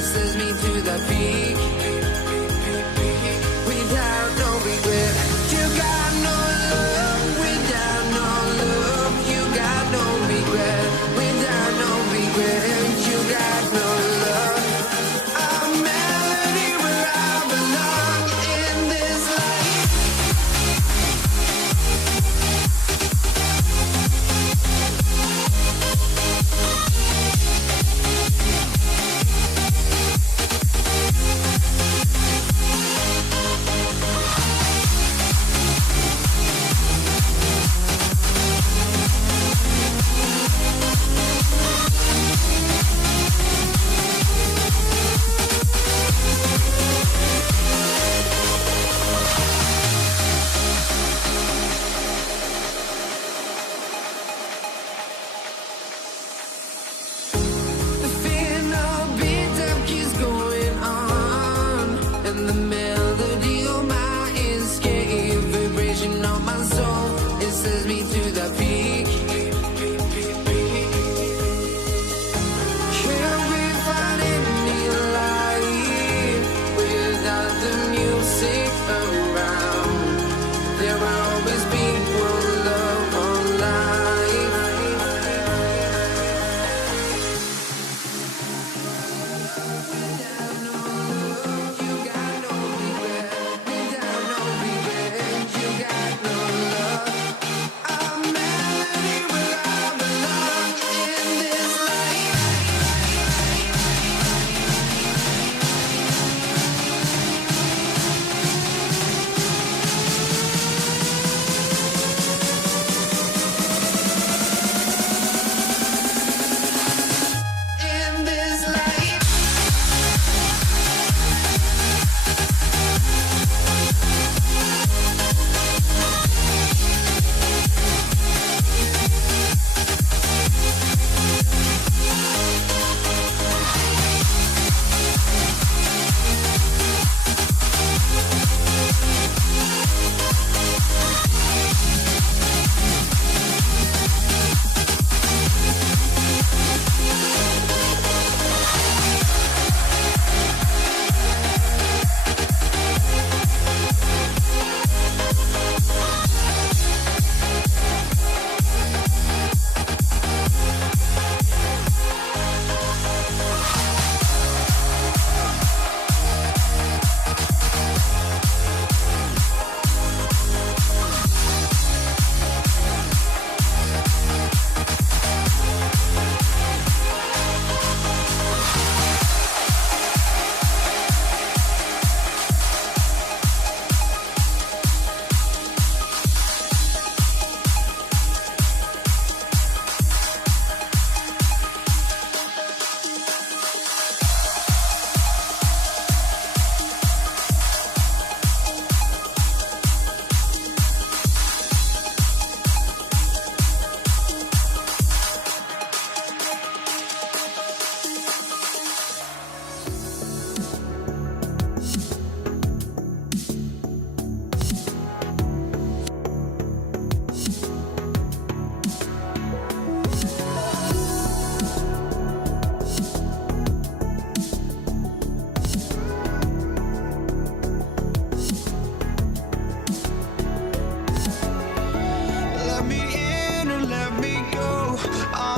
it sends me to the peak. Without no regret, you got no love. Without no love, you got no regret. Without no regret, you got no love. A melody where I belong in this life.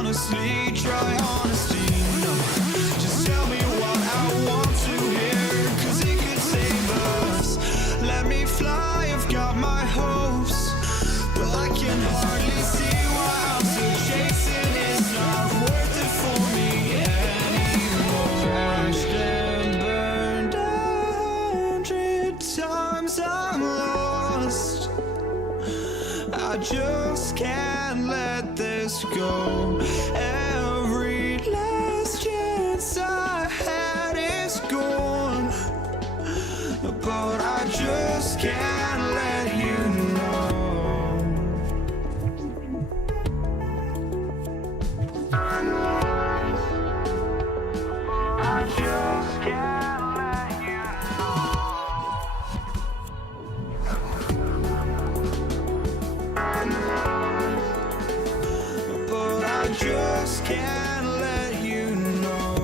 honestly, try honesty, no. Just tell me what I want to hear, 'cause it could save us. Let me fly, I've got my hopes, but I can hardly see why I'm still chasing. It's not worth it for me anymore. Crashed and burned 100 times, I'm lost. I just can't let this go. Every last chance I had is gone, but I just can't let you know. I just can't let you know. But I just can't let you know.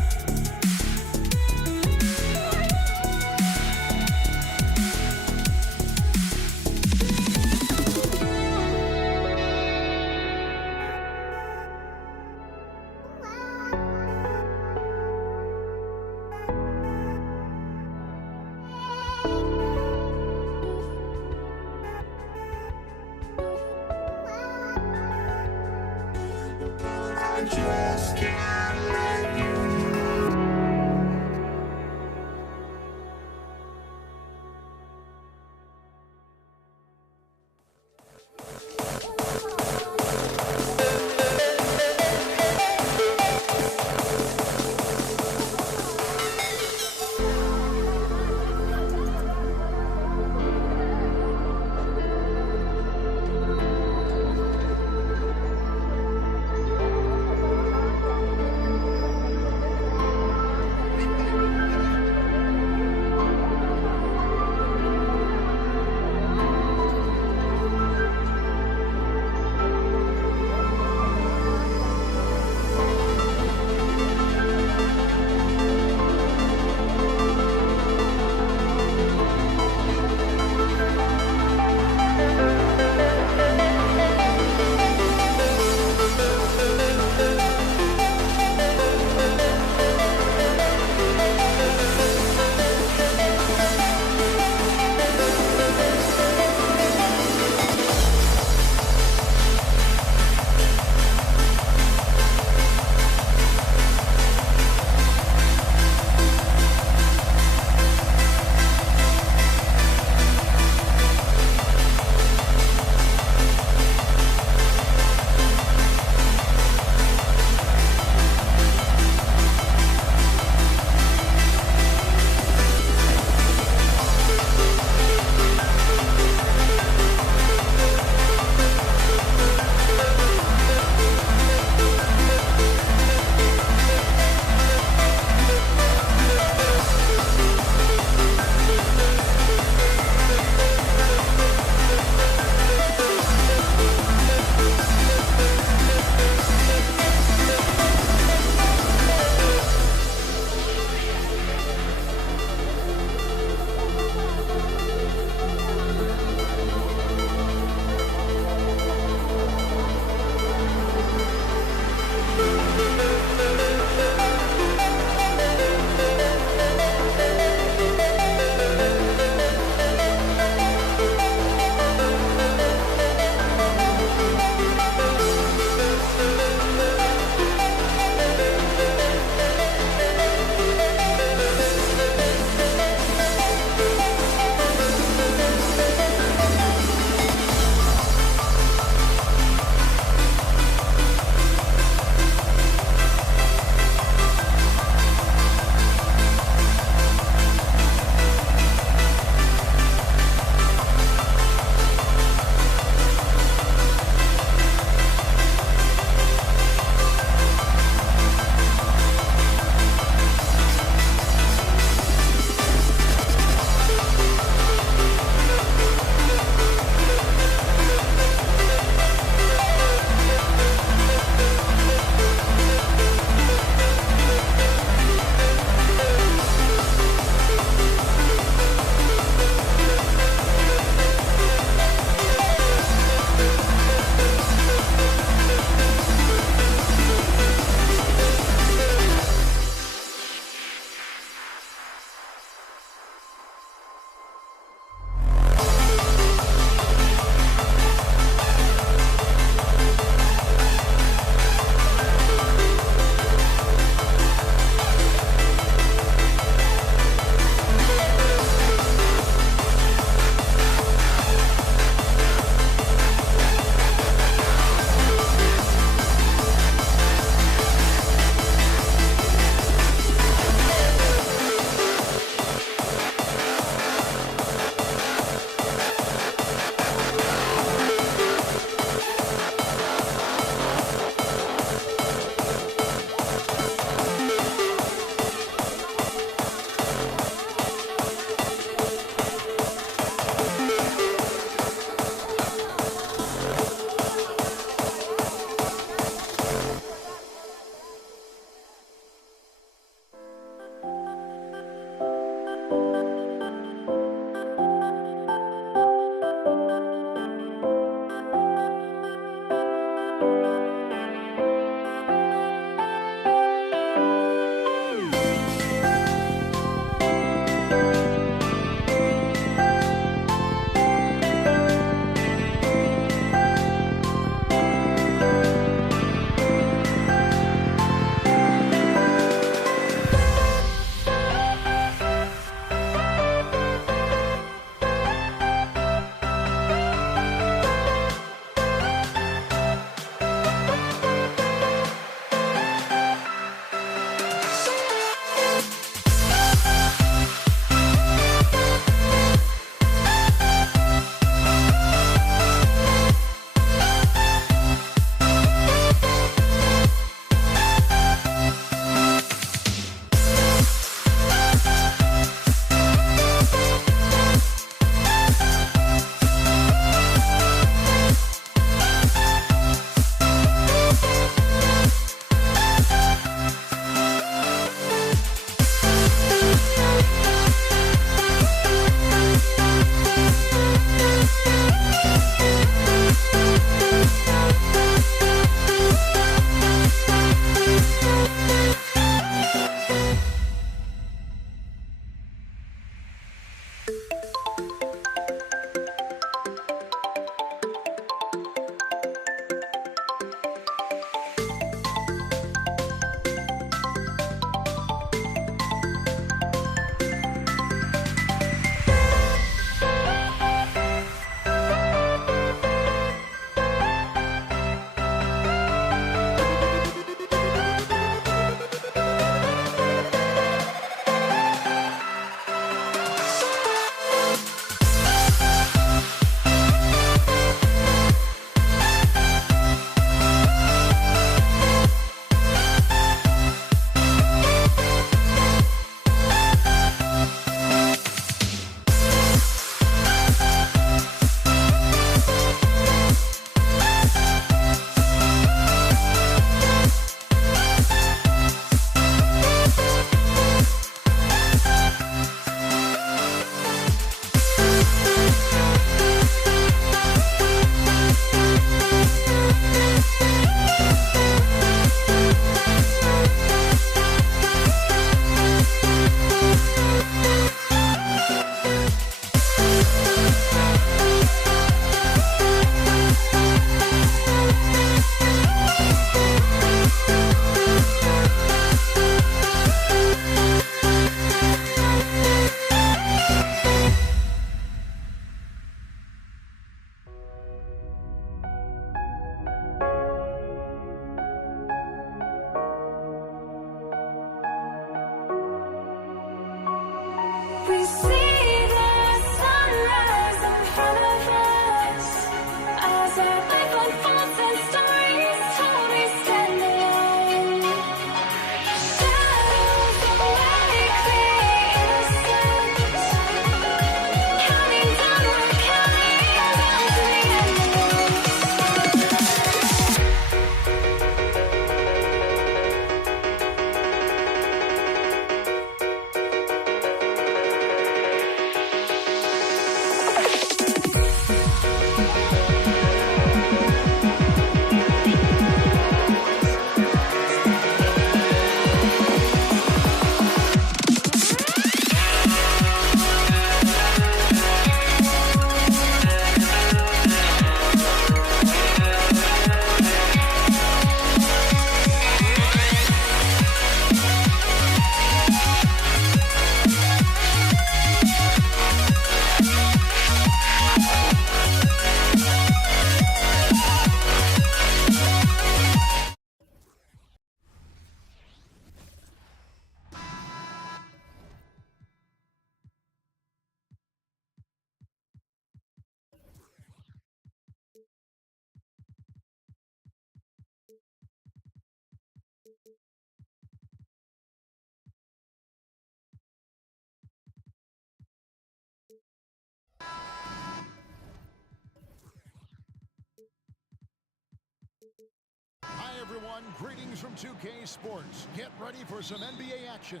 Hi, everyone. Greetings from 2K Sports. Get ready for some NBA action.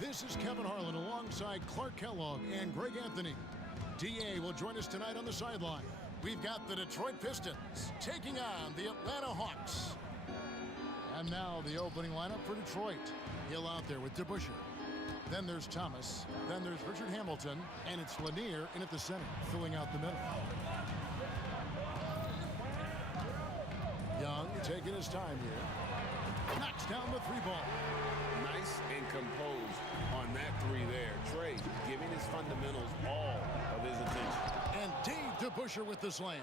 This is Kevin Harlan alongside Clark Kellogg and Greg Anthony. DA will join us tonight on the sideline. We've got the Detroit Pistons taking on the Atlanta Hawks. And now the opening lineup for Detroit. Hill out there with DeBusschere. Then there's Thomas. Then there's Richard Hamilton. And it's Lanier in at the center, filling out the middle. Young taking his time here. Knocks down the three ball. Nice and composed on that three there. Trey giving his fundamentals all of his attention. And Dave DeBusschere with the slam.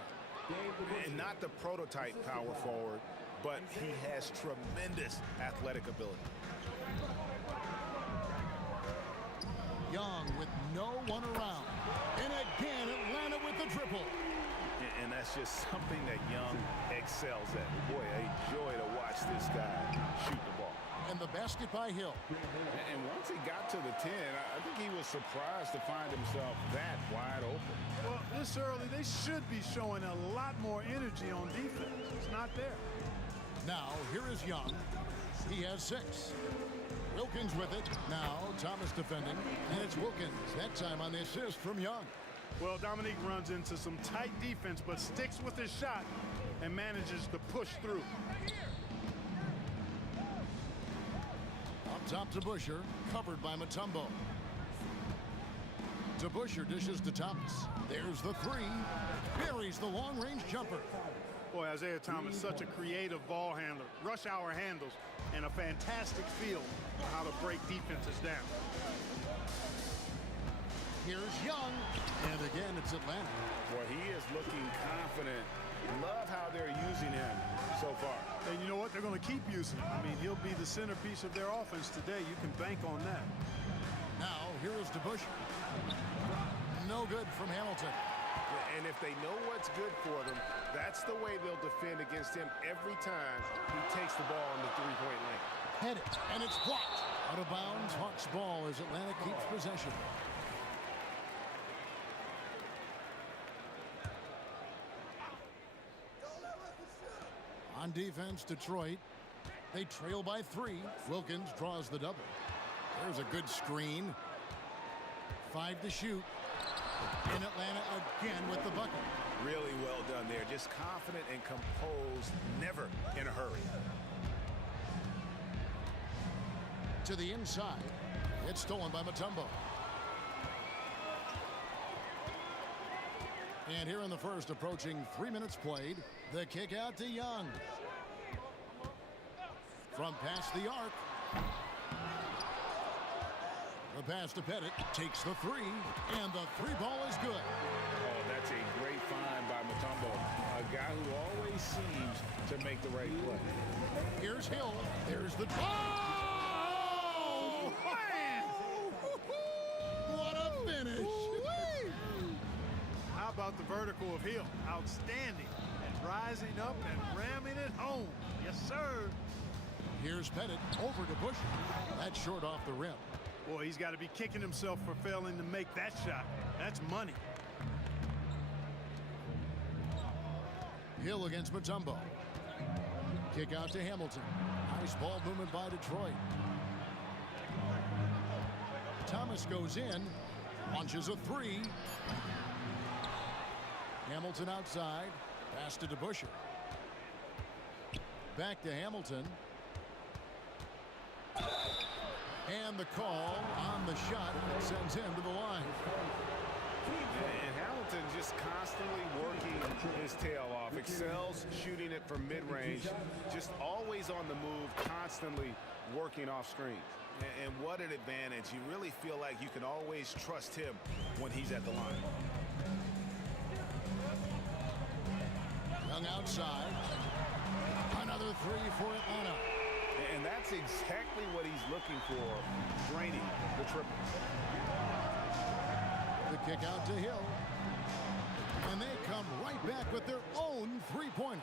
And not the prototype power forward, but he has tremendous athletic ability. Young with no one around. And again, Atlanta with the triple. And that's just something that Young excels at. Boy, a joy to watch this guy shoot the ball. And the basket by Hill. And once he got to the 10, I think he was surprised to find himself that wide open. Well, this early, they should be showing a lot more energy on defense. It's not there. Now, here is Young. He has 6. Wilkins with it. Now, Thomas defending. And it's Wilkins, that time on the assist from Young. Well, Dominique runs into some tight defense, but sticks with his shot and manages to push through. Up top to DeBusschere, covered by Mutombo. DeBusschere dishes to Thomas. There's the 3. Buries the long-range jumper. Boy, Isaiah Thomas, such a creative ball handler. Rush hour handles and a fantastic feel for how to break defenses down. Here's Young. And again, it's Atlanta. Boy, he is looking confident. Love how they're using him so far. And you know what? They're going to keep using him. I mean, he'll be the centerpiece of their offense today. You can bank on that. Now, here is DeBusschere. No good from Hamilton. And if they know what's good for them, that's the way they'll defend against him every time he takes the ball in the three-point lane. Head it, and it's blocked. Out of bounds, Hawks ball as Atlanta keeps possession. On defense, Detroit. They trail by 3. Wilkins draws the double. There's a good screen. 5 to shoot. And Atlanta again with the bucket. Really well done there. Just confident and composed, never in a hurry. To the inside. It's stolen by Mutombo. And here in the first, approaching 3 minutes played, the kick out to Young. From past the arc. The pass to Pettit takes the 3, and the 3 ball is good. Oh, that's a great find by Mutombo. A guy who always seems to make the right play. Here's Hill. There's the... Oh! Man! What a finish! How about the vertical of Hill? Outstanding. And rising up and ramming it home. Yes, sir. Here's Pettit over to Bush. That's short off the rim. Boy, he's got to be kicking himself for failing to make that shot. That's money. Hill against Mutombo. Kick out to Hamilton. Nice ball movement by Detroit. Thomas goes in. Launches a 3. Hamilton outside. Pass to DeBusschere. Back to Hamilton. And the call on the shot sends him to the line. And Hamilton just constantly working his tail off. Excels shooting it from mid-range. Just always on the move, constantly working off screens. And what an advantage. You really feel like you can always trust him when he's at the line. Young outside. Another 3 for Atlanta. And that's exactly what he's looking for, draining the triple. The kick out to Hill. And they come right back with their own three-pointer.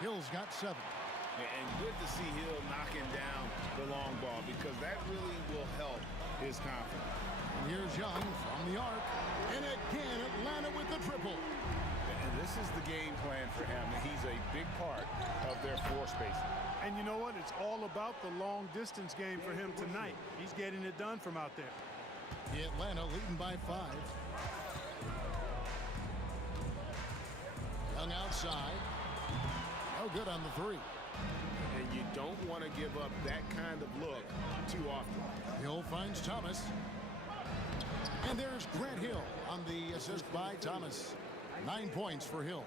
Hill's got 7. And good to see Hill knocking down the long ball because that really will help his confidence. And here's Young from the arc. And again, Atlanta with the triple. And this is the game plan for him. He's a a big part of their floor spacing. And you know what? It's all about the long distance game for him tonight. He's getting it done from out there. The Atlanta leading by 5. Young outside. No good on the 3. And you don't want to give up that kind of look too often. Hill finds Thomas. And there's Grant Hill on the assist by Thomas. 9 points for Hill.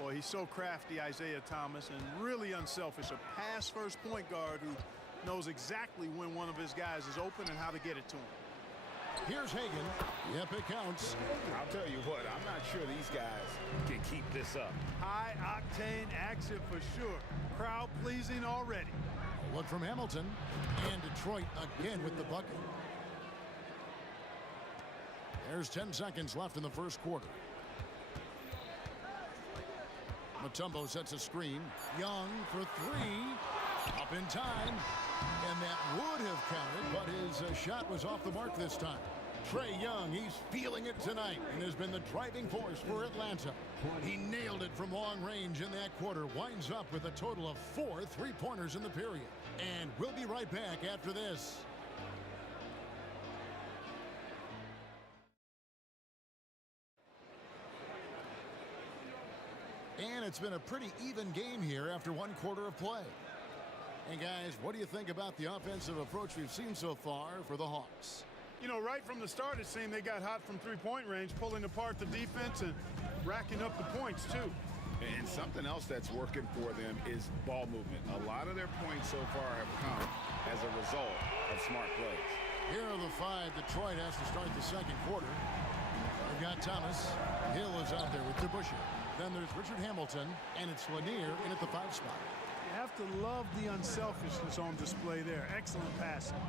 Boy, he's so crafty, Isaiah Thomas, and really unselfish. A pass-first point guard who knows exactly when one of his guys is open and how to get it to him. Here's Hagan. Yep, it counts. I'll tell you what, I'm not sure these guys can keep this up. High-octane action for sure. Crowd-pleasing already. A look from Hamilton. And Detroit again with the bucket. There's 10 seconds left in the first quarter. Mutombo sets a screen. Young for 3. Up in time. And that would have counted, but his shot was off the mark this time. Trae Young, he's feeling it tonight and has been the driving force for Atlanta. He nailed it from long range in that quarter. Winds up with a total of 4 3-pointers in the period. And we'll be right back after this. And it's been a pretty even game here after 1 quarter of play. And guys, what do you think about the offensive approach we've seen so far for the Hawks? You know, right from the start, it seemed they got hot from three-point range, pulling apart the defense and racking up the points, too. And something else that's working for them is ball movement. A lot of their points so far have come as a result of smart plays. Here are the 5 Detroit has to start the second quarter. They've got Thomas. Hill is out there with DeBusschere. Then there's Richard Hamilton, and it's Lanier in at the 5 spot. You have to love the unselfishness on display there. Excellent passing.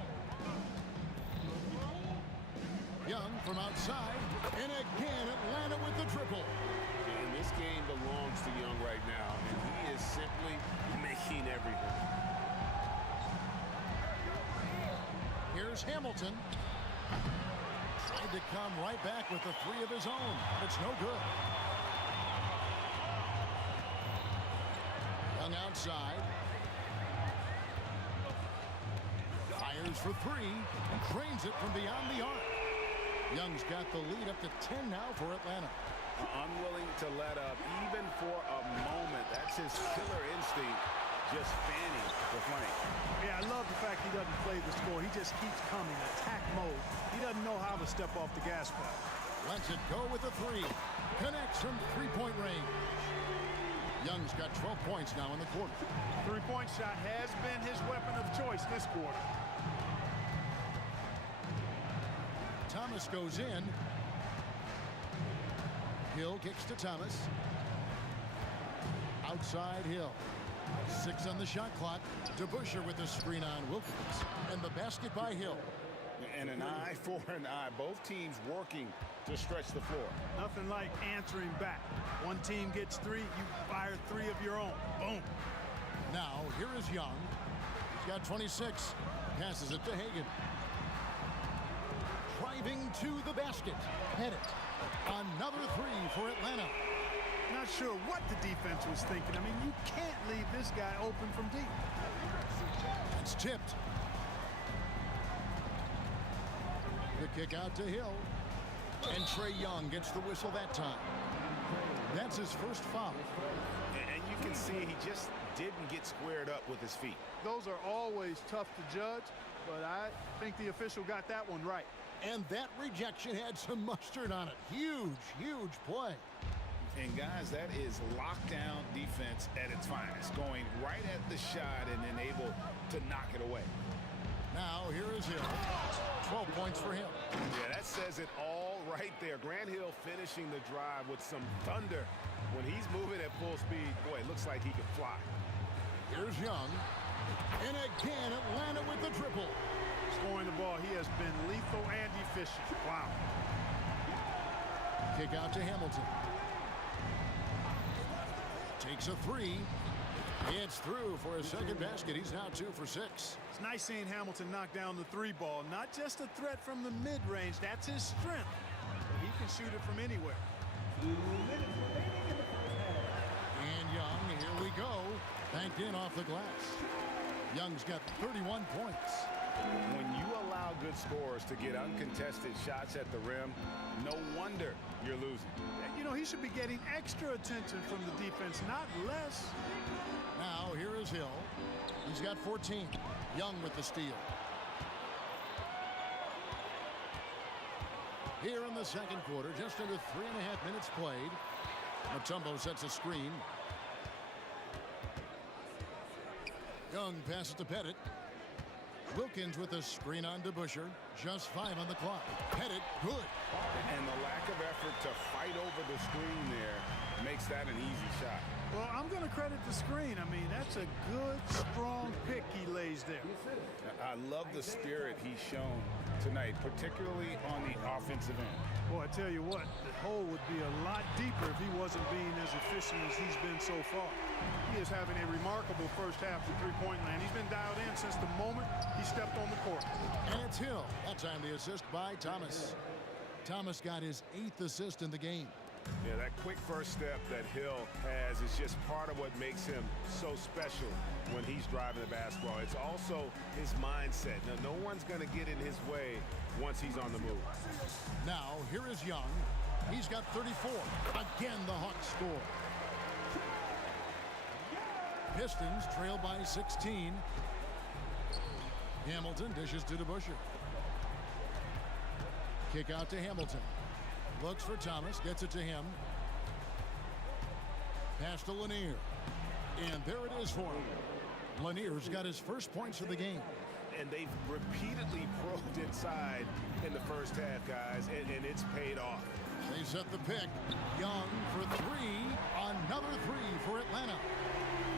Young from outside, and again Atlanta with the triple. And this game belongs to Young right now, and he is simply making everything. Here's Hamilton. Tried to come right back with the 3 of his own, but it's no good. Young outside. Fires for 3 and trains it from beyond the arc. Young's got the lead up to 10 now for Atlanta. Unwilling to let up even for a moment. That's his killer instinct, just fanning the flank. Yeah, I love the fact he doesn't play the score. He just keeps coming, attack mode. He doesn't know how to step off the gas pedal. Lets it go with a 3. Connects from 3-point range. Young's got 12 points now in the quarter. Three-point shot has been his weapon of choice this quarter. Thomas goes in. Hill kicks to Thomas. Outside Hill. 6 on the shot clock. DeBusschere with the screen on Wilkins. And the basket by Hill. And an eye for an eye. Both teams working to stretch the floor. Nothing like answering back. One team gets 3, you fire 3 of your own. Boom. Now, here is Young. He's got 26. Passes it to Hagan. Driving to the basket. Hit it. Another 3 for Atlanta. Not sure what the defense was thinking. I mean, you can't leave this guy open from deep. It's tipped. The kick out to Hill. And Trae Young gets the whistle that time. That's his first foul. And you can see he just didn't get squared up with his feet. Those are always tough to judge, but I think the official got that one right. And that rejection had some mustard on it. Huge, huge play. And guys, that is lockdown defense at its finest. Going right at the shot and then able to knock it away. Now here is Hill. 12 points for him. Yeah, that says it all right there. Grant Hill finishing the drive with some thunder. When he's moving at full speed, boy, it looks like he can fly. Here's Young. And again, Atlanta with the triple. Scoring the ball, he has been lethal and efficient. Wow. Kick out to Hamilton. Takes a 3. It's through for a second basket. He's now 2 for 6. It's nice seeing Hamilton knock down the 3 ball. Not just a threat from the mid-range. That's his strength. But he can shoot it from anywhere. And Young, here we banked in off the glass. Young's got 31 points. When you allow good scorers to get uncontested shots at the rim, no wonder you're losing. You know, he should be getting extra attention from the defense, not less. Now here is Hill. He's got 14. Young with the steal. Here in the second quarter, just under 3.5 minutes played. Mutombo sets a screen. Young passes to Pettit. Wilkins with a screen on DeBusschere. Just 5 on the clock. Pettit, good. And the lack of effort to fight over the screen there makes that an easy shot. Well, I'm going to credit the screen. I mean, that's a good, strong pick he lays there. I love the spirit he's shown tonight, particularly on the offensive end. Boy, I tell you what, the hole would be a lot deeper if he wasn't being as efficient as he's been so far. He is having a remarkable first half to three-point land. He's been dialed in since the moment he stepped on the court. And it's Hill. That time the assist by Thomas. Thomas got his 8th assist in the game. Yeah, that quick first step that Hill has is just part of what makes him so special when he's driving the basketball. It's also his mindset. Now, no one's going to get in his way once he's on the move. Now, here is Young. He's got 34. Again, the Hawks score. Pistons trail by 16. Hamilton dishes to DeBusschere. Kick out to Hamilton. Looks for Thomas, gets it to him. Pass to Lanier. And there it is for him. Lanier's got his first points of the game. And they've repeatedly probed inside in the first half, guys, and it's paid off. They set the pick. Young for 3. Another 3 for Atlanta.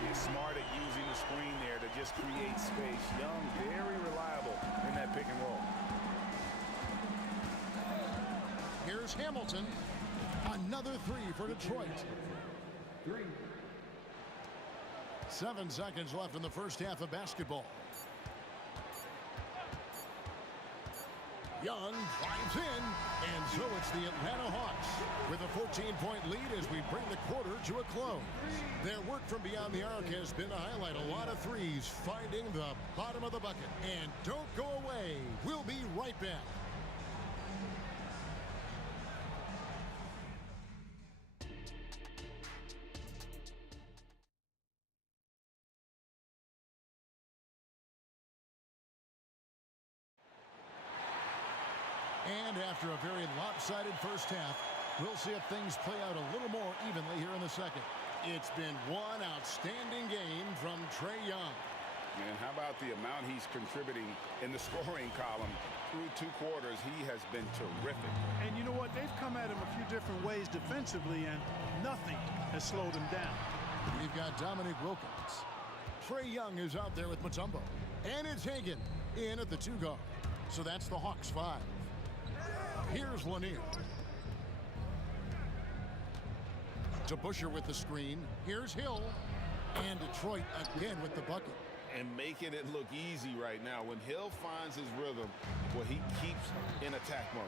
He's smart at using the screen there to just create space. Young, very reliable in that pick and roll. Here's Hamilton. Another 3 for Detroit. 7 seconds left in the first half of basketball. Young drives in, and so it's the Atlanta Hawks with a 14-point lead as we bring the quarter to a close. Their work from beyond the arc has been to highlight a lot of threes, finding the bottom of the bucket. And don't go away. We'll be right back. And after a very lopsided first half, we'll see if things play out a little more evenly here in the second. It's been one outstanding game from Trae Young. And how about the amount he's contributing in the scoring column through 2 quarters? He has been terrific. And you know what? They've come at him a few different ways defensively, and nothing has slowed him down. We've got Dominic Wilkins. Trae Young is out there with Mutombo. And it's Hagan in at the 2 guard. So that's the Hawks 5. Here's Lanier. DeBusschere with the screen. Here's Hill. And Detroit again with the bucket. And making it look easy right now. When Hill finds his rhythm, well, he keeps in attack mode.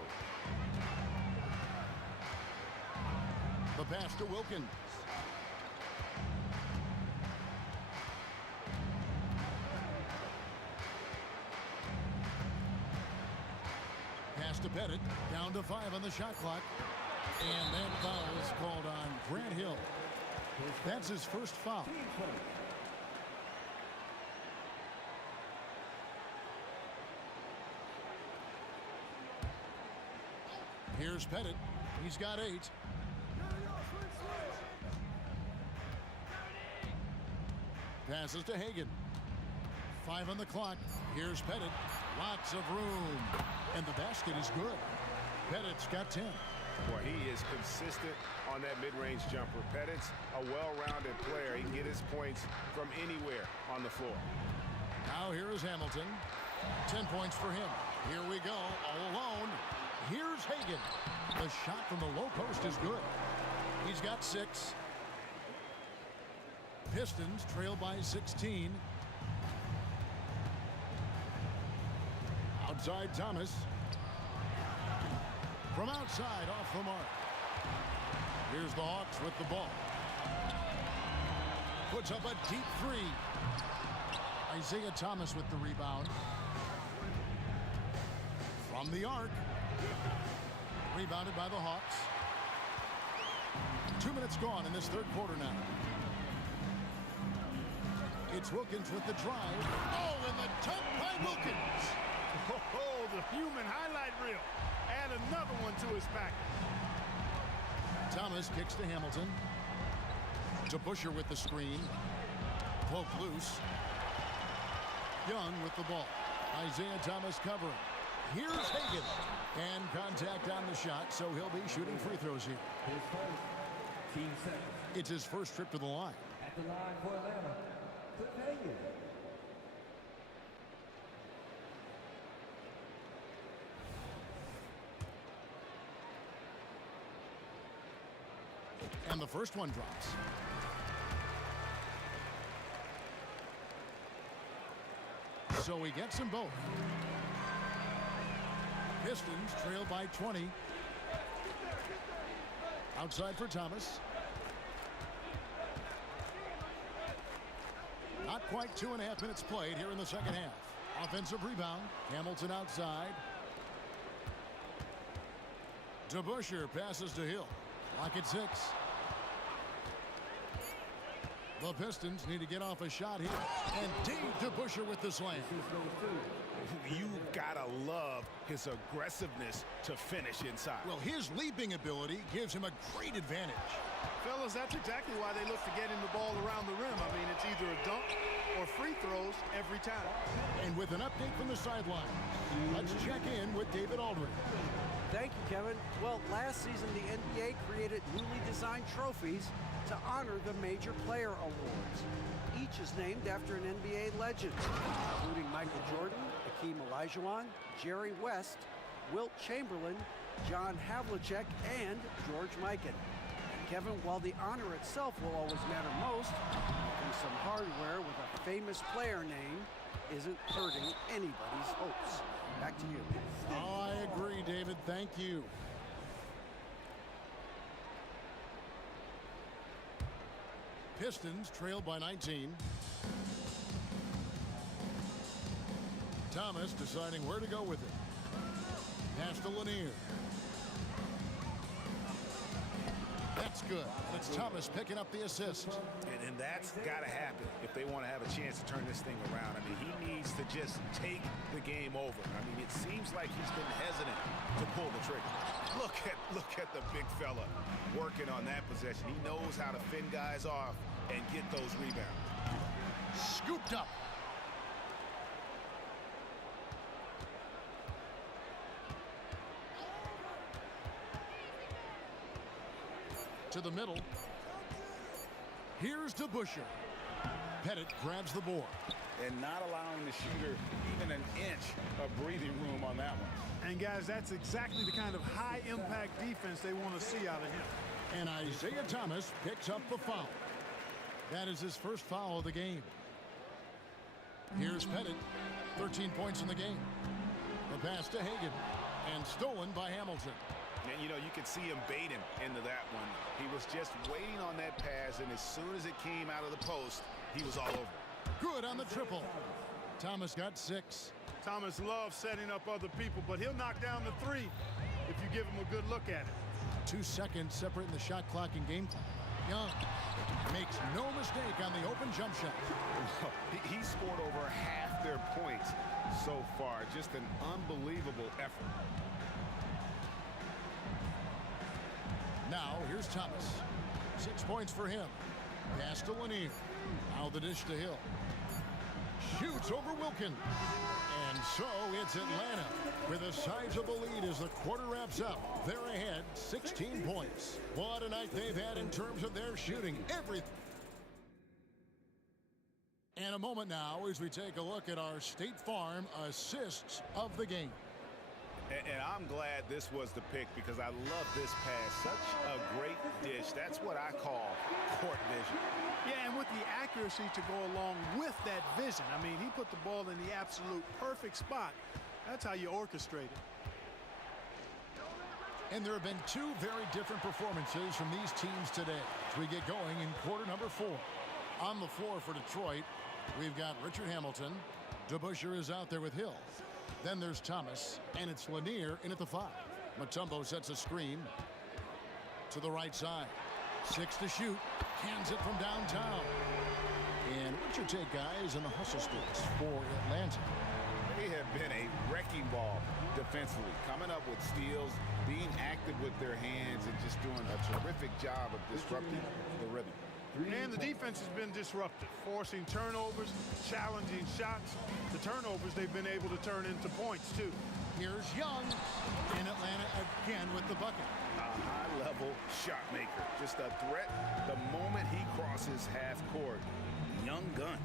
The pass to Wilkins. Pass to Pettit. Down to 5 on the shot clock. And that foul is called on Grant Hill. That's his first foul. Here's Pettit. He's got 8. Passes to Hagan. 5 on the clock. Here's Pettit. Lots of room. And the basket is good. Pettit's got 10. Well, he is consistent on that mid-range jumper. Pettit's a well-rounded player. He can get his points from anywhere on the floor. Now here is Hamilton. 10 points for him. Here we go, all alone. Here's Hagan. The shot from the low post is good. He's got 6. Pistons trail by 16. Outside Thomas. From outside off the mark. Here's the Hawks with the ball. puts up a deep three. Isaiah Thomas with the rebound. From the arc. Rebounded by the Hawks. 2 minutes gone in this third quarter now. It's Wilkins with the drive. Oh, and the dunk by Wilkins. Oh, the human highlight reel. Add another one to his pack. Thomas kicks to Hamilton. To Busher with the screen. Poke loose. Young with the ball. Isaiah Thomas covering. Here's Hagan. And contact on the shot, so he'll be shooting free throws here. It's his first trip to the line. At the line for Atlanta, Cliff Hagan. And the first one drops. So he gets them both. Pistons trail by 20. Outside for Thomas. Not quite 2.5 minutes played here in the second half. Offensive rebound. Hamilton outside. DeBusschere passes to Hill. Clock at 6. The Pistons need to get off a shot here. And Dave DeBusschere with the slam. You gotta love his aggressiveness to finish inside. Well, his leaping ability gives him a great advantage. Fellas, that's exactly why they look to get him the ball around the rim. I mean, it's either a dunk or free throws every time. And with an update from the sideline, let's check in with David Aldridge. Thank you, Kevin. Well, last season, the NBA created newly designed trophies to honor the major player awards. Each is named after an NBA legend, including Michael Jordan, Hakeem Olajuwon, Jerry West, Wilt Chamberlain, John Havlicek, and George Mikan. And Kevin, while the honor itself will always matter most, having some hardware with a famous player name isn't hurting anybody's hopes. Back to you. Oh, I agree, David. Thank you. Pistons trail by 19. Thomas deciding where to go with it. Pass to Lanier. That's good. And it's Thomas picking up the assist. And that's got to happen if they want to have a chance to turn this thing around. I mean, he needs to just take the game over. I mean, it seems like he's been hesitant to pull the trigger. Look at the big fella working on that possession. He knows how to fend guys off and get those rebounds. Scooped up. To the middle. Here's DeBusschere. Pettit grabs the board. And not allowing the shooter even an inch of breathing room on that one. And guys, that's exactly the kind of high-impact defense they want to see out of him. And Isaiah Thomas picks up the foul. That is his first foul of the game. Here's Pettit. 13 points in the game. The pass to Hagan. And stolen by Hamilton. And, you know, you could see him bait him into that one. He was just waiting on that pass, and as soon as it came out of the post, he was all over. Good on the triple. Thomas got 6. Thomas loves setting up other people, but he'll knock down the 3 if you give him a good look at it. 2 seconds separating the shot clock and game clock. Young makes no mistake on the open jump shot. He scored over half their points so far. Just an unbelievable effort. Now, here's Thomas. 6 points for him. Pass to Lanier. Now the dish to Hill. Shoots over Wilkins. And so it's Atlanta with a sizable lead as the quarter wraps up. They're ahead 16 points. What a night they've had in terms of their shooting. Everything. And a moment now as we take a look at our State Farm assists of the game. And I'm glad this was the pick because I love this pass. Such a great dish. That's what I call court vision. Yeah, and with the accuracy to go along with that vision. I mean, he put the ball in the absolute perfect spot. That's how you orchestrate it. And there have been 2 very different performances from these teams today as we get going in quarter number 4. On the floor for Detroit, we've got Richard Hamilton. DeBusschere is out there with Hill. Then there's Thomas, and it's Lanier in at the 5. Mutombo sets a screen to the right side. 6 to shoot. Cans it from downtown. And what's your take, guys, in the hustle splits for Atlanta? They have been a wrecking ball defensively, coming up with steals, being active with their hands, and just doing a terrific job of disrupting the rhythm. And the defense has been disruptive, forcing turnovers, challenging shots. The turnovers they've been able to turn into points, too. Here's Young in Atlanta again with the bucket. A high-level shot maker, just a threat the moment he crosses half court. Young gun.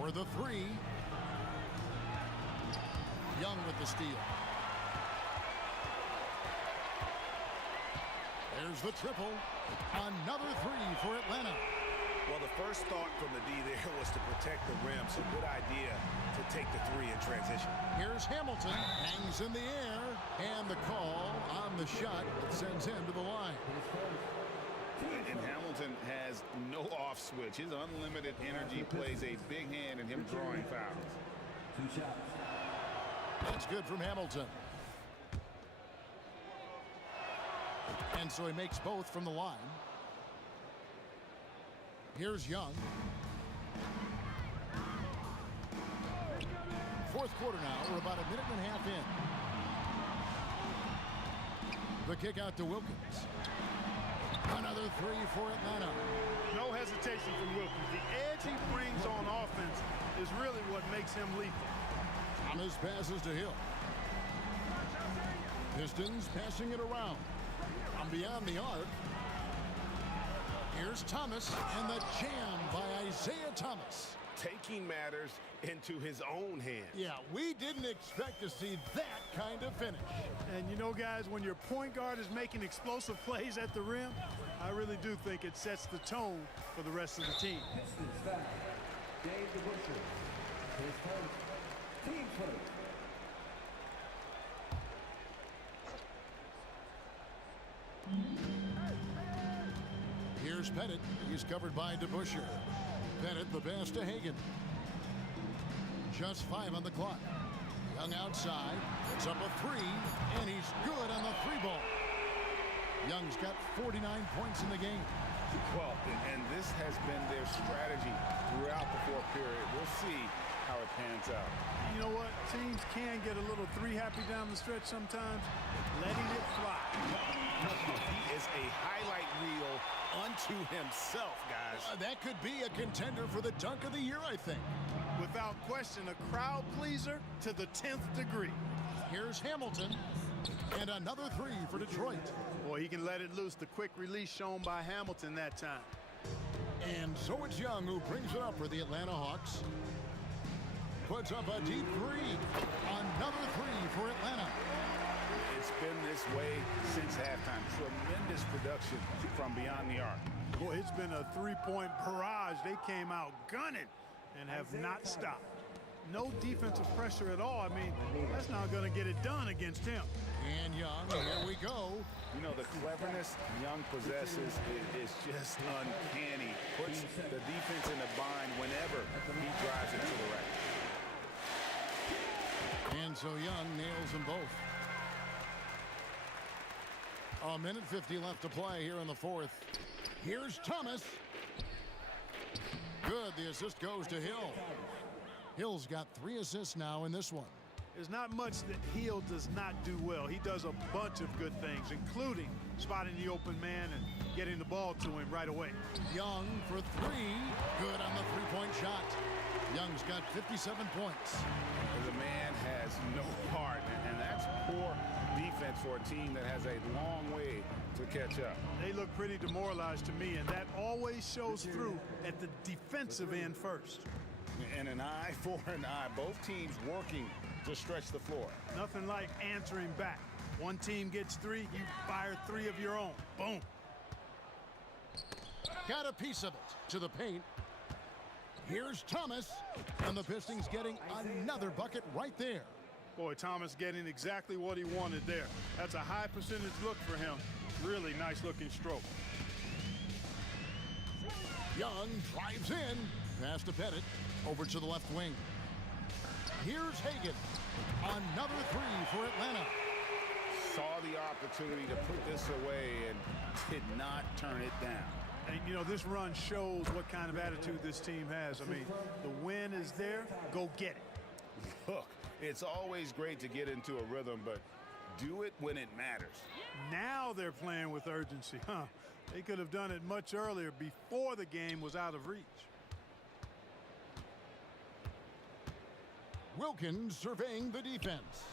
For the 3. Young with the steal. There's the triple. Another 3 for Atlanta. Well, the first thought from the D there was to protect the rim, so good idea to take the 3 in transition. Here's Hamilton, hangs in the air, and the call on the shot that sends him to the line. And Hamilton has no off switch. His unlimited energy plays a big hand in him drawing fouls. 2 shots. That's good from Hamilton. And so he makes both from the line. Here's Young. Fourth quarter now. We're about a minute and a half in. The kick out to Wilkins. Another 3 for Atlanta. No hesitation from Wilkins. The edge he brings on offense is really what makes him lethal. Thomas passes to Hill. Pistons passing it around. From beyond the arc. Here's Thomas, and the jam by Isaiah Thomas. Taking matters into his own hands. Yeah, we didn't expect to see that kind of finish. And you know, guys, when your point guard is making explosive plays at the rim, I really do think it sets the tone for the rest of the team. Pistons foul. Dave DeBusschere. His first. Team first. Here's Pettit. He's covered by DeBusschere. Pettit the pass to Hagan. Just 5 on the clock. Young outside. It's up a 3, and he's good on the 3 ball. Young's got 49 points in the game. Well, and this has been their strategy throughout the fourth period. We'll see how it pans out. You know what? Teams can get a little 3-happy down the stretch sometimes. Letting it fly. He is a highlight reel unto himself, guys. That could be a contender for the dunk of the year, I think. Without question, a crowd pleaser to the 10th degree. Here's Hamilton, and another 3 for Detroit. Boy, he can let it loose. The quick release shown by Hamilton that time. And so it's Young who brings it up for the Atlanta Hawks. Puts up a deep 3. Another 3 for Atlanta. It's been this way since halftime. Tremendous production from beyond the arc. Boy, it's been a 3-point barrage. They came out gunning and have not stopped. No defensive pressure at all. I mean, that's not going to get it done against him. And Young, here we go. You know, the cleverness Young possesses is just uncanny. Puts the defense in a bind whenever he drives it to the rack. And so Young nails them both. A minute 50 left to play here in the fourth. Here's Thomas. Good. The assist goes to Hill. Hill's got 3 assists now in this one. There's not much that Hill does not do well. He does a bunch of good things, including spotting the open man and getting the ball to him right away. Young for 3. Good on the 3-point shot. Young's got 57 points. The man has no heart, and that's poor defense for a team that has a long way to catch up. They look pretty demoralized to me, and that always shows through at the defensive end first. And an eye for an eye. Both teams working to stretch the floor. Nothing like answering back. One team gets 3, you fire 3 of your own. Boom. Got a piece of it to the paint. Here's Thomas, and the Pistons getting another bucket right there. Boy, Thomas getting exactly what he wanted there. That's a high percentage look for him. Really nice looking stroke. Young drives in. Pass to Pettit. Over to the left wing. Here's Hagan. Another three for Atlanta. Saw the opportunity to put this away and did not turn it down. And, you know, this run shows what kind of attitude this team has. I mean, the win is there. Go get it. Look, it's always great to get into a rhythm, but do it when it matters. Now they're playing with urgency, huh? They could have done it much earlier before the game was out of reach. Wilkins surveying the defense.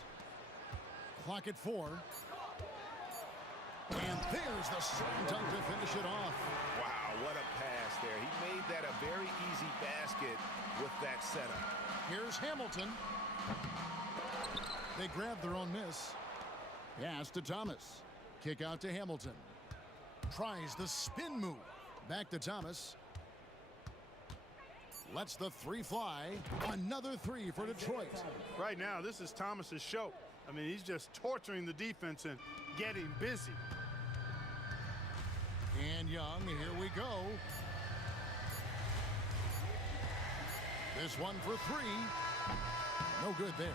Clock at 4. And there's the slam dunk to finish it off. Wow, what a pass there. He made that a very easy basket with that setup. Here's Hamilton. They grab their own miss. Pass to Thomas. Kick out to Hamilton. Tries the spin move. Back to Thomas. Lets the three fly. Another three for Detroit. Right now, this is Thomas's show. I mean, he's just torturing the defense and getting busy. And Young, here we go. This one for three. No good there.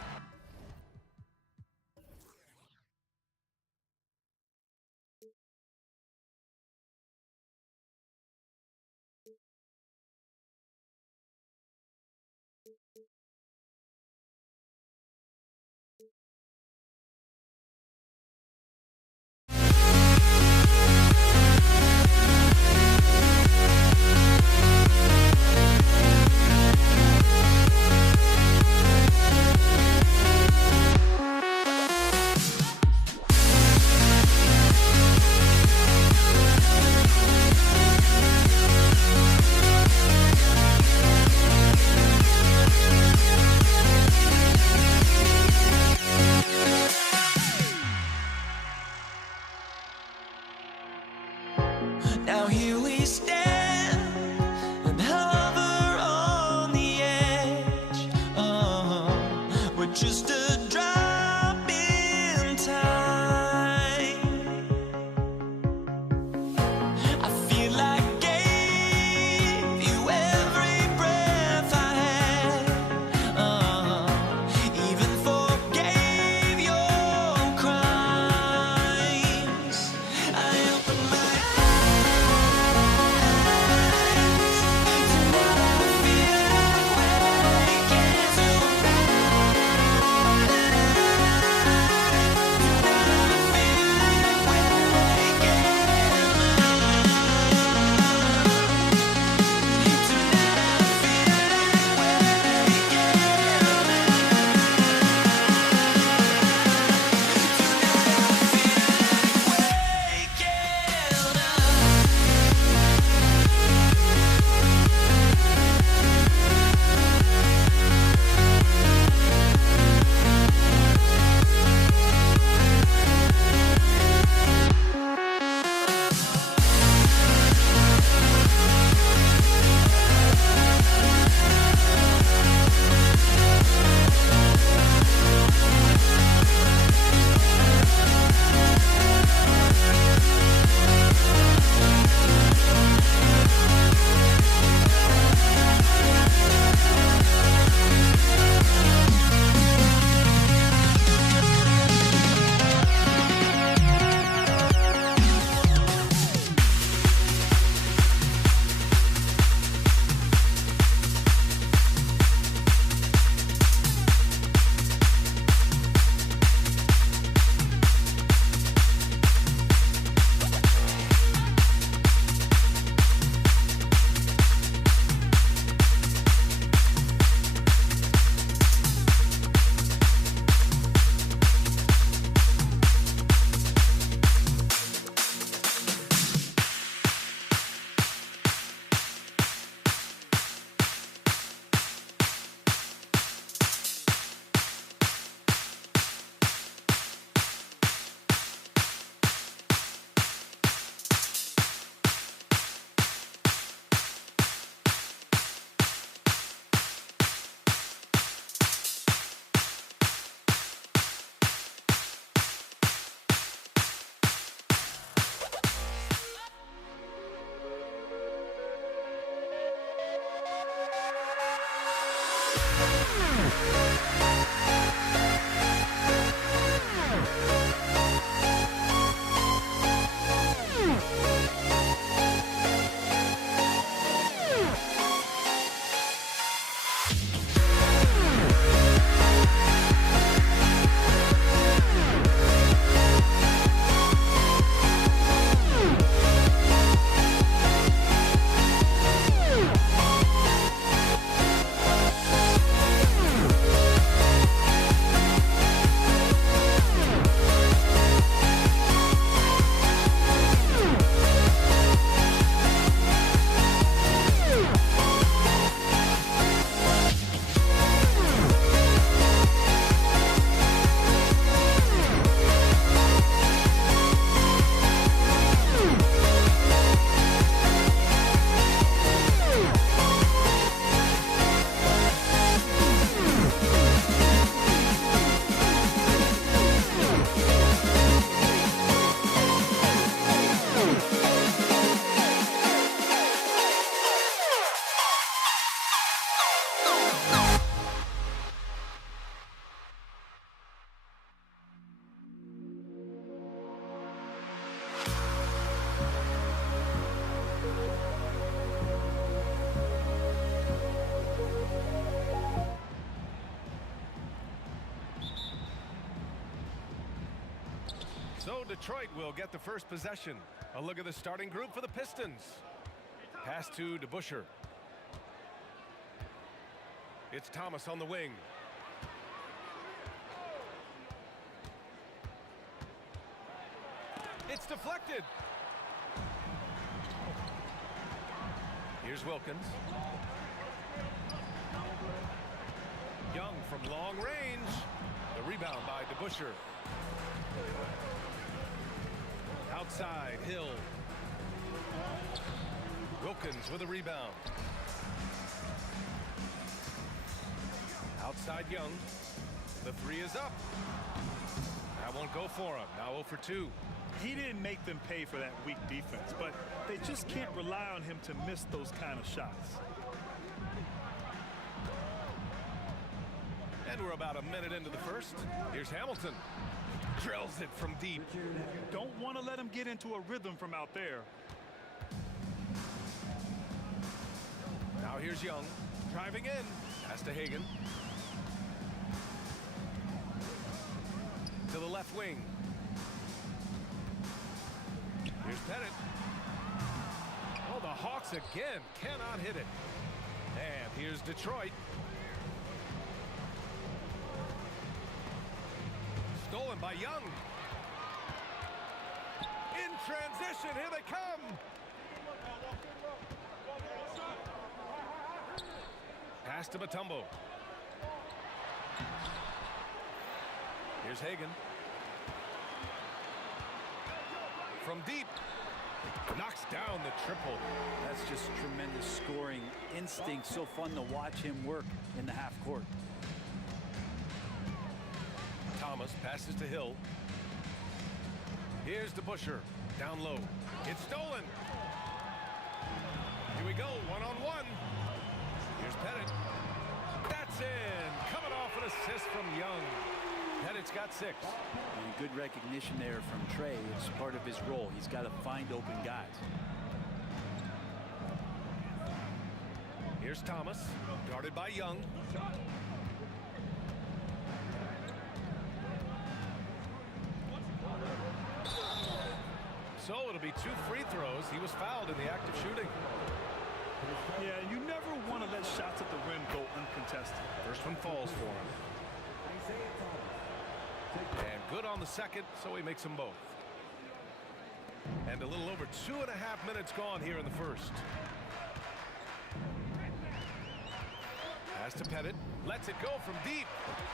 So Detroit will get the first possession. A look at the starting group for the Pistons. Pass to DeBusschere. It's Thomas on the wing. It's deflected. Here's Wilkins. Young from long range. The rebound by DeBusschere. Outside, Hill. Wilkins with a rebound. Outside, Young. The three is up. That won't go for him. Now 0 for 2. He didn't make them pay for that weak defense, but they just can't rely on him to miss those kind of shots. And we're about a minute into the first. Here's Hamilton. Drills it from deep. You don't want to let him get into a rhythm from out there. Now here's Young. Driving in. Pass to Hagan. To the left wing. Here's Pettit. Oh, the Hawks again cannot hit it. And here's Detroit. Stolen by Young. In transition, here they come. Pass to Mutombo. Here's Hagan. From deep. Knocks down the triple. That's just tremendous scoring instinct. So fun to watch him work in the half court. Thomas passes to Hill. Here's DeBusschere. Down low. It's stolen. Here we go. One-on-one. Here's Pettit. That's in. Coming off an assist from Young. Pettit's got 6. And good recognition there from Trey. It's part of his role. He's got to find open guys. Here's Thomas. Guarded by Young. So it'll be 2 free throws. He was fouled in the act of shooting. Yeah, you never want to let shots at the rim go uncontested. First one falls for him. And good on the second, so he makes them both. And a little over 2.5 minutes gone here in the first. Pass to Pettit. Lets it go from deep.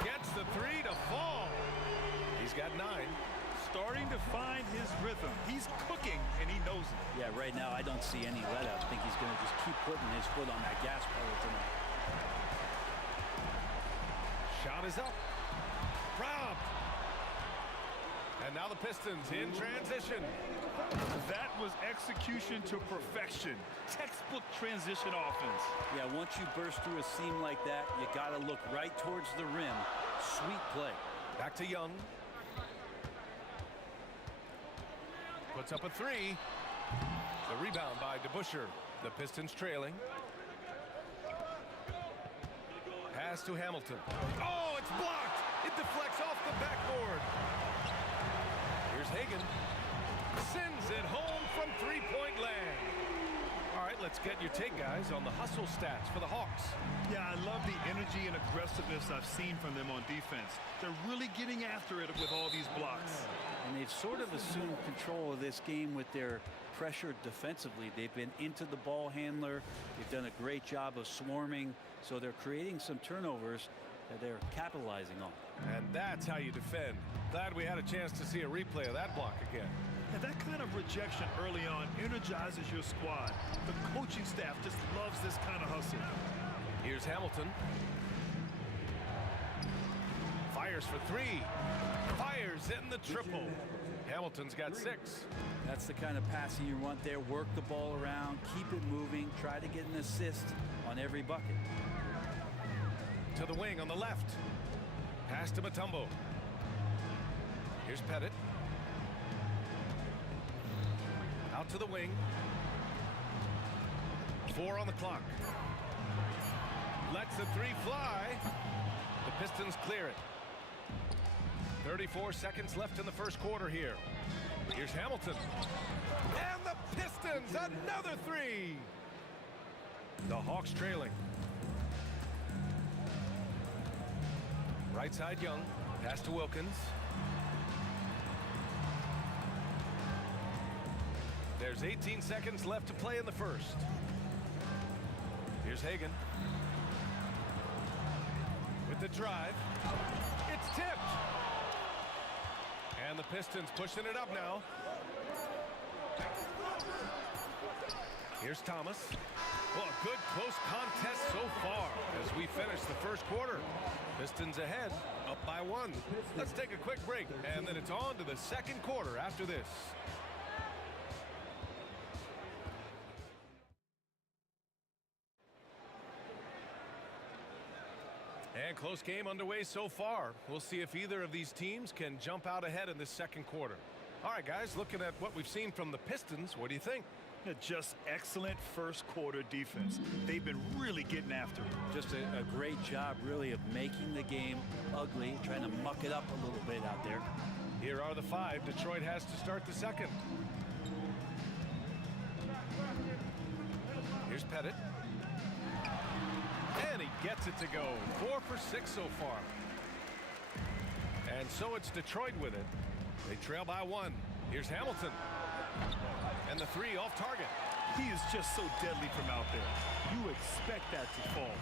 Gets the 3 to fall. He's got 9. Starting to find his rhythm. He's cooking, and he knows it. Yeah, right now I don't see any let up. I think he's going to just keep putting his foot on that gas pedal tonight. Shot is up. Robbed. And now the Pistons in transition. That was execution to perfection. Textbook transition offense. Yeah, once you burst through a seam like that, you got to look right towards the rim. Sweet play. Back to Young. Puts up a three. The rebound by DeBusschere. The Pistons trailing. Pass to Hamilton. Oh, it's blocked. It deflects off the backboard. Here's Hagan. Sends it home from three-point land. All right, let's get your take, guys, on the hustle stats for the Hawks. Yeah, I love the energy and aggressiveness I've seen from them on defense. They're really getting after it with all these blocks. And they've sort of assumed control of this game with their pressure defensively. They've been into the ball handler. They've done a great job of swarming. So they're creating some turnovers that they're capitalizing on. And that's how you defend. Glad we had a chance to see a replay of that block again. And that kind of rejection early on energizes your squad. The coaching staff just loves this kind of hustle. Here's Hamilton. Fires for three. Fires in the triple. Hamilton's got 6. That's the kind of passing you want there. Work the ball around, keep it moving, try to get an assist on every bucket. To the wing on the left. Pass to Mutombo. Here's Pettit. Out to the wing. 4 on the clock. Lets the three fly. The Pistons clear it. 34 seconds left in the first quarter here. Here's Hamilton. And the Pistons, another three. The Hawks trailing. Right side Young. Pass to Wilkins. There's 18 seconds left to play in the first. Here's Hagan. With the drive. It's tipped. And the Pistons pushing it up now. Here's Thomas. Well, a good close contest so far as we finish the first quarter. Pistons ahead, up by 1. Let's take a quick break, and then it's on to the second quarter after this. And close game underway so far. We'll see if either of these teams can jump out ahead in this second quarter. All right, guys, looking at what we've seen from the Pistons, what do you think? Yeah, just excellent first quarter defense. They've been really getting after it. Just a great job, really, of making the game ugly, trying to muck it up a little bit out there. Here are the 5 Detroit has to start the second. Here's Pettit. And he gets it to go. 4 for 6 so far. And so it's Detroit with it. They trail by 1. Here's Hamilton. And the 3 off target. He is just so deadly from out there. You expect that to fall.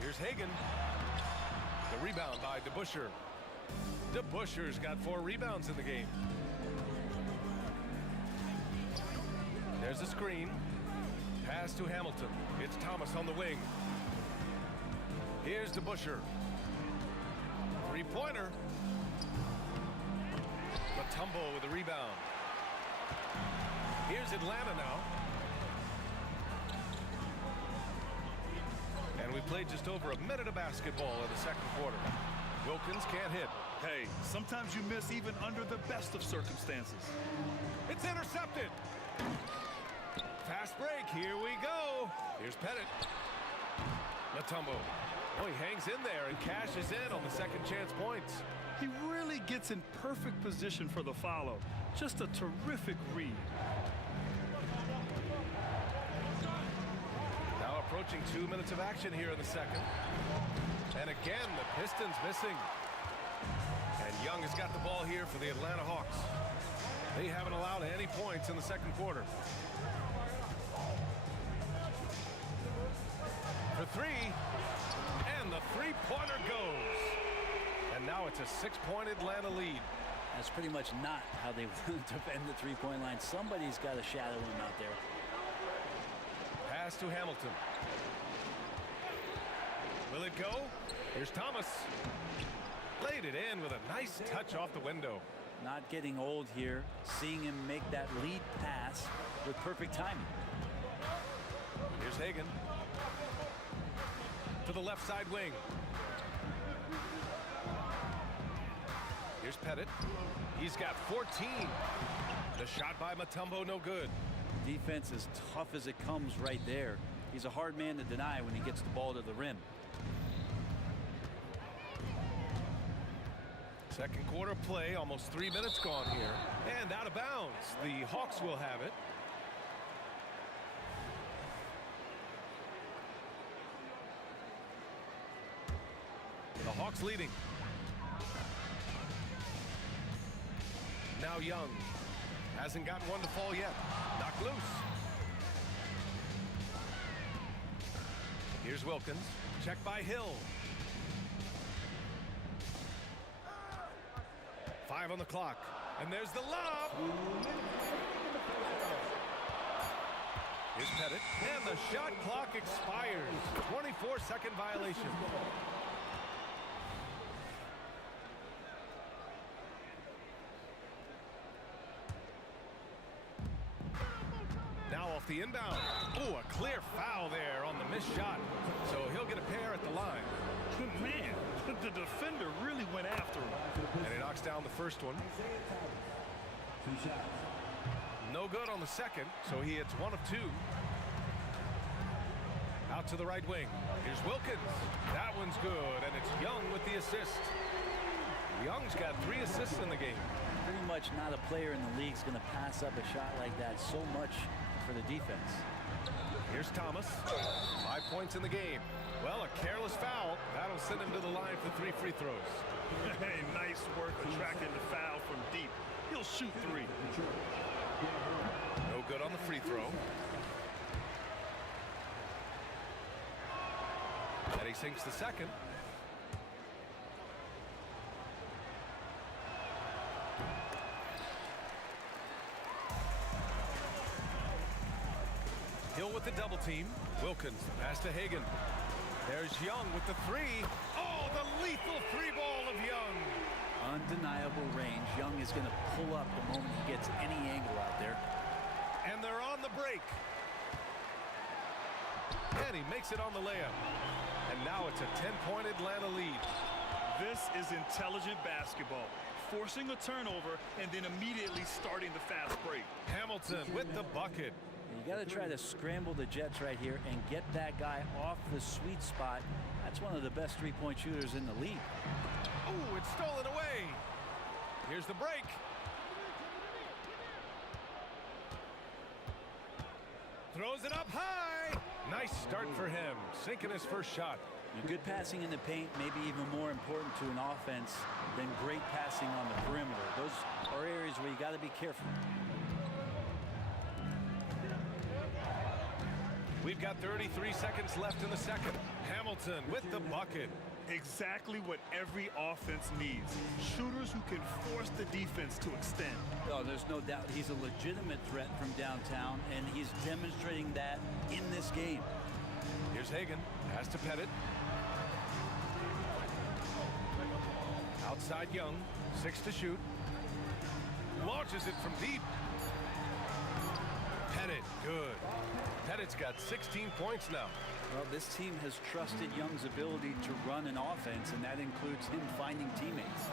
Here's Hagan. The rebound by DeBusschere. DeBusschere's got 4 rebounds in the game. There's a screen. Pass to Hamilton. It's Thomas on the wing. Here's DeBusschere. 3-pointer. Mutombo with the rebound. Here's Atlanta now. And we played just over a minute of basketball in the second quarter. Wilkins can't hit. Hey, sometimes you miss even under the best of circumstances. It's intercepted. Fast break. Here we go. Here's Pettit. Mutombo. Oh, he hangs in there and cashes in on the second chance points. He really gets in perfect position for the follow. Just a terrific read. Now approaching 2 minutes of action here in the second. And again, the Pistons missing. And Young has got the ball here for the Atlanta Hawks. They haven't allowed any points in the second quarter. For 3. And the 3-pointer goes. And now it's a 6-point Atlanta lead. That's pretty much not how they defend the 3-point line. Somebody's got to shadow him out there. Pass to Hamilton. Will it go? Here's Thomas. Laid it in with a nice touch off the window. Not getting old here. Seeing him make that lead pass with perfect timing. Here's Hagan. To the left side wing. Here's Pettit. He's got 14. The shot by Mutombo, no good. Defense as tough as it comes right there. He's a hard man to deny when he gets the ball to the rim. Second quarter play, almost 3 minutes gone here. And out of bounds. The Hawks will have it. The Hawks leading. Now Young. Hasn't got one to fall yet. Knocked loose. Here's Wilkins. Check by Hill. 5 on the clock. And there's the lob. Here's Pettit. And the shot clock expires. 24-second violation. Now off the inbound. Oh, a clear foul there on the missed shot. So he'll get a pair at the line. Man, the defender really went after him. And he knocks down the first one. No good on the second, so he hits 1 of 2. Out to the right wing. Here's Wilkins. That one's good, and it's Young with the assist. Young's got 3 assists in the game. Pretty much not a player in the league is going to pass up a shot like that so much for the defense. Here's Thomas. 5 points in the game. Well, a careless foul. That'll send him to the line for 3 free throws. Hey, nice work attracting the foul from deep. He'll shoot 3. No good on the free throw. And he sinks the second. Hill with the double team. Wilkins, pass to Hagan. There's Young with the 3. Oh, the lethal 3-ball of Young. Undeniable range. Young is going to pull up the moment he gets any angle out there. And they're on the break. And he makes it on the layup. And now it's a 10-point Atlanta lead. This is intelligent basketball. Forcing a turnover and then immediately starting the fast break. Hamilton with the bucket. You got to try to scramble the Jets right here and get that guy off the sweet spot. That's one of the best three-point shooters in the league. Ooh, it's stolen away. Here's the break. Throws it up high. Nice start for him. Sinking his first shot. Good passing in the paint may be even more important to an offense than great passing on the perimeter. Those are areas where you got to be careful. We've got 33 seconds left in the second. Hamilton with the bucket. Exactly what every offense needs. Shooters who can force the defense to extend. Oh, there's no doubt he's a legitimate threat from downtown, and he's demonstrating that in this game. Here's Hagan. Pass to Pettit. Outside Young. 6 to shoot. Launches it from deep. Pettit, good. Pettit's got 16 points now. Well, this team has trusted Young's ability to run an offense, and that includes him finding teammates.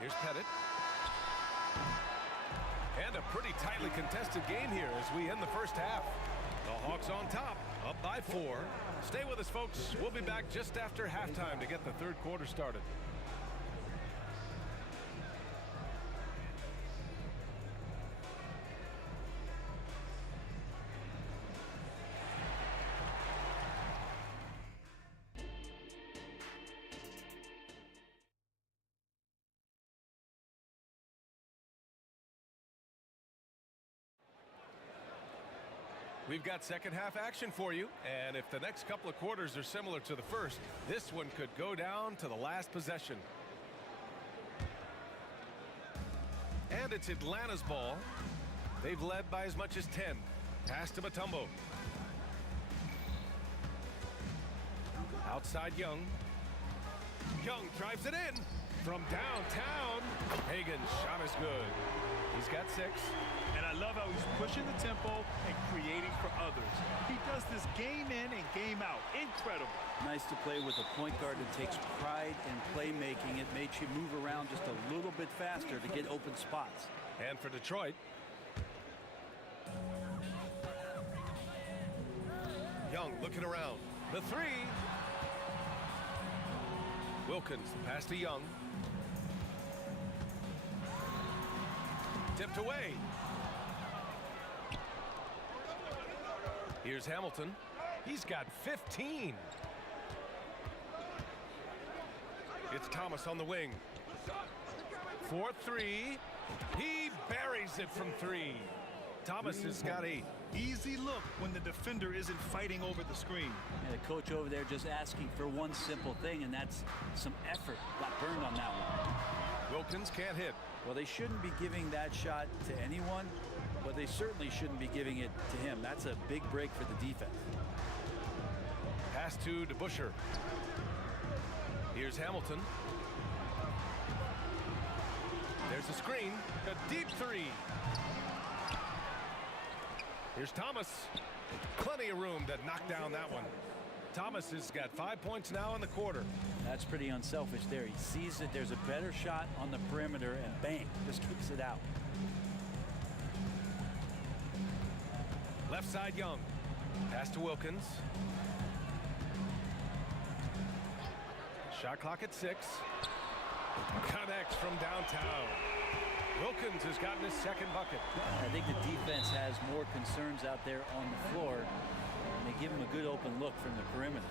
Here's Pettit. And a pretty tightly contested game here as we end the first half. The Hawks on top, up by 4. Stay with us, folks. We'll be back just after halftime to get the third quarter started. We've got second half action for you, and if the next couple of quarters are similar to the first, this one could go down to the last possession. And it's Atlanta's ball. They've led by as much as 10. Pass to Mutombo. Outside Young. Young drives it in from downtown. Hagen's shot is good. He's got 6. And I love how he's pushing the tempo and creating for others. He does this game in and game out. Incredible. Nice to play with a point guard that takes pride in playmaking. It makes you move around just a little bit faster to get open spots. And for Detroit, Young looking around. The 3. Wilkins, the pass to Young. Tipped away. Here's Hamilton. He's got 15. It's Thomas on the wing. 4-3. He buries it from 3. Thomas has got 8. Easy look when the defender isn't fighting over the screen. And the coach over there just asking for one simple thing, and that's some effort. Got burned on that one. Wilkins can't hit. Well, they shouldn't be giving that shot to anyone, but they certainly shouldn't be giving it to him. That's a big break for the defense. Pass to DeBusschere. Here's Hamilton. There's a screen. A deep 3. Here's Thomas. Plenty of room to knock down that one. Thomas has got 5 points now in the quarter. That's pretty unselfish there. He sees that there's a better shot on the perimeter and bang, just kicks it out. Left side Young. Pass to Wilkins. Shot clock at 6. Connects from downtown. Wilkins has gotten his 2nd bucket. I think the defense has more concerns out there on the floor, and they give him a good open look from the perimeter.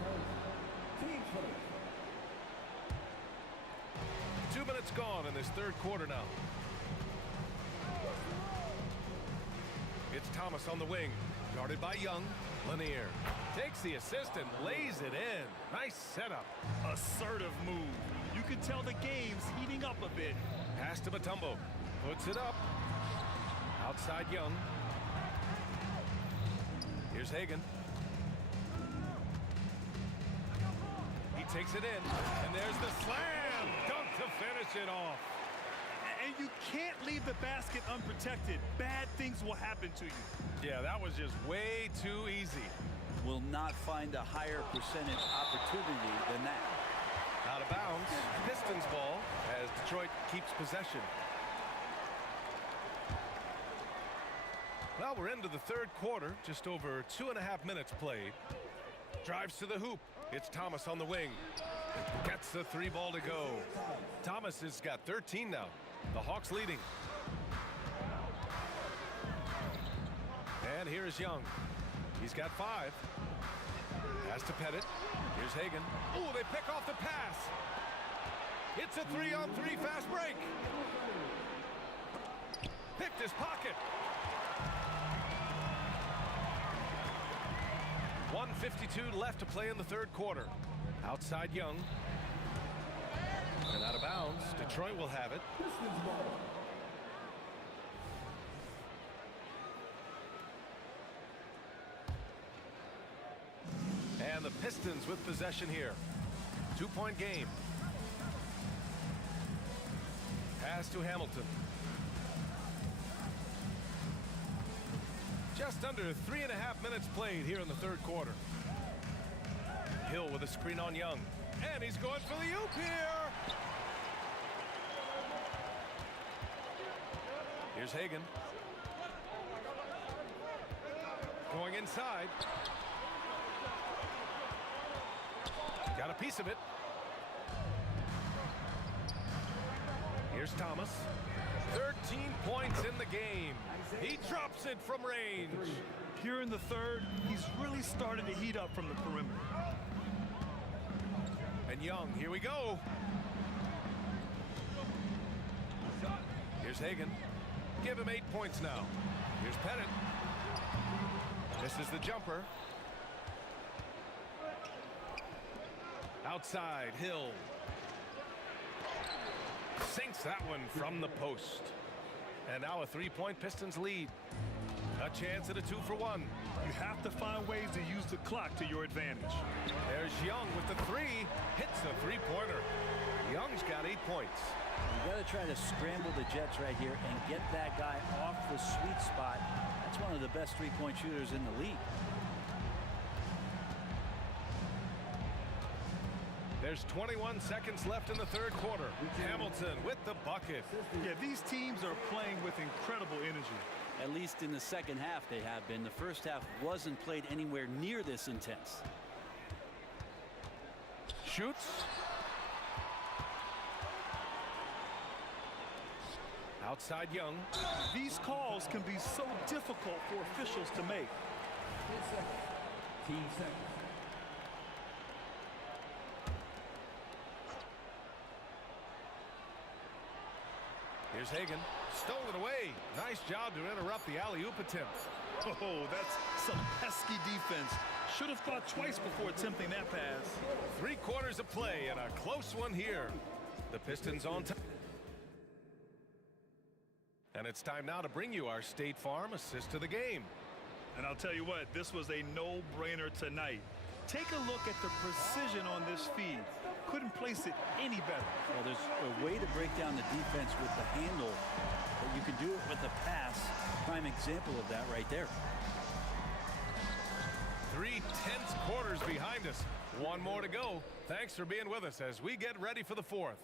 2 minutes gone in this 3rd quarter now. It's Thomas on the wing, guarded by Young. Lanier takes the assist and lays it in. Nice setup. Assertive move. You can tell the game's heating up a bit. Pass to Mutombo. Puts it up. Outside Young. Here's Hagen. He takes it in, and there's the slam dunk to finish it off. And you can't leave the basket unprotected. Bad things will happen to you. Yeah, that was just way too easy. Will not find a higher percentage opportunity than that. Out of bounds. Pistons ball as Detroit keeps possession. Well, we're into the 3rd quarter. Just over 2.5 minutes played. Drives to the hoop. It's Thomas on the wing. Gets the 3 ball to go. Thomas has got 13 now. The Hawks leading. And here is Young. He's got 5. Pass to Pettit. Here's Hagen. Oh, they pick off the pass. It's a 3-on-3 fast break. Picked his pocket. 1:52 left to play in the 3rd quarter. Outside Young. And out of bounds. Detroit will have it. And the Pistons with possession here. 2-point game. Pass to Hamilton. Just under 3.5 minutes played here in the 3rd quarter. Hill with a screen on Young. And he's going for the oop here. Here's Hagen. Going inside. Got a piece of it. Here's Thomas. 13 points in the game. He drops it from range. Here in the 3rd, he's really started to heat up from the perimeter. And Young, here we go. Here's Hagen. Give him 8 points now. Here's Pettit. Misses the jumper. Outside, Hill. Sinks that one from the post. And now a 3-point Pistons lead. A chance at a 2-for-1. You have to find ways to use the clock to your advantage. There's Young with the three. Hits the three-pointer. Young's got 8 points. You got to try to scramble the Jets right here and get that guy off the sweet spot. That's one of the best three-point shooters in the league. There's 21 seconds left in the third quarter. Hamilton with the bucket. Yeah, these teams are playing with incredible energy. At least in the second half they have been. The first half wasn't played anywhere near this intense. Shoots. Outside Young. These calls can be so difficult for officials to make. 10 seconds. Team seconds. Here's Hagan. Stolen away. Nice job to interrupt the alley-oop attempt. Oh, that's some pesky defense. Should have thought twice before attempting that pass. 3 quarters of play and a close one here. The Pistons on top. And it's time now to bring you our State Farm assist of the game. And I'll tell you what, this was a no-brainer tonight. Take a look at the precision on this feed. Couldn't place it any better. Well, there's a way to break down the defense with the handle, but you can do it with the pass. Prime example of that right there. 3 tense quarters behind us. 1 more to go. Thanks for being with us as we get ready for the 4th.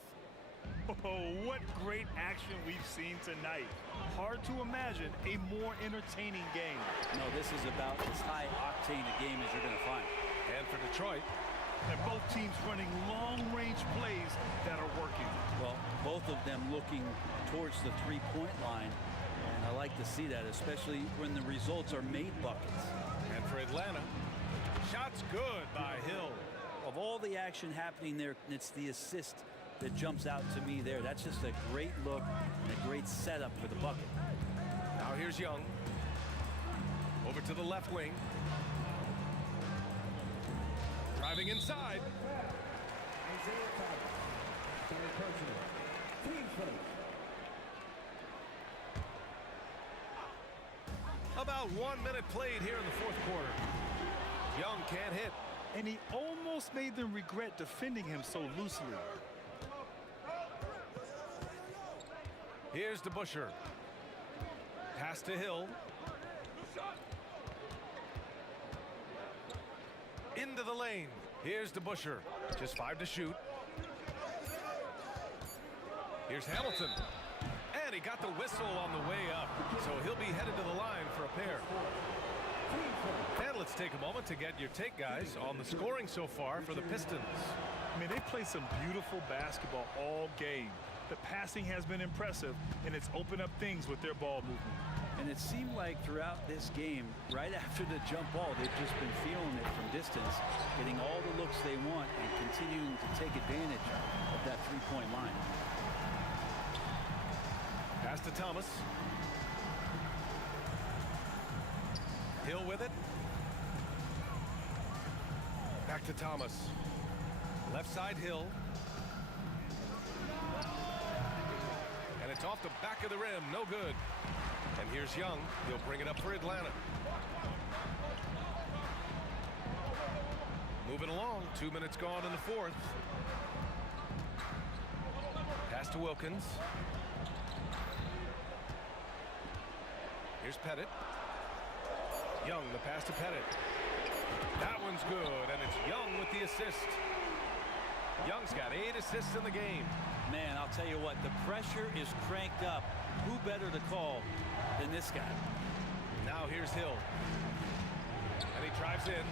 Oh, what great action we've seen tonight. Hard to imagine a more entertaining game. No, this is about as high-octane a game as you're going to find. And for Detroit. And both teams running long-range plays that are working. Well, both of them looking towards the three-point line. And I like to see that, especially when the results are made buckets. And for Atlanta, shots good by Hill. Of all the action happening there, it's the assist that jumps out to me there. That's just a great look and a great setup for the bucket. Now here's Young. Over to the left wing. Driving inside. About 1 minute played here in the 4th quarter. Young can't hit. And he almost made them regret defending him so loosely. Here's DeBusschere. Pass to Hill. Into the lane. Here's DeBusschere. Just 5 to shoot. Here's Hamilton. And he got the whistle on the way up. So he'll be headed to the line for a pair. And let's take a moment to get your take, guys, on the scoring so far for the Pistons. I mean, they play some beautiful basketball all game. The passing has been impressive, and it's opened up things with their ball movement. And it seemed like throughout this game, right after the jump ball, they've just been feeling it from distance, getting all the looks they want and continuing to take advantage of that three-point line. Pass to Thomas. Hill with it. Back to Thomas. Left side Hill. And it's off the back of the rim. No good. And here's Young. He'll bring it up for Atlanta. Moving along. 2 minutes gone in the 4th. Pass to Wilkins. Here's Pettit. Young, the pass to Pettit. That one's good, and it's Young with the assist. Young's got 8 assists in the game. Man, I'll tell you what, the pressure is cranked up. Who better to call than this guy? Now here's Hill. And he drives in.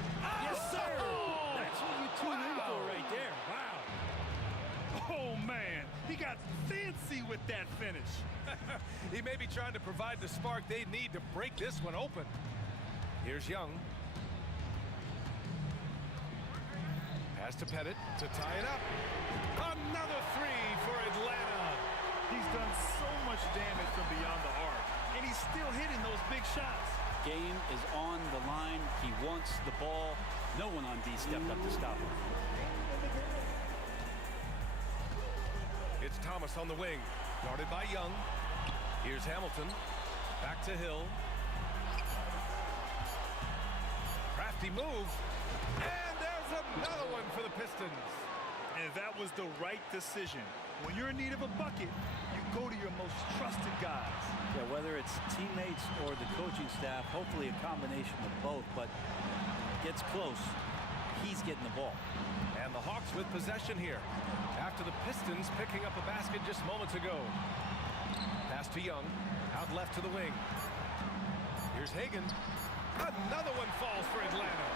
Yes, sir! Oh! That's what you tune in for right there. Wow. Oh, man. He got fancy with that finish. He may be trying to provide the spark they need to break this one open. Here's Young. Pass to Pettit to tie it up. Another 3 for Atlanta. He's done so much damage from beyond the arc, and he's still hitting those big shots. Game is on the line. He wants the ball. No one on D stepped up to stop him. It's Thomas on the wing. Guarded by Young. Here's Hamilton. Back to Hill. Nifty move. And there's another one for the Pistons. And that was the right decision. When you're in need of a bucket, you go to your most trusted guys. Yeah, whether it's teammates or the coaching staff, hopefully a combination of both, but gets close, he's getting the ball. And the Hawks with possession here after the Pistons picking up a basket just moments ago. Pass to Young, out left to the wing. Here's Hagan. Another one falls for Atlanta.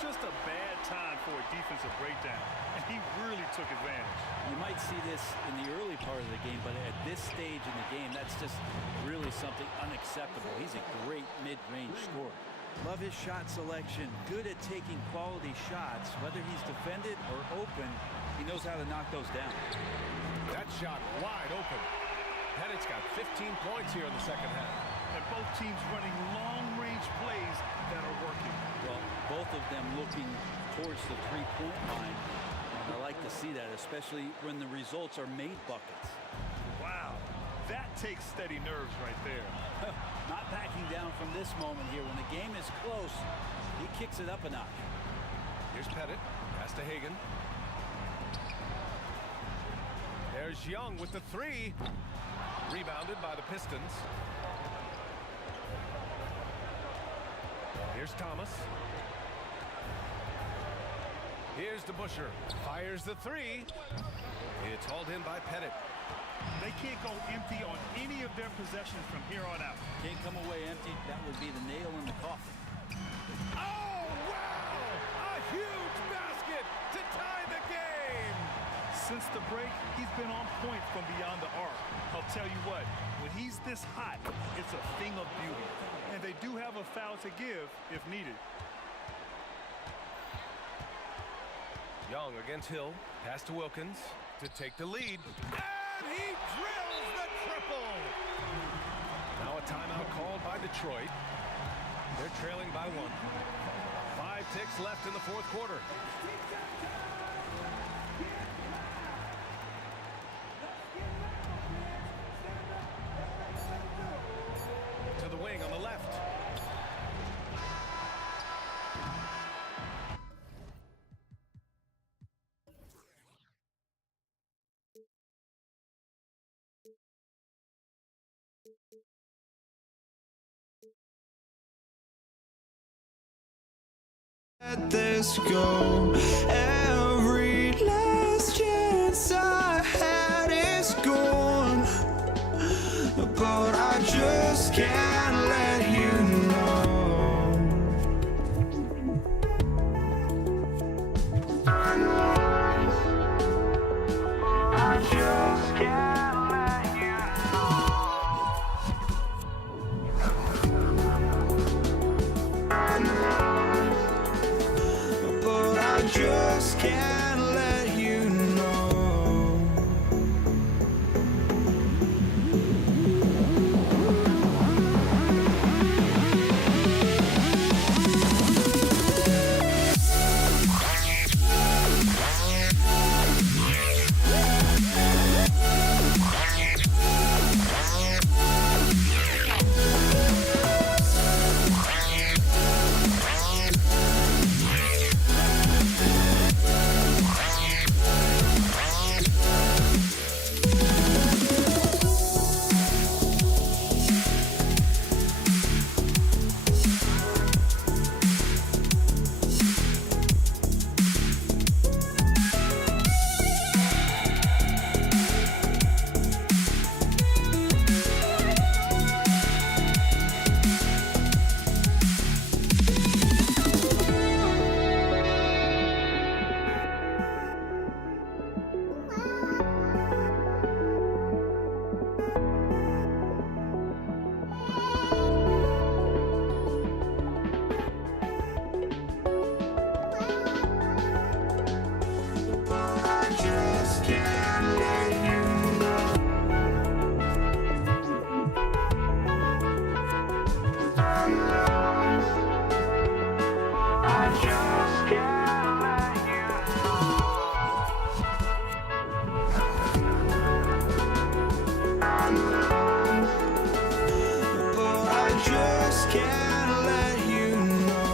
Just a bad time for a defensive breakdown, and he really took advantage. You might see this in the early part of the game, but at this stage in the game, that's just really something unacceptable. He's a great mid-range scorer. Love his shot selection. Good at taking quality shots. Whether he's defended or open, he knows how to knock those down. That shot wide open. Pettit's got 15 points here in the second half. And both teams running long-range plays that are working. Well, both of them looking towards the three-point line. And I like to see that, especially when the results are made buckets. Wow, that takes steady nerves right there. Not backing down from this moment here. When the game is close, he kicks it up a notch. Here's Pettit. Pass to Hagan. There's Young with the three. Rebounded by the Pistons. Here's Thomas. Here's DeBusschere. Fires the three. It's hauled in by Pettit. They can't go empty on any of their possessions from here on out. Can't come away empty. That would be the nail in the coffin. Oh, wow! A huge basket to tie the game! Since the break, he's been on point from beyond the arc. I'll tell you what, when he's this hot, it's a thing of beauty. And they do have a foul to give if needed. Young against Hill. Pass to Wilkins to take the lead. And he drills the triple! Now a timeout called by Detroit. They're trailing by one. 5 ticks left in the fourth quarter. To the wing on the left. Let this go. Every last chance I had is gone, but I just can't let you know. I just can't let you just can't let you know. Can't let you know.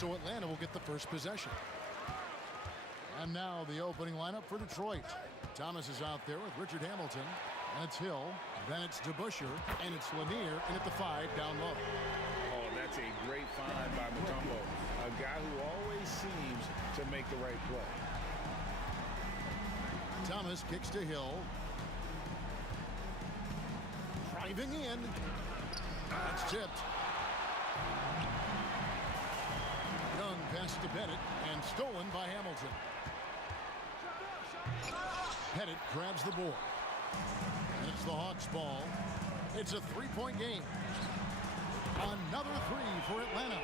So Atlanta will get the first possession. And now the opening lineup for Detroit. Thomas is out there with Richard Hamilton. And it's Hill. Then it's DeBusschere. And it's Lanier in at the 5 down low. Oh, that's a great find by Mutombo. A guy who always seems to make the right play. Thomas kicks to Hill. Driving in. That's tipped. Young pass to Bennett and stolen by Hamilton. Pettit grabs the board. And it's the Hawks' ball. It's a 3-point game. Another 3 for Atlanta.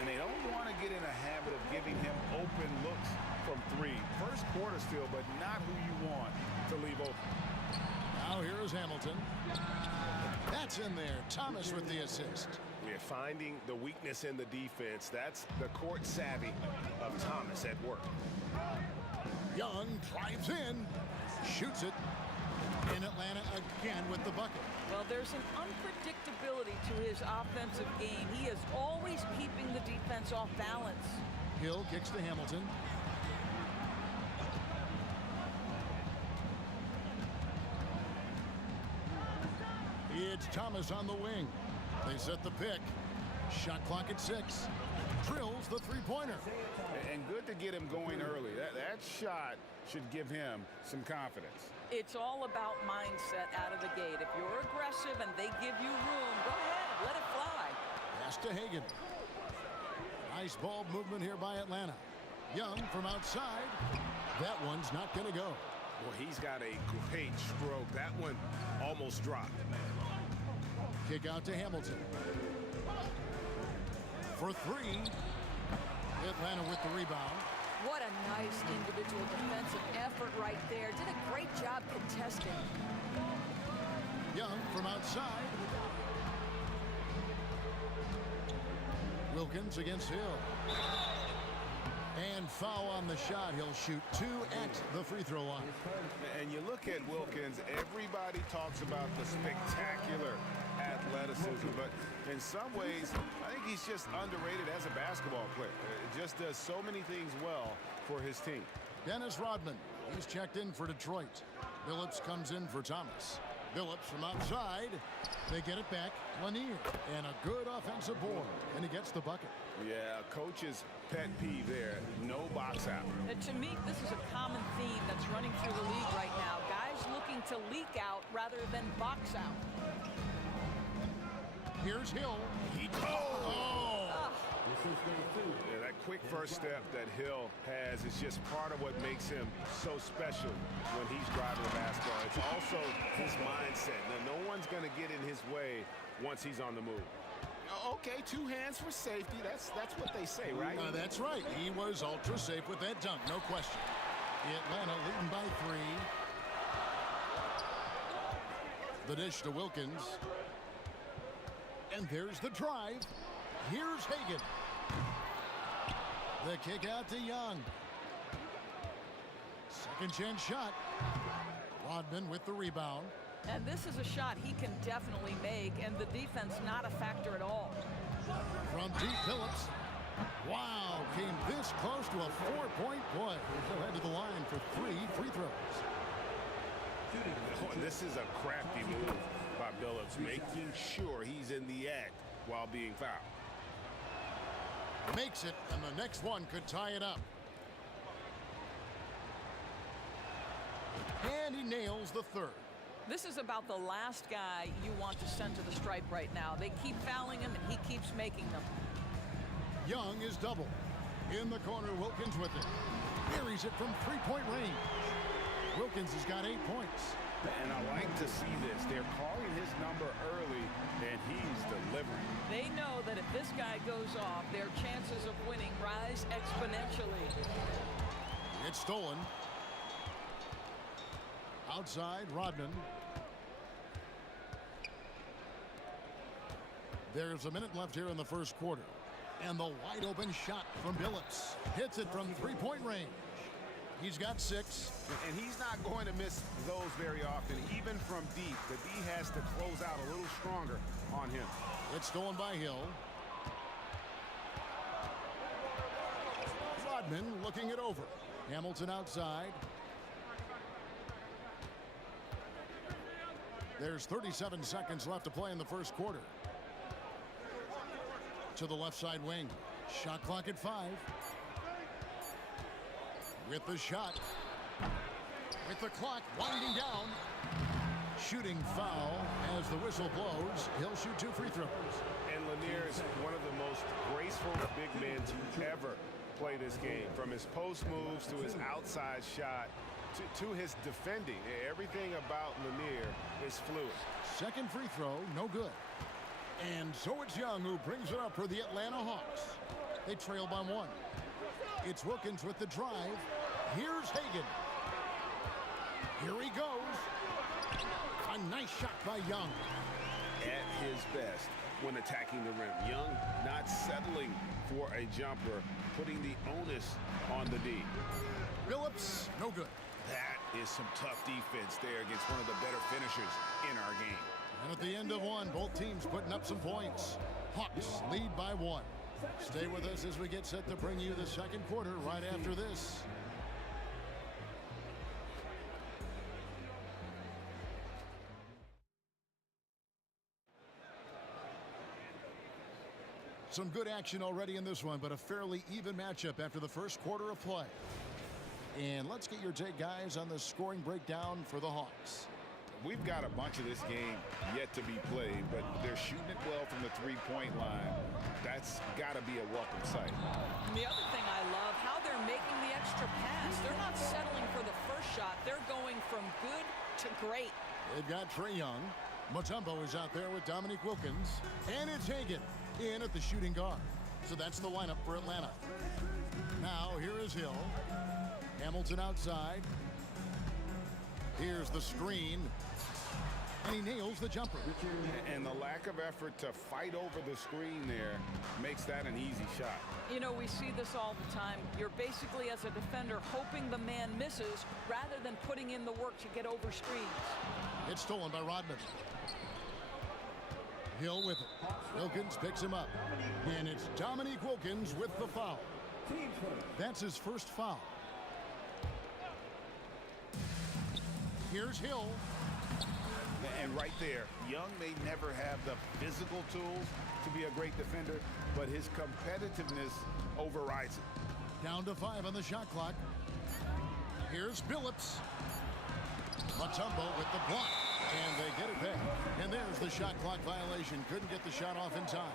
And they don't want to get in a habit of giving him open looks from 3. First quarter still, but not who you want to leave open. Now here is Hamilton. That's in there. Thomas with the assist. We're finding the weakness in the defense. That's the court savvy of Thomas at work. Young drives in, shoots it. In Atlanta again with the bucket. Well, there's an unpredictability to his offensive game. He is always keeping the defense off balance. Hill kicks to Hamilton. It's Thomas on the wing. They set the pick. Shot clock at 6. Drills the 3-pointer. And good to get him going early. That shot should give him some confidence. It's all about mindset out of the gate. If you're aggressive and they give you room, go ahead, let it fly. Pass to Hagan. Nice ball movement here by Atlanta. Young from outside. That one's not going to go. Well, he's got a great stroke. That one almost dropped. Kick out to Hamilton. For 3. Atlanta with the rebound. What a nice individual defensive effort right there. Did a great job contesting. Young from outside. Wilkins against Hill. And foul on the shot. He'll shoot 2 at the free throw line. And you look at Wilkins, everybody talks about the spectacular athleticism, but in some ways, I think he's just underrated as a basketball player. Just does so many things well for his team. Dennis Rodman, he's checked in for Detroit. Billups comes in for Thomas. Billups from outside. They get it back. Lanier. And a good offensive board. And he gets the bucket. Yeah, coach's pet peeve there. No box out. To me, this is a common theme that's running through the league right now. Guys looking to leak out rather than box out. Here's Hill. Yeah, that quick first step that Hill has is just part of what makes him so special when he's driving the basketball. It's also his mindset. Now, no one's going to get in his way once he's on the move. Okay, 2 hands for safety. That's what they say, right? That's right. He was ultra safe with that dunk, no question. Atlanta leading by 3. The dish to Wilkins. And there's the drive. Here's Hagan. The kick out to Young. Second chance shot. Rodman with the rebound. And this is a shot he can definitely make, and the defense not a factor at all. From deep, Phillips. Wow, came this close to a 4-point play. He'll head to the line for 3 free throws. Oh, this is a crafty move by Billups, making sure he's in the act while being fouled. Makes it, and the next one could tie it up. And he nails the 3rd. This is about the last guy you want to send to the stripe right now. They keep fouling him, and he keeps making them. Young is double. In the corner, Wilkins with it. Buries it from 3-point range. Wilkins has got 8 points. And I like to see this. They're calling his number early, and he's delivering. They know that if this guy goes off, their chances of winning rise exponentially. It's stolen. Outside, Rodman. There's a minute left here in the first quarter. And the wide open shot from Billups. Hits it from 3-point range. He's got 6. And he's not going to miss those very often, even from deep. The D has to close out a little stronger on him. It's stolen by Hill. Rodman looking it over. Hamilton outside. There's 37 seconds left to play in the first quarter. To the left side wing. Shot clock at 5. With the shot. With the clock winding down. Shooting foul as the whistle blows. He'll shoot 2 free throws. And Lanier is one of the most graceful big men to ever play this game. From his post moves to his outside shot to his defending. Everything about Lanier is fluid. Second free throw, no good. And so it's Young who brings it up for the Atlanta Hawks. They trail by 1. It's Wilkins with the drive. Here's Hagan. Here he goes. A nice shot by Young. At his best when attacking the rim. Young not settling for a jumper, putting the onus on the D. Phillips, no good. That is some tough defense there against one of the better finishers in our game. And at the end of 1, both teams putting up some points. Hawks lead by 1. Stay with us as we get set to bring you the second quarter right after this. Some good action already in this one, but a fairly even matchup after the first quarter of play. And let's get your take, guys, on the scoring breakdown for the Hawks. We've got a bunch of this game yet to be played, but they're shooting it well from the three-point line. That's got to be a welcome sight. And the other thing I love, how they're making the extra pass. They're not settling for the first shot. They're going from good to great. They've got Trae Young. Mutombo is out there with Dominique Wilkins. And it's Hagan in at the shooting guard. So that's the lineup for Atlanta. Now here is Hill. Hamilton outside. Here's the screen. And he nails the jumper. And the lack of effort to fight over the screen there makes that an easy shot. You know, we see this all the time. You're basically, as a defender, hoping the man misses rather than putting in the work to get over screens. It's stolen by Rodman. Hill with it. Wilkins picks him up. And it's Dominique Wilkins with the foul. That's his first foul. Here's Hill. And right there, Young may never have the physical tools to be a great defender, but his competitiveness overrides it. Down to 5 on the shot clock. Here's Billups. Mutombo with the block. And they get it back. And there's the shot clock violation. Couldn't get the shot off in time.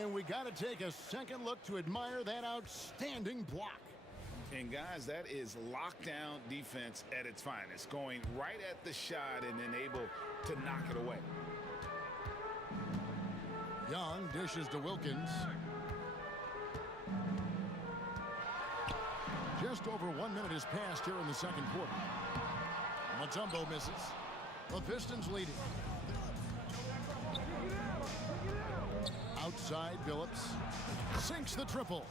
And we got to take a second look to admire that outstanding block. And guys, that is lockdown defense at its finest. Going right at the shot and then able to knock it away. Young dishes to Wilkins. Just over 1 minute has passed here in the second quarter. Mutombo misses. The Pistons leading. Outside, Billups sinks the triple.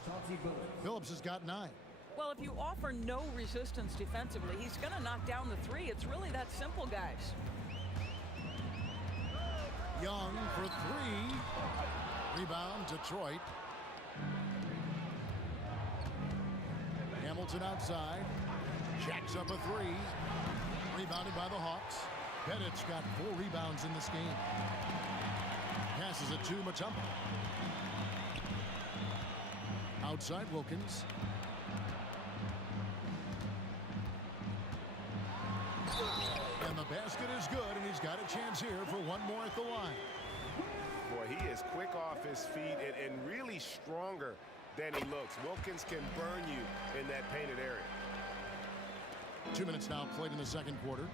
Billups has got 9. Well, if you offer no resistance defensively, he's going to knock down the 3. It's really that simple, guys. Young for 3. Rebound, Detroit. Hamilton outside. Jacks up a 3. Rebounded by the Hawks. Bennett's got 4 rebounds in this game. Passes it to Mutombo. Outside, Wilkins. And the basket is good, and he's got a chance here for one more at the line. Boy, he is quick off his feet and really stronger than he looks. Wilkins can burn you in that painted area. 2 minutes now played in the second quarter.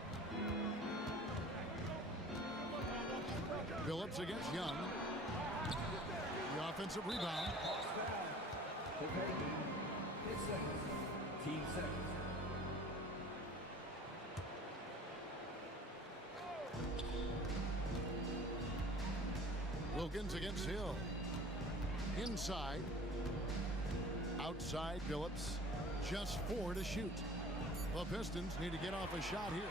Billups against Young. The offensive rebound. Team seconds. Wilkins against Hill. Inside. Outside, Billups. Just 4 to shoot. The Pistons need to get off a shot here.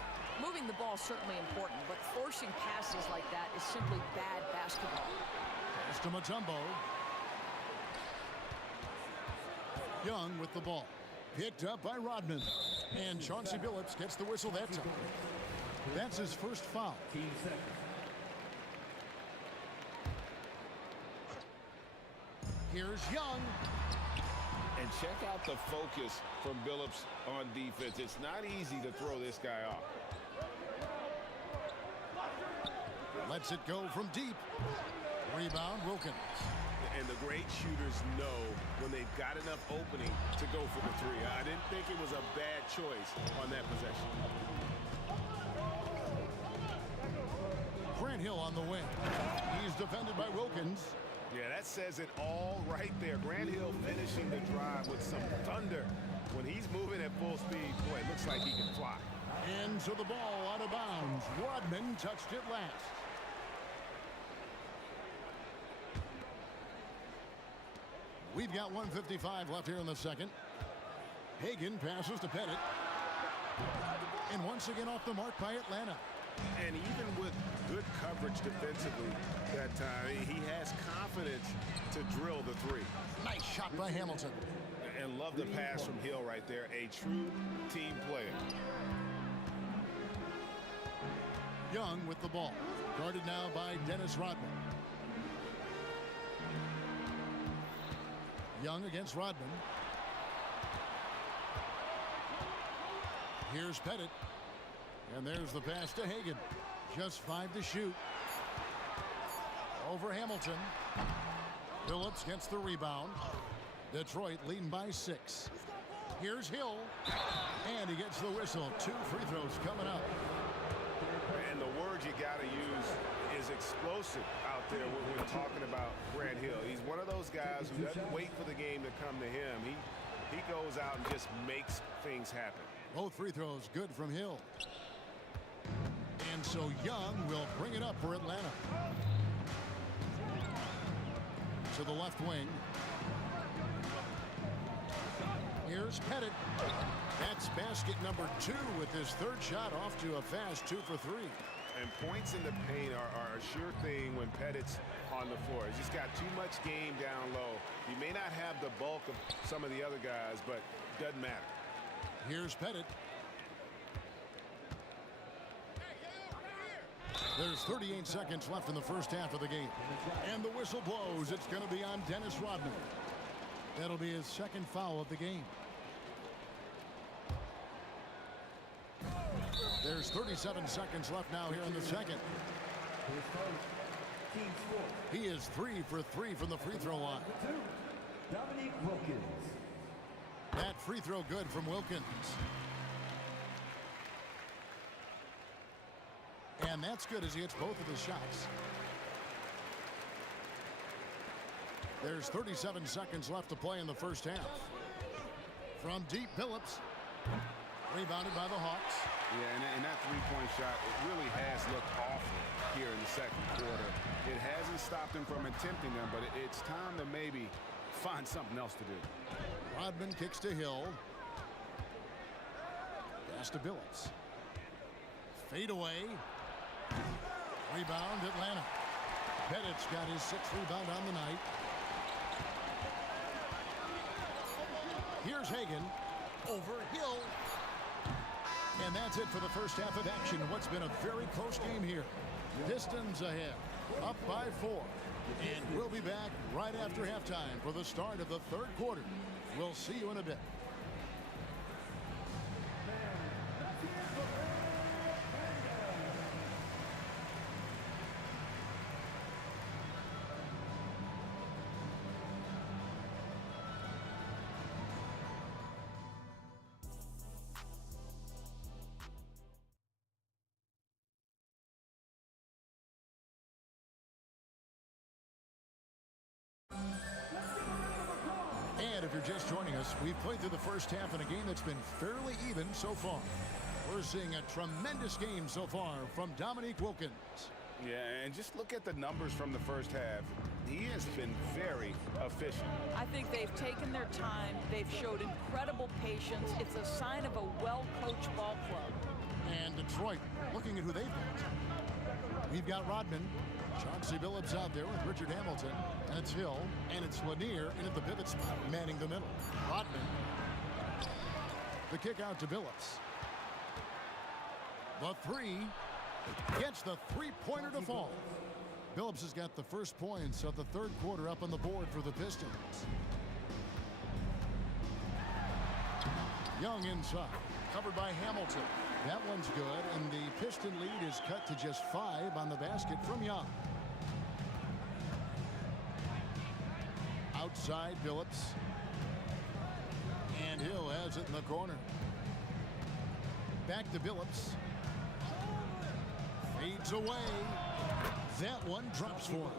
Moving the ball is certainly important, but forcing passes like that is simply bad basketball. Pass to Mutombo. Young with the ball. Picked up by Rodman. And Chauncey Billups gets the whistle that time. That's his first foul. Here's Young. And check out the focus from Billups on defense. It's not easy to throw this guy off. Lets it go from deep. Rebound, Wilkins. And the great shooters know when they've got enough opening to go for the three. I didn't think it was a bad choice on that possession. Grant Hill on the wing. He's defended by Wilkins. Yeah, that says it all right there. Grant Hill finishing the drive with some thunder. When he's moving at full speed, boy, it looks like he can fly. Into the ball, out of bounds. Rodman touched it last. We've got 1:55 left here in the second. Hagan passes to Pettit. And once again off the mark by Atlanta. And even with good coverage defensively that time, he has confidence to drill the three. Nice shot by Hamilton. And love the pass from Hill right there. A true team player. Young with the ball. Guarded now by Dennis Rodman. Young against Rodman. Here's Pettit. And there's the pass to Hagan. Just 5 to shoot. Over Hamilton. Billups gets the rebound. Detroit leading by 6. Here's Hill. And he gets the whistle. 2 free throws coming up. And the word you got to use is explosive out there when we're talking about Grant Hill. He's one of those guys who doesn't wait for the game to come to him. He goes out and just makes things happen. Both free throws good from Hill. And so Young will bring it up for Atlanta. To the left wing. Here's Pettit. That's basket number 2 with his third shot off to a fast 2 for 3. And points in the paint are a sure thing when Pettit's on the floor. He's just got too much game down low. He may not have the bulk of some of the other guys, but doesn't matter. Here's Pettit. There's 38 seconds left in the first half of the game. And the whistle blows. It's going to be on Dennis Rodman. That'll be his second foul of the game. There's 37 seconds left now here in the second. He is 3 for 3 from the free throw line. Dominique Wilkins. That free throw good from Wilkins. And that's good as he hits both of his shots. There's 37 seconds left to play in the first half. From deep, Billups. Rebounded by the Hawks. Yeah, and that three-point shot, it really has looked awful here in the second quarter. It hasn't stopped him from attempting them, but it's time to maybe find something else to do. Rodman kicks to Hill. Pass to Billups. Fade away. Rebound, Atlanta. Pettit's got his 6th rebound on the night. Here's Hagan. Over Hill. And that's it for the first half of action. What's been a very close game here. Pistons ahead. Up by 4. And we'll be back right after halftime for the start of the third quarter. We'll see you in a bit. And if you're just joining us, we've played through the first half in a game that's been fairly even so far. We're seeing a tremendous game so far from Dominique Wilkins. Yeah, and just look at the numbers from the first half. He has been very efficient. I think they've taken their time. They've showed incredible patience. It's a sign of a well-coached ball club. And Detroit looking at who they've got. We've got Rodman. Chauncey Billups out there with Richard Hamilton. And it's Hill. And it's Lanier in at the pivot spot, manning the middle. Rodman. The kick out to Billups. The three. Gets the three-pointer to fall. Billups has got the first points of the third quarter up on the board for the Pistons. Young inside. Covered by Hamilton. That one's good, and the Piston lead is cut to just 5 on the basket from Young. Outside Billups. And Hill has it in the corner. Back to Billups. Fades away. That one drops for him.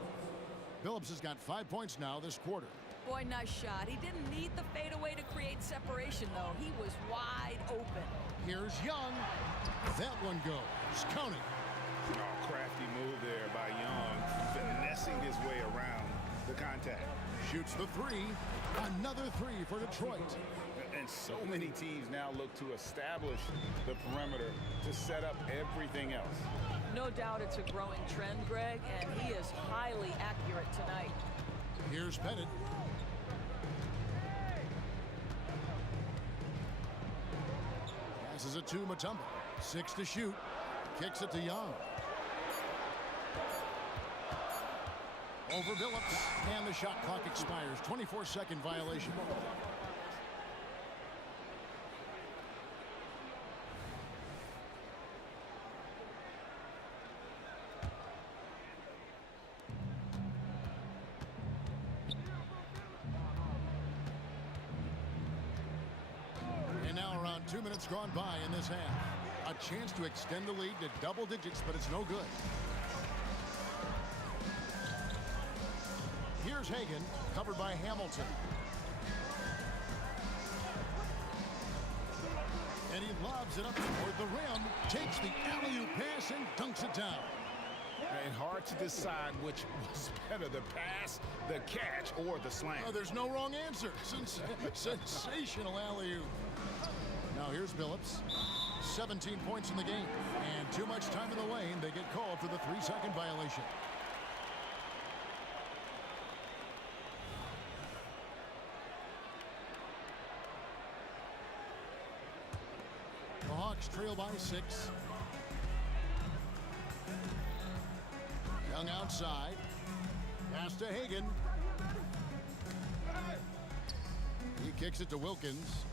Billups has got 5 points now this quarter. Boy, nice shot. He didn't need the fadeaway to create separation, though. He was wide open. Here's Young. That one goes. Counting. Oh, crafty move there by Young, finessing his way around the contact. Shoots the three. Another three for Detroit. And so many teams now look to establish the perimeter to set up everything else. No doubt it's a growing trend, Greg, and he is highly accurate tonight. Here's Bennett. Passes it to Mutombo. 6 to shoot. Kicks it to Young. Over Billups. And the shot clock expires. 24-second violation. And now around 2 minutes gone by in this half. A chance to extend the lead to double digits, but it's no good. Here's Hagan, covered by Hamilton. And he lobs it up toward the rim, takes the alley-oop pass and dunks it down. And hard to decide which was better, the pass, the catch, or the slam. Oh, there's no wrong answer. Sensational alley-oop. Now here's Billups. 17 points in the game. And too much time in the lane. They get called for the 3-second violation. The Hawks trail by 6. Young outside. Pass to Hagan. He kicks it to Wilkins.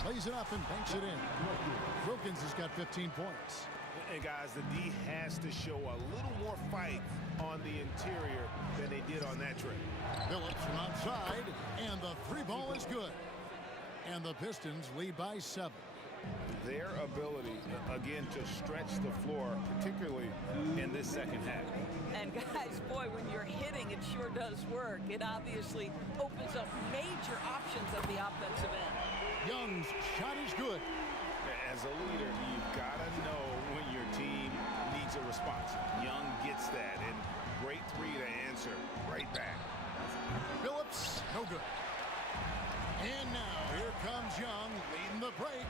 Plays it up and banks it in. Wilkins has got 15 points. And guys, the D has to show a little more fight on the interior than they did on that trip. Billups from outside, and the 3-ball is good. And the Pistons lead by 7. Their ability, again, to stretch the floor, particularly in this second half. And guys, boy, when you're hitting, it sure does work. It obviously opens up major options at the offensive end. Young's shot is good. As a leader, you've got to know when your team needs a response. Young gets that, and great three to answer right back. Billups, no good. And now, here comes Young, leading the break.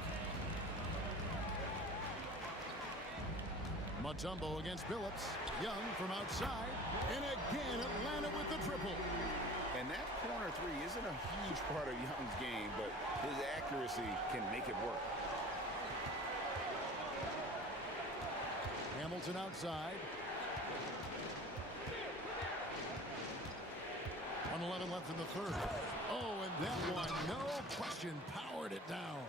Mutombo against Billups. Young from outside. And again, Atlanta with the triple. And that corner three isn't a huge part of Young's game, but his accuracy can make it work. Hamilton outside. 1:11 left in the third. Oh, and that one, no question, powered it down.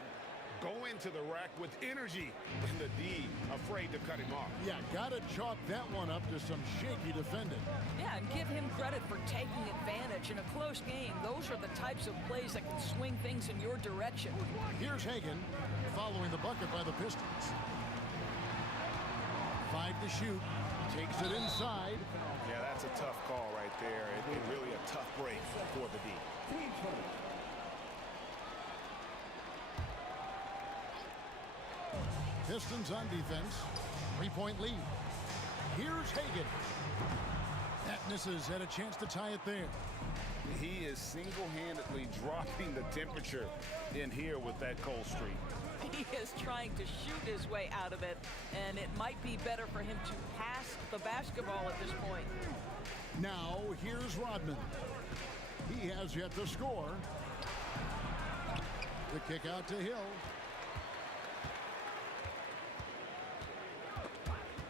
Go into the rack with energy, and the D afraid to cut him off. Yeah, gotta chalk that one up to some shaky defending. Yeah, and give him credit for taking advantage. In a close game, those are the types of plays that can swing things in your direction. Here's Hagan following the bucket by the Pistons. 5 to shoot. Takes it inside. Yeah, that's a tough call right there. It really a tough break for the D. Pistons on defense. 3-point lead. Here's Hagan. That misses. Had a chance to tie it there. He is single-handedly dropping the temperature in here with that cold streak. He is trying to shoot his way out of it, and it might be better for him to pass the basketball at this point. Now, here's Rodman. He has yet to score. The kick out to Hill.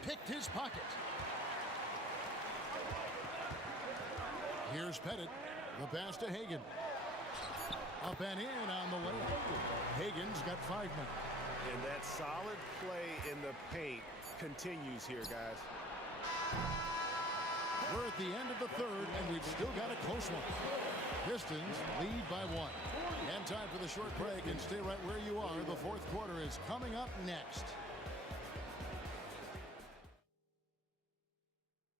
Picked his pocket. Here's Pettit. The pass to Hagan. Up and in on the way. Hagan's got 5 men. And that solid play in the paint continues here, guys. We're at the end of the third, and we've still got a close one. Pistons lead by 1. And time for the short break, and stay right where you are. The fourth quarter is coming up next.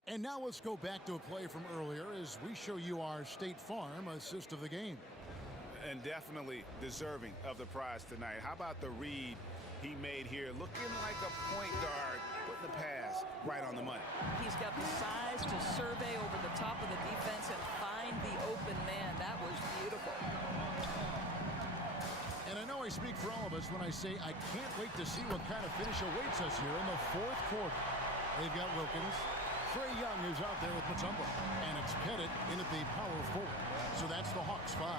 And now let's go back to a play from earlier as we show you our State Farm assist of the game. And definitely deserving of the prize tonight. How about the read he made here? Looking like a point guard, putting the pass right on the money. He's got the size to survey over the top of the defense and find the open man. That was beautiful. And I know I speak for all of us when I say I can't wait to see what kind of finish awaits us here in the fourth quarter. They've got Wilkins. Trae Young is out there with Mutombo. And it's Pettit in at the power forward. So that's the Hawks 5.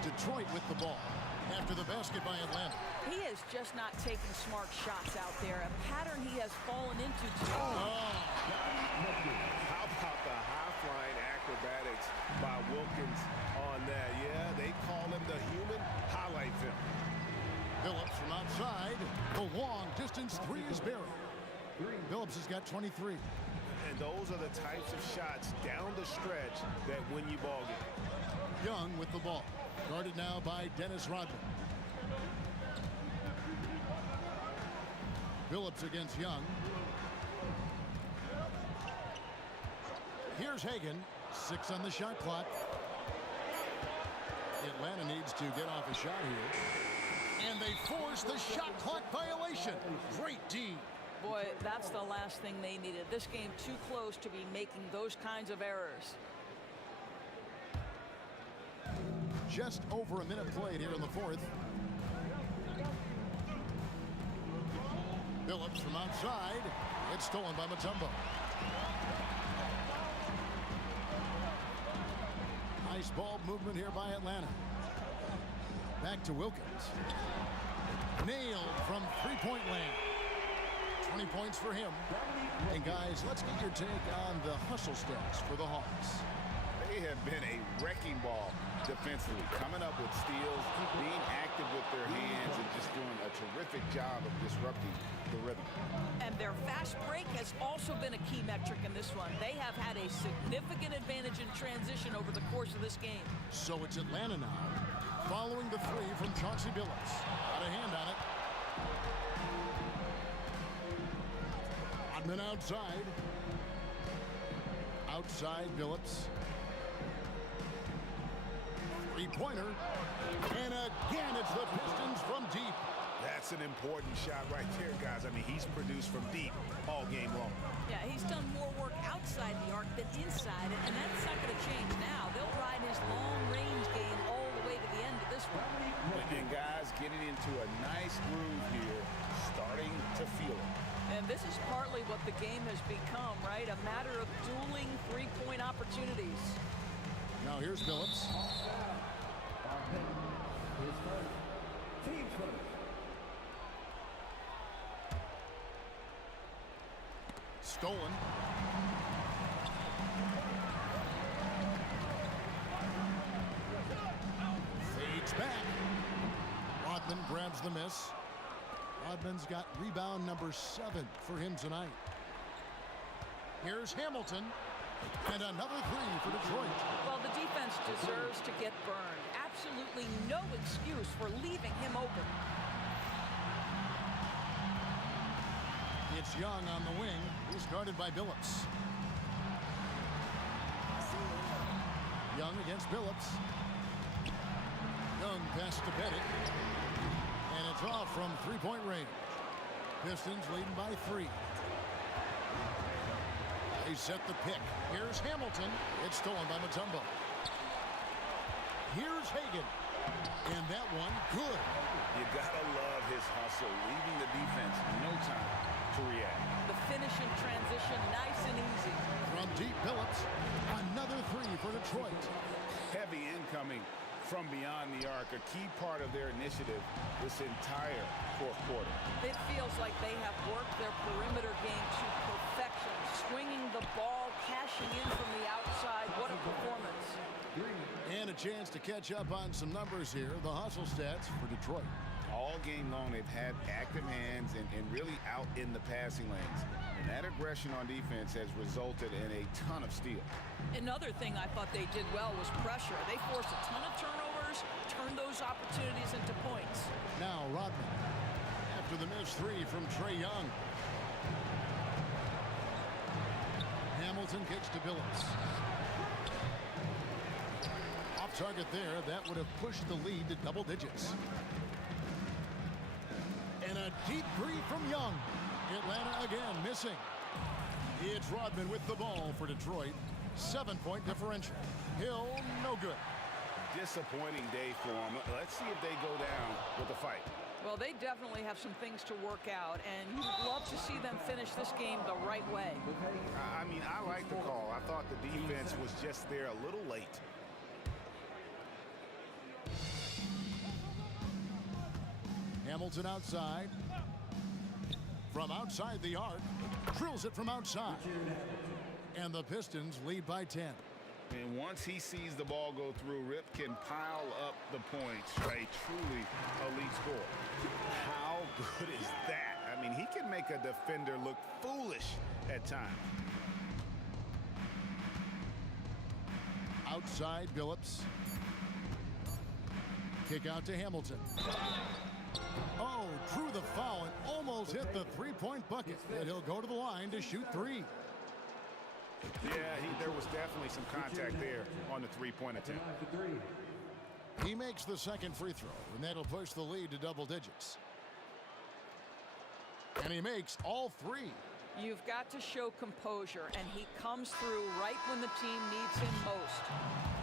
Detroit with the ball after the basket by Atlanta. He is just not taking smart shots out there, a pattern he has fallen into too. How about the high-flying acrobatics by Wilkins on that? Yeah, they call him the human highlight film. Phillips from outside. The long distance three is buried. Phillips has got 23. And those are the types of shots down the stretch that win you ball games. Young with the ball. Guarded now by Dennis Rodman. Phillips against Young. Here's Hagan. 6 on the shot clock. Atlanta needs to get off a shot here. And they force the shot clock violation. Great D. Boy, that's the last thing they needed. This game too close to be making those kinds of errors. Just over a minute played here in the fourth. Phillips from outside. It's stolen by Mutombo. Nice ball movement here by Atlanta. Back to Wilkins. Nailed from three-point land. 20 points for him. And guys, let's get your take on the hustle stats for the Hawks. They have been a wrecking ball defensively, coming up with steals, being active with their hands, and just doing a terrific job of disrupting the rhythm. And their fast break has also been a key metric in this one. They have had a significant advantage in transition over the course of this game. So it's Atlanta now, following the three from Chauncey Billups. Got a hand on it. Rodman outside. Outside Billups. Three-pointer. And again, it's the Pistons from deep. That's an important shot right there, guys. I mean, he's produced from deep all game long. Yeah, he's done more work outside the arc than inside it, and that's not going to change now. They'll ride his long-range game all the way to the end of this one. And guys, getting into a nice groove here, starting to feel it. And this is partly what the game has become, right? A matter of dueling three-point opportunities. Now here's Billups. Stolen. Fades back. Rodman grabs the miss. Rodman's got rebound number 7 for him tonight. Here's Hamilton. And another three for Detroit. Well, the defense deserves to get burned. Absolutely no excuse for leaving him open. It's Young on the wing. He's guarded by Billups. Young against Billups. Young pass to Pettit. And it's off from three-point range. Pistons leading by 3. They set the pick. Here's Hamilton. It's stolen by Mutombo. Here's Hagan. And that one, good. You gotta love his hustle, leaving the defense no time to react. The finish in transition, nice and easy. From deep, Phillips, another three for Detroit. Heavy incoming from beyond the arc, a key part of their initiative this entire fourth quarter. It feels like they have worked their perimeter game to perfection, swinging the ball, cashing in from the outside. What a performance. And a chance to catch up on some numbers here. The hustle stats for Detroit. All game long, they've had active hands and really out in the passing lanes. And that aggression on defense has resulted in a ton of steals. Another thing I thought they did well was pressure. They forced a ton of turnovers, turned those opportunities into points. Now Rodman, after the missed three from Trae Young. Hamilton kicks to Billups. Off target there, that would have pushed the lead to double digits. And a deep three from Young. Atlanta again missing. It's Rodman with the ball for Detroit. 7-point differential. Hill, no good. Disappointing day for them. Let's see if they go down with a fight. Well, they definitely have some things to work out, and you'd love to see them finish this game the right way. I mean, I like the call. I thought the defense was just there a little late. Hamilton outside. From outside the arc. Drills it from outside. And the Pistons lead by 10. And once he sees the ball go through, Rip can pile up the points. A truly elite score. How good is that? I mean, he can make a defender look foolish at times. Outside Billups. Kick out to Hamilton. Oh, drew the foul and almost hit the three-point bucket. And he'll go to the line to shoot three. Yeah, there was definitely some contact there on the three-point attempt. He makes the second free throw, and that'll push the lead to double digits. And he makes all three. You've got to show composure, and he comes through right when the team needs him most.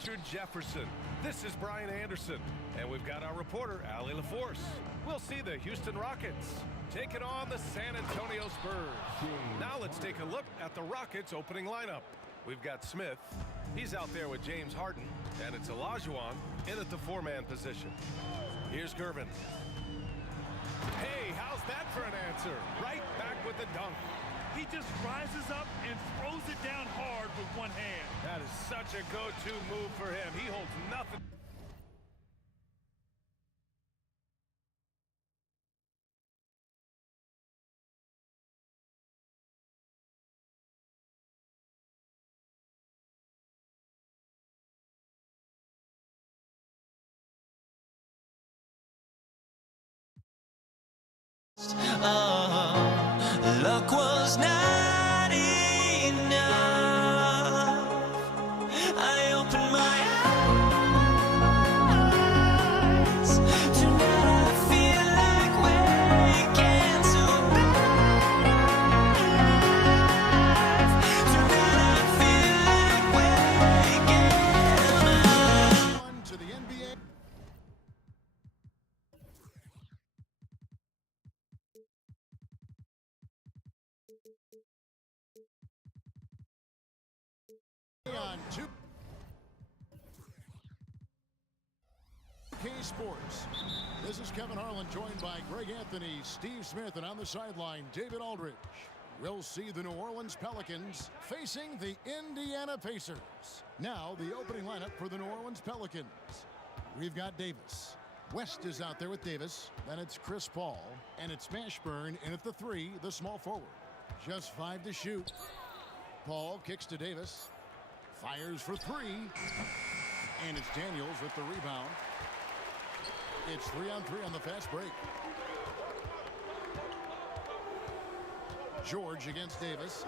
Richard Jefferson. This is Brian Anderson. And we've got our reporter, Allie LaForce. We'll see the Houston Rockets taking on the San Antonio Spurs. Now let's take a look at the Rockets' opening lineup. We've got Smith. He's out there with James Harden. And it's Olajuwon in at the four-man position. Here's Gervin. Hey, how's that for an answer? Right back with the dunk. He just rises up and throws it down hard with one hand. That is such a go-to move for him. He holds nothing. Luck was not enough. I opened my eyes. Tonight I feel like waking to life. Tonight I feel like waking up. To the NBA. On 2K Sports. This is Kevin Harlan, joined by Greg Anthony, Steve Smith, and on the sideline, David Aldridge. We'll see the New Orleans Pelicans facing the Indiana Pacers. Now, the opening lineup for the New Orleans Pelicans. We've got Davis. West is out there with Davis. Then it's Chris Paul. And it's Mashburn in at the 3, the small forward. Just 5 to shoot. Paul kicks to Davis. Fires for 3. And it's Daniels with the rebound. It's 3-on-3 on the fast break. George against Davis.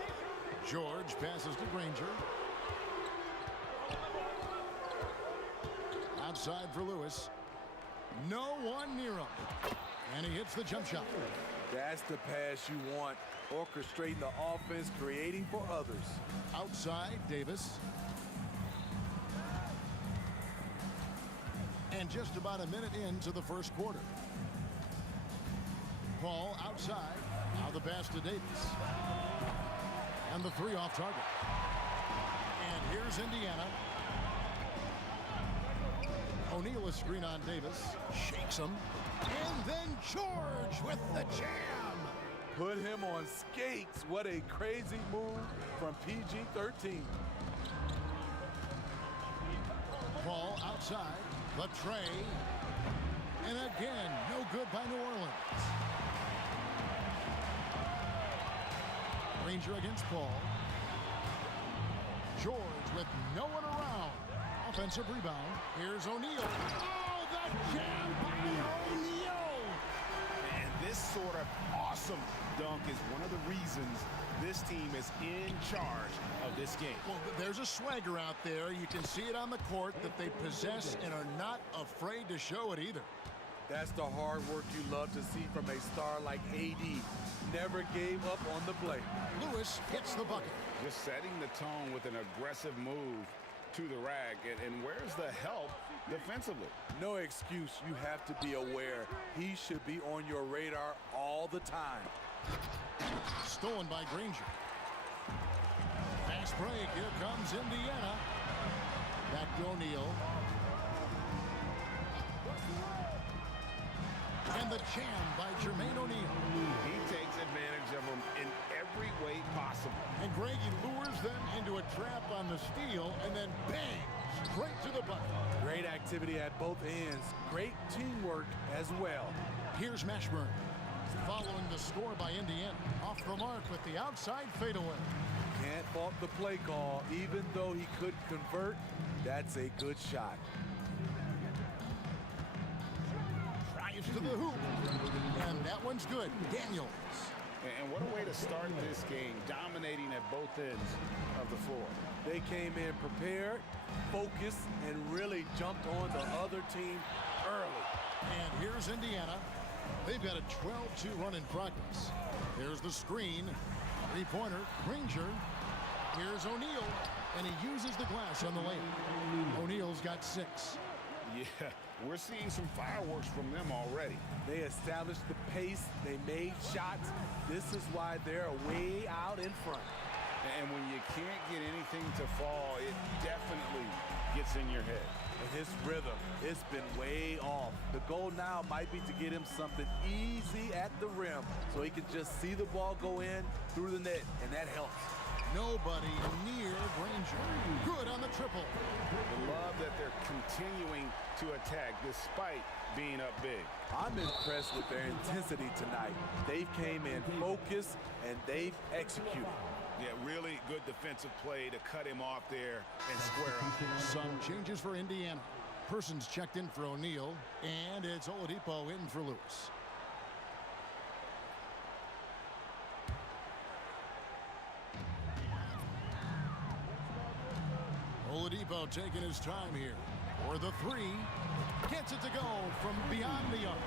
George passes to Granger. Outside for Lewis. No one near him. And he hits the jump shot. That's the pass you want. Orchestrating the offense, creating for others. Outside, Davis. And just about a minute into the first quarter. Paul outside. Now the pass to Davis. And the 3 off target. And here's Indiana. O'Neal is screen on Davis. Shakes him. And then George with the jam. Put him on skates. What a crazy move from PG-13. Paul outside. The tray. And again, no good by New Orleans. Granger against Paul. George with no one around. Offensive rebound. Here's O'Neal. Oh, the jam by O'Neal. And this sort of awesome dunk is one of the reasons this team is in charge of this game. Well, there's a swagger out there. You can see it on the court that they possess and are not afraid to show it either. That's the hard work you love to see from a star like AD. Never gave up on the play. Lewis hits the bucket. Just setting the tone with an aggressive move to the rack. And where's the help defensively? No excuse. You have to be aware. He should be on your radar all the time. Stolen by Granger. Fast break. Here comes Indiana. Back to O'Neal. And the jam by Jermaine O'Neal. He takes advantage of them in every way possible. And Greg, he lures them into a trap on the steal and then bang, straight to the bucket. Great activity at both ends. Great teamwork as well. Here's Mashburn. Following the score by Indiana. Off the mark with the outside fadeaway. Can't fault the play call. Even though he could convert, that's a good shot. Drives to the hoop. And that one's good. Daniels. And what a way to start this game, dominating at both ends of the floor. They came in prepared, focused, and really jumped on the other team early. And here's Indiana. They've got a 12-2 run in progress. There's the screen. Three-pointer, Granger. Here's O'Neal. And he uses the glass on the lane. O'Neal's got 6. Yeah, we're seeing some fireworks from them already. They established the pace. They made shots. This is why they're way out in front. And when you can't get anything to fall, it definitely gets in your head. And his rhythm, it's been way off. The goal now might be to get him something easy at the rim so he can just see the ball go in through the net, and that helps. Nobody near Granger. Good on the triple. I love that they're continuing to attack despite being up big. I'm impressed with their intensity tonight. They came in focused, and they've executed. Yeah, really good defensive play to cut him off there and square up. Some changes for Indiana. Persons checked in for O'Neal, and it's Oladipo in for Lewis. Oladipo taking his time here. For the 3. Gets it to go from beyond the arc.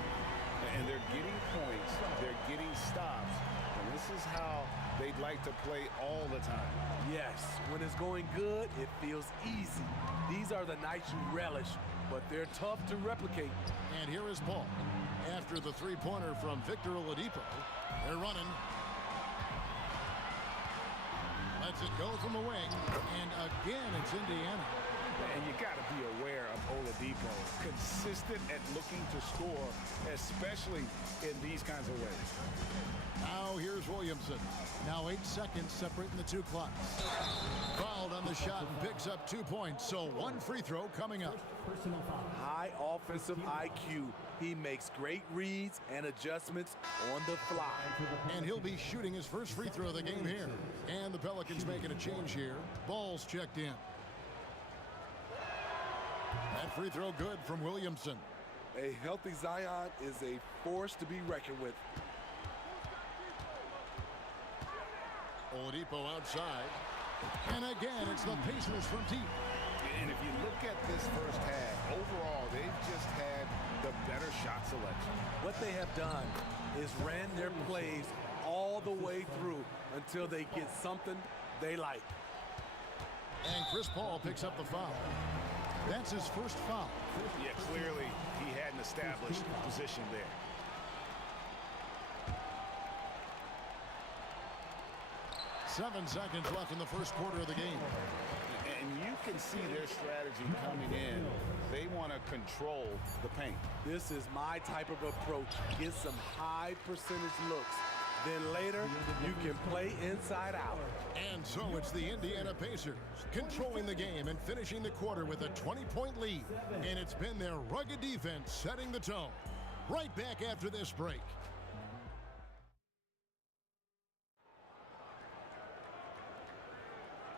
And they're getting points. They're getting stops. And this is how they'd like to play all the time. Yes, when it's going good, it feels easy. These are the nights you relish, but they're tough to replicate. And here is Paul. After the 3-pointer from Victor Oladipo, they're running. Lets it go from the wing, and again it's Indiana. And you got to be aware of Oladipo, consistent at looking to score, especially in these kinds of ways. Now here's Williamson. Now 8 seconds separating the 2 clocks. Fouled on the shot and picks up 2 points. So 1 free throw coming up. High offensive IQ. He makes great reads and adjustments on the fly. And he'll be shooting his first free throw of the game here. And the Pelicans making a change here. Ball's checked in. That free throw good from Williamson. A healthy Zion is a force to be reckoned with. Oladipo outside. And again, it's the Pacers from deep. And if you look at this first half, overall, they've just had the better shot selection. What they have done is ran their plays all the way through until they get something they like. And Chris Paul picks up the foul. That's his first foul. Yeah, clearly he had an established position there. Seven seconds left in the first quarter of the game. And you can see their strategy coming in. They want to control the paint. This is my type of approach. Get some high percentage looks. Then later, you can play inside out. And so it's the Indiana Pacers controlling the game and finishing the quarter with a 20-point lead. And it's been their rugged defense setting the tone. Right back after this break.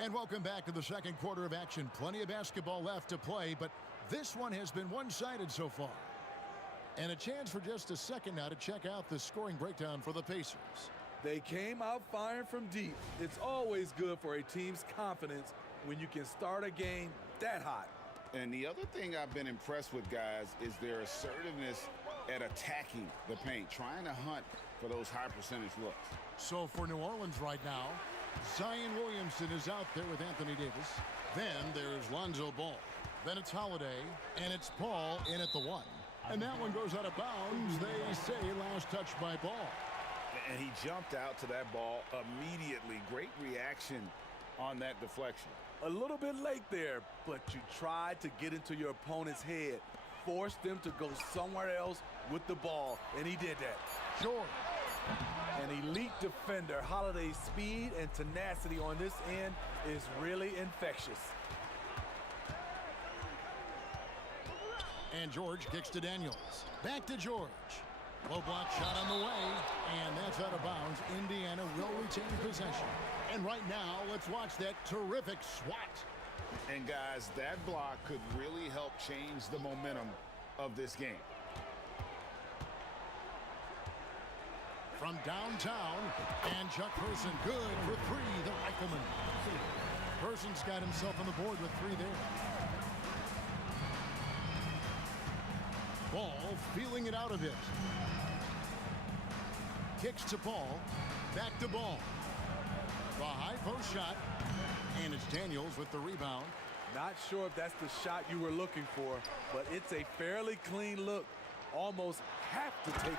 And welcome back to the second quarter of action. Plenty of basketball left to play, but this one has been one-sided so far. And a chance for just a second now to check out the scoring breakdown for the Pacers. They came out firing from deep. It's always good for a team's confidence when you can start a game that hot. And the other thing I've been impressed with, guys, is their assertiveness at attacking the paint, trying to hunt for those high percentage looks. So for New Orleans right now, Zion Williamson is out there with Anthony Davis. Then there's Lonzo Ball. Then it's Holiday, and it's Paul in at the 1. And that one goes out of bounds. They say last touch by Ball. And he jumped out to that ball immediately. Great reaction on that deflection. A little bit late there, but you tried to get into your opponent's head. Forced them to go somewhere else with the ball, and he did that. Sure. An elite defender. Holiday's speed and tenacity on this end is really infectious. And George kicks to Daniels. Back to George. Low block shot on the way, and that's out of bounds. Indiana will retain possession. And right now, let's watch that terrific swat. And guys, that block could really help change the momentum of this game. From downtown, and Chuck Person good for 3, the rifleman. Person's got himself on the board with 3 there. Ball feeling it out a bit. Kicks to Ball. Back to Ball. The high post shot. And it's Daniels with the rebound. Not sure if that's the shot you were looking for, but it's a fairly clean look. Almost have to take it.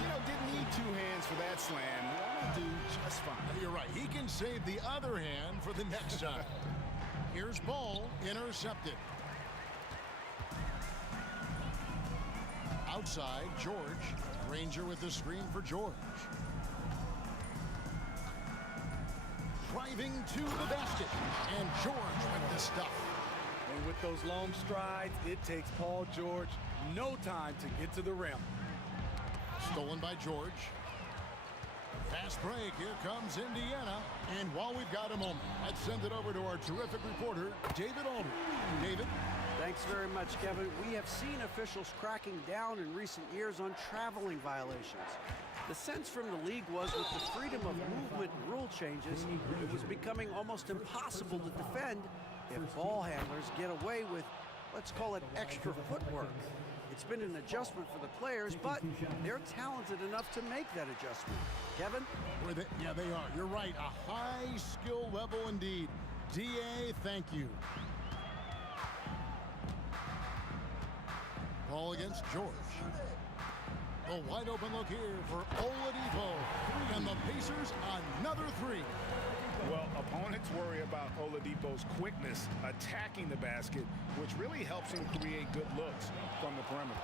You know, didn't need two hands for that slam. One will do just fine. You're right. He can save the other hand for the next time. Here's ball intercepted. Outside, George. Granger with the screen for George. Driving to the basket. And George with the stuff. And with those long strides, it takes Paul George no time to get to the rim. Stolen by George. Fast break. Here comes Indiana. And while we've got a moment, let's send it over to our terrific reporter, David Aldridge. David? Thanks very much, Kevin. We have seen officials cracking down in recent years on traveling violations. The sense from the league was with the freedom of movement rule changes, it was becoming almost impossible to defend if ball handlers get away with, let's call it, extra footwork. It's been an adjustment for the players, but they're talented enough to make that adjustment. Kevin? Yeah, they are. You're right. A high skill level indeed. DA, thank you. Ball against George. A wide open look here for Oladipo. And the Pacers another three. Well, opponents worry about Oladipo's quickness attacking the basket, which really helps him create good looks from the perimeter.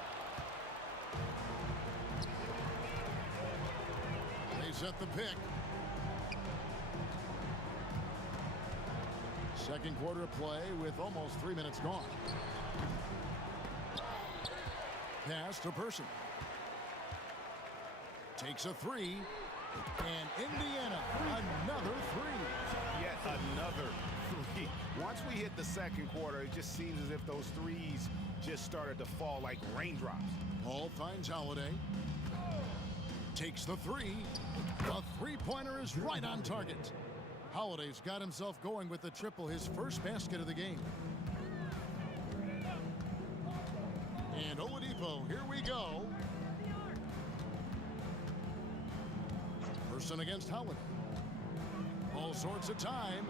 They set the pick. Second quarter of play with almost 3 minutes gone. Pass to Person. Takes a three. And Indiana, another three. Yet another three. Once we hit the second quarter, it just seems as if those threes just started to fall like raindrops. Paul finds Holiday. Takes the three. The three-pointer is right on target. Holiday's got himself going with the triple, his first basket of the game. And Oladipo, here we go. Person against Holiday. All sorts of time.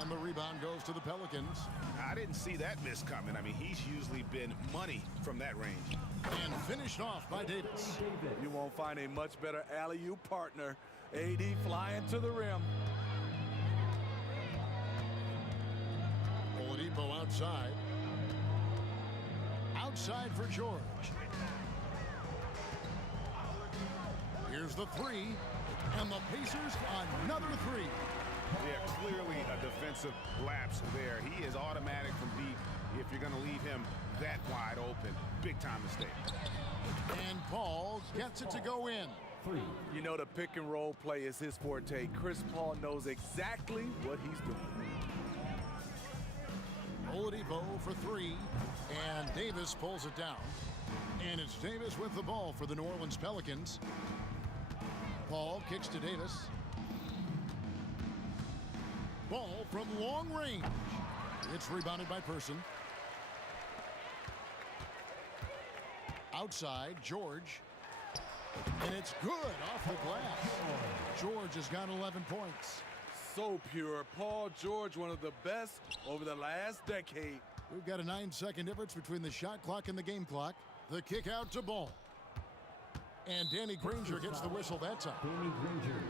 And the rebound goes to the Pelicans. I didn't see that miss coming. I mean, he's usually been money from that range. And finished off by Davis. You won't find a much better alley-oop partner. AD flying to the rim. Oladipo outside. Outside for George. Here's the three. And the Pacers another three. Yeah, clearly a defensive lapse there. He is automatic from deep if you're going to leave him that wide open. Big time mistake. And Paul gets it to go in. You know, the pick and roll play is his forte. Chris Paul knows exactly what he's doing. Oladipo for three. And Davis pulls it down. And it's Davis with the ball for the New Orleans Pelicans. Paul kicks to Davis. Ball from long range. It's rebounded by Person. Outside, George. And it's good off the glass. George has got 11 points. So pure. Paul George, one of the best over the last decade. We've got a 9-second difference between the shot clock and the game clock. The kick out to Ball. And Danny Granger gets the whistle that time.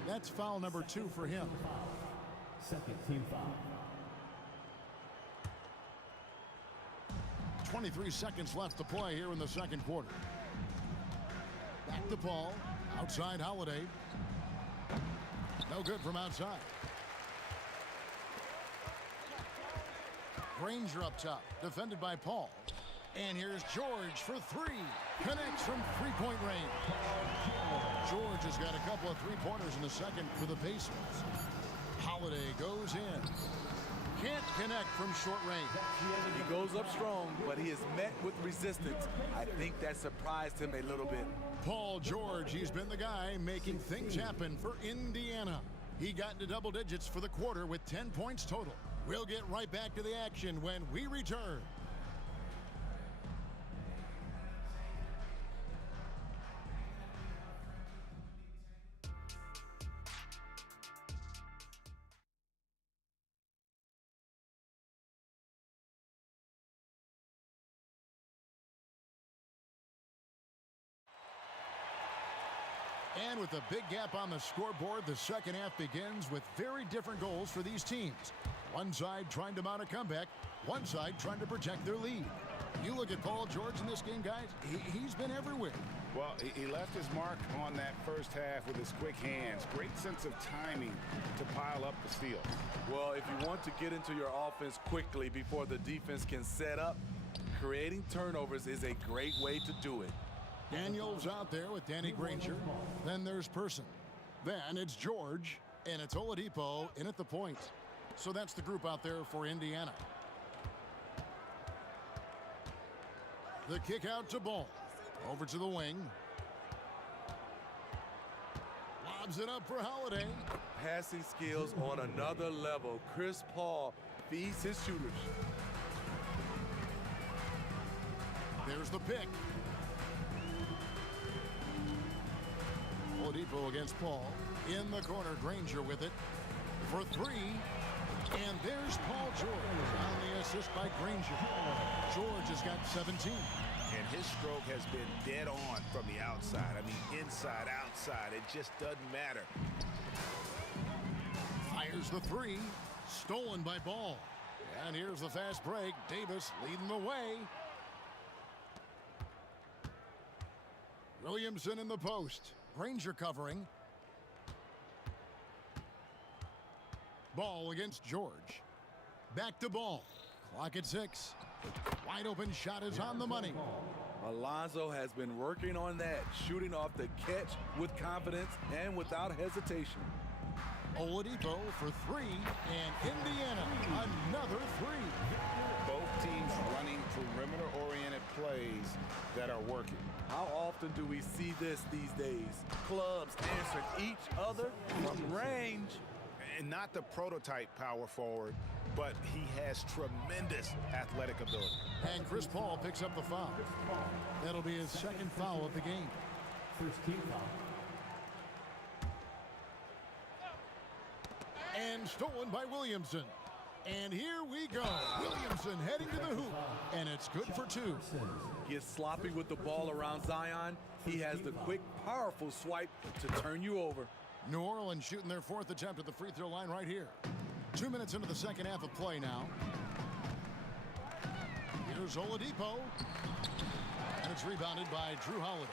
That's foul number 2 for him. Second team foul. 23 seconds left to play here in the second quarter. Back to Paul. Outside Holiday. No good from outside. Granger up top. Defended by Paul. And here's George for three. Connects from three-point range. George has got a couple of three-pointers in the second for the Pacers. Holiday goes in. Can't connect from short range. He goes up strong, but he is met with resistance. I think that surprised him a little bit. Paul George, he's been the guy making things happen for Indiana. He got into double digits for the quarter with 10 points total. We'll get right back to the action when we return. And with a big gap on the scoreboard, the second half begins with very different goals for these teams. One side trying to mount a comeback, one side trying to protect their lead. You look at Paul George in this game, guys, he's been everywhere. Well, he left his mark on that first half with his quick hands. Great sense of timing to pile up the steal. Well, if you want to get into your offense quickly before the defense can set up, creating turnovers is a great way to do it. Daniels out there with Danny Granger. Then there's Person. Then it's George, and it's Oladipo in at the point. So that's the group out there for Indiana. The kick out to Ball. Over to the wing. Lobs it up for Holiday. Passing skills on another level. Chris Paul feeds his shooters. There's the pick. Oladipo against Paul. In the corner, Granger with it for three. And there's Paul George on the assist by Granger. George has got 17. And his stroke has been dead on from the outside. I mean, inside, outside, it just doesn't matter. Fires the three. Stolen by Ball. And here's the fast break. Davis leading the way. Williamson in the post. Granger covering. Ball against George. Back to Ball. Clock at 6. Wide open shot is on the money. Alonzo has been working on that, shooting off the catch with confidence and without hesitation. Oladipo for three, and Indiana another three. Both teams running perimeter-oriented plays that are working. How often do we see this these days? Clubs answering each other from range. And not the prototype power forward, but he has tremendous athletic ability. And Chris Paul picks up the foul. That'll be his second foul of the game. First team foul. And stolen by Williamson. And here we go. Williamson heading to the hoop. And it's good for two. Gets sloppy with the ball around Zion. He has the quick, powerful swipe to turn you over. New Orleans shooting their fourth attempt at the free throw line right here. 2 minutes into the second half of play now. Here's Oladipo. And it's rebounded by Drew Holiday.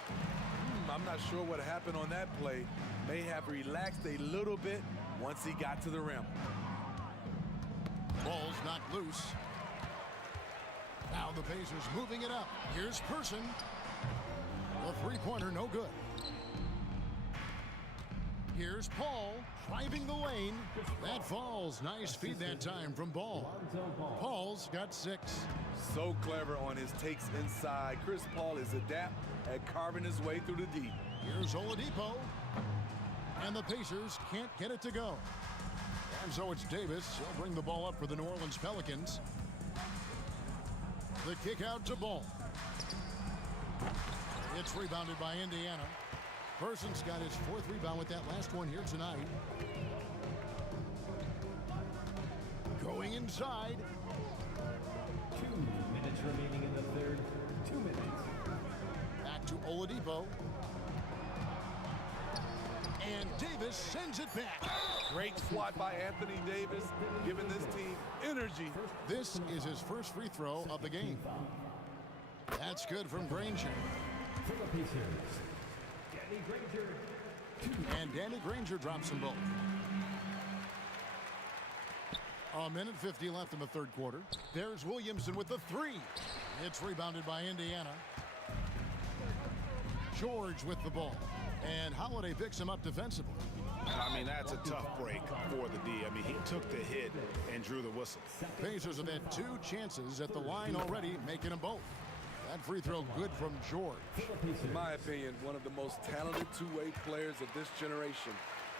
I'm not sure what happened on that play. May have relaxed a little bit once he got to the rim. Ball's knocked loose. Now the Pacers moving it up. Here's Person. The three-pointer no good. Here's Paul driving the lane. That falls. Nice feed that time from Ball. Paul's got 6. So clever on his takes inside. Chris Paul is adept at carving his way through the deep. Here's Oladipo. And the Pacers can't get it to go. And so it's Davis. He'll bring the ball up for the New Orleans Pelicans. The kick out to Ball. It's rebounded by Indiana. Person's got his 4th rebound with that last one here tonight. Going inside. 2 minutes remaining in the third. 2 minutes. Back to Oladipo. And Davis sends it back. Great swat by Anthony Davis, giving this team energy. This is his first free throw of the game. That's good from Granger. For the Pacers, Danny Granger. 2. And Danny Granger drops them both. A minute 50 left in the third quarter. There's Williamson with the 3. It's rebounded by Indiana. George with the ball. And Holiday picks him up defensively. I mean, that's a tough break for the D. I mean, he took the hit and drew the whistle. Pacers have had 2 chances at the line already, making them both. That free throw good from George. In my opinion, one of the most talented two-way players of this generation.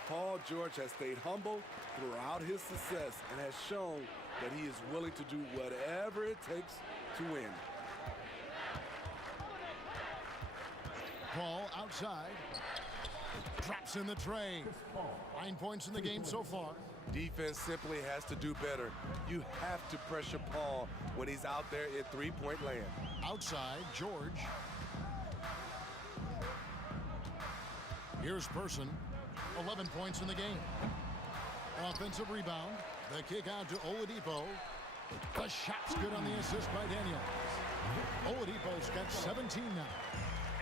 Paul George has stayed humble throughout his success and has shown that he is willing to do whatever it takes to win. Paul outside. Drops in the tray. 9 points in the game so far. Defense simply has to do better. You have to pressure Paul when he's out there at three-point land. Outside, George. Here's Person. 11 points in the game. Offensive rebound. The kick out to Oladipo. The shot's good on the assist by Daniels. Oladipo's got 17 now.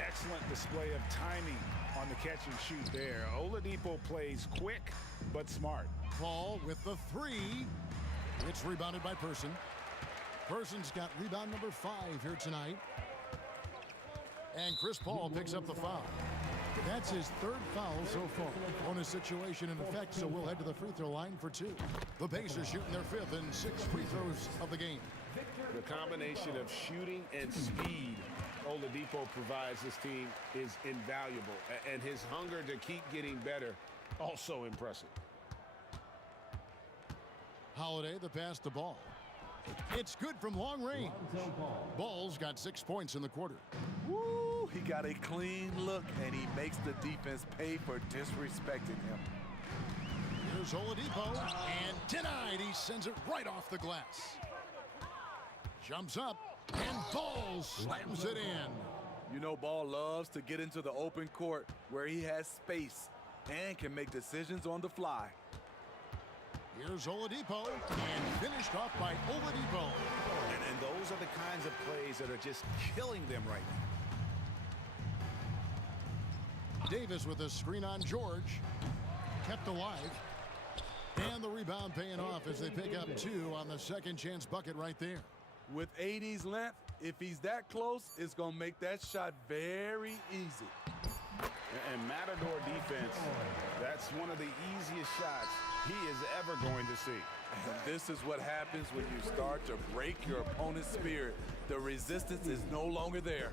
Excellent display of timing on the catch and shoot there. Oladipo plays quick but smart. Paul with the three. It's rebounded by Person. Person's got rebound number 5 here tonight. And Chris Paul picks up the foul. That's his third foul so far. Bonus situation in effect, so we'll head to the free throw line for 2. The Pacers shooting their 5th and 6th free throws of the game. The combination of shooting and speed Oladipo provides this team is invaluable. And his hunger to keep getting better, also impressive. Holiday, the pass to Ball. It's good from long range. Ball's got 6 points in the quarter. Woo! He got a clean look, and he makes the defense pay for disrespecting him. Here's Oladipo, and denied. He sends it right off the glass. Jumps up, and Ball slams it in. You know, Ball loves to get into the open court where he has space and can make decisions on the fly. Here's Oladipo, and finished off by Oladipo. And those are the kinds of plays that are just killing them right now. Davis with a screen on George. Kept alive. And the rebound paying off as they pick up 2 on the second chance bucket right there. With AD's length, if he's that close, it's going to make that shot very easy. And Matador defense, that's one of the easiest shots he is ever going to see. And this is what happens when you start to break your opponent's spirit. The resistance is no longer there.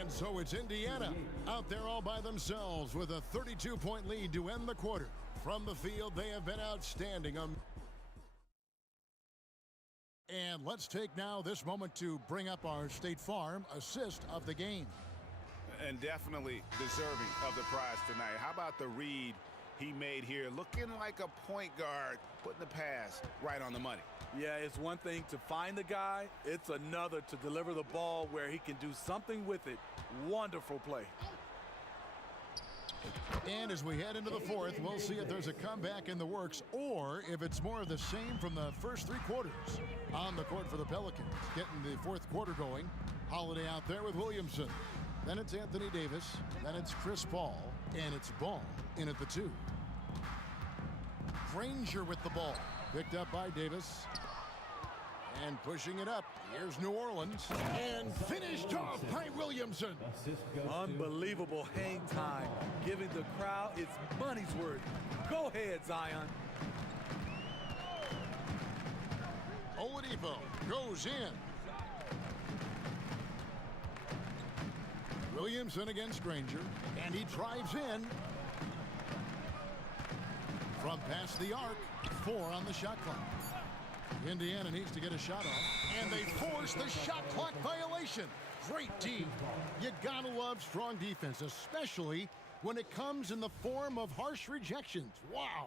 And so it's Indiana out there all by themselves with a 32-point lead to end the quarter. From the field, they have been outstanding. And let's take now this moment to bring up our State Farm assist of the game. And definitely deserving of the prize tonight. How about the read he made here? Looking like a point guard, putting the pass right on the money. Yeah, it's one thing to find the guy. It's another to deliver the ball where he can do something with it. Wonderful play. And as we head into the 4th, we'll see if there's a comeback in the works or if it's more of the same from the first 3 quarters. On the court for the Pelicans, getting the 4th quarter going. Holiday out there with Williamson. Then it's Anthony Davis. Then it's Chris Paul. And it's Ball in at the 2. Granger with the ball. Picked up by Davis. And pushing it up. Here's New Orleans. And finished off by Williamson. Unbelievable hang time. Giving the crowd its money's worth. Go ahead, Zion. Oladipo goes in. Williamson against Granger, and he drives in. From past the arc, 4 on the shot clock. Indiana needs to get a shot off, and they force the shot clock violation. Great D. You gotta love strong defense, especially when it comes in the form of harsh rejections. Wow.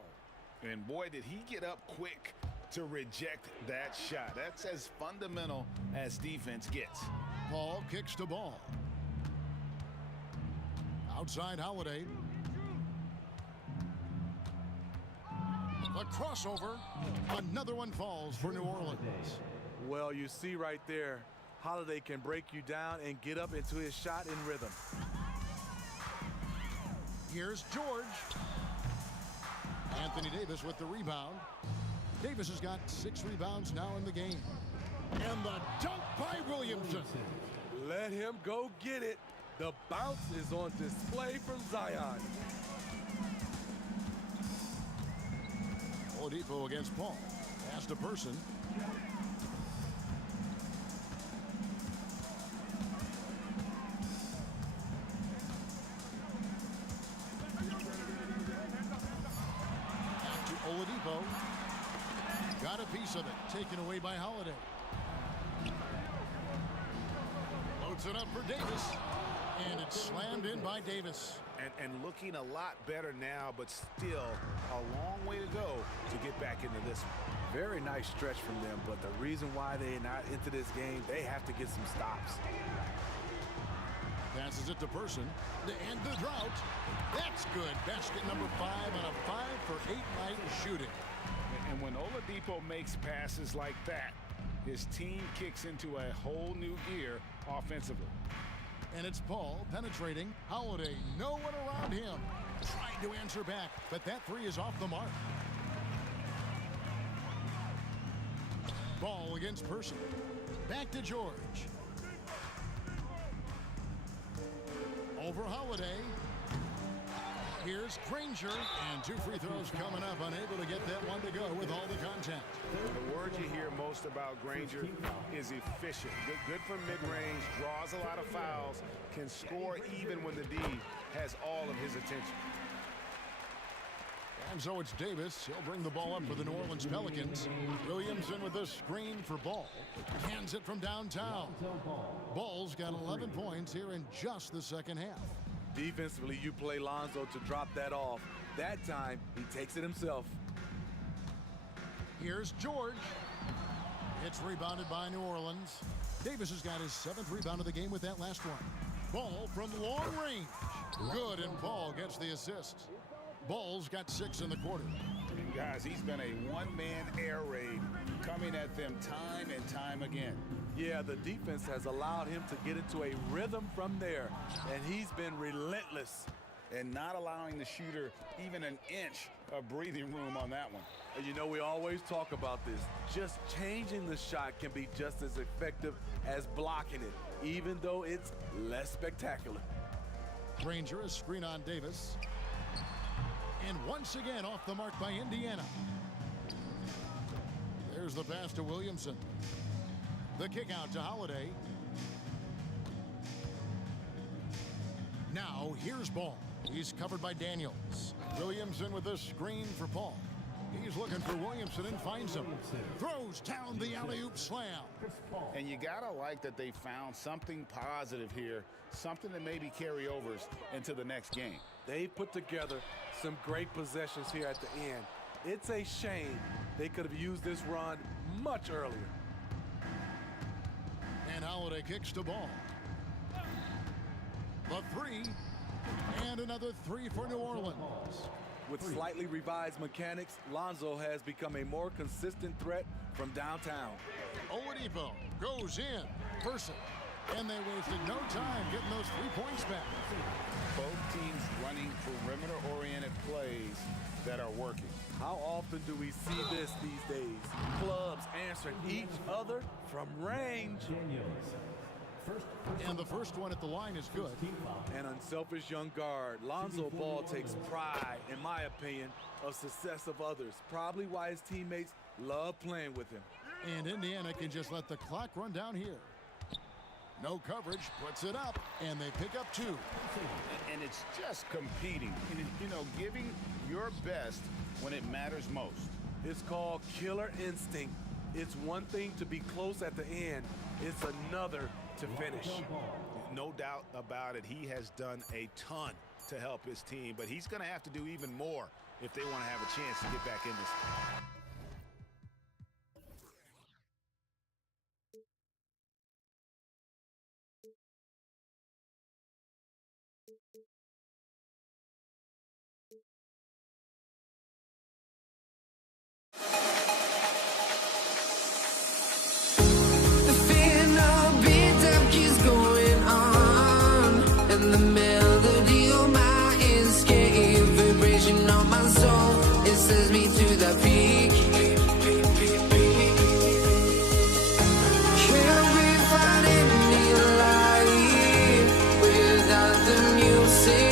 And boy, did he get up quick to reject that shot. That's as fundamental as defense gets. Paul kicks the ball. Outside Holiday. The crossover. Another one falls for New Orleans. Well, you see right there, Holiday can break you down and get up into his shot in rhythm. Here's George. Anthony Davis with the rebound. Davis has got 6 rebounds now in the game. And the dunk by Williamson. Let him go get it. The bounce is on display from Zion. Oladipo against Paul. Pass to Person. Back to Oladipo. Got a piece of it. Taken away by Holiday. Loads it up for Davis. And it's slammed in by Davis. And looking a lot better now, but still a long way to go to get back into this one. Very nice stretch from them, but the reason why they're not into this game, they have to get some stops. Passes it to Person to end the drought. That's good. Basket number 5 on a 5-for-8 night shooting. And when Oladipo makes passes like that, his team kicks into a whole new gear offensively. And it's Paul penetrating. Holiday, no one around him. Trying to answer back, but that three is off the mark. Ball against Person. Back to George. Over Holiday. Here's Granger, and 2 free throws coming up, unable to get that one to go with all the contact. The word you hear most about Granger is efficient. Good from mid-range, draws a lot of fouls, can score even when the D has all of his attention. And so it's Davis. He'll bring the ball up for the New Orleans Pelicans. Williamson with this screen for Ball. Hands it from downtown. Ball's got 11 points here in just the second half. Defensively, you play Lonzo to drop that off. That time, he takes it himself. Here's George. It's rebounded by New Orleans. Davis has got his 7th rebound of the game with that last one. Ball from long range. Good, and Ball gets the assist. Ball's got 6 in the quarter. And guys, he's been a one-man air raid coming at them time and time again. Yeah, the defense has allowed him to get into a rhythm from there, and he's been relentless. And not allowing the shooter even an inch of breathing room on that one. And you know, we always talk about this. Just changing the shot can be just as effective as blocking it, even though it's less spectacular. Granger, a screen on Davis. And once again off the mark by Indiana. There's the pass to Williamson. The kick out to Holiday. Now here's Ball. He's covered by Daniels. Williamson with this screen for Paul. He's looking for Williamson and finds him. Throws down the alley-oop slam. And you gotta like that they found something positive here, something that maybe carry overs into the next game. They put together some great possessions here at the end. It's a shame they could have used this run much earlier. And Holiday kicks to Ball. The three, and another three for New Orleans. With slightly revised mechanics, Lonzo has become a more consistent threat from downtown. Oladipo goes in. Person. And they wasted no time getting those 3 points back. Both teams running perimeter-oriented plays that are working. How often do we see this these days? Clubs answering each other from range. And the first one at the line is good. An unselfish young guard. Lonzo Ball takes pride, in my opinion, of success of others. Probably why his teammates love playing with him. And Indiana can just let the clock run down here. No coverage, puts it up, and they pick up 2. And it's just competing, you know, giving your best when it matters most. It's called killer instinct. It's one thing to be close at the end. It's another to finish. No doubt about it. He has done a ton to help his team, but he's going to have to do even more if they want to have a chance to get back in this. Sends me to the peak. Can't we find any light without the music?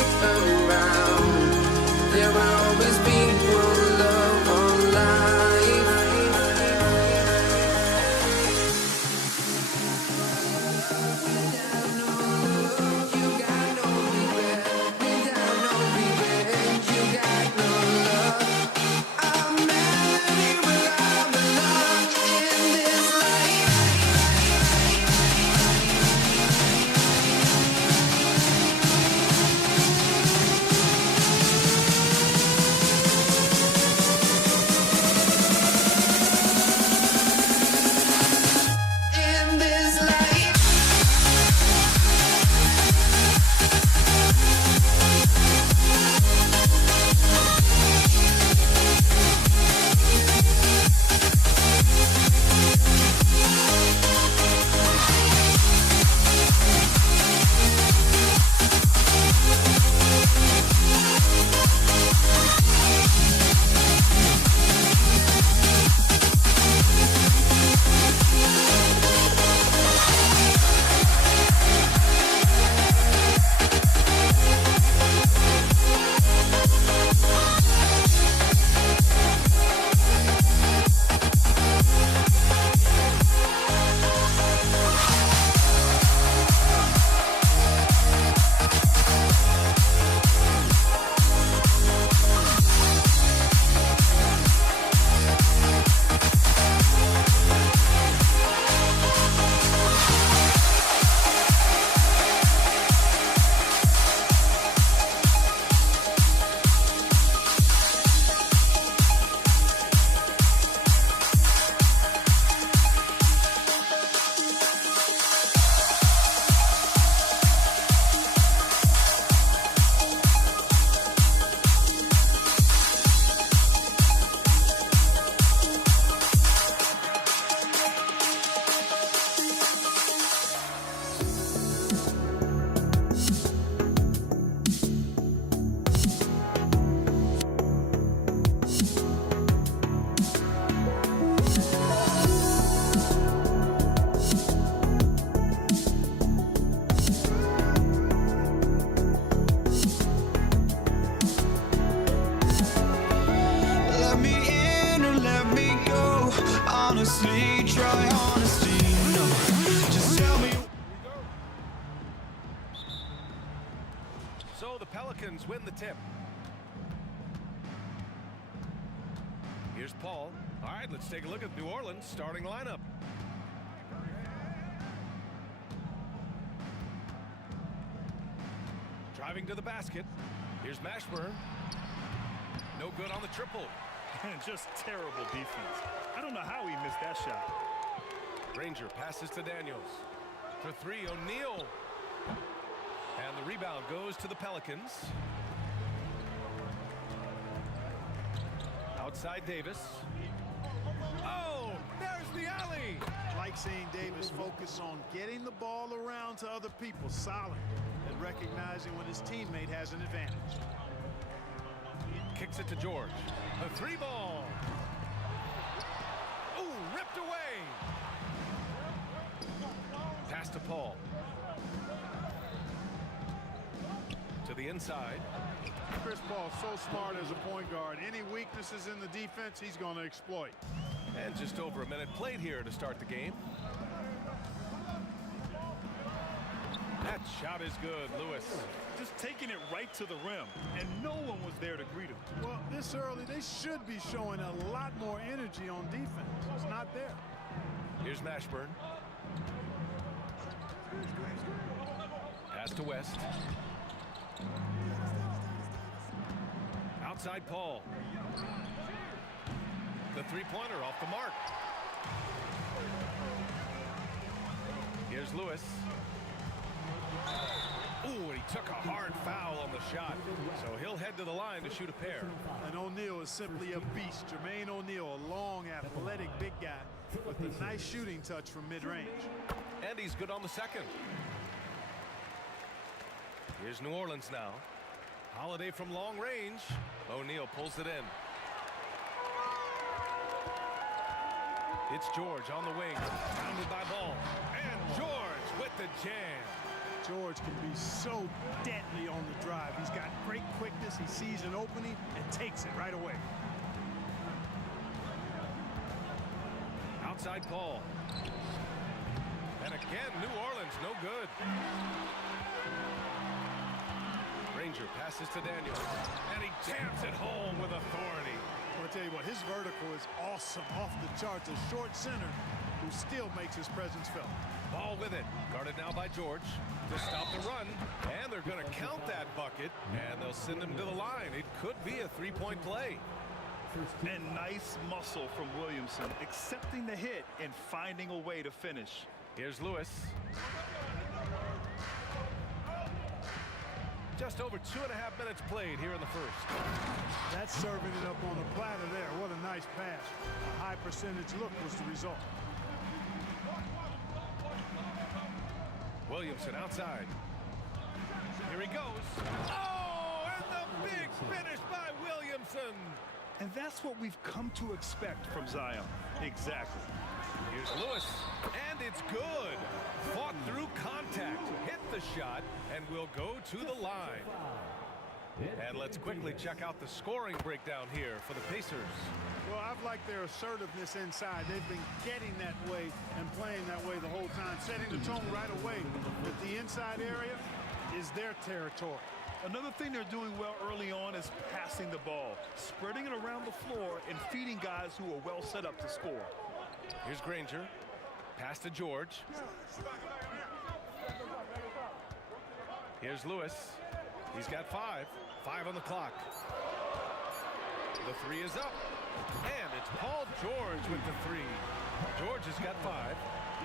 Pelicans win the tip. Here's Paul. All right, let's take a look at New Orleans starting lineup. Driving to the basket. Here's Mashburn. No good on the triple. And just terrible defense. I don't know how he missed that shot. Granger passes to Daniels. For three, O'Neal. And the rebound goes to the Pelicans. Outside Davis. Oh, there's the alley. Like seeing Davis focus on getting the ball around to other people, solid, and recognizing when his teammate has an advantage. Kicks it to George. The three ball. Ooh, ripped away. Pass to Paul. To the inside. Chris Paul so smart as a point guard. Any weaknesses in the defense, he's going to exploit. And just over a minute played here to start the game. That shot is good, Lewis. Just taking it right to the rim, and no one was there to greet him. Well, this early, they should be showing a lot more energy on defense. It's not there. Here's Mashburn. Pass to West. Outside Paul. The three-pointer off the mark. Here's Lewis. Ooh, and he took a hard foul on the shot. So he'll head to the line to shoot a pair. And O'Neal is simply a beast. Jermaine O'Neal, a long, athletic, big guy with a nice shooting touch from mid-range. And he's good on the second. Here's New Orleans now. Holiday from long range. O'Neal pulls it in. It's George on the wing. Pounded by Ball. And George with the jam. George can be so deadly on the drive. He's got great quickness. He sees an opening and takes it right away. Outside Paul. And again, New Orleans, no good. Ranger passes to Daniels. And he jams it home with authority. I'll tell you what, his vertical is awesome, off the charts. A short center who still makes his presence felt. Ball with it. Guarded now by George to stop the run. And they're going to count that bucket. And they'll send him to the line. It could be a three-point play. And nice muscle from Williamson, accepting the hit and finding a way to finish. Here's Lewis. Just over 2.5 minutes played here in the first. That's serving it up on the platter there. What a nice pass. A high percentage look was the result. Williamson outside. Here he goes. Oh, and the big finish by Williamson. And that's what we've come to expect from Zion. Exactly. Here's Lewis, and it's good. Fought through contact, hit the shot, and will go to the line. And let's quickly check out the scoring breakdown here for the Pacers. Well, I've liked their assertiveness inside. They've been getting that way and playing that way the whole time, setting the tone right away that the inside area is their territory. Another thing they're doing well early on is passing the ball, spreading it around the floor and feeding guys who are well set up to score. Here's Granger. Pass to George. Here's Lewis. He's got 5. 5 on the clock. The three is up. And it's Paul George with the three. George has got 5.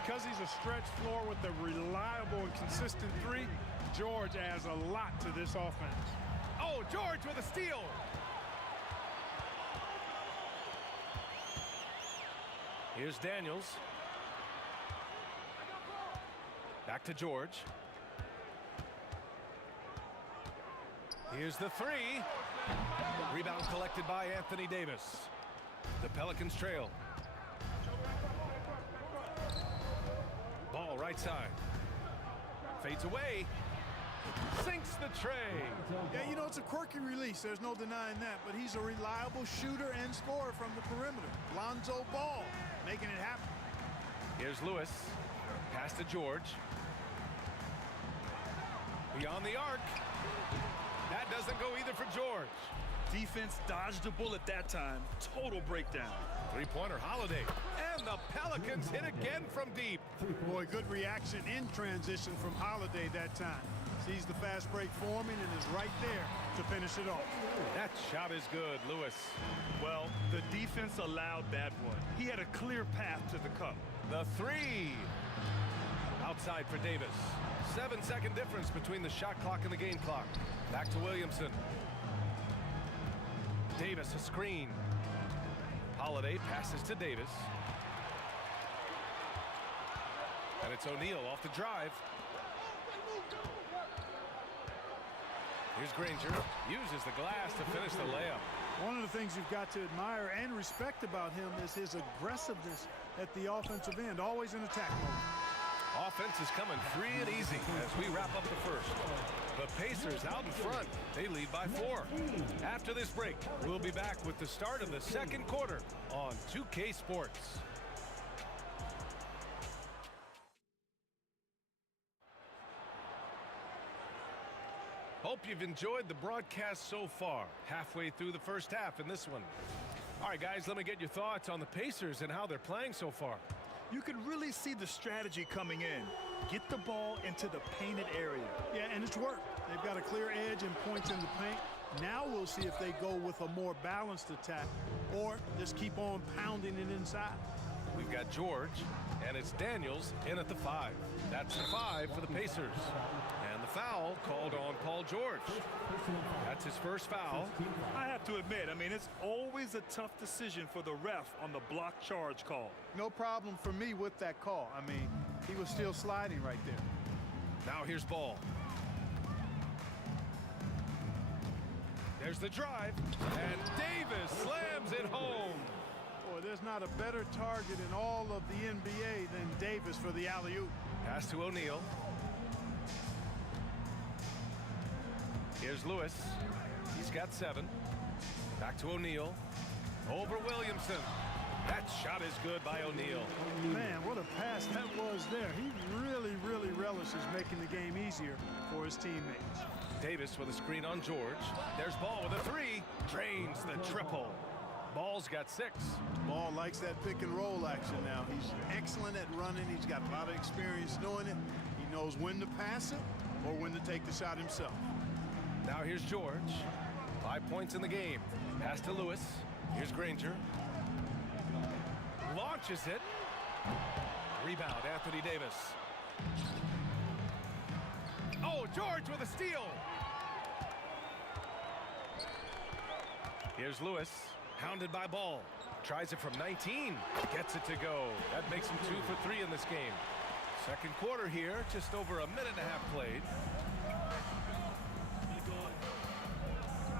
Because he's a stretch floor with a reliable and consistent three, George adds a lot to this offense. Oh, George with a steal. Here's Daniels. Back to George. Here's the three. Rebound collected by Anthony Davis. The Pelicans trail. Ball right side. Fades away. Sinks the tray. Yeah, you know, it's a quirky release. There's no denying that. But he's a reliable shooter and scorer from the perimeter. Lonzo Ball making it happen. Here's Lewis. Pass to George. Beyond the arc. That doesn't go either for George. Defense dodged the bullet that time. Total breakdown. Three-pointer Holiday. And the Pelicans hit again from deep. Boy, good reaction in transition from Holiday that time. Sees the fast break forming and is right there to finish it off. That shot is good, Lewis. Well, the defense allowed that one. He had a clear path to the cup. The three. Outside for Davis. 7-second difference between the shot clock and the game clock. Back to Williamson. Davis a screen. Holiday passes to Davis. And it's O'Neal off the drive. Here's Granger. Uses the glass to finish the layup. One of the things you've got to admire and respect about him is his aggressiveness at the offensive end, always in attack mode. Offense is coming free and easy as we wrap up the first. The Pacers out in front. They lead by 4. After this break, we'll be back with the start of the second quarter on 2K Sports. Hope you've enjoyed the broadcast so far. Halfway through the first half in this one. All right, guys, let me get your thoughts on the Pacers and how they're playing so far. You can really see the strategy coming in. Get the ball into the painted area. Yeah, and it's worked. They've got a clear edge and points in the paint. Now we'll see if they go with a more balanced attack or just keep on pounding it inside. We've got George, and it's Daniels in at the 5. That's the 5 for the Pacers. And the foul called on Paul George. That's his first foul. I have to admit, I mean, it's always a tough decision for the ref on the block charge call. No problem for me with that call. I mean, he was still sliding right there. Now here's Ball. There's the drive, and Davis slams it home. Boy, there's not a better target in all of the NBA than Davis for the alley-oop. Pass to O'Neal. Here's Lewis. He's got 7. Back to O'Neal. Over Williamson. That shot is good by O'Neal. Man, what a pass that was there. He really relishes making the game easier for his teammates. Davis with a screen on George. There's Ball with a 3. Drains the triple. Ball's got 6. Ball likes that pick and roll action now. He's excellent at running. He's got a lot of experience doing it. He knows when to pass it or when to take the shot himself. Now here's George. 5 points in the game. Pass to Lewis. Here's Granger. Launches it. Rebound, Anthony Davis. Oh, George with a steal. Here's Lewis, hounded by Ball. Tries it from 19. Gets it to go. That makes him 2 for 3 in this game. Second quarter here, just over a minute and a half played.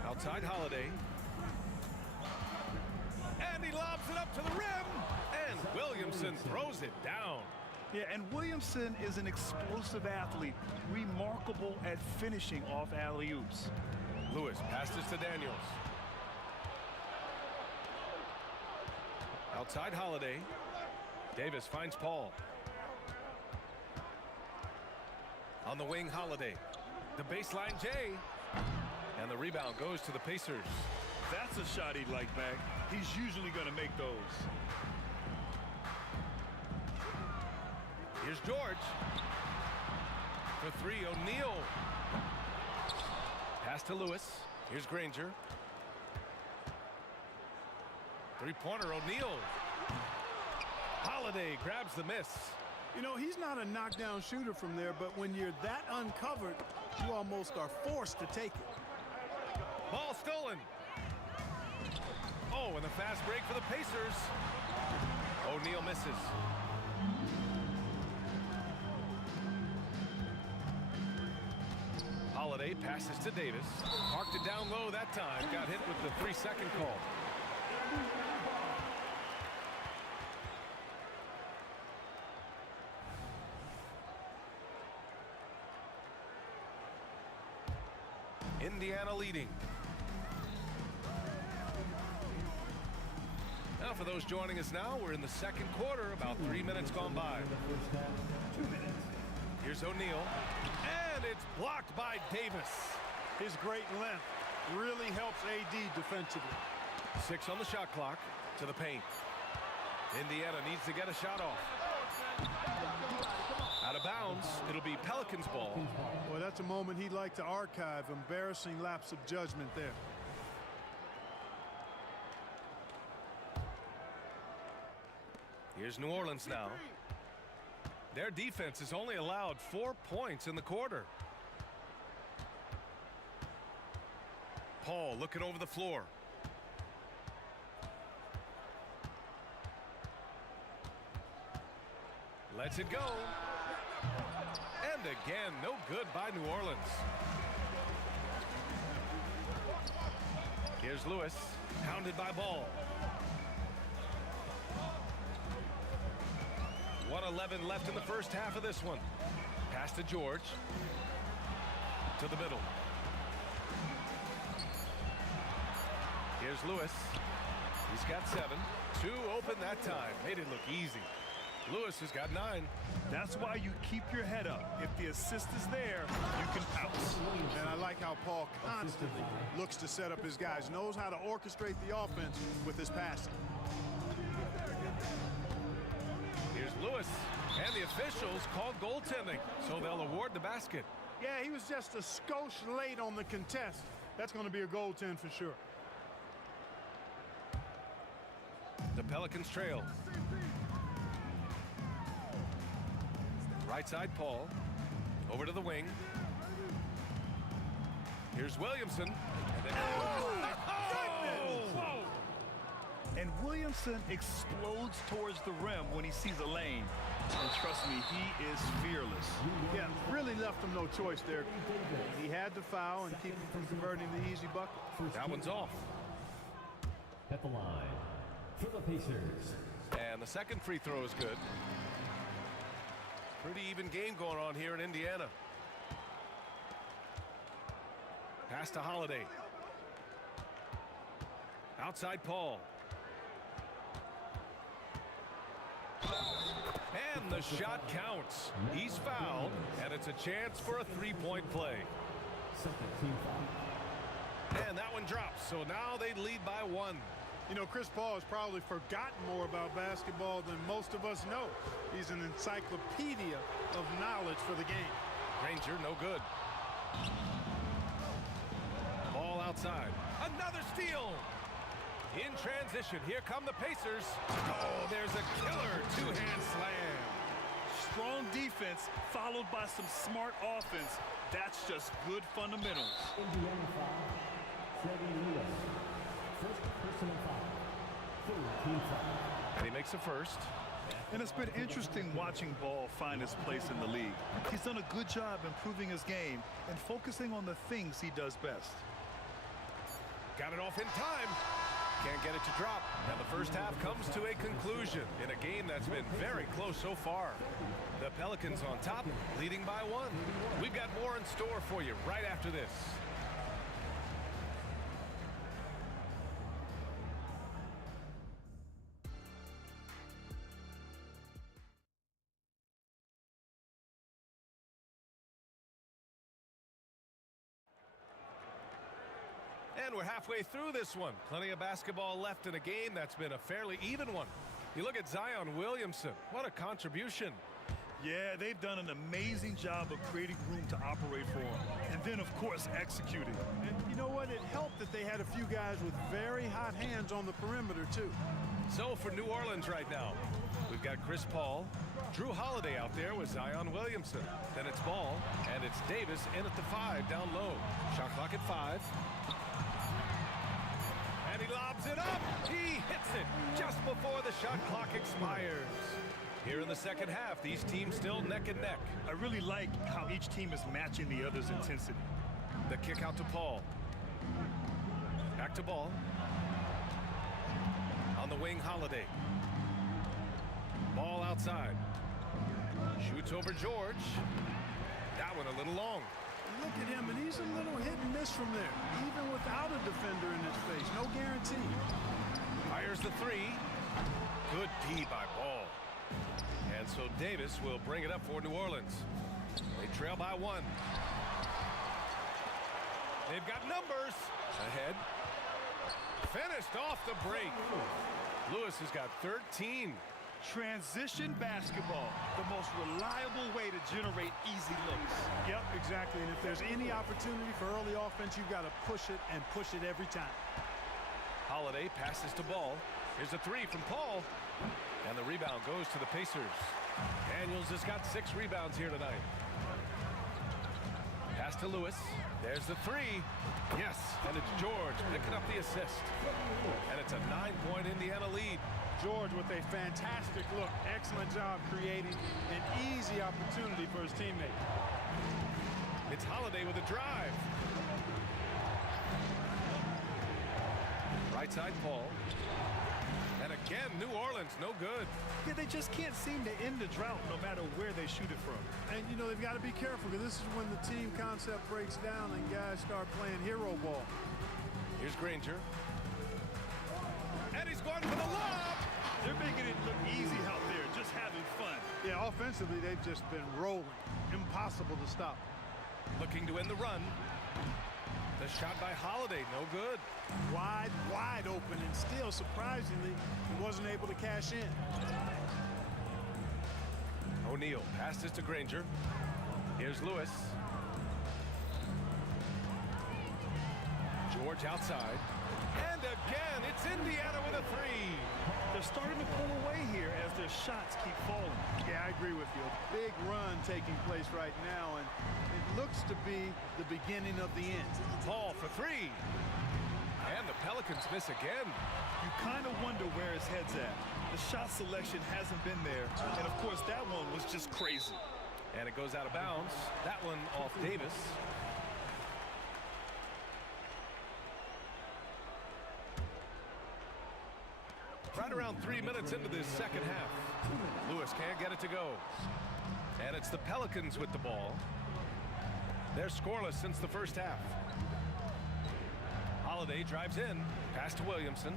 Outside Holiday. And he lobs it up to the rim. And Williamson throws it down. Yeah, and Williamson is an explosive athlete, remarkable at finishing off alley-oops. Lewis passes to Daniels. Outside Holiday. Davis finds Paul. On the wing, Holiday. The baseline J. And the rebound goes to the Pacers. That's a shot he'd like back. He's usually going to make those. Here's George. For 3, O'Neal. Pass to Lewis. Here's Granger. Three-pointer, O'Neal. Holiday grabs the miss. You know, he's not a knockdown shooter from there, but when you're that uncovered, you almost are forced to take it. Ball stolen. Oh, and the fast break for the Pacers. O'Neal misses. Holiday passes to Davis. Marked it down low that time. Got hit with the 3-second call. Indiana leading. Now for those joining us now, we're in the second quarter, about 3 minutes gone by. Here's O'Neal, and it's blocked by Davis. His great length really helps AD defensively. 6 on the shot clock to the paint. Indiana needs to get a shot off. Out of bounds. It'll be Pelicans ball. Well, that's a moment he'd like to archive. Embarrassing lapse of judgment there. Here's New Orleans now. Their defense has only allowed 4 points in the quarter. Paul looking over the floor. Lets it go. And again, no good by New Orleans. Here's Lewis, hounded by Ball. 1:11 left in the first half of this one. Pass to George. To the middle. Here's Lewis. He's got 7. 2 open that time. Made it look easy. Lewis has got 9. That's why you keep your head up. If the assist is there, you can pounce. And I like how Paul constantly looks to set up his guys, knows how to orchestrate the offense with his passing. Here's Lewis, and the officials called goaltending, so they'll award the basket. Yeah, he was just a skosh late on the contest. That's going to be a goaltend for sure. The Pelicans trail. Right side, Paul. Over to the wing. Here's Williamson. And then Whoa! And Williamson explodes towards the rim when he sees a lane. And trust me, he is fearless. Yeah, really left him no choice there. He had to foul and keep him from converting the easy bucket. That one's off. At the line for the Pacers. And the second free throw is good. Pretty even game going on here in Indiana. Pass to Holiday. Outside Paul. And the shot counts. He's fouled, and it's a chance for a three-point play. And that one drops, so now they lead by 1. You know, Chris Paul has probably forgotten more about basketball than most of us know. He's an encyclopedia of knowledge for the game. Ranger, no good. Ball outside. Another steal. In transition, here come the Pacers. Oh, there's a killer two-hand slam. Strong defense followed by some smart offense. That's just good fundamentals. Indiana foul. Freddie Lewis. First personal foul. And he makes a first. And it's been interesting watching Ball find his place in the league. He's done a good job improving his game and focusing on the things he does best. Got it off in time. Can't get it to drop. And the first half comes to a conclusion in a game that's been very close so far. The Pelicans on top, leading by 1. We've got more in store for you right after this. And we're halfway through this one. Plenty of basketball left in a game that's been a fairly even one. You look at Zion Williamson. What a contribution. Yeah, they've done an amazing job of creating room to operate for him. And then, of course, executing. And you know what? It helped that they had a few guys with very hot hands on the perimeter, too. So for New Orleans right now, we've got Chris Paul, Drew Holiday out there with Zion Williamson. Then it's Ball, and it's Davis in at the 5 down low. Shot clock at 5. And he lobs it up. He hits it just before the shot clock expires. Here in the second half, these teams still neck and neck. I really like how each team is matching the other's intensity. The kick out to Paul. Back to Ball. On the wing, Holiday. Ball outside. Shoots over George. That one a little long. Look at him, and he's a little hit and miss from there, even without a defender in his face. No guarantee. Fires the 3. Good D by Ball. And so Davis will bring it up for New Orleans. They trail by 1. They've got numbers. Ahead. Finished off the break. Lewis has got 13. Transition basketball, the most reliable way to generate easy looks. Yep, exactly. And if there's any opportunity for early offense, you've got to push it and push it every time. Holiday passes to Ball. Here's a three from Paul. And the rebound goes to the Pacers. Daniels has got 6 rebounds here tonight. Pass to Lewis. There's the three. Yes, and it's George picking up the assist. And it's a 9-point Indiana lead. George with a fantastic look. Excellent job creating an easy opportunity for his teammate. It's Holiday with a drive. Right side, Paul. And again, New Orleans, no good. Yeah, they just can't seem to end the drought no matter where they shoot it from. And, you know, they've got to be careful because this is when the team concept breaks down and guys start playing hero ball. Here's Granger. And he's going for the lob. They're making it look easy out there, just having fun. Yeah, offensively, they've just been rolling. Impossible to stop. Looking to end the run. The shot by Holiday, no good. Wide open, and still, surprisingly, he wasn't able to cash in. O'Neal passes to Granger. Here's Lewis. George outside. And again, it's Indiana with a three. They're starting to pull away here as their shots keep falling. Yeah, I agree with you. A big run taking place right now, and it looks to be the beginning of the end. Paul for three. And the Pelicans miss again. You kind of wonder where his head's at. The shot selection hasn't been there. And, of course, that one was just crazy. And it goes out of bounds. That one off Davis. Right around 3 minutes into this second half. Lewis can't get it to go. And it's the Pelicans with the ball. They're scoreless since the first half. Holiday drives in. Pass to Williamson.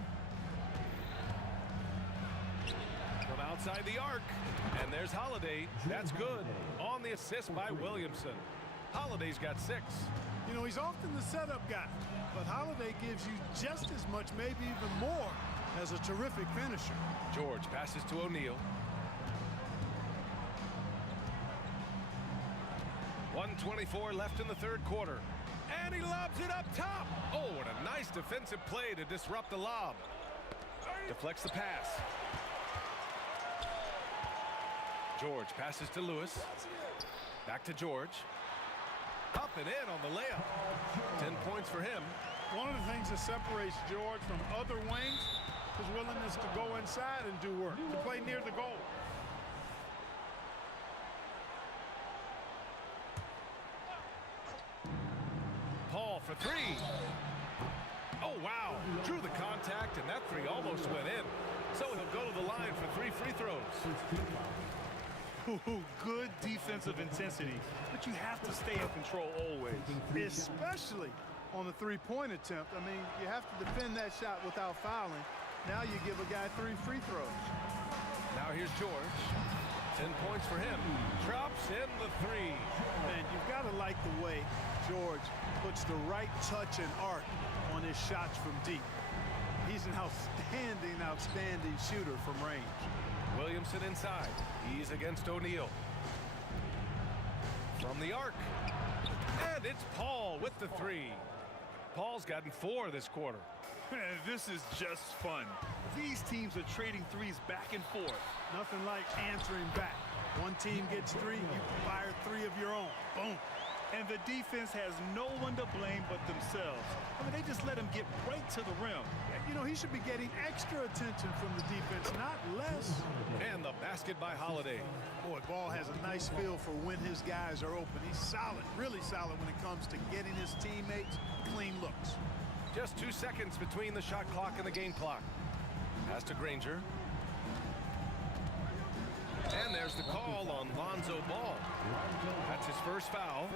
From outside the arc. And there's Holiday. That's good. On the assist by Williamson. Holiday's got 6. You know, he's often the setup guy. But Holiday gives you just as much, maybe even more, as a terrific finisher. George passes to O'Neal. 1:24 left in the third quarter. And he lobs it up top. Oh, what a nice defensive play to disrupt the lob. Deflects the pass. George passes to Lewis. Back to George. Up and in on the layup. 10 points for him. One of the things that separates George from other wings is willingness to go inside and do work, to play near the goal. Paul for three. Oh, wow. Drew the contact, and that three almost went in. So he'll go to the line for 3 free throws. Good defensive intensity, but you have to stay in control always. Especially on the three-point attempt. I mean, you have to defend that shot without fouling. Now you give a guy 3 free throws. Now here's George. 10 points for him. Drops in the three. Man, you've got to like the way George puts the right touch and arc on his shots from deep. He's an outstanding shooter from range. Williamson inside. He's against O'Neal. From the arc. And it's Paul with the three. Paul's gotten 4 this quarter. This is just fun. These teams are trading threes back and forth. Nothing like answering back. One team gets 3, you fire 3 of your own. Boom. And the defense has no one to blame but themselves. I mean, they just let him get right to the rim. You know, he should be getting extra attention from the defense, not less. And the basket by Holiday. Boy, Ball has a nice feel for when his guys are open. He's solid, really solid when it comes to getting his teammates clean looks. Just 2 seconds between the shot clock and the game clock. Pass to Granger. And there's the call on Lonzo Ball. That's his first foul.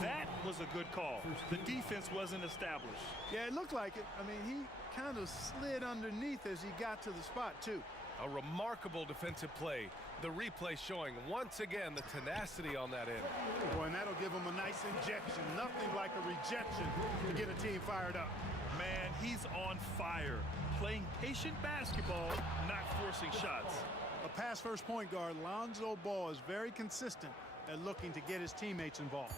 That was a good call. The defense wasn't established. Yeah, it looked like it. I mean, he kind of slid underneath as he got to the spot, too. A remarkable defensive play. The replay showing once again the tenacity on that end. Boy, and that'll give him a nice injection. Nothing like a rejection to get a team fired up. Man, he's on fire. Playing patient basketball, not forcing shots. A pass-first point guard, Lonzo Ball, is very consistent at looking to get his teammates involved.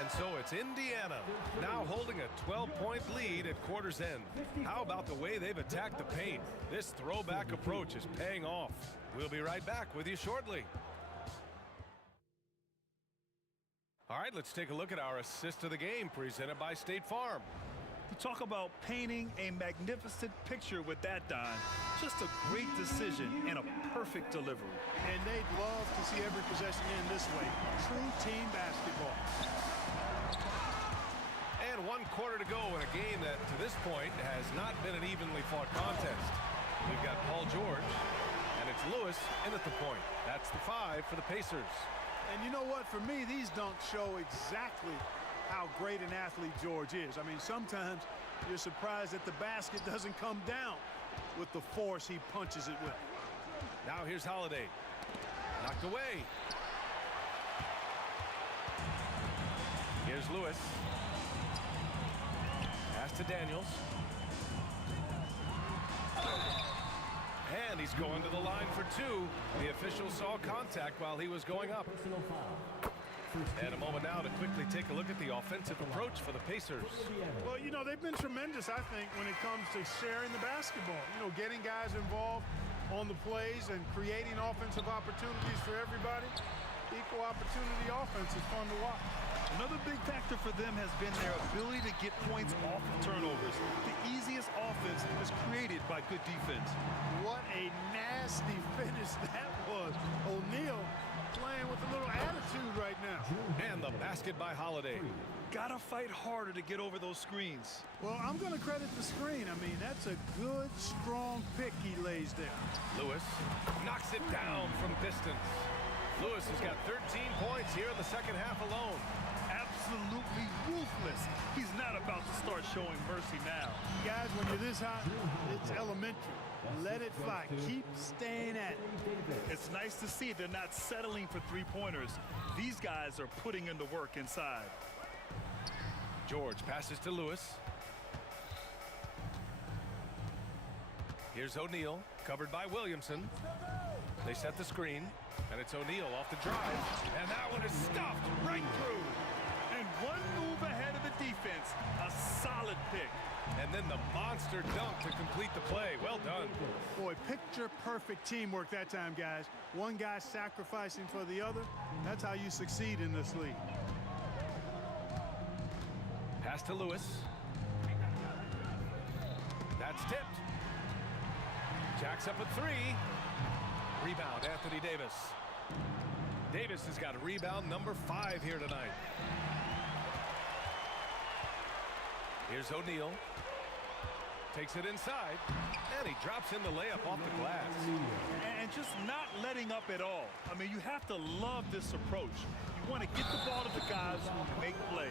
And so it's Indiana now holding a 12-point lead at quarter's end. How about the way they've attacked the paint? This throwback approach is paying off. We'll be right back with you shortly. All right, let's take a look at our assist of the game presented by State Farm. You talk about painting a magnificent picture with that, Don. Just a great decision and a perfect delivery. And they'd love to see every possession end this way. True team basketball. And 1 quarter to go in a game that, to this point, has not been an evenly fought contest. We've got Paul George, and it's Lewis in at the point. That's the 5 for the Pacers. And you know what? For me, these dunks show exactly how great an athlete George is. I mean, sometimes you're surprised that the basket doesn't come down with the force he punches it with. Now here's Holiday. Knocked away. Here's Lewis. Pass to Daniels. And he's going to the line for 2. The official saw contact while he was going up. And a moment now to quickly take a look at the offensive approach for the Pacers. Well, you know, they've been tremendous, I think, when it comes to sharing the basketball. You know, getting guys involved on the plays and creating offensive opportunities for everybody. Equal opportunity offense is fun to watch. Another big factor for them has been their ability to get points off of turnovers. The easiest offense is created by good defense. What a nasty finish that was. O'Neal playing with a little attitude right now. And the basket by Holiday. Gotta fight harder to get over those screens. Well, I'm going to credit the screen. I mean, that's a good, strong pick he lays there. Lewis knocks it down from distance. Lewis has got 13 points here in the second half alone. Absolutely ruthless. He's not about to start showing mercy now. Guys, when you're this hot, it's elementary. Let it fly. Keep staying at it. It's nice to see they're not settling for three-pointers. These guys are putting in the work inside. George passes to Lewis. Here's O'Neal, covered by Williamson. They set the screen, and it's O'Neal off the drive. And that one is stuffed right through. And one move ahead of the defense. A solid pick. And then the monster dunk to complete the play. Well done. Boy, picture-perfect teamwork that time, guys. One guy sacrificing for the other. That's how you succeed in this league. Pass to Lewis. That's tipped. Jacks up a 3. Rebound, Anthony Davis. Davis has got rebound number 5 here tonight. Here's O'Neal. Takes it inside, and he drops in the layup off the glass. And just not letting up at all. I mean, you have to love this approach. You want to get the ball to the guys who make plays.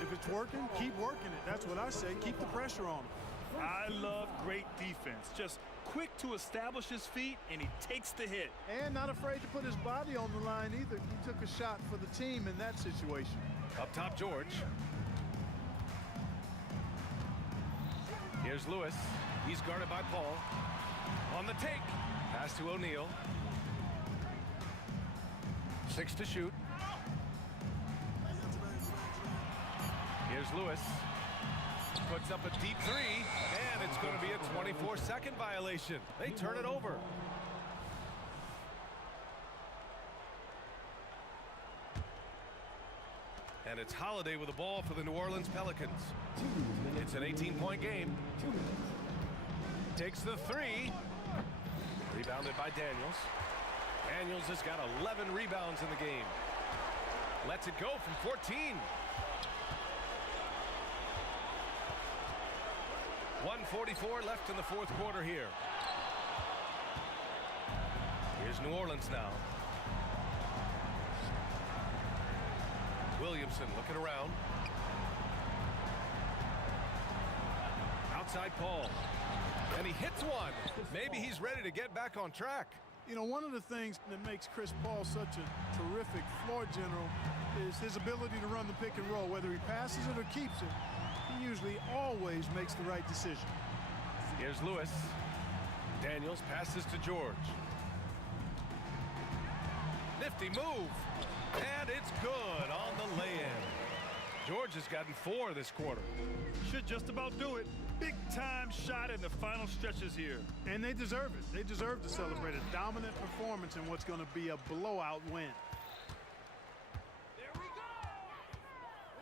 If it's working, keep working it. That's what I say. Keep the pressure on him. I love great defense. Just quick to establish his feet, and he takes the hit. And not afraid to put his body on the line either. He took a shot for the team in that situation. Up top, George. Here's Lewis. He's guarded by Paul. On the take. Pass to O'Neal. 6 to shoot. Here's Lewis. Puts up a deep 3, and it's going to be a 24-second violation. They turn it over. And it's Holiday with the ball for the New Orleans Pelicans. It's an 18-point game. Takes the 3. Rebounded by Daniels. Daniels has got 11 rebounds in the game. Lets it go from 14. 1:44 left in the fourth quarter here. Here's New Orleans now. Williamson looking around. outside Paul. And he hits one. Maybe he's ready to get back on track. You know, one of the things that makes Chris Paul such a terrific floor general is his ability to run the pick and roll. Whether he passes it or keeps it, he usually always makes the right decision. Here's Lewis. Daniels passes to George. Nifty move. And it's good on the lay-in. George has gotten 4 this quarter. Should just about do it. Big time shot in the final stretches here. And they deserve it. They deserve to celebrate a dominant performance in what's going to be a blowout win. There we go.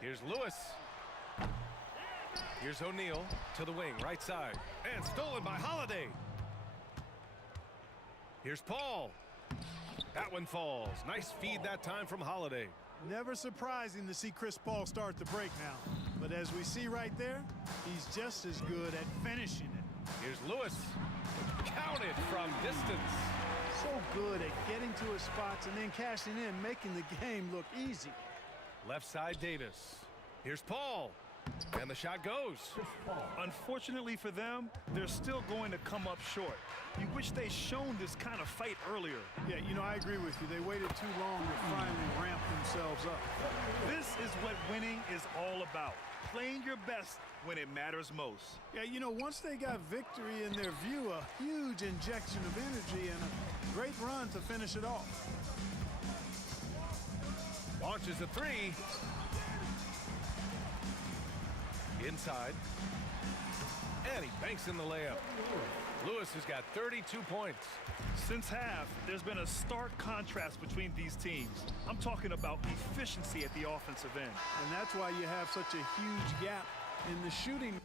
Here's Lewis. Here's O'Neal to the wing, right side. And stolen by Holiday. Here's Paul. That one falls. Nice feed that time from Holiday. Never surprising to see Chris Paul start the break now. But as we see right there, he's just as good at finishing it. Here's Lewis. Counted from distance. So good at getting to his spots and then cashing in, making the game look easy. Left side Davis. Here's Paul. And the shot goes. Unfortunately for them, they're still going to come up short. You wish they'd shown this kind of fight earlier. Yeah, you know, I agree with you. They waited too long to finally ramp themselves up. This is what winning is all about. Playing your best when it matters most. Yeah, you know, once they got victory in their view, a huge injection of energy and a great run to finish it off. Launches a 3. Inside. And he banks in the layup. Lewis has got 32 points. Since half, there's been a stark contrast between these teams. I'm talking about efficiency at the offensive end. And that's why you have such a huge gap in the shooting.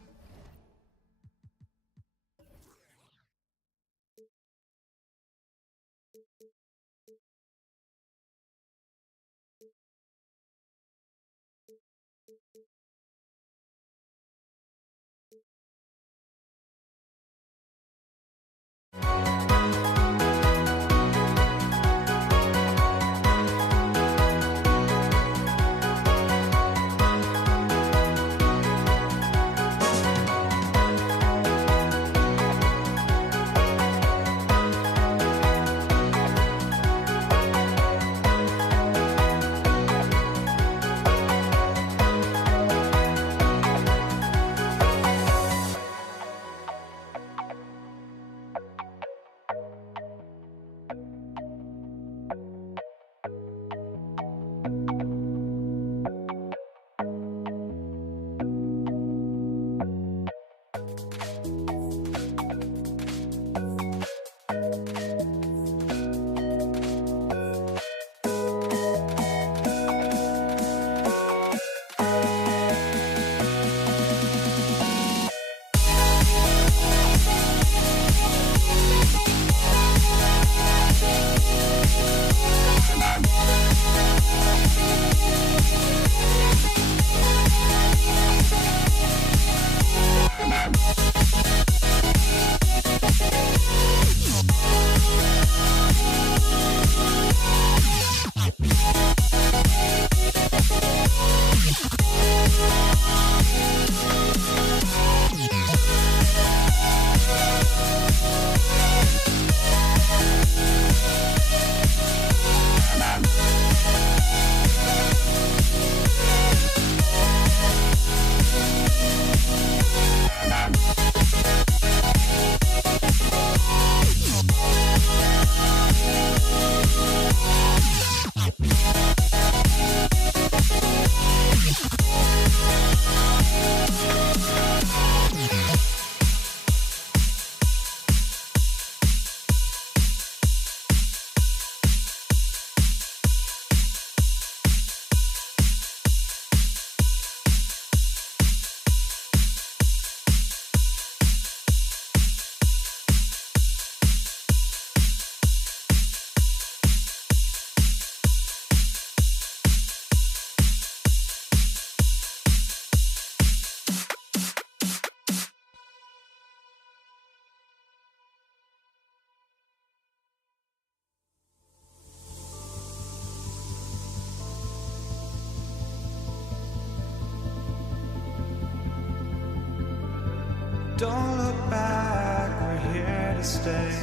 Don't look back, we're here to stay.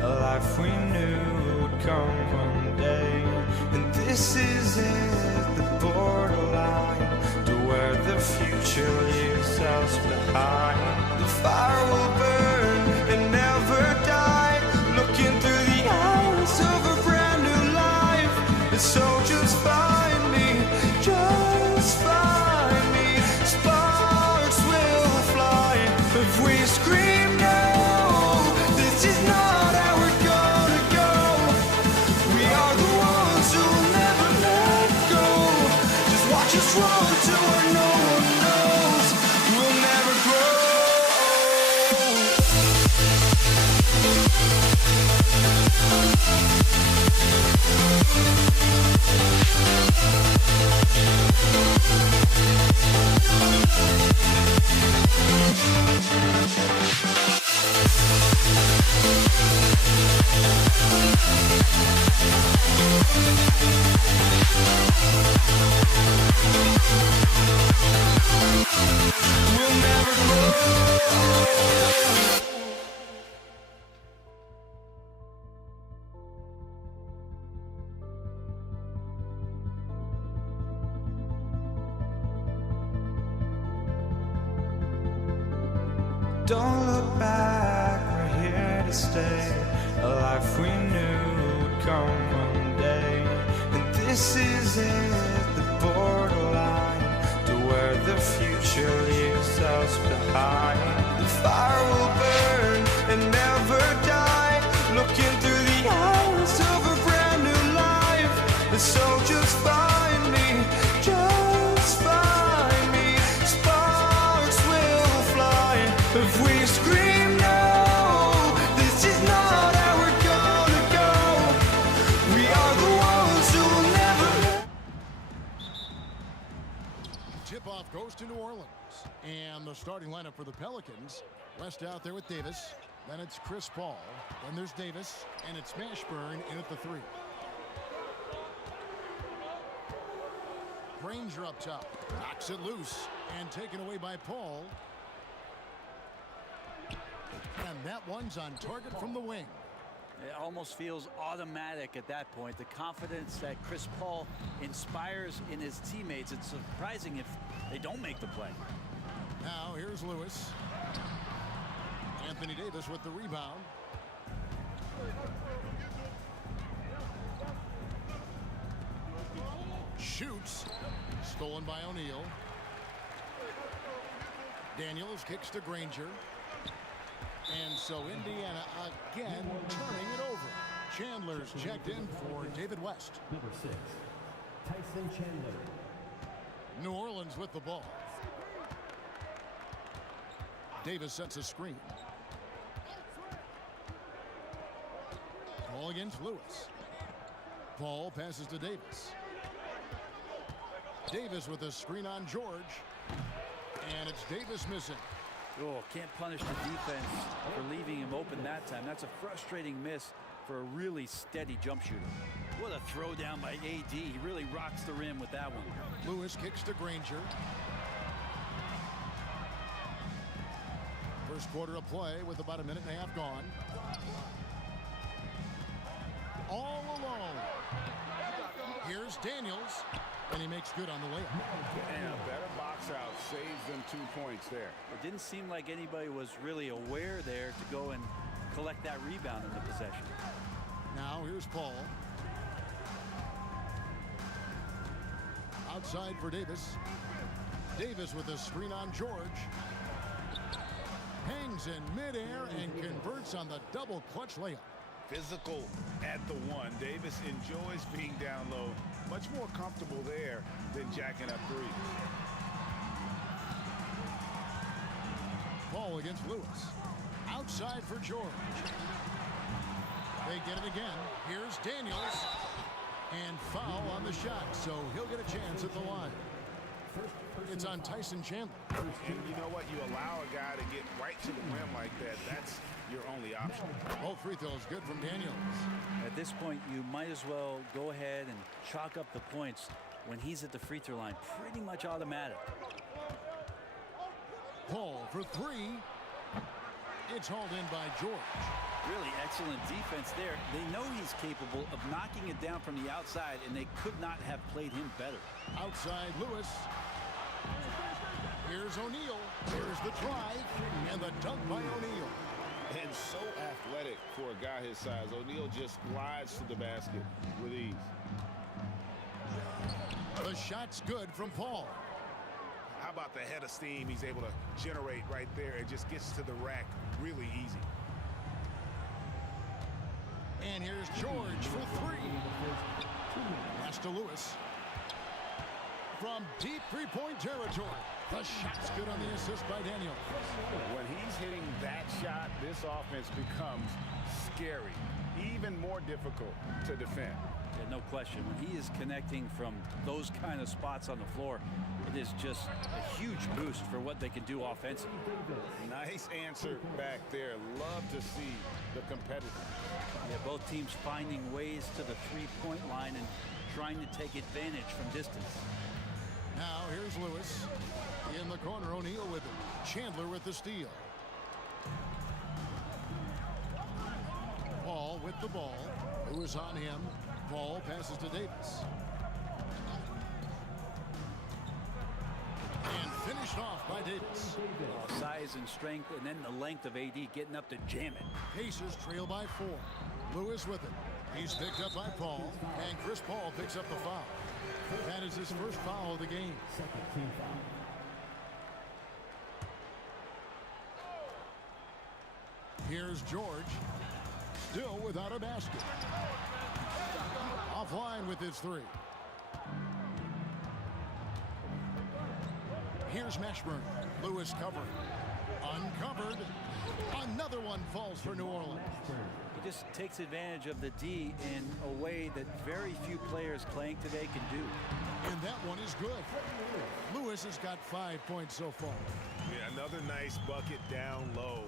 A life we knew would come one day. And this is it, the borderline to where the future leaves us behind. The fire will burn and never die, looking through the eyes of a brand new life. And so just find me, just find me. Sparks will fly if we scream no. This is not how we're gonna go. We are the ones who will never let go. Just watch us run to where no one knows. We'll never grow. We'll never grow. Don't look back, we're here to stay. A life we knew would come one day. And this is it, the borderline to where the future leaves us behind. The fire will burn and never die, looking through the eyes of a brand new life. And so just find me, just find me. Sparks will fly if we scream no. This is not how we're gonna go. We are the ones who will never. Tip-off goes to New Orleans. And the starting lineup for the Pelicans. West out there with Davis. Then it's Chris Paul. Then there's Davis. And it's Mashburn in at the 3. Granger up top. Knocks it loose. And taken away by Paul. And that one's on target from the wing. It almost feels automatic at that point. The confidence that Chris Paul inspires in his teammates. It's surprising if they don't make the play. Now here's Lewis. Anthony Davis with the rebound. Shoots. Stolen by O'Neal. Daniels kicks to Granger. And so Indiana again turning it over. Chandler's checked in for David West. Number 6, Tyson Chandler. New Orleans with the ball. Davis sets a screen. Ball against Lewis. Paul passes to Davis. Davis with a screen on George. And it's Davis missing. Oh, can't punish the defense for leaving him open that time. That's a frustrating miss for a really steady jump shooter. What a throw down by AD. He really rocks the rim with that one. Lewis kicks to Granger. First quarter of play with about a minute and a half gone. All alone. Here's Daniels. And he makes good on the layup. And a better box out saves them 2 points there. It didn't seem like anybody was really aware there to go and collect that rebound in the possession. Now here's Paul. Outside for Davis. Davis with a screen on George. Hangs in midair and converts on the double clutch layup. Physical at the 1. Davis enjoys being down low. Much more comfortable there than jacking up 3. Paul against Lewis. Outside for George. They get it again. Here's Daniels. And foul on the shot, so he'll get a chance at the line. It's on Tyson Chandler. And you know what? You allow a guy to get right to the rim like that. That's your only option. Both free throws good from Daniels. At this point, you might as well go ahead and chalk up the points when he's at the free throw line. Pretty much automatic. Paul for 3. It's hauled in by George. Really excellent defense there. They know he's capable of knocking it down from the outside, and they could not have played him better. Outside Lewis. Here's O'Neal. Here's the drive and the dunk by O'Neal. And so athletic for a guy his size. O'Neal just glides to the basket with ease. The shot's good from Paul. How about the head of steam he's able to generate right there? It just gets to the rack really easy. And here's George for three. Pass to Lewis. From deep three-point territory. The shot's good on the assist by Daniel. When he's hitting that shot, this offense becomes scary, even more difficult to defend. Yeah, no question. When he is connecting from those kind of spots on the floor, it is just a huge boost for what they can do offensively. Nice answer back there. Love to see the competitive. Yeah, both teams finding ways to the three-point line and trying to take advantage from distance. Now here's Lewis. In the corner, O'Neal with it. Chandler with the steal. Paul with the ball. Lewis on him. Ball passes to Davis. And finished off by Davis. Size and strength, and then the length of AD getting up to jam it. Pacers trail by 4. Lewis with it. He's picked up by Paul, and Chris Paul picks up the foul. That is his first foul of the game. Second team foul. Here's George. Still without a basket. Offline with his three. Here's Mashburn. Lewis covering. Uncovered. Another one falls for New Orleans. He just takes advantage of the D in a way that very few players playing today can do. And that one is good. Lewis has got 5 points so far. Yeah, another nice bucket down low.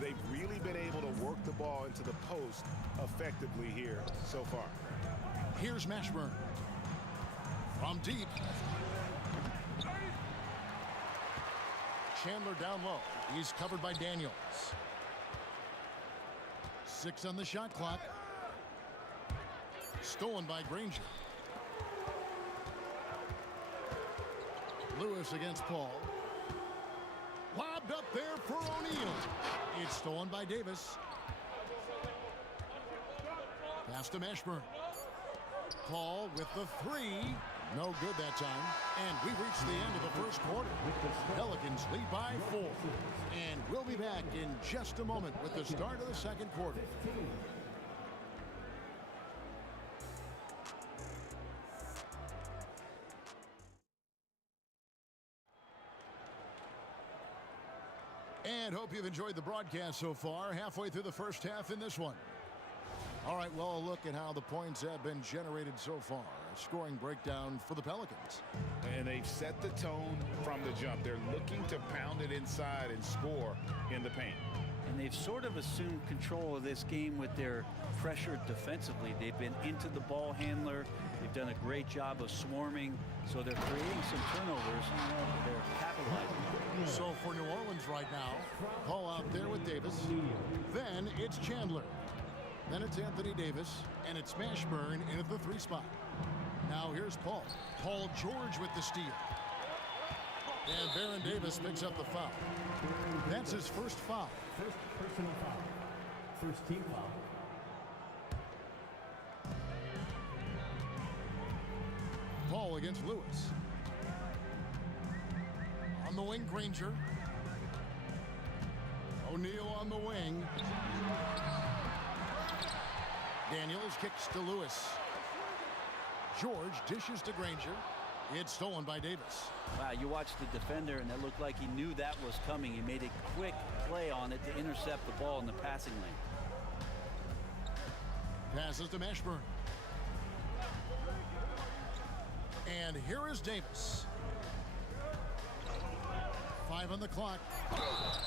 They've really been able to work the ball into the post effectively here so far. Here's Mashburn. From deep. Chandler down low. He's covered by Daniels. 6 on the shot clock. Stolen by Granger. Lewis against Paul. Lobbed up there for O'Neal. It's stolen by Davis. Pass to Mashburn. Paul with the three. No good that time. And we've reached the end of the first quarter. Pelicans lead by 4. And we'll be back in just a moment with the start of the second quarter. And hope you've enjoyed the broadcast so far. Halfway through the first half in this one. All right, well, a look at how the points have been generated so far. A scoring breakdown for the Pelicans. And they've set the tone from the jump. They're looking to pound it inside and score in the paint. And they've sort of assumed control of this game with their pressure defensively. They've been into the ball handler. They've done a great job of swarming. So they're creating some turnovers. They're capitalizing. So for New Orleans right now, Paul out there with Davis. Then it's Chandler. Then it's Anthony Davis, and it's Mashburn in at the 3 spot. Now here's Paul. Paul George with the steal. And Baron Davis picks up the foul. That's his first foul. First personal foul. First team foul. Paul against Lewis. On the wing, Granger. O'Neal on the wing. Daniels kicks to Lewis. George dishes to Granger. It's stolen by Davis. Wow, you watched the defender, and it looked like he knew that was coming. He made a quick play on it to intercept the ball in the passing lane. Passes to Mashburn. And here is Davis. 5 on the clock.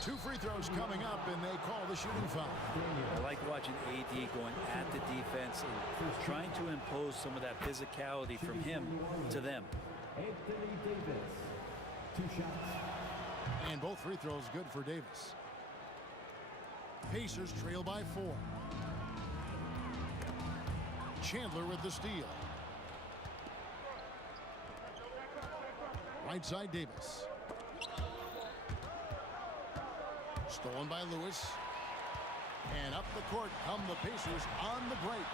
2 free throws coming up, and they call the shooting foul. I like watching AD going at the defense and trying to impose some of that physicality from him to them. Anthony Davis. 2 shots. And both free throws good for Davis. Pacers trail by 4. Chandler with the steal. Right side Davis. Stolen by Lewis. And up the court come the Pacers on the break.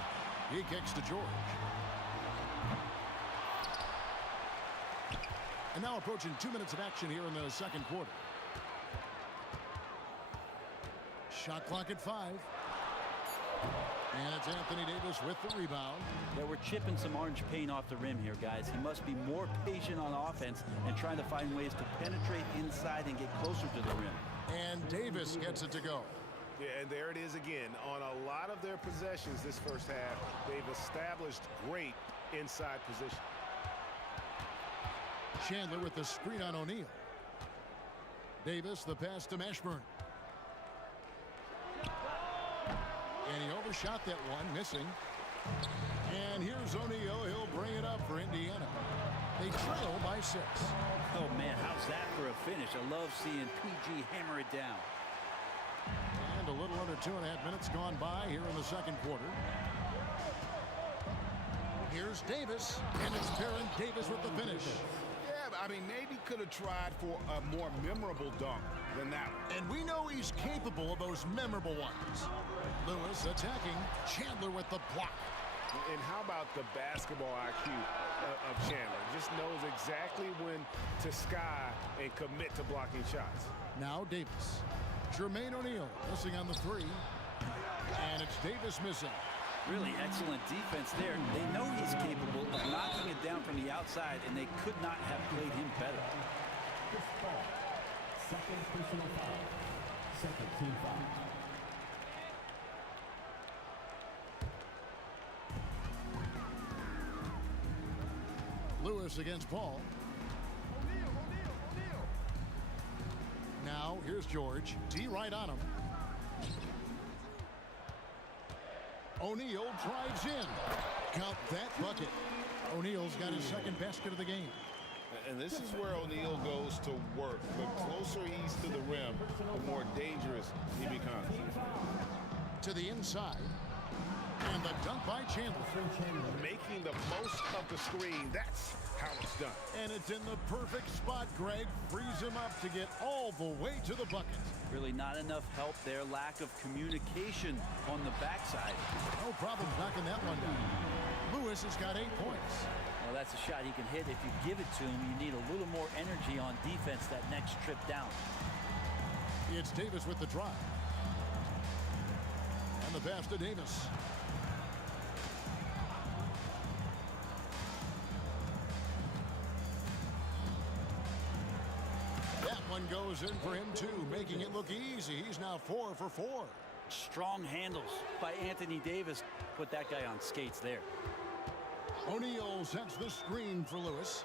He kicks to George. And now approaching 2 minutes of action here in the second quarter. Shot clock at 5. And it's Anthony Davis with the rebound. Yeah, we're chipping some orange paint off the rim here, guys. He must be more patient on offense and trying to find ways to penetrate inside and get closer to the rim. And Davis gets it to go. Yeah, and there it is again. On a lot of their possessions this first half, they've established great inside position. Chandler with the screen on O'Neal. Davis, the pass to Mashburn. And he overshot that one, missing. And here's O'Neal. He'll bring it up for Indiana. They trail by 6. Oh, man, how's that for a finish? I love seeing PG hammer it down. And a little under 2.5 minutes gone by here in the second quarter. Here's Davis, and it's Baron Davis with the finish. Yeah, I mean, maybe could have tried for a more memorable dunk than that one. And we know he's capable of those memorable ones. Lewis attacking. Chandler with the block. And how about the basketball IQ of Chandler? Just knows exactly when to sky and commit to blocking shots. Now Davis. Jermaine O'Neal missing on the 3. And it's Davis missing. Really excellent defense there. They know he's capable of knocking it down from the outside, and they could not have played him better. Second personal foul. Second team foul. Lewis against Paul. Now here's George. D right on him. O'Neal drives in. Count that bucket. O'Neal's got his second basket of the game. And this is where O'Neal goes to work. The closer he's to the rim, the more dangerous he becomes. To the inside. And the dunk by Chandler. Making the most of the screen. That's how it's done. And it's in the perfect spot, Greg. Frees him up to get all the way to the bucket. Really not enough help there. Lack of communication on the backside. No problem knocking that one down. Lewis has got 8 points. Well, that's a shot he can hit. If you give it to him, you need a little more energy on defense that next trip down. It's Davis with the drive. And the pass to Davis. One goes in for him too, making it look easy. He's now 4 for 4. Strong handles by Anthony Davis. Put that guy on skates there. O'Neal sets the screen for Lewis.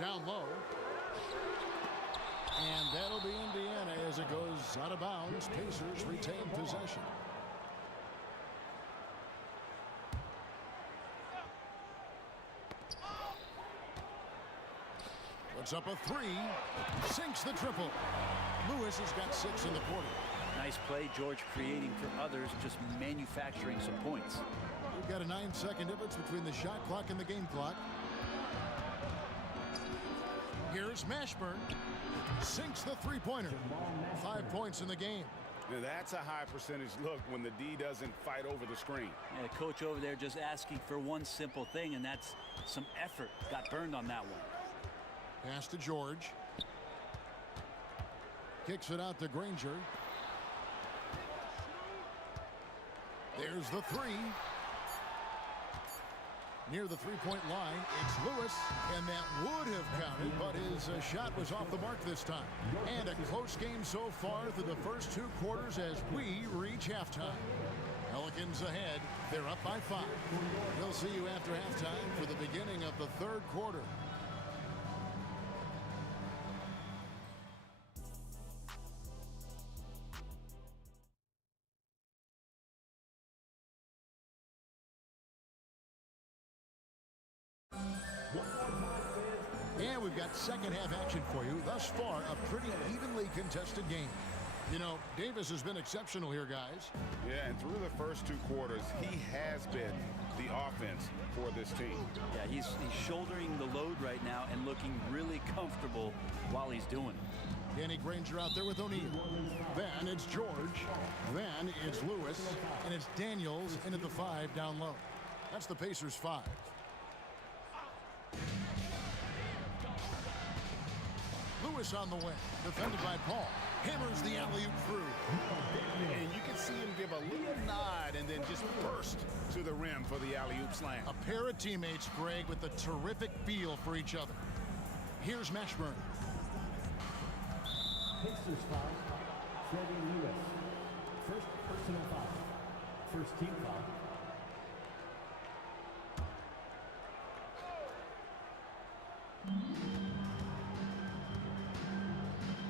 Down low. And that'll be Indiana as it goes out of bounds. Pacers retain possession. Puts up a 3. Sinks the triple. Lewis has got 6 in the quarter. Nice play, George, creating for others, just manufacturing some points. We've got a 9-second difference between the shot clock and the game clock. Here's Mashburn. Sinks the three-pointer. 5 points in the game. Now that's a high percentage look when the D doesn't fight over the screen. Yeah, the coach over there just asking for one simple thing, and that's some effort. Got burned on that one. Pass to George. Kicks it out to Granger. There's the 3. Near the three-point line, it's Lewis, and that would have counted, but his shot was off the mark this time. And a close game so far through the first 2 quarters as we reach halftime. Pelicans ahead. They're up by 5. We'll see you after halftime for the beginning of the third quarter. got second half action for you. Thus far, a pretty evenly contested game. You know, Davis has been exceptional here, guys. Yeah, and through the first 2 quarters, he has been the offense for this team. Yeah, he's shouldering the load right now and looking really comfortable while he's doing it. Danny Granger out there with O'Neal. Then it's George. Then it's Lewis. And it's Daniels in at the 5 down low. That's the Pacers' 5. Lewis on the wing. Defended by Paul. Hammers the alley-oop through. And you can see him give a little nod and then just burst to the rim for the alley-oop slam. A pair of teammates, Greg, with a terrific feel for each other. Here's Mashburn. Pacers foul, Freddie Lewis. First personal foul. First team foul.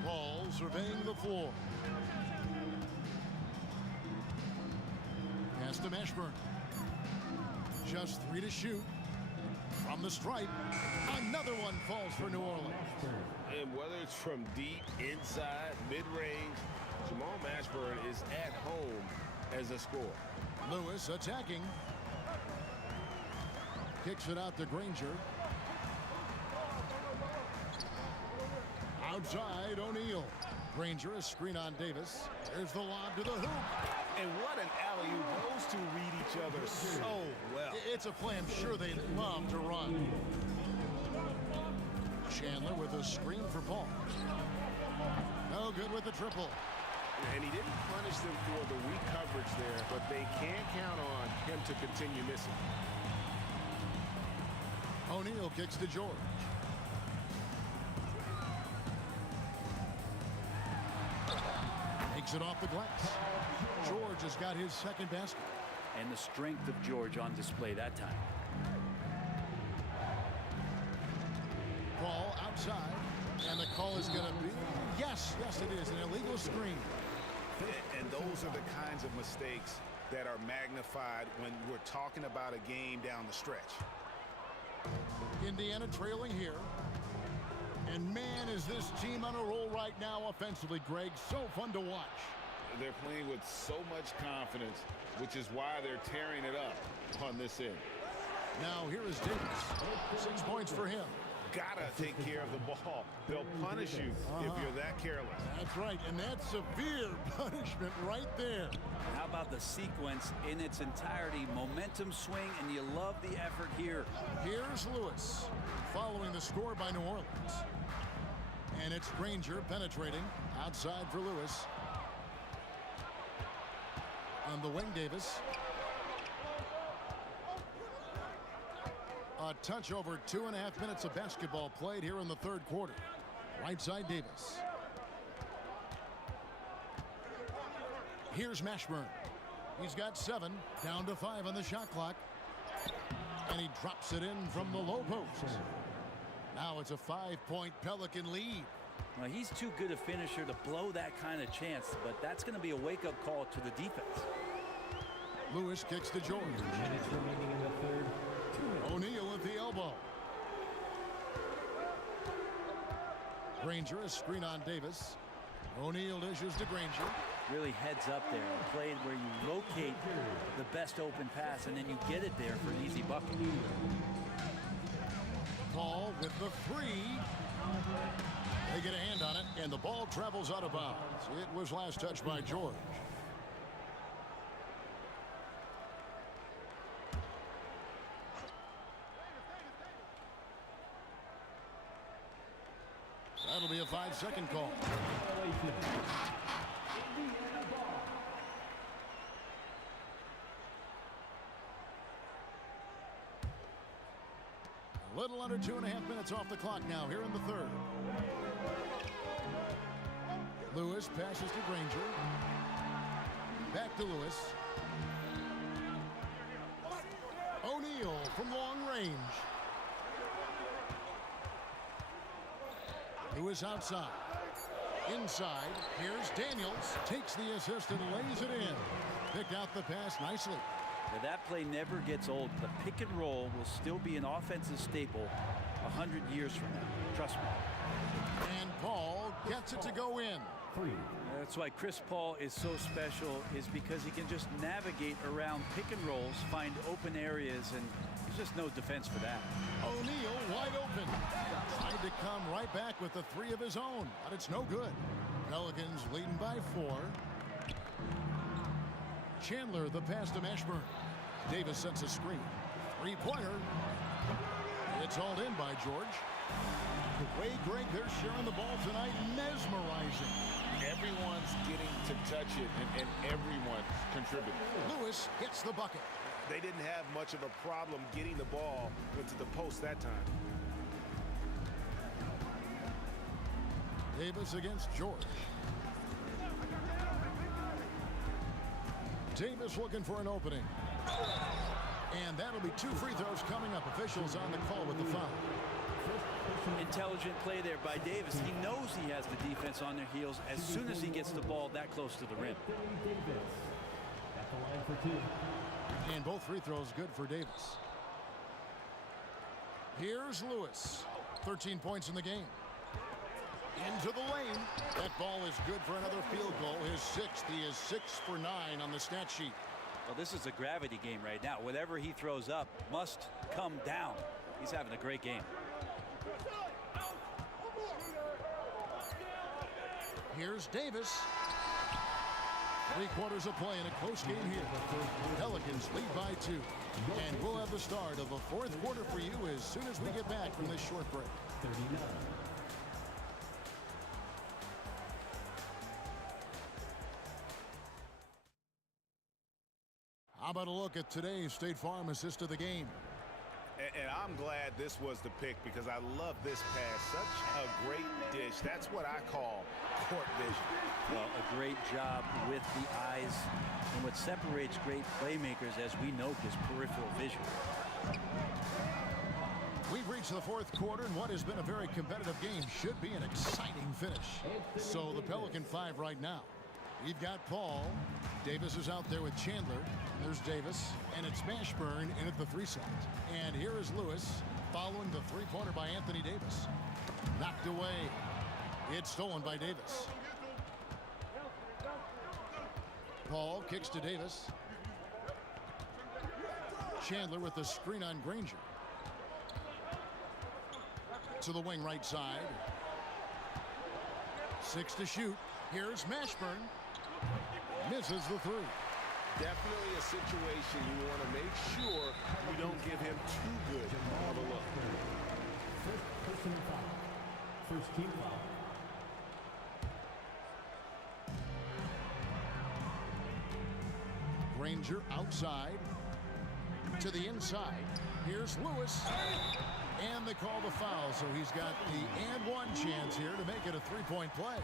Paul surveying the floor. Pass to Mashburn. Just 3 to shoot. From the stripe. Another one falls for New Orleans. And whether it's from deep, inside, mid-range, Jamal Mashburn is at home as a scorer. Lewis attacking. Kicks it out to Granger. Outside, O'Neal. Granger, a screen on Davis. There's the lob to the hoop. And what an alley-oop. Those two read each other so well. It's a play I'm sure they love to run. Chandler with a screen for Paul. No good with the triple. And he didn't punish them for the weak coverage there, but they can't count on him to continue missing. O'Neal kicks to George. Takes it off the glass. George has got his second basket. And the strength of George on display that time. Ball outside. And the call is going to be, yes, it is, an illegal screen. And those are the kinds of mistakes that are magnified when we're talking about a game down the stretch. Indiana trailing here. And man, is this team on a roll right now offensively, Greg. So fun to watch. They're playing with so much confidence, which is why they're tearing it up on this end. Now here is Davis. 6 points for him. Gotta take care of the ball. They'll punish you if you're that careless. That's right, and that's severe punishment right there. How about the sequence in its entirety? Momentum swing, and you love the effort here. Here's Lewis following the score by New Orleans. And it's Granger penetrating outside for Lewis. On the wing, Davis. A touch over 2.5 minutes of basketball played here in the third quarter. Right side, Davis. Here's Mashburn. He's got 7, down to 5 on the shot clock. And he drops it in from the low post. Now it's a 5-point Pelican lead. Well, he's too good a finisher to blow that kind of chance, but that's going to be a wake-up call to the defense. Lewis kicks to George. Minutes remaining in the third. O'Neal at the elbow. Granger, a screen on Davis. O'Neal dishes to Granger. Really heads up there. A play where you locate the best open pass, and then you get it there for an easy bucket. Paul with the 3. They get a hand on it, and the ball travels out of bounds. It was last touched by George. That'll be a 5-second call. A little under 2.5 minutes off the clock now here in the third. Lewis passes to Granger. Back to Lewis. O'Neal from long range. Lewis outside. Inside. Here's Daniels. Takes the assist and lays it in. Picked out the pass nicely. Now, that play never gets old. The pick and roll will still be an offensive staple 100 years from now. Trust me. And Paul gets it to go in. That's why Chris Paul is so special, is because he can just navigate around pick and rolls, find open areas, and there's just no defense for that. O'Neal wide open. Tried to come right back with the three of his own, but it's no good. Pelicans leading by 4. Chandler the pass to Mashburn. Davis sets a screen. Three-pointer. It's hauled in by George. The way, Greg, they're sharing the ball tonight, mesmerizing. Everyone's getting to touch it, and everyone's contributing. Lewis gets the bucket. They didn't have much of a problem getting the ball into the post that time. Davis against George. Davis looking for an opening. And that'll be 2 free throws coming up. Officials on the call with the foul. Intelligent play there by Davis. He knows he has the defense on their heels as soon as he gets the ball that close to the rim. And both free throws good for Davis. Here's Lewis. 13 points in the game. Into the lane. That ball is good for another field goal. His 6th. He is 6 for 9 on the stat sheet. Well, this is a gravity game right now. Whatever he throws up must come down. He's having a great game. Here's Davis. 3 quarters of play in a close game here. Pelicans lead by 2. And we'll have the start of the 4th quarter for you as soon as we get back from this short break. 39. How about a look at today's State Farm assist of the game? And I'm glad this was the pick because I love this pass. Such a great dish. That's what I call court vision. Well, a great job with the eyes. And what separates great playmakers, as we note, is peripheral vision. We've reached the 4th quarter, and what has been a very competitive game should be an exciting finish. So the Pelican 5 right now. We've got Paul. Davis is out there with Chandler. There's Davis, and it's Mashburn in at the 3 set. And here is Lewis following the 3-pointer by Anthony Davis. Knocked away. It's stolen by Davis. Paul kicks to Davis. Chandler with the screen on Granger. To the wing right side. 6 to shoot. Here's Mashburn. Misses the 3. Definitely a situation you want to make sure you don't give him too good of a look. First personal foul. First team foul. Granger outside to the inside. Here's Lewis. And they call the foul, so he's got the and 1 chance here to make it a 3-point play.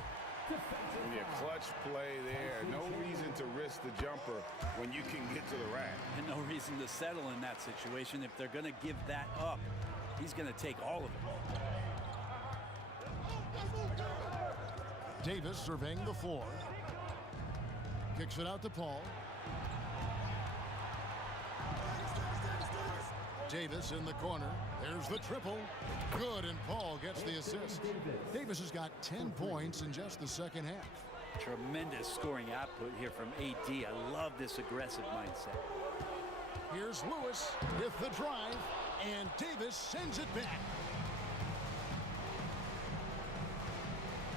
Yeah, clutch play there. No reason to risk the jumper when you can get to the rack. And no reason to settle in that situation. If they're going to give that up, he's going to take all of it. Davis surveying the floor. Kicks it out to Paul. Davis in the corner. There's the triple. Good, and Paul gets the assist. Davis has got 10 points in just the second half. Tremendous scoring output here from AD. I love this aggressive mindset. Here's Lewis with the drive, and Davis sends it back.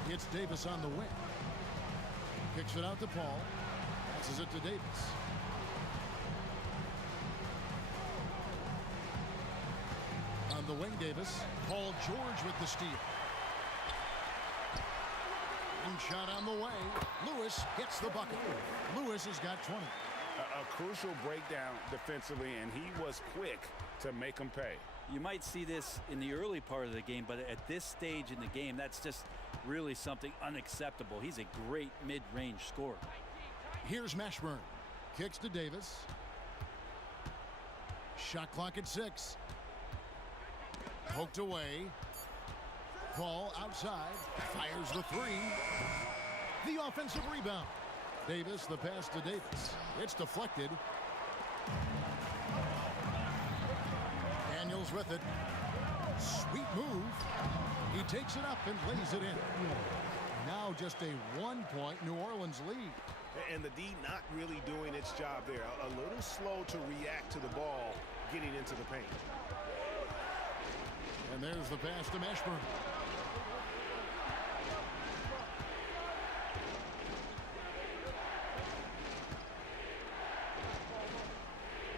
It's Davis on the wing. Kicks it out to Paul. Passes it to Davis. On the wing, Davis. Paul George with the steal. And shot on the way. Lewis gets the bucket. Lewis has got 20. A crucial breakdown defensively, and he was quick to make them pay. You might see this in the early part of the game, but at this stage in the game, that's just really something unacceptable. He's a great mid-range scorer. Here's Mashburn. Kicks to Davis. Shot clock at 6. Poked away. Paul outside. Fires the 3. The offensive rebound. Davis, the pass to Davis. It's deflected. Daniels with it. Sweet move. He takes it up and lays it in. Now just a 1-point New Orleans lead. And the D not really doing its job there. A little slow to react to the ball getting into the paint. And there's the pass to Mashburn.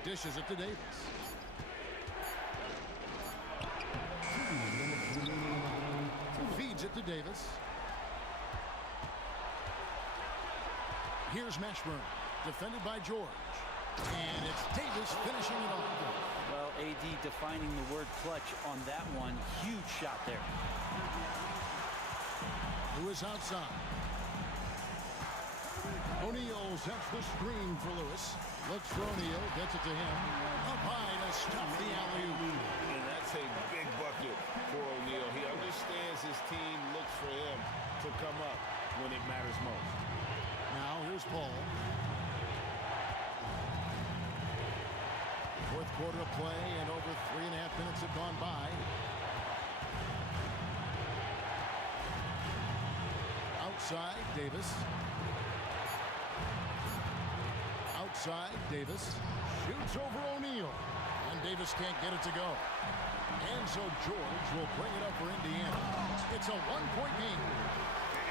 Dishes it to Davis. Feeds it to Davis. Here's Mashburn, defended by George. And it's Davis finishing it off. Well, AD defining the word clutch on that one. Huge shot there. Lewis outside. O'Neal sets the screen for Lewis. Looks for O'Neal, gets it to him. Up high to stop the alley-oop. And that's a big bucket for O'Neal. He understands his team looks for him to come up when it matters most. Now here's Paul. Fourth quarter of play, and over 3.5 minutes have gone by. Outside, Davis. Outside, Davis. Shoots over O'Neal. And Davis can't get it to go. And so George will bring it up for Indiana. It's a 1-point game.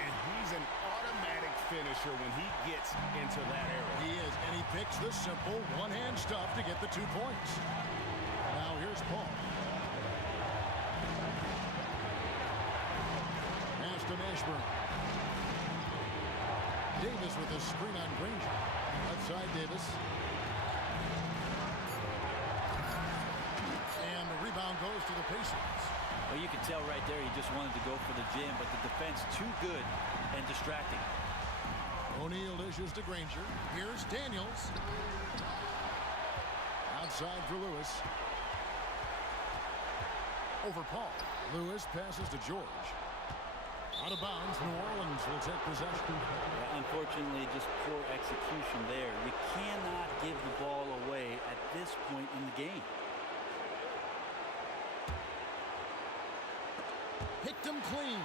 And he's an automatic finisher when he gets into that area. He is, and he picks the simple one-hand stuff to get the 2 points. Now here's Paul. Pass to Mashburn. Davis with a screen on Granger. Outside Davis. And the rebound goes to the Pacers. Well, you can tell right there he just wanted to go for the jam, but the defense too good and distracting. O'Neal dishes to Granger. Here's Daniels. Outside for Lewis. Over Paul. Lewis passes to George. Out of bounds, New Orleans will take possession. Yeah, unfortunately, just poor execution there. You cannot give the ball away at this point in the game. Picked him clean.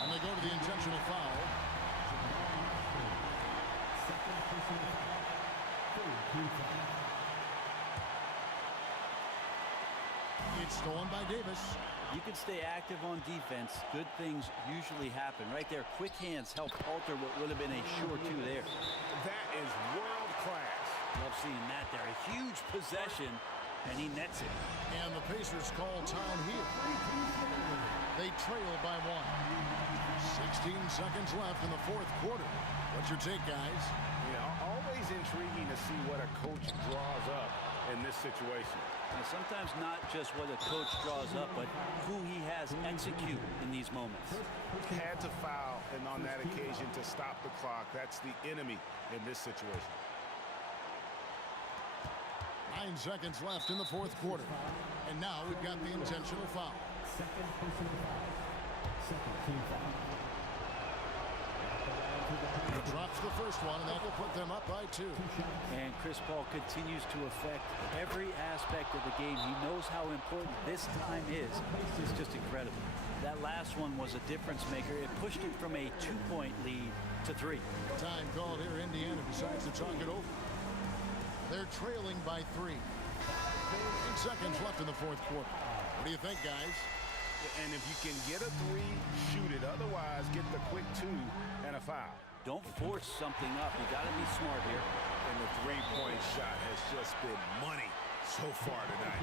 And they go to the intentional foul. It's stolen by Davis. You can stay active on defense. Good things usually happen. Right there, quick hands help alter what would have been a sure 2 there. That is world class. Love seeing that there. A huge possession, and he nets it. And the Pacers call time here. They trail by 1. 16 seconds left in the fourth quarter. What's your take, guys? You know, always intriguing to see what a coach draws up in this situation. And sometimes not just what a coach draws up, but who he has execute in these moments. Had to foul, and on that occasion to stop the clock. That's the enemy in this situation. 9 seconds left in the fourth quarter. And now we've got the intentional foul. Second personal foul. Second team foul. He drops the first one, and that will put them up by 2. And Chris Paul continues to affect every aspect of the game. He knows how important this time is. It's just incredible. That last one was a difference maker. It pushed it from a 2-point lead to 3. Time called here. Indiana decides to talk it over. They're trailing by 3. 8 seconds left in the fourth quarter. What do you think, guys? And if you can get a 3, shoot it. Otherwise, get the quick 2 and a foul. Don't force something up. You got to be smart here. And the 3-point shot has just been money so far tonight.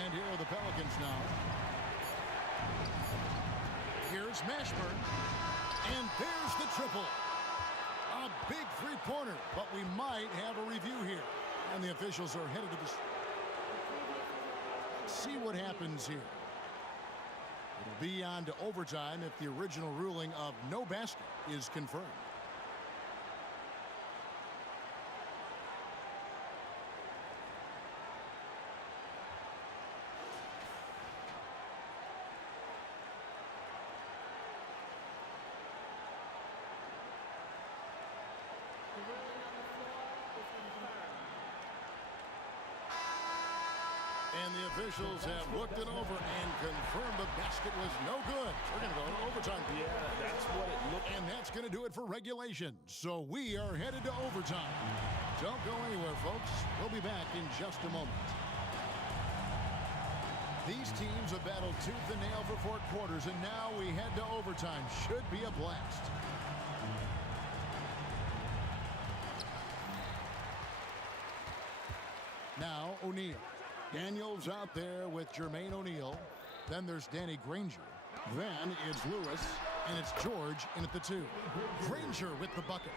And here are the Pelicans now. Here's Mashburn. And there's the triple. A big 3-pointer, but we might have a review here. And the officials are headed to this. See what happens here. It'll be on to overtime if the original ruling of no basket is confirmed. officials have looked it over and confirmed the basket was no good. We're going to go to overtime. Yeah, that's what it looked. And that's going to do it for regulation. So we are headed to overtime. Don't go anywhere, folks. We'll be back in just a moment. These teams have battled tooth and nail for 4 quarters, and now we head to overtime. Should be a blast. Now O'Neal. Daniels out there with Jermaine O'Neal. Then there's Danny Granger. Then it's Lewis, and it's George in at the 2. Granger with the bucket.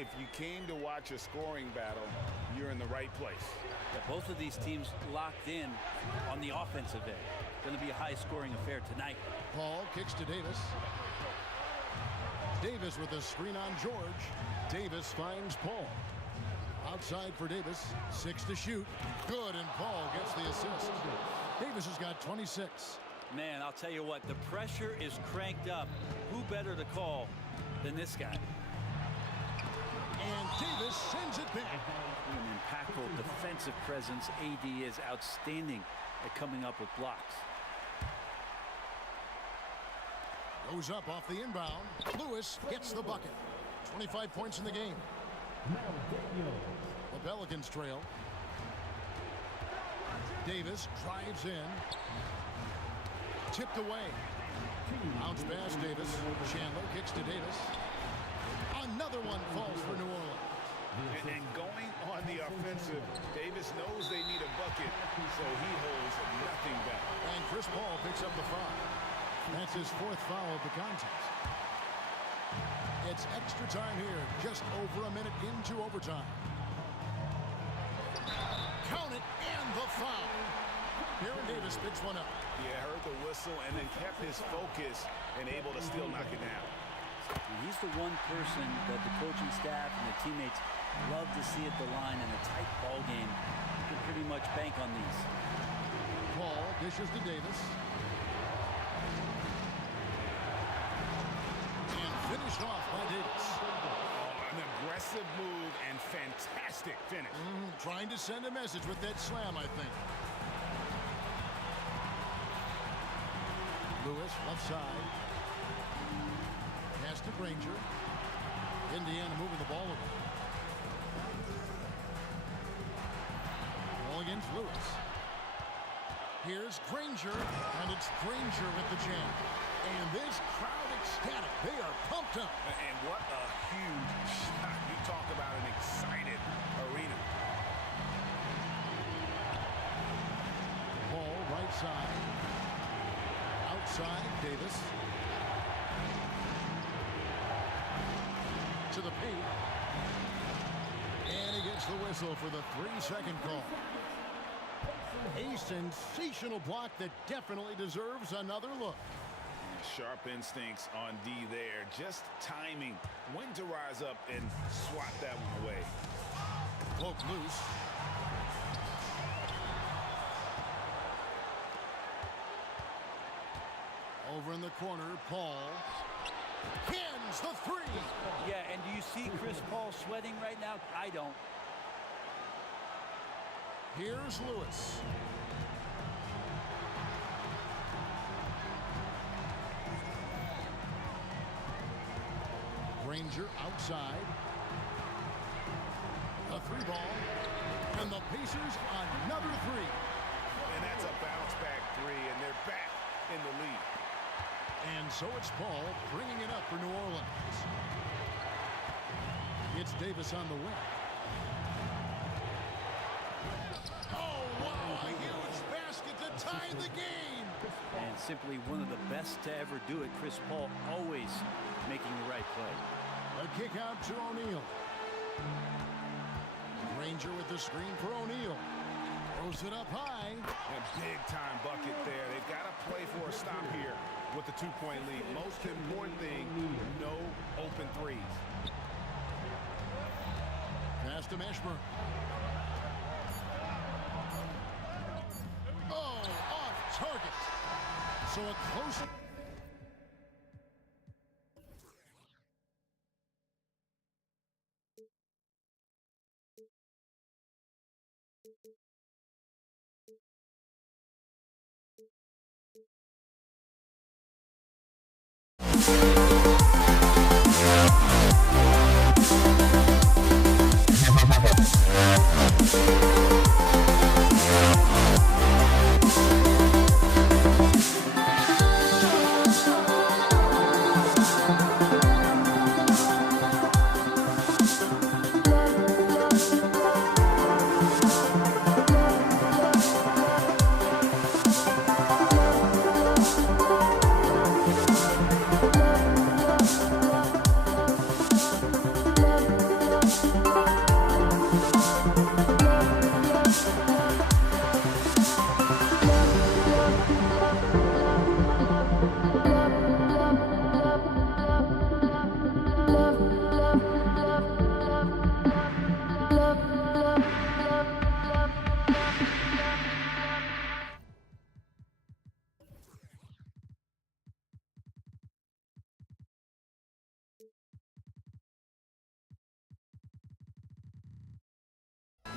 If you came to watch a scoring battle, you're in the right place. Yeah, both of these teams locked in on the offensive end. Going to be a high-scoring affair tonight. Paul kicks to Davis. Davis with a screen on George. Davis finds Paul. Outside for Davis. 6 to shoot. Good, and Paul gets the assist. Davis has got 26. Man, I'll tell you what, the pressure is cranked up. Who better to call than this guy? And Davis sends it back. An impactful defensive presence. AD is outstanding at coming up with blocks. Goes up off the inbound. Lewis gets the bucket. 25 points in the game. The Pelicans trail. Davis drives in. Tipped away. Bounce pass Davis. Chandler kicks to Davis. Another one falls for New Orleans. And going on the offensive, Davis knows they need a bucket, so he holds nothing back. And Chris Paul picks up the foul. That's his 4th foul of the contest. It's extra time here, just over a minute into overtime. Count it, and the foul. Aaron Davis picks one up. Yeah, heard the whistle and then kept his focus and able to still knock it down. He's the one person that the coaching staff and the teammates love to see at the line in a tight ball game. You can pretty much bank on these. Paul dishes to Davis. And finished off by Davis. An aggressive move and fantastic finish. Trying to send a message with that slam, I think. Lewis, left side. Pass to Granger. Indiana moving the ball over. Ball against Lewis. Here's Granger, and it's Granger with the jam. And this crowd ecstatic. They are pumped up. And what a huge shot. You talk about an excited arena. Paul, right side. Outside, Davis. To the paint. And he gets the whistle for the 3-second call. A sensational block that definitely deserves another look. Sharp instincts on D there. Just timing when to rise up and swat that one away. Poke loose. Over in the corner, Paul pins the 3. Yeah, and do you see Chris Paul sweating right now? I don't. Here's Lewis. Granger outside. A 3 ball. And the Pacers another 3. And that's a bounce back 3, and they're back in the lead. And so it's Paul bringing it up for New Orleans. It's Davis on the wing. Oh, wow, a huge basket to tie the game. And simply one of the best to ever do it. Chris Paul always making the right play. A kick out to O'Neal. Granger with the screen for O'Neal. Throws it up high. A big-time bucket there. They've got to play for a stop here with the 2-point lead. Most important thing, no open threes. Pass to Meshburn. Oh, off target. So a close...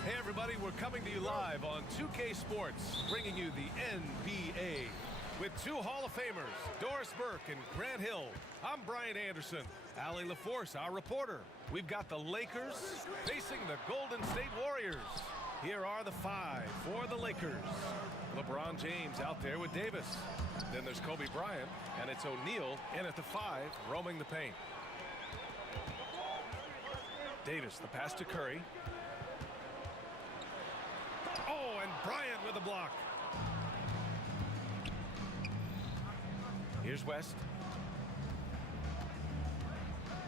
Hey everybody, we're coming to you live on 2K Sports, bringing you the NBA. With two Hall of Famers, Doris Burke and Grant Hill. I'm Brian Anderson. Allie LaForce, our reporter. We've got the Lakers facing the Golden State Warriors. Here are the five for the Lakers. LeBron James out there with Davis. Then there's Kobe Bryant, and it's O'Neal in at the five, roaming the paint. Davis, the pass to Curry. Oh, and Bryant with a block. Here's West.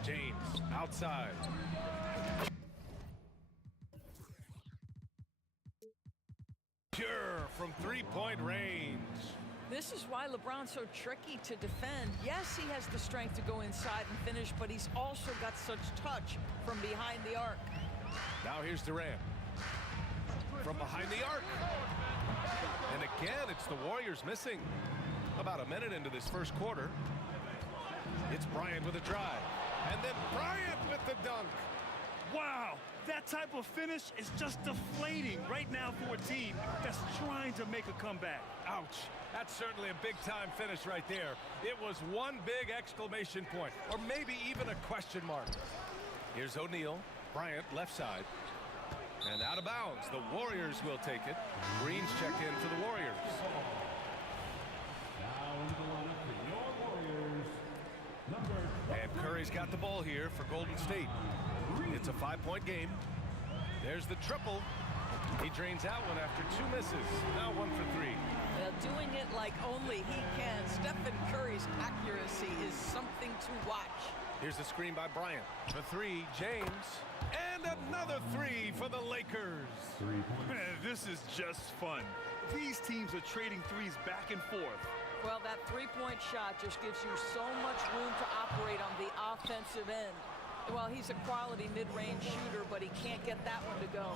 James outside. Pure from three-point range. This is why LeBron's so tricky to defend. Yes, he has the strength to go inside and finish, but he's also got such touch from behind the arc. Now here's Durant. From behind the arc. And again, it's the Warriors missing. About a minute into this first quarter. It's Bryant with a drive. And then Bryant with the dunk. Wow, that type of finish is just deflating right now for a team that's trying to make a comeback. Ouch. That's certainly a big-time finish right there. It was one big exclamation point, or maybe even a question mark. Here's O'Neal. Bryant left side. And out of bounds. The Warriors will take it. Green's check in for the Warriors. And Curry's got the ball here for Golden State. It's a 5-point game. There's the triple. He drains out one after two misses. Now 1 for 3. Well, doing it like only he can. Stephen Curry's accuracy is something to watch. Here's the screen by Bryant. For three, James. And another three for the Lakers. Man, this is just fun. These teams are trading threes back and forth. Well, that three-point shot just gives you so much room to operate on the offensive end. Well, he's a quality mid-range shooter, but he can't get that one to go.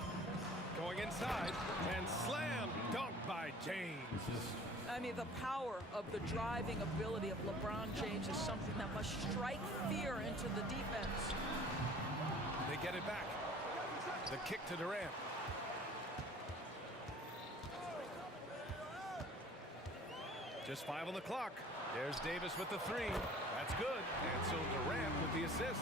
Going inside, and slam dunk by James. I mean, the power of the driving ability of LeBron James is something that must strike fear into the defense. They get it back. The kick to Durant. Just 5 on the clock. There's Davis with the three. That's good. And so Durant with the assist.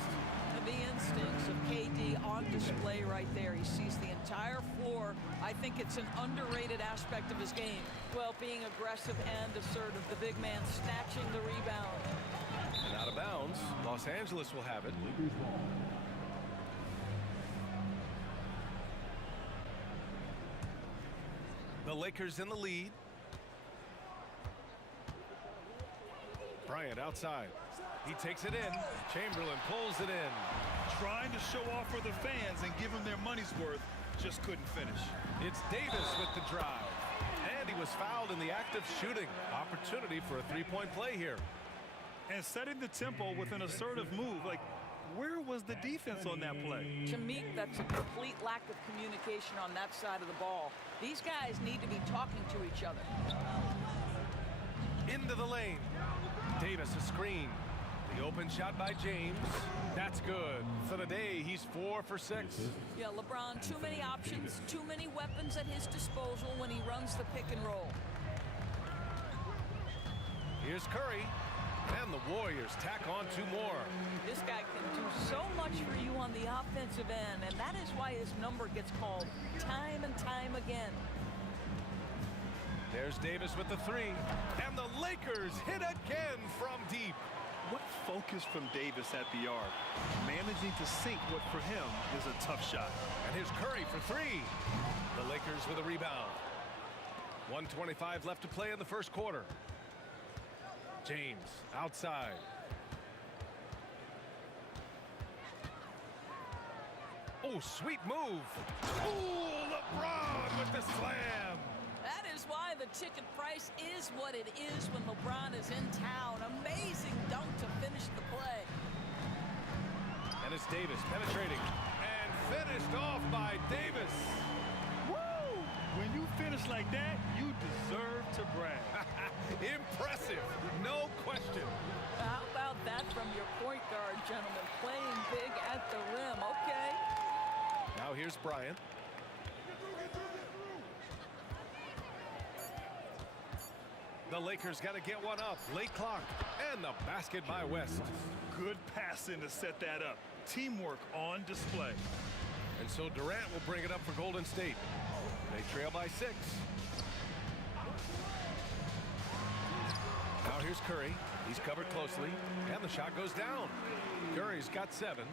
And the instincts of KD on display right there. He sees the entire floor. I think it's an underrated aspect of his game. Well, being aggressive and assertive. The big man snatching the rebound. And out of bounds. Los Angeles will have it. The Lakers in the lead. Bryant outside. He takes it in. Chamberlain pulls it in. Trying to show off for the fans and give them their money's worth. Just couldn't finish. It's Davis with the drive. And he was fouled in the act of shooting. Opportunity for a three-point play here. And setting the tempo with an assertive move. Like, where was the defense on that play? To me, that's a complete lack of communication on that side of the ball. These guys need to be talking to each other. Into the lane. Davis a screen. The open shot by James. That's good. For the day, he's 4 for 6. Yeah, LeBron, too many options, too many weapons at his disposal when he runs the pick and roll. Here's Curry. And the Warriors tack on 2 more. This guy can do so much for you on the offensive end, and that is why his number gets called time and time again. There's Davis with the three. And the Lakers hit again from deep. What focus from Davis at the arc. Managing to sink what for him is a tough shot. And here's Curry for 3. The Lakers with a rebound. 1:25 left to play in the first quarter. James outside. Oh, sweet move. Oh, LeBron with the slam. That is why the ticket price is what it is when LeBron is in town. Amazing dunk to finish the play. And it's Davis penetrating. And finished off by Davis. Woo! When you finish like that, you deserve to brag. Impressive, no question. How about that from your point guard, gentlemen? Playing big at the rim, okay. Now here's Bryant. The Lakers got to get one up. Late clock. And the basket by West. Good passing to set that up. Teamwork on display. And so Durant will bring it up for Golden State. They trail by 6. Now here's Curry. He's covered closely, and the shot goes down. Curry's got 7.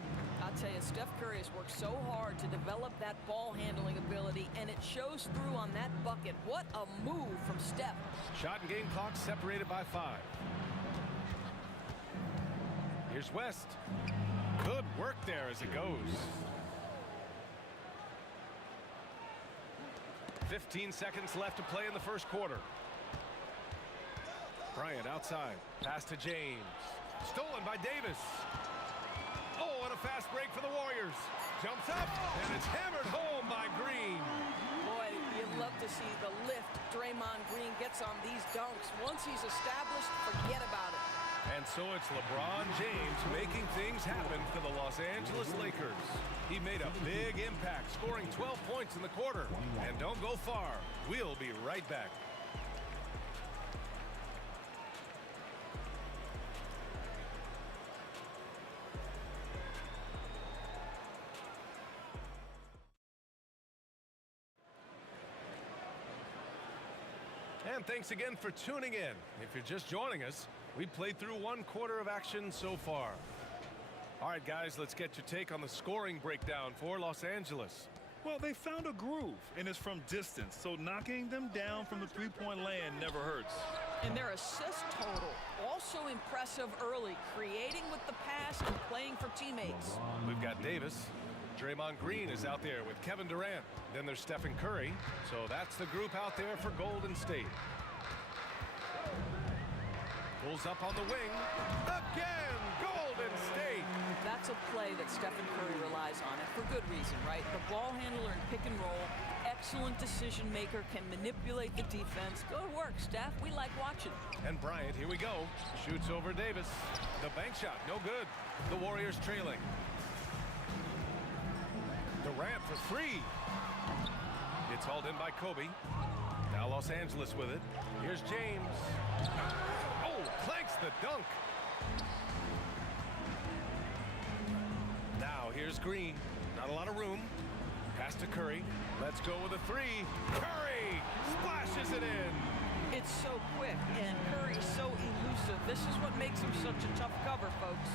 I'll tell you, Steph Curry has worked so hard to develop that ball handling ability, and it shows through on that bucket. What a move from Steph. Shot and game clock separated by 5. Here's West. Good work there as it goes. 15 seconds left to play in the first quarter. Bryant outside. Pass to James. Stolen by Davis. Oh, and a fast break for the Warriors. Jumps up, and it's hammered home by Green. Boy, you'd love to see the lift Draymond Green gets on these dunks. Once he's established, forget about it. And so it's LeBron James making things happen for the Los Angeles Lakers. He made a big impact, scoring 12 points in the quarter. And don't go far. We'll be right back. And thanks again for tuning in. If you're just joining us, we played through 1 quarter of action so far. All right, guys, let's get your take on the scoring breakdown for Los Angeles. Well, they found a groove, and it's from distance, so knocking them down from the three-point land never hurts. And their assist total, also impressive early, creating with the pass and playing for teammates. We've got Davis. Draymond Green is out there with Kevin Durant. Then there's Stephen Curry. So that's the group out there for Golden State. Pulls up on the wing. Again, Golden State. That's a play that Stephen Curry relies on, and for good reason, right? The ball handler in pick and roll, excellent decision maker, can manipulate the defense. Good work, Steph. We like watching. And Bryant, here we go. Shoots over Davis. The bank shot, no good. The Warriors trailing. Durant for 3. It's hauled in by Kobe. Now Los Angeles with it. Here's James. Oh, clanks the dunk. Now here's Green. Not a lot of room. Pass to Curry. Let's go with a 3. Curry splashes it in. It's so quick, and Curry's so elusive. This is what makes him such a tough cover, folks.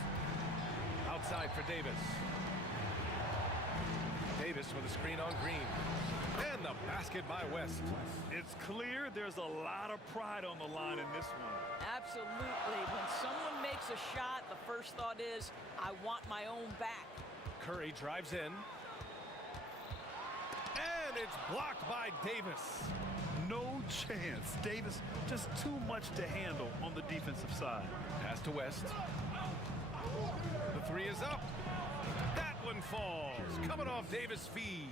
Outside for Davis. Davis with a screen on Green. And the basket by West. It's clear there's a lot of pride on the line in this one. Absolutely. When someone makes a shot, the first thought is, I want my own back. Curry drives in. And it's blocked by Davis. No chance. Davis just too much to handle on the defensive side. Pass to West. The 3 is up. That one falls. Coming off Davis' feed.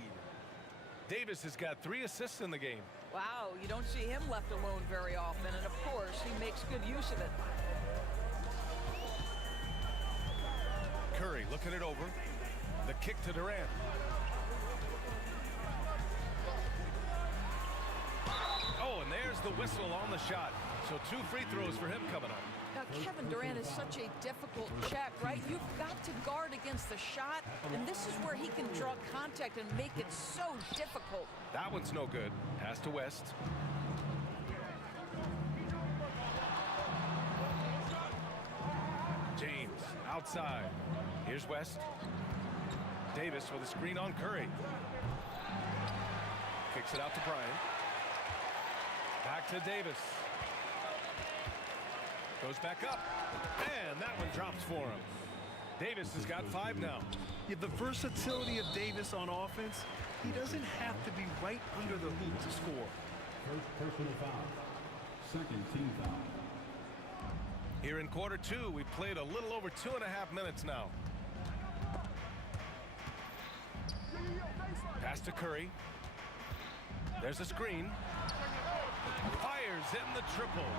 Davis has got 3 assists in the game. Wow, you don't see him left alone very often, and of course, he makes good use of it. Curry looking it over. The kick to Durant. Oh, and there's the whistle on the shot. So 2 free throws for him coming up. Now, Kevin Durant is such a difficult check, right? You've got to guard against the shot, and this is where he can draw contact and make it so difficult. That one's no good. Pass to West. James outside. Here's West. Davis with a screen on Curry. Kicks it out to Bryant. Back to Davis. Goes back up. And that one drops for him. Davis has got 5 now. Yeah, the versatility of Davis on offense, he doesn't have to be right under the hoop to score. First personal foul. Second team foul. Here in quarter 2, we've played a little over 2.5 minutes now. Pass to Curry. There's a screen. Fires in the triple.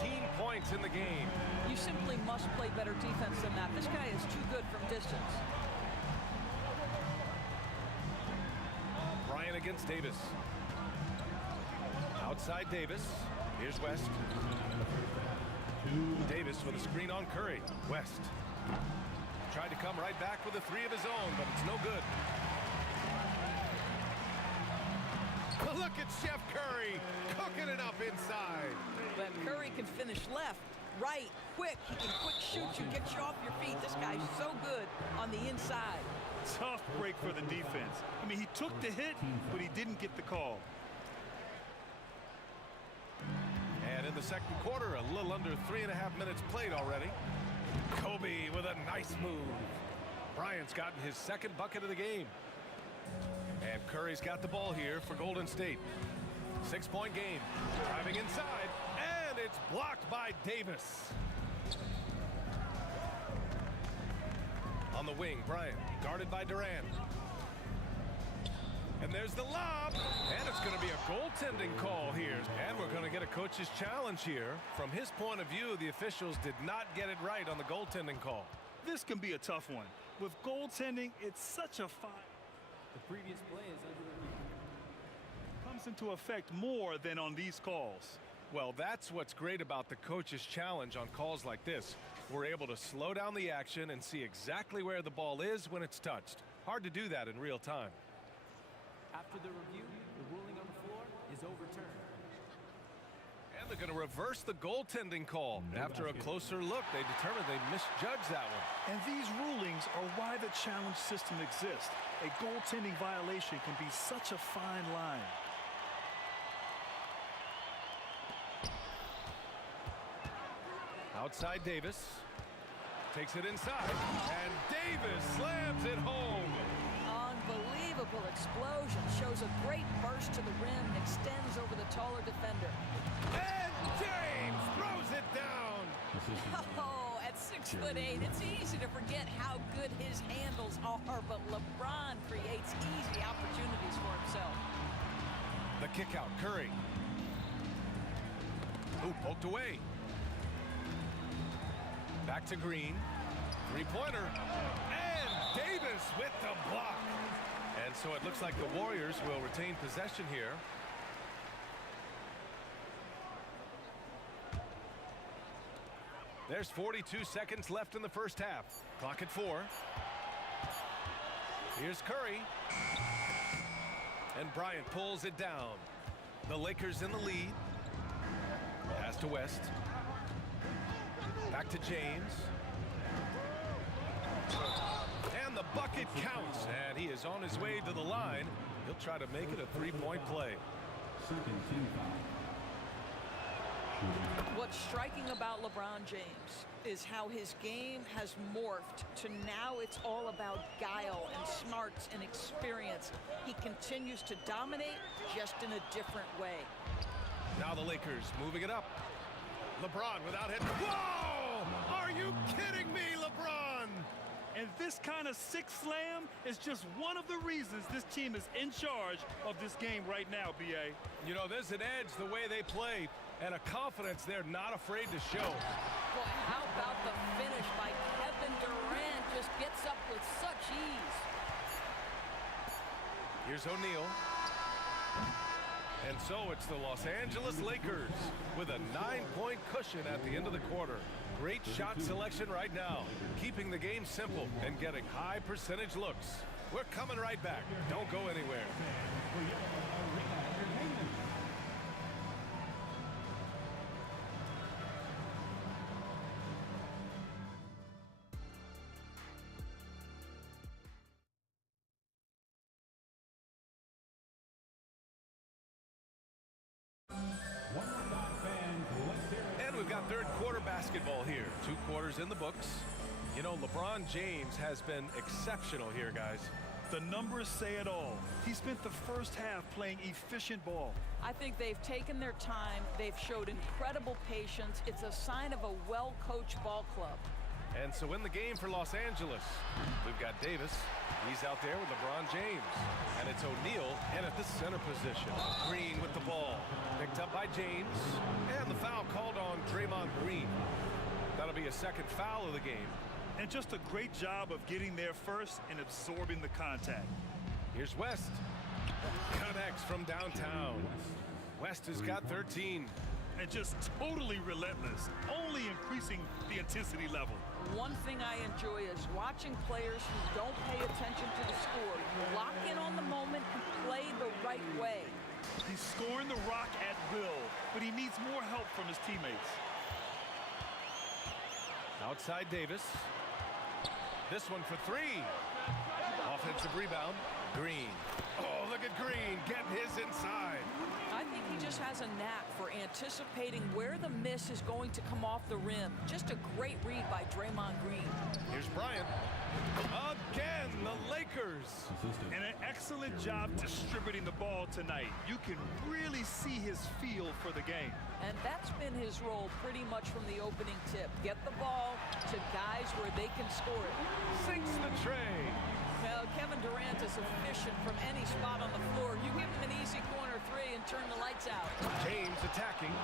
15 points in the game. You simply must play better defense than that. This guy is too good from distance. Bryant against Davis. Outside Davis. Here's West. Davis with a screen on Curry. West tried to come right back with a three of his own, but it's no good. Look at Chef Curry cooking it up inside. But Curry can finish left, right, quick. He can quick shoot you, get you off your feet. This guy's so good on the inside. Tough break for the defense. I mean, he took the hit, but he didn't get the call. And in the second quarter, a little under 3.5 minutes played already. Kobe with a nice move. Bryant's gotten his second bucket of the game. And Curry's got the ball here for Golden State. 6-point game. Driving inside, and it's blocked by Davis. On the wing, Bryant, guarded by Durant. And there's the lob, and it's going to be a goaltending call here. And we're going to get a coach's challenge here. From his point of view, the officials did not get it right on the goaltending call. This can be a tough one. With goaltending, it's such a fine. The previous play is under review. Comes into effect more than on these calls. Well, that's what's great about the coach's challenge on calls like this. We're able to slow down the action and see exactly where the ball is when it's touched. Hard to do that in real time. After the review, the ruling on the floor is overturned. And they're going to reverse the goaltending call. After a closer look, they determined they misjudged that one. And these rulings are why the challenge system exists. A goaltending violation can be such a fine line. Outside Davis. Takes it inside. And Davis slams it home. Unbelievable explosion. Shows a great burst to the rim and extends over the taller defender. And James throws it down. Oh, at 6'8", it's easy to forget how good his handles are, but LeBron creates easy opportunities for himself. The kick out, Curry. Ooh, poked away. Back to Green. Three-pointer. And Davis with the block. And so it looks like the Warriors will retain possession here. There's 42 seconds left in the first half. Clock at 4. Here's Curry. And Bryant pulls it down. The Lakers in the lead. Pass to West. Back to James. And the bucket counts. And he is on his way to the line. He'll try to make it a three-point play. What's striking about LeBron James is how his game has morphed to now it's all about guile and smarts and experience. He continues to dominate, just in a different way. Now the Lakers moving it up. LeBron without hit. Whoa! Are you kidding me, LeBron? And this kind of six slam is just one of the reasons this team is in charge of this game right now, B.A. You know, there's an edge the way they play and a confidence they're not afraid to show. Boy, how about the finish by Kevin Durant? Just gets up with such ease. Here's O'Neal. And so it's the Los Angeles Lakers with a 9-point cushion at the end of the quarter. Great shot selection right now, keeping the game simple and getting high percentage looks. We're coming right back. Don't go anywhere. We've got third quarter basketball here. 2 quarters in the books. You know, LeBron James has been exceptional here, guys. The numbers say it all. He spent the first half playing efficient ball. I think they've taken their time. They've showed incredible patience. It's a sign of a well-coached ball club. And so in the game for Los Angeles, we've got Davis. He's out there with LeBron James. And it's O'Neal in at the center position. Green with the ball. Picked up by James. And the foul called on Draymond Green. That'll be a second foul of the game. And just a great job of getting there first and absorbing the contact. Here's West. Connects from downtown. West has got 13. and just totally relentless, only increasing the intensity level. One thing I enjoy is watching players who don't pay attention to the score lock in on the moment and play the right way. He's scoring the rock at will, but he needs more help from his teammates. Outside Davis. This one for three. Offensive rebound. Green. Oh, look at Green getting his inside. I think he just has a knack for anticipating where the miss is going to come off the rim. Just a great read by Draymond Green. Here's Bryant. Again, the Lakers. And an excellent job distributing the ball tonight. You can really see his feel for the game. And that's been his role pretty much from the opening tip. Get the ball to guys where they can score it. Sinks the tray. Well, Kevin Durant is efficient from any spot on the floor. You give him an easy corner three and turn the lights out. James attacking.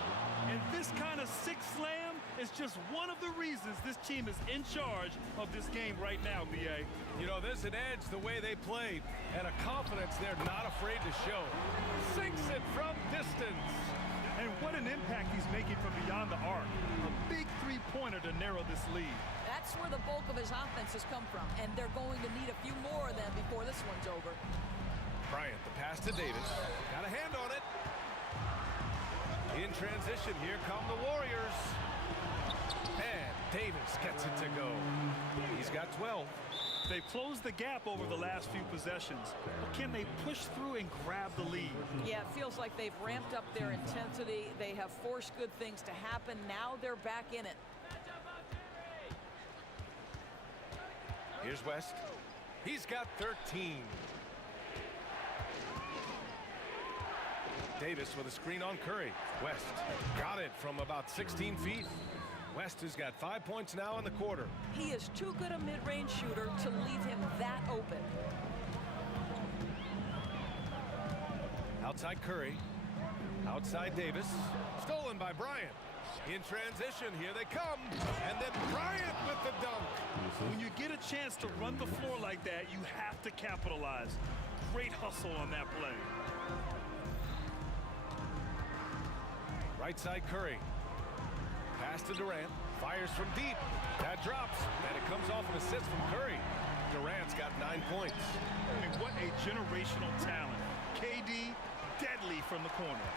And this kind of six slam is just one of the reasons this team is in charge of this game right now, B.A. You know, there's an edge the way they played and a confidence they're not afraid to show. Sinks it from distance. And what an impact he's making from beyond the arc. A big three-pointer to narrow this lead. That's where the bulk of his offense has come from, and they're going to need a few more of them before this one's over. Bryant, the pass to Davis. Got a hand on it. In transition, here come the Warriors. And Davis gets it to go. He's got 12. They've closed the gap over the last few possessions, but can they push through and grab the lead? Yeah, it feels like they've ramped up their intensity. They have forced good things to happen. Now they're back in it. Here's West. He's got 13. Davis with a screen on Curry. West got it from about 16 feet. West has got 5 points now in the quarter. He is too good a mid-range shooter to leave him that open. Outside Curry. Outside Davis. Stolen by Bryant. In transition, here they come. And then Bryant with the dunk. When you get a chance to run the floor like that, you have to capitalize. Great hustle on that play. Right side Curry. Pass to Durant. Fires from deep. That drops. And it comes off an assist from Curry. Durant's got 9 points. I mean, what a generational talent. KD, deadly from the corner.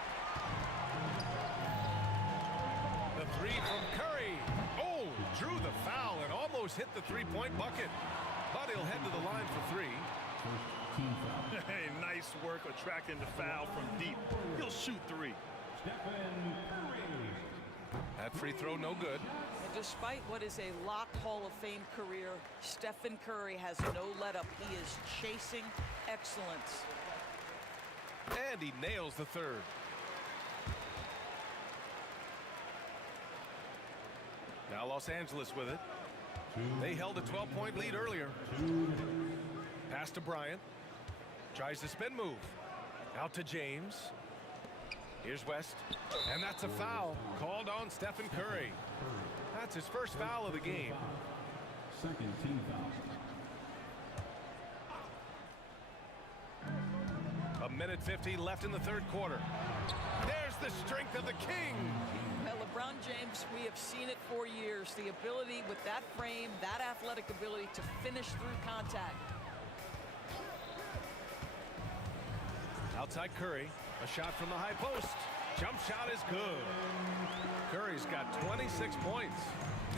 The three from Curry. Oh, drew the foul and almost hit the three-point bucket. But he'll head to the line for three. Hey, nice work attracting the foul from deep. He'll shoot three. That free throw no good. And despite what is a locked Hall of Fame career, Stephen Curry has no let-up. He is chasing excellence. And he nails the third. Now Los Angeles with it. They held a 12-point lead earlier. Pass to Bryant. Tries the spin move. Out to James. Here's West. And that's a foul called on Stephen Curry. That's his first foul of the game. Second team foul. A minute 50 left in the third quarter. There's the strength of the king. Well, LeBron James, we have seen it for years. The ability with that frame, that athletic ability to finish through contact. Outside Curry. A shot from the high post. Jump shot is good. Curry's got 26 points.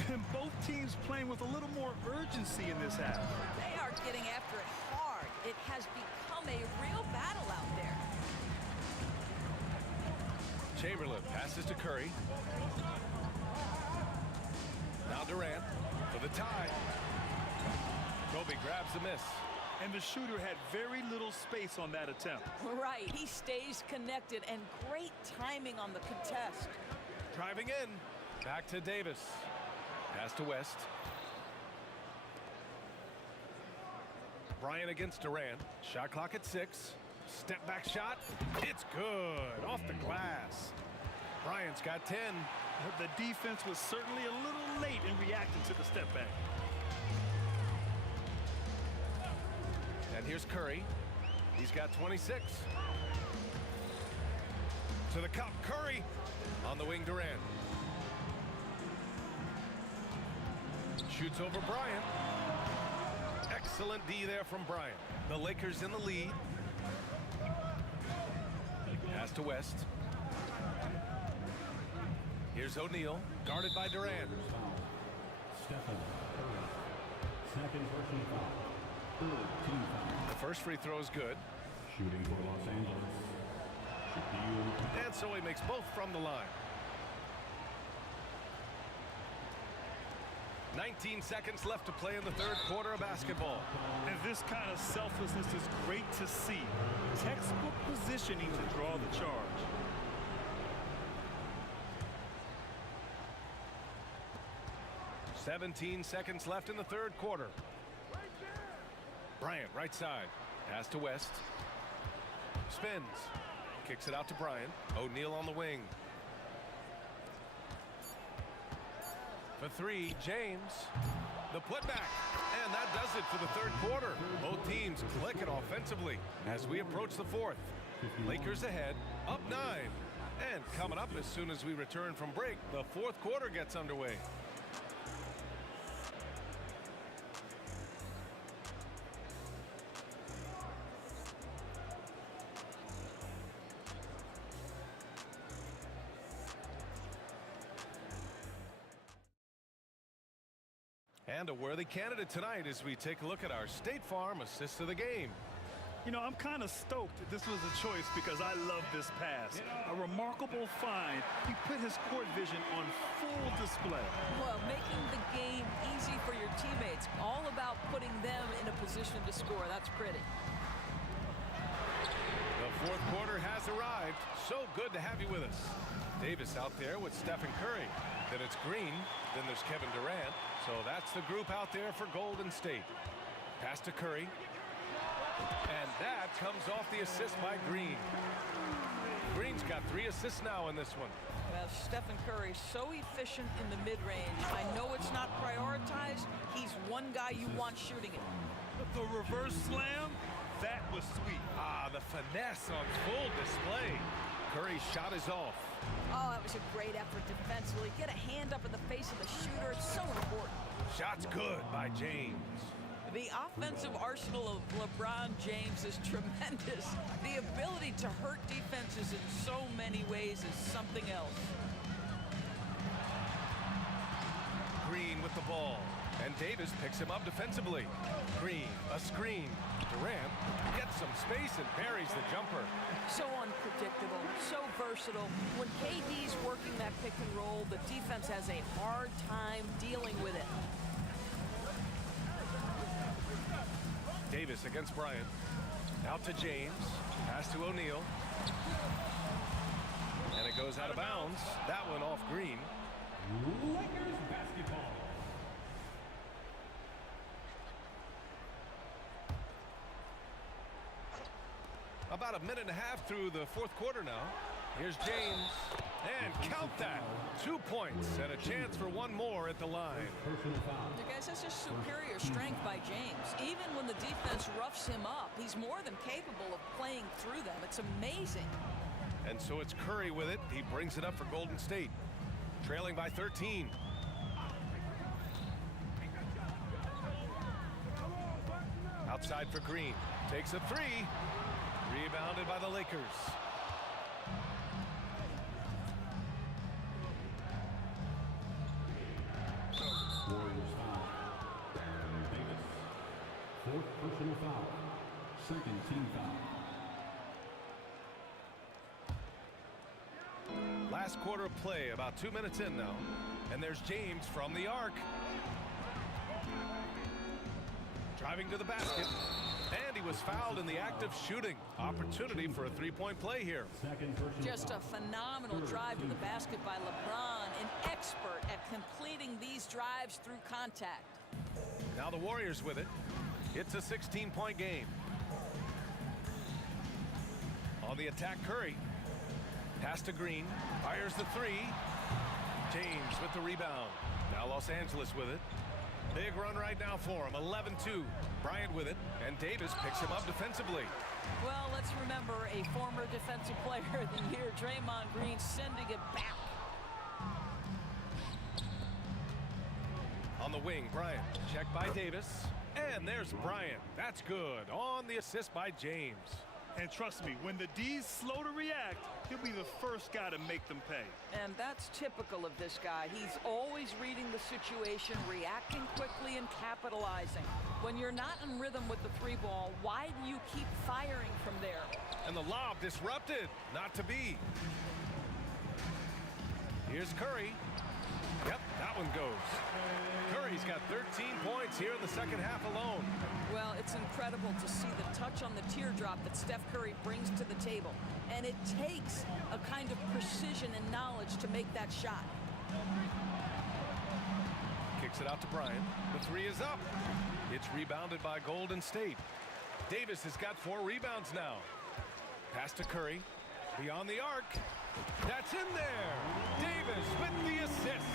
And both teams playing with a little more urgency in this half. They are getting after it hard. It has become a real battle out there. Chamberlain passes to Curry. Now Durant for the tie. Kobe grabs the miss. And the shooter had very little space on that attempt. Right, he stays connected and great timing on the contest. Driving in, back to Davis. Pass to West. Bryant against Durant. Shot clock at 6. Step back shot. It's good, off the glass. Bryant's got 10. The defense was certainly a little late in reacting to the step back. And here's Curry. He's got 26. To the cup, Curry. On the wing, Durant. Shoots over Bryant. Excellent D there from Bryant. The Lakers in the lead. Pass to West. Here's O'Neal, guarded by Durant. Stephen Curry. Second personal foul. Third team foul. The first free throw is good. Shooting for Los Angeles. Shaquille. And so he makes both from the line. 19 seconds left to play in the third quarter of basketball. And this kind of selflessness is great to see. Textbook positioning to draw the charge. "17 seconds left in the third quarter. Bryant, right side. Pass to West. Spins. Kicks it out to Bryant. O'Neal on the wing. For three, James. The putback. And that does it for the third quarter. Both teams clicking offensively as we approach the fourth. Lakers ahead, up 9. And coming up as soon as we return from break, the fourth quarter gets underway. And a worthy candidate tonight as we take a look at our State Farm assist of the game. You know, I'm kind of stoked this was a choice because I love this pass. A remarkable find. He put his court vision on full display. Well, making the game easy for your teammates. All about putting them in a position to score. That's pretty. The fourth quarter has arrived. So good to have you with us. Davis out there with Stephen Curry. Then it's Green. Then there's Kevin Durant. So that's the group out there for Golden State. Pass to Curry. And that comes off the assist by Green. Green's got 3 assists now in this one. Well, Stephen Curry, so efficient in the mid-range. I know it's not prioritized. He's one guy you want shooting it. The reverse slam, that was sweet. Ah, the finesse on full display. Curry's shot is off. Oh, that was a great effort defensively. Get a hand up in the face of the shooter. It's so important. Shot's good by James. The offensive arsenal of LeBron James is tremendous. The ability to hurt defenses in so many ways is something else. Green with the ball. And Davis picks him up defensively. Green, a screen. Durant gets some space and buries the jumper. So unpredictable, so versatile. When KD's working that pick and roll, the defense has a hard time dealing with it. Davis against Bryant. Out to James. Pass to O'Neal. And it goes out of bounds. That one off Green. Lakers basketball. About a minute and a half through the fourth quarter now. Here's James. And count that. 2 points and a chance for one more at the line. You guys, that's just superior strength by James. Even when the defense roughs him up, he's more than capable of playing through them. It's amazing. And so it's Curry with it. He brings it up for Golden State. Trailing by 13. Outside for Green. Takes a 3. Rebounded by the Lakers. Warriors foul. Davis. Fourth personal foul. Second team foul. Last quarter of play, about 2 minutes in now. And there's James from the arc. Driving to the basket. And he was fouled in the act of shooting. Opportunity for a three-point play here. Just a phenomenal drive to the basket by LeBron, an expert at completing these drives through contact. Now the Warriors with it. It's a 16-point game. On the attack, Curry. Pass to Green. Fires the 3. James with the rebound. Now Los Angeles with it. Big run right now for him. 11-2. Bryant with it, and Davis picks him up defensively. Well, let's remember a former defensive player of the year, Draymond Green, sending it back. On the wing, Bryant. Checked by Davis. And there's Bryant. That's good. On the assist by James. And trust me, when the D's slow to react, he'll be the first guy to make them pay. And that's typical of this guy. He's always reading the situation, reacting quickly and capitalizing. When you're not in rhythm with the three ball, why do you keep firing from there? And the lob disrupted. Not to be. Here's Curry. Yep, that one goes. Curry's got 13 points here in the second half alone. Well, it's incredible to see the touch on the teardrop that Steph Curry brings to the table. And it takes a kind of precision and knowledge to make that shot. Kicks it out to Bryant. The three is up. It's rebounded by Golden State. Davis has got 4 rebounds now. Pass to Curry. Beyond the arc. That's in there. Davis with the assist.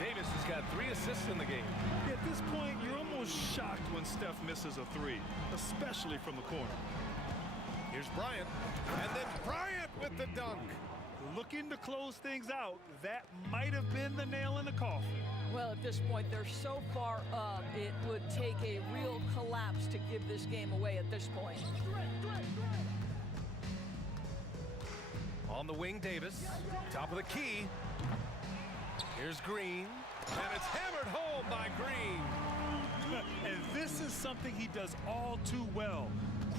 Davis has got 3 assists in the game. At this point, you're almost shocked when Steph misses a 3, especially from the corner. Here's Bryant. And then Bryant with the dunk. Looking to close things out, that might have been the nail in the coffin. Well, at this point, they're so far up, it would take a real collapse to give this game away at this point. On the wing, Davis. Top of the key. Here's Green. And it's hammered home by Green. And this is something he does all too well.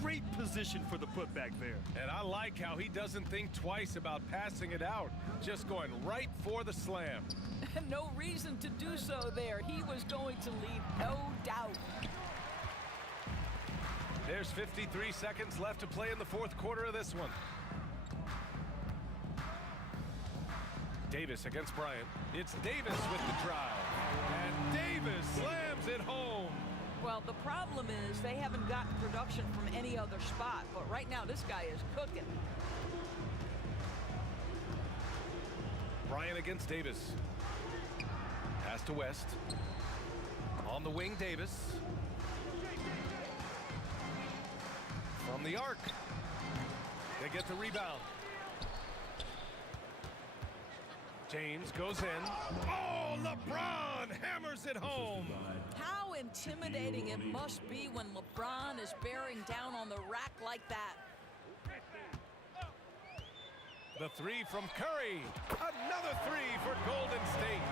Great position for the putback there. And I like how he doesn't think twice about passing it out. Just going right for the slam. No reason to do so there. He was going to leave, no doubt. There's 53 seconds left to play in the fourth quarter of this one. Davis against Bryant. It's Davis with the drive. And Davis slams it home. Well, the problem is they haven't gotten production from any other spot. But right now, this guy is cooking. Bryant against Davis. Pass to West. On the wing, Davis. From the arc. They get the rebound. James goes in. Oh, LeBron hammers it home. How intimidating it must be when LeBron is bearing down on the rack like that. The 3 from Curry. Another 3 for Golden State.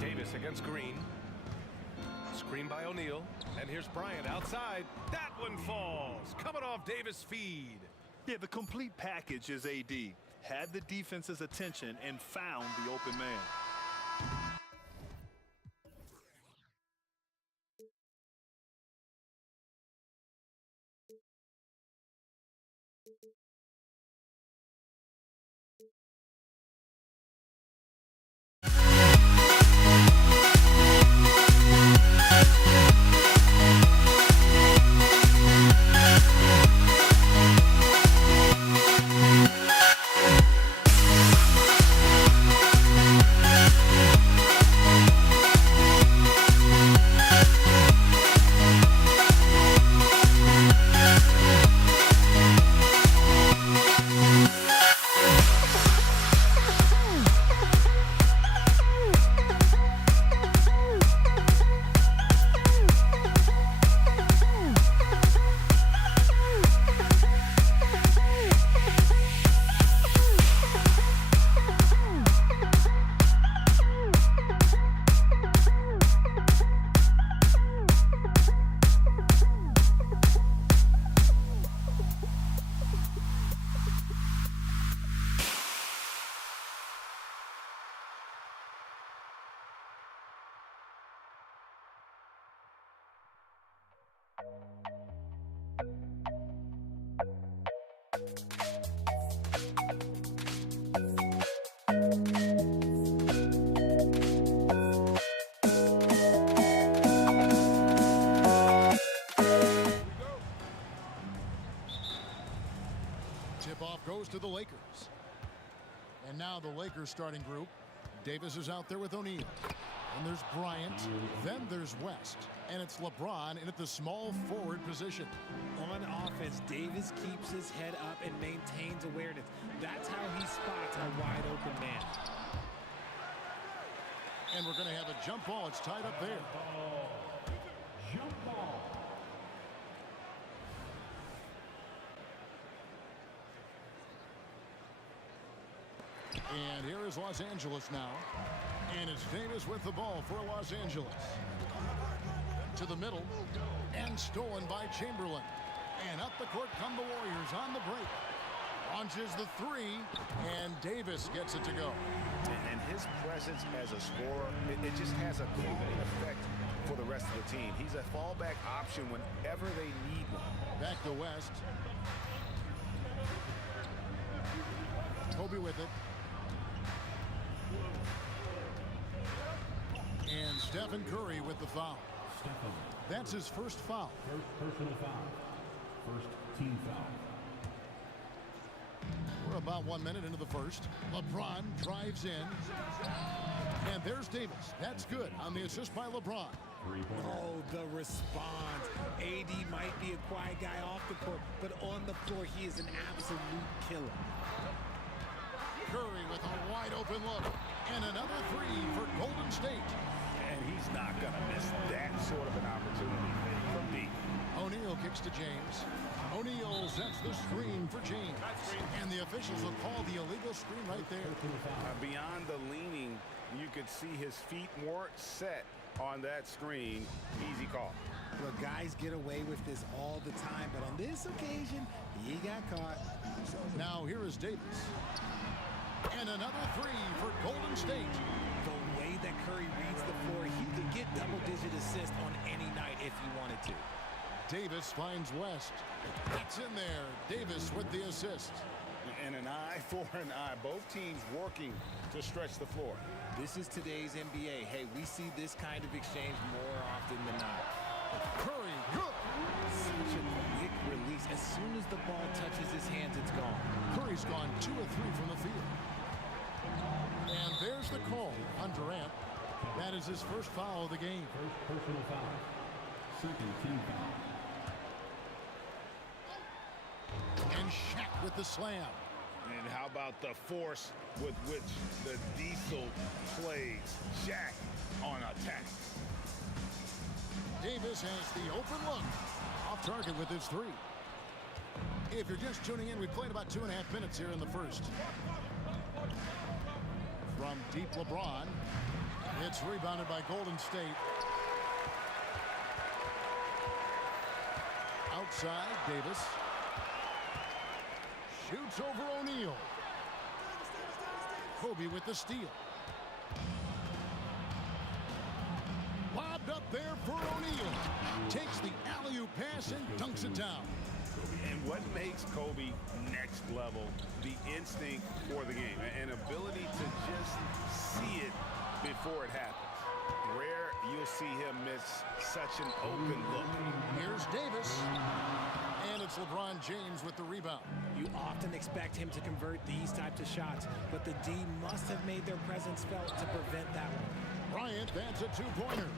Davis against Green. Screen by O'Neal. And here's Bryant outside. That one falls. Coming off Davis' feed. Yeah, the complete package is AD. Had the defense's attention and found the open man. Tip-off goes to the Lakers. And now the Lakers starting group. Davis is out there with O'Neal. And there's Bryant. Then there's West. And it's LeBron in at the small forward position. On offense, Davis keeps his head up and maintains awareness. That's how he spots a wide open man. And we're going to have a jump ball. It's tied up there. Jump ball. And here is Los Angeles now. And it's Davis with the ball for Los Angeles. To the middle. And stolen by Chamberlain. And up the court come the Warriors on the break. Launches the three. And Davis gets it to go. And his presence as a scorer, it just has a cooling effect for the rest of the team. He's a fallback option whenever they need one. Back to West. Kobe with it. And Stephen Curry with the foul. That's his first foul. First personal foul. First team foul. We're about 1 minute into the first. LeBron drives in. And there's Davis. That's good on the assist by LeBron. Oh, the response. AD might be a quiet guy off the court, but on the floor, he is an absolute killer. Curry with a wide open look. And another three for Golden State. And he's not going to miss that sort of an opportunity from deep. O'Neal kicks to James. O'Neal sets the screen for James. And the officials will call the illegal screen right there. Beyond the leaning, you could see his feet more set on that screen. Easy call. Look, guys get away with this all the time, but on this occasion, he got caught. Now here is Davis. And another three for Golden State. The way that Curry reads the floor, he could get double-digit assists on any night if he wanted to. Davis finds West. That's in there. Davis with the assist. And an eye for an eye. Both teams working to stretch the floor. This is today's NBA. Hey, we see this kind of exchange more often than not. Curry, good. Such a quick release. As soon as the ball touches his hands, it's gone. Curry's gone 2 of 3 from the field. And there's the call on Durant. That is his first foul of the game. First personal foul. Second team foul. And Shaq with the slam. And how about the force with which the Diesel plays Shaq on attack? Davis has the open look. Off target with his three. If you're just tuning in, we played about 2.5 minutes here in the first. From deep LeBron. It's rebounded by Golden State. Outside, Davis. Shoots over O'Neal. Kobe with the steal. Lobbed up there for O'Neal. Takes the alley-oop pass and dunks it down. And what makes Kobe next level? The instinct for the game. An ability to just see it before it happens. Rare you'll see him miss such an open look. Here's Davis. And it's LeBron James with the rebound. You often expect him to convert these types of shots, but the D must have made their presence felt to prevent that one. Bryant, that's a two-pointer.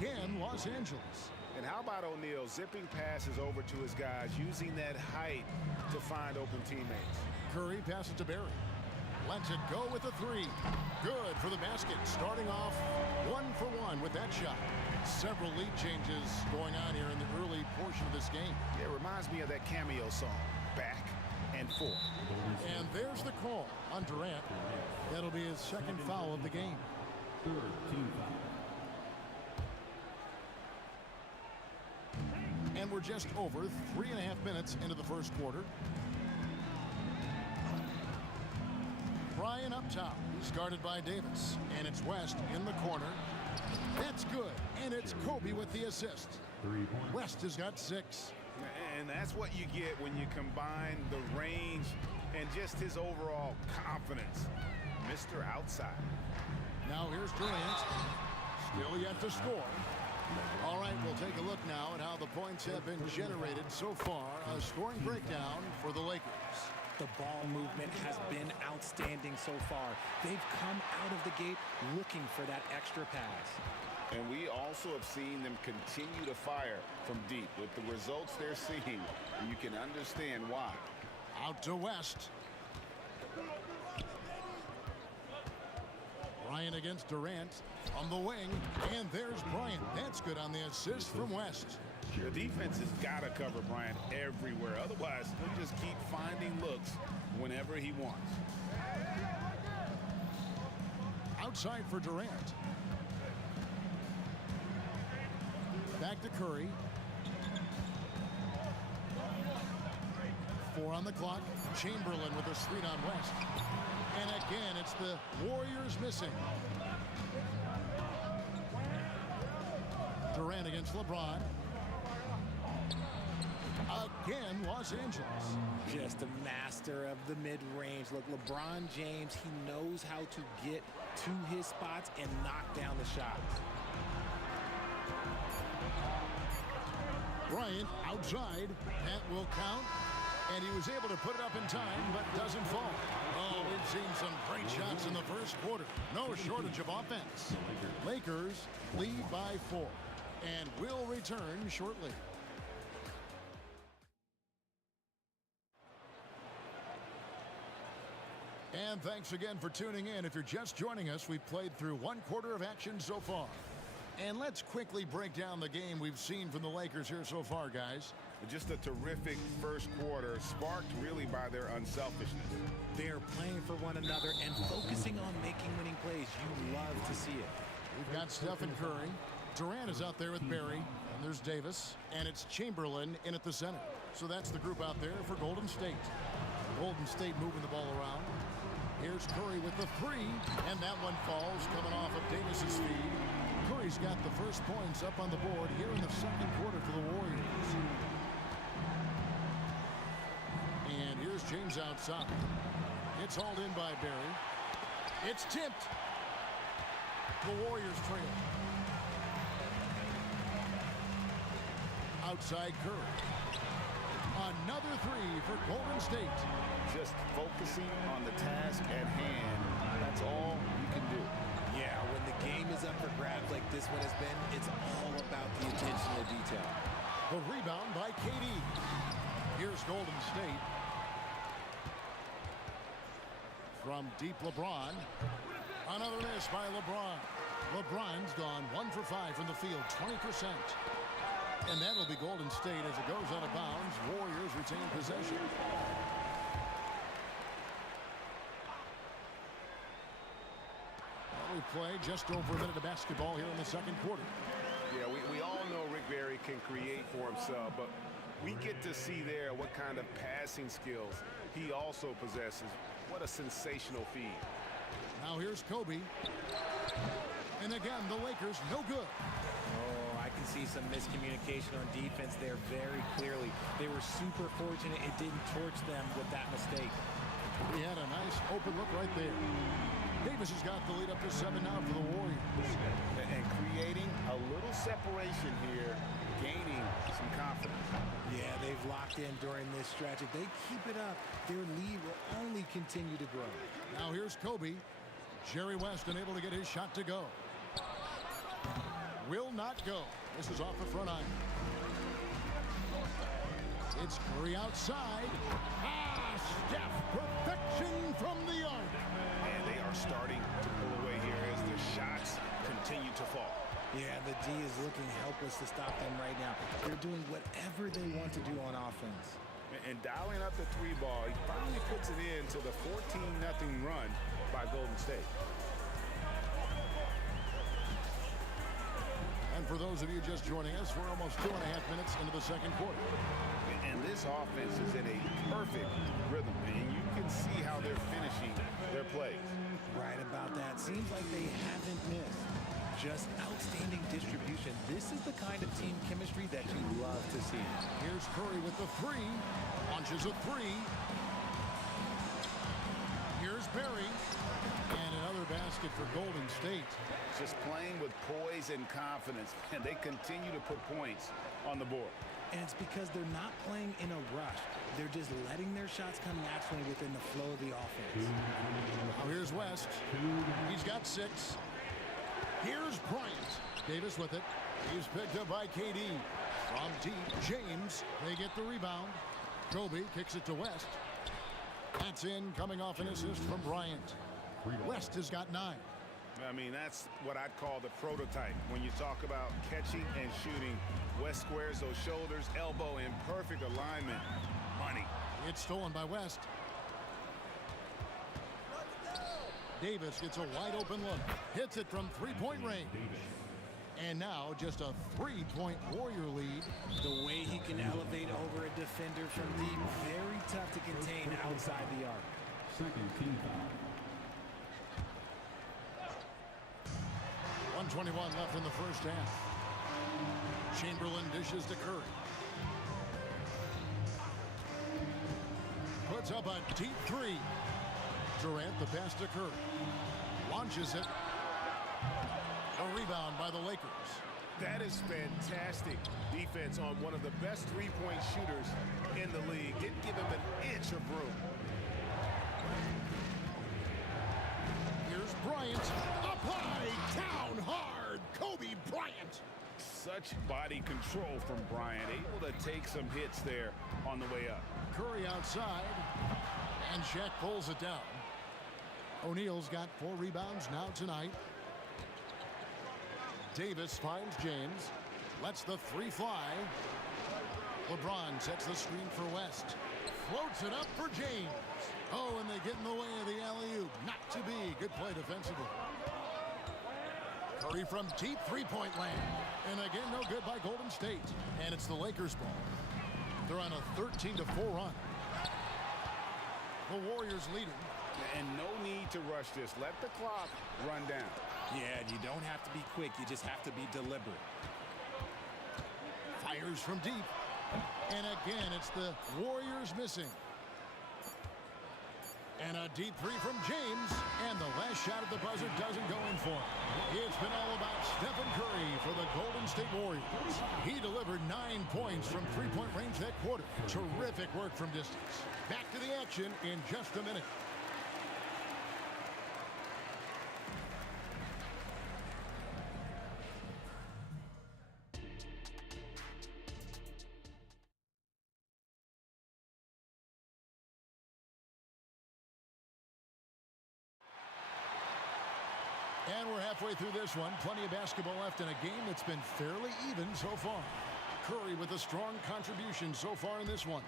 Again, Los Angeles. And how about O'Neal zipping passes over to his guys, using that height to find open teammates? Curry passes to Barry. Lets it go with a three. Good for the basket. Starting off 1 for 1 with that shot. Several lead changes going on here in the early portion of this game. It reminds me of that cameo song, Back and Forth. And there's the call on Durant. That'll be his second foul of the game. Third team foul. And we're just over 3.5 minutes into the first quarter. Bryant up top. He's guarded by Davis. And it's West in the corner. That's good. And it's Kobe with the assist. 3 points. West has got 6. And that's what you get when you combine the range and just his overall confidence. Mr. Outside. Now here's Durant. Still yet to score. All right, we'll take a look now at how the points have been generated so far. A scoring breakdown for the Lakers. The ball movement has been outstanding so far. They've come out of the gate looking for that extra pass. And we also have seen them continue to fire from deep. With the results they're seeing, you can understand why. Out to West. Bryant against Durant on the wing, and there's Bryant. That's good on the assist from West. The defense has got to cover Bryant everywhere. Otherwise, he'll just keep finding looks whenever he wants. Outside for Durant. Back to Curry. 4 on the clock. Chamberlain with a screen on West. And again, it's the Warriors missing. Durant against LeBron. Again, Los Angeles. Just a master of the mid-range. Look, LeBron James, he knows how to get to his spots and knock down the shots. Bryant outside. That will count. And he was able to put it up in time, but doesn't fall. Oh, we've seen some great shots in the first quarter. No shortage of offense. Lakers lead by 4 and will return shortly. And thanks again for tuning in. If you're just joining us, we've played through 1 quarter of action so far. And let's quickly break down the game we've seen from the Lakers here so far, guys. Just a terrific first quarter, sparked really by their unselfishness. They're playing for one another and focusing on making winning plays. You love to see it. We've got Stephen Curry. Durant is out there with Barry. And there's Davis. And it's Chamberlain in at the center. So that's the group out there for Golden State. Golden State moving the ball around. Here's Curry with the 3. And that one falls coming off of Davis's feed. Curry's got the first points up on the board here in the second quarter for the Warriors. And here's James outside. It's hauled in by Barry. It's tipped. The Warriors trail. Outside Curry. Another 3 for Golden State. Just focusing on the task at hand. That's all you can do. Yeah, when the game is up for grabs like this one has been, it's all about the attention to detail. The rebound by KD. Here's Golden State. From deep LeBron. Another miss by LeBron. LeBron's gone 1 for 5 from the field, 20%. And that'll be Golden State as it goes out of bounds. Warriors retain possession. We play just over a minute of basketball here in the second quarter. Yeah, we all know Rick Barry can create for himself, but we get to see there what kind of passing skills he also possesses. What a sensational feed. Now here's Kobe. And again, the Lakers no good. Oh, I can see some miscommunication on defense there very clearly. They were super fortunate it didn't torch them with that mistake. He had a nice open look right there. Davis has got the lead up to 7 now for the Warriors. And creating a little separation here, gaining some confidence. Yeah, they've locked in during this stretch. If they keep it up, their lead will only continue to grow. Now here's Kobe. Jerry West unable to get his shot to go. Will not go. This is off the front iron. It's Curry outside. Steph, perfection from the arc. And they are starting to pull away here as the shots continue to fall. Yeah, the D is looking helpless to stop them right now. They're doing whatever they want to do on offense. And dialing up the 3 ball, he finally puts it in to the 14-0 run by Golden State. And for those of you just joining us, we're almost 2.5 minutes into the second quarter. And this offense is in a perfect rhythm, and you can see how they're finishing their plays. Right about that. Seems like they haven't missed. Just outstanding distribution. This is the kind of team chemistry that you love to see. Here's Curry with the 3. Launches a 3. Here's Barry. And another basket for Golden State. Just playing with poise and confidence, and they continue to put points on the board. And it's because they're not playing in a rush. They're just letting their shots come naturally within the flow of the offense. Now here's West. He's got 6. Here's Bryant. Davis with it. He's picked up by KD. From deep, James. They get the rebound. Kobe kicks it to West. That's in, coming off an assist from Bryant. West has got 9. I mean, that's what I'd call the prototype. When you talk about catching and shooting, West squares those shoulders, elbow in perfect alignment. Money. It's stolen by West. Davis gets a wide open look. Hits it from three-point range. And now just a 3-point Warrior lead. The way he can elevate over a defender from deep, very tough to contain outside the arc. Second team foul. 1:21 left in the first half. Chamberlain dishes to Curry. Puts up a deep 3. Durant the pass to Curry. Launches it. A rebound by the Lakers. That is fantastic defense on one of the best three-point shooters in the league. Didn't give him an inch of room. Here's Bryant. Up high, down hard. Kobe Bryant. Such body control from Bryant, able to take some hits there on the way up. Curry outside, and Shaq pulls it down. O'Neal's got 4 rebounds now tonight. Davis finds James, lets the 3 fly. LeBron sets the screen for West. Floats it up for James. Oh, and they get in the way of the alley-oop. Not to be. Good play defensively. Curry from deep 3-point land. And again, no good by Golden State. And it's the Lakers' ball. They're on a 13-4 run. The Warriors leading. And no need to rush this. Let the clock run down. Yeah, you don't have to be quick. You just have to be deliberate. Fires from deep. And again, it's the Warriors missing. And a deep 3 from James. And the last shot at the buzzer doesn't go in for him. It's been all about Stephen Curry for the Golden State Warriors. He delivered 9 points from 3-point range that quarter. Terrific work from distance. Back to the action in just a minute. And we're halfway through this one. Plenty of basketball left in a game that's been fairly even so far. Curry with a strong contribution so far in this one.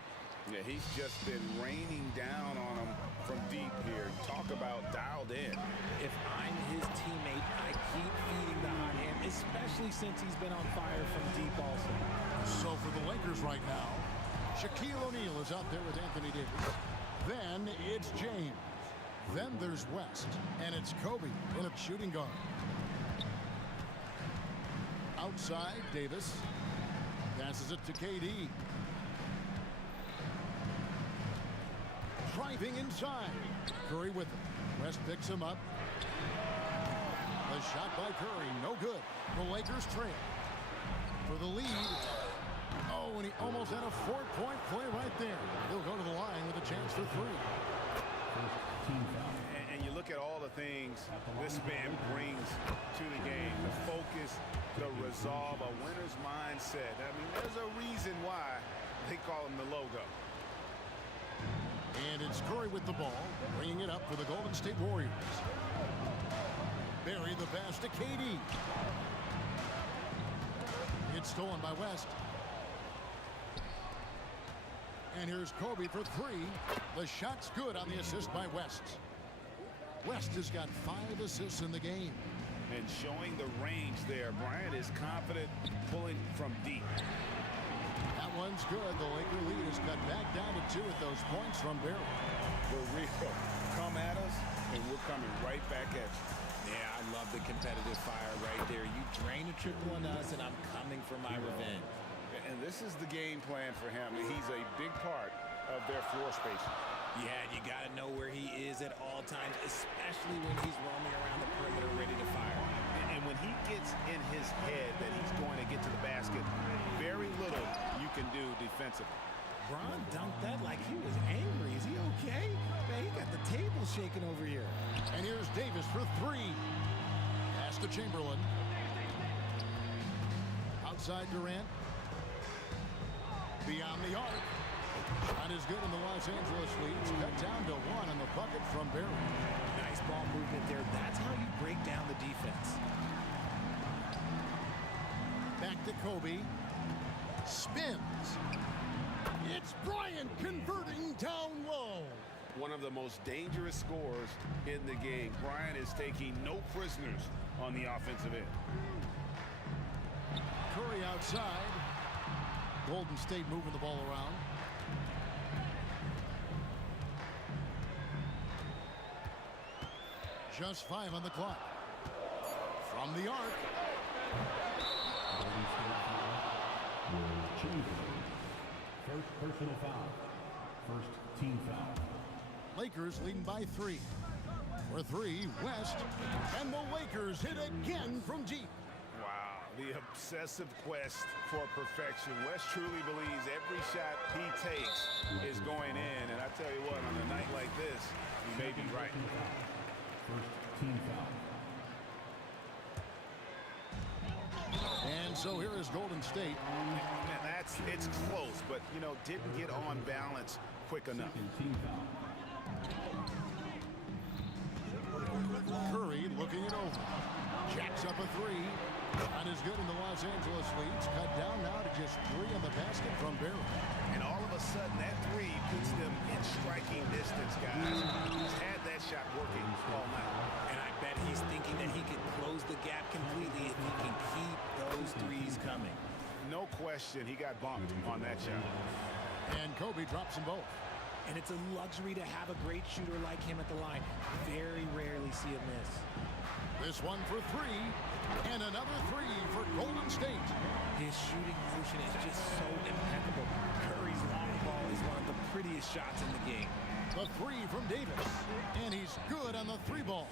Yeah, he's just been raining down on him from deep here. Talk about dialed in. If I'm his teammate, I keep feeding the hot hand, especially since he's been on fire from deep also. So for the Lakers right now, Shaquille O'Neal is out there with Anthony Davis. Then it's James. Then there's West, and it's Kobe in a shooting guard. Outside, Davis passes it to KD. Driving inside. Curry with it. West picks him up. The shot by Curry, no good. The Lakers trail for the lead. Oh, and he almost had a 4-point play right there. He'll go to the line with a chance for 3. And you look at all the things this man brings to the game. The focus, the resolve, a winner's mindset. I mean, there's a reason why they call him the logo. And it's Curry with the ball, bringing it up for the Golden State Warriors. Bury the pass to KD. It's stolen by West. And here's Kobe for 3. The shot's good on the assist by West. West has got 5 assists in the game. And showing the range there. Bryant is confident pulling from deep. That one's good. The Laker lead is cut back down to 2 with those points from Barry. For real. Come at us, and we're coming right back at you. Yeah, I love the competitive fire right there. You drain a triple on us, and I'm coming for my revenge. And this is the game plan for him. He's a big part of their floor spacing. Yeah, you got to know where he is at all times, especially when he's roaming around the perimeter ready to fire. And when he gets in his head that he's going to get to the basket, very little you can do defensively. Bron dunked that like he was angry. Is he okay? Man, he got the table shaking over here. And here's Davis for three. Pass to Chamberlain. Outside Durant. Beyond the arc. Shot is good in the Los Angeles leads. Cut down to one on the bucket from Barry. Nice ball movement there. That's how you break down the defense. Back to Kobe. Spins. It's Bryant converting down low. One of the most dangerous scorers in the game. Bryant is taking no prisoners on the offensive end. Curry outside. Golden State moving the ball around. Just 5 on the clock. From the arc. Golden State foul with Chamberlain. First personal foul. First team foul. Lakers leading by 3. For 3, West. And the Lakers hit again from deep. Wow, the obsessive quest for perfection. West truly believes every shot he takes is going in. And I tell you what, on a night like this, he may be right. First team foul. And so here is Golden State. Man, it's close, but, you know, didn't get on balance quick enough. Team foul. Curry looking it over. Jacks up a 3. Not as good in the Los Angeles leads. Cut down now to just 3 on the basket from Barry. And all of a sudden, that 3 puts them in striking distance, guys. He's had that shot working all night. And I bet he's thinking that he could close the gap completely if he can keep those threes coming. No question, he got bumped on that shot. And Kobe drops them both. And it's a luxury to have a great shooter like him at the line. Very rarely see a miss. This one for 3. And another 3 for Golden State. His shooting motion is just so impeccable. Curry's long ball is one of the prettiest shots in the game. The 3 from Davis. And he's good on the 3 ball.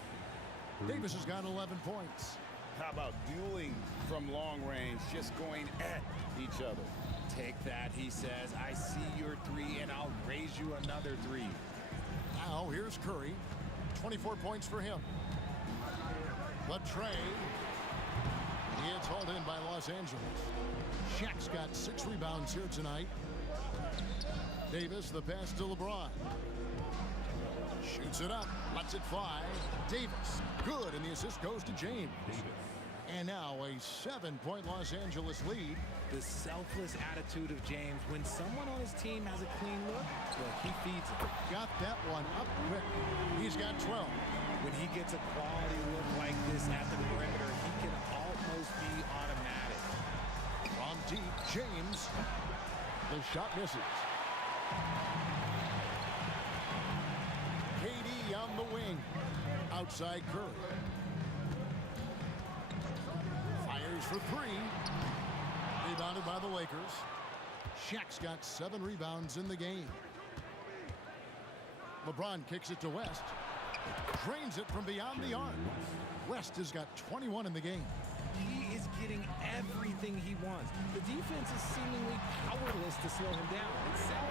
Davis has got 11 points. How about dueling from long range, just going at each other? Take that, he says. I see your 3, and I'll raise you another 3. Now here's Curry. 24 points for him. But Trey, he gets hauled in by Los Angeles. Shaq's got 6 rebounds here tonight. Davis, the pass to LeBron. Shoots it up, lets it fly. Davis, good, and the assist goes to James. And now a 7-point Los Angeles lead. The selfless attitude of James. When someone on his team has a clean look, well, he feeds it. Got that one up quick. He's got 12. When he gets a quality look like this at the perimeter, he can almost be automatic. From deep, James. The shot misses. KD on the wing. Outside Curry. Fires for 3. Rebounded by the Lakers. Shaq's got 7 rebounds in the game. LeBron kicks it to West. Drains it from beyond the arc. West has got 21 in the game. He is getting everything he wants. The defense is seemingly powerless to slow him down. It's sad.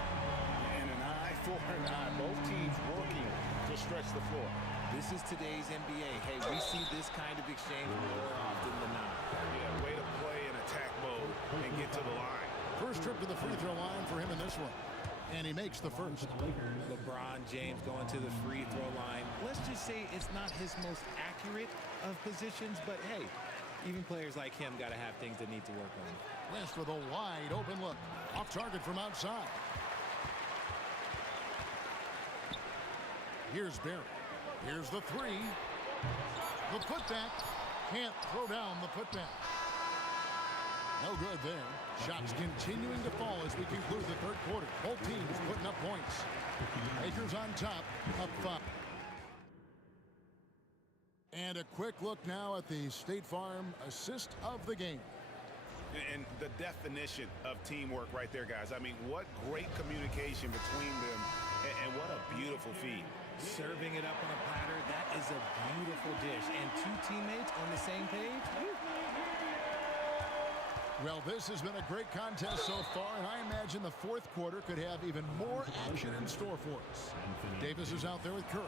And an eye for an eye. Both teams working to stretch the floor. This is today's NBA. Hey, we see this kind of exchange more often than not. Yeah, way to play in attack mode and get to the line. First trip to the free throw line for him in this one. And he makes the first. LeBron James going to the free throw line. Let's just say it's not his most accurate of positions, but hey, even players like him got to have things they need to work on. West with a wide open look. Off target from outside. Here's Barry. Here's the 3. The putback. Can't throw down the putback. No good there. Shots continuing to fall as we conclude the third quarter. Both teams putting up points. Lakers on top, up 5. And a quick look now at the State Farm assist of the game. And the definition of teamwork right there, guys. I mean, what great communication between them, and what a beautiful feed. Serving it up on a platter, that is a beautiful dish. And two teammates on the same page. Well, this has been a great contest so far, and I imagine the fourth quarter could have even more action in store for us. Davis is out there with Curry.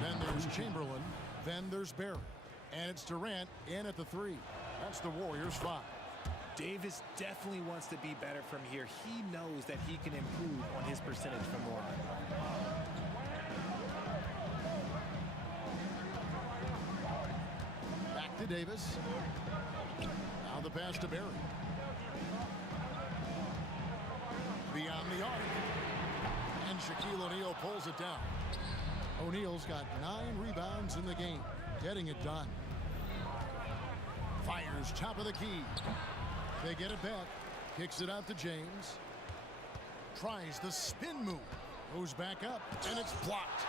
Then there's Chamberlain. Then there's Barry. And it's Durant in at the 3. That's the Warriors' 5. Davis definitely wants to be better from here. He knows that he can improve on his percentage from the line. Back to Davis. Now the pass to Barry. Beyond the arc. And Shaquille O'Neal pulls it down. O'Neal's got 9 rebounds in the game. Getting it done. Fires top of the key. They get it back. Kicks it out to James. Tries the spin move. Goes back up. And it's blocked.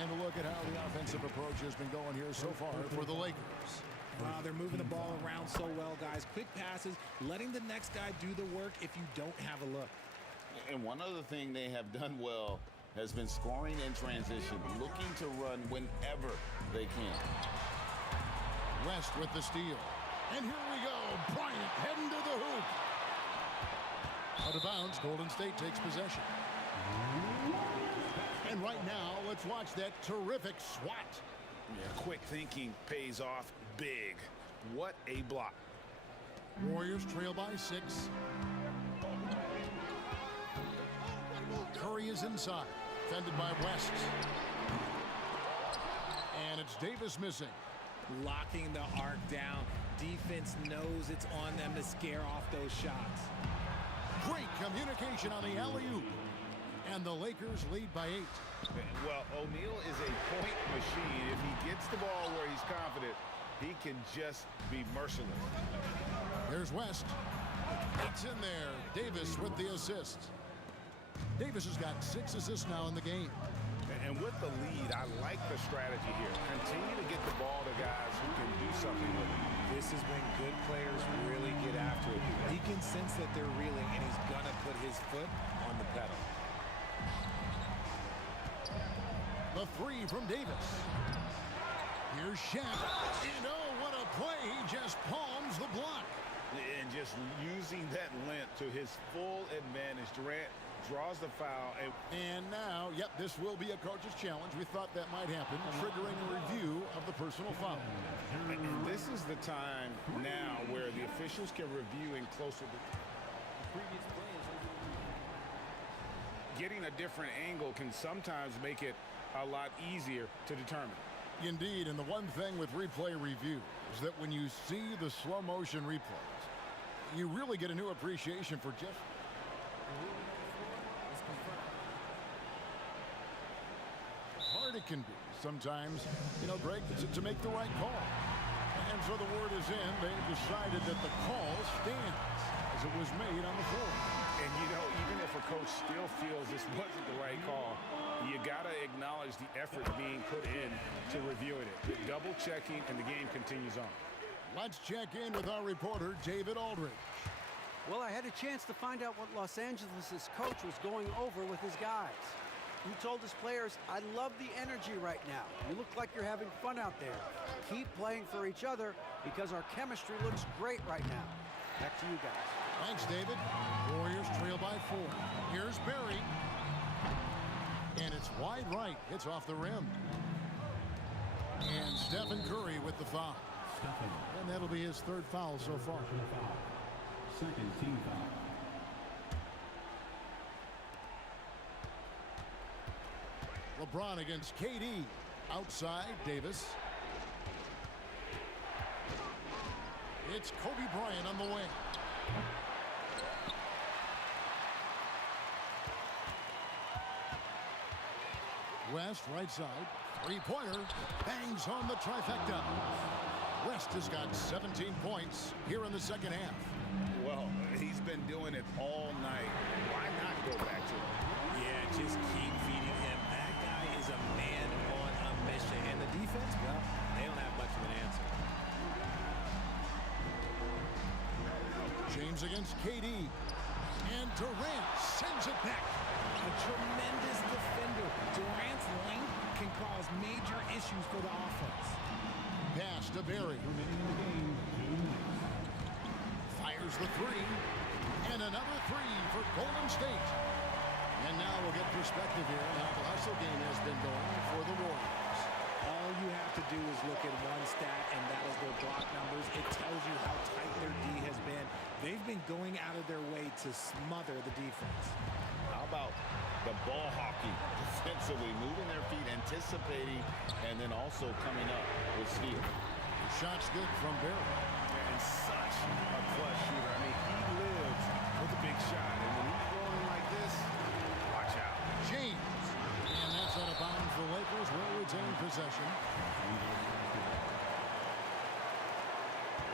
And a look at how the offensive approach has been going here so far for the Lakers. Wow, they're moving the ball around so well, guys. Quick passes, letting the next guy do the work if you don't have a look. And one other thing they have done well has been scoring in transition, looking to run whenever they can. West with the steal. And here we go. Bryant heading to the hoop. Out of bounds, Golden State takes possession. And right now, let's watch that terrific swat. Yeah, quick thinking pays off big. What a block. Warriors trail by 6. Curry is inside. Defended by West. And it's Davis missing. Locking the arc down. Defense knows it's on them to scare off those shots. Great communication on the alley-oop. And the Lakers lead by 8. Well, O'Neal is a point machine. If he gets the ball where he's confident, he can just be merciless. There's West. It's in there. Davis with the assist. Davis has got 6 assists now in the game. And with the lead, I like the strategy here. Continue to get the ball to guys who can do something with it. This is when good players really get after it. He can sense that they're reeling, and he's going to put his foot on the pedal. The 3 from Davis. Here's Shaq. And oh, what a play. He just palms the block. And just using that length to his full advantage. Durant draws the foul. And now, yep, this will be a coach's challenge. We thought that might happen, triggering a review of the personal foul. And this is the time now where the officials can review in closer to the previous play. Getting a different angle can sometimes make it a lot easier to determine. Indeed, and the one thing with replay review is that when you see the slow motion replays, you really get a new appreciation for just hard it can be sometimes, you know, Greg, to make the right call. And so the word is in. They've decided that the call stands as it was made on the floor. And, you know, even if a coach still feels this wasn't the right call, you got to acknowledge the effort being put in to reviewing it. Double checking, and the game continues on. Let's check in with our reporter, David Aldridge. Well, I had a chance to find out what Los Angeles' coach was going over with his guys. He told his players, I love the energy right now. You look like you're having fun out there. Keep playing for each other because our chemistry looks great right now. Back to you guys. Thanks, David. Warriors trail by 4. Here's Barry. And it's wide right. It's off the rim. And Stephen Curry with the foul. And that'll be his 3rd foul so far. Second team foul. LeBron against KD. Outside, Davis. It's Kobe Bryant on the wing. West, right side. 3-pointer. Bangs home the trifecta. West has got 17 points here in the second half. Well, he's been doing it all night. Why not go back to him? Yeah, just keep feeding him. That guy is a man on a mission. And the defense, well, they don't have much of an answer. James against KD. And Durant sends it back. A tremendous defender. Durant's length can cause major issues for the offense. Pass to Barry. Fires the three. And another three for Golden State. And now we'll get perspective here on how the hustle game has been going for the Warriors. All you have to do is look at one stat, and that is their block numbers. It tells you how tight their D has been. They've been going out of their way to smother the defense. How about the ball hockey defensively, moving their feet, anticipating, and then also coming up with steal. The shot's good from Barry. And such a clutch shooter. I mean, he lives with a big shot. And when he's rolling like this, watch out. James. And that's out of bounds for Lakers. Will retain possession.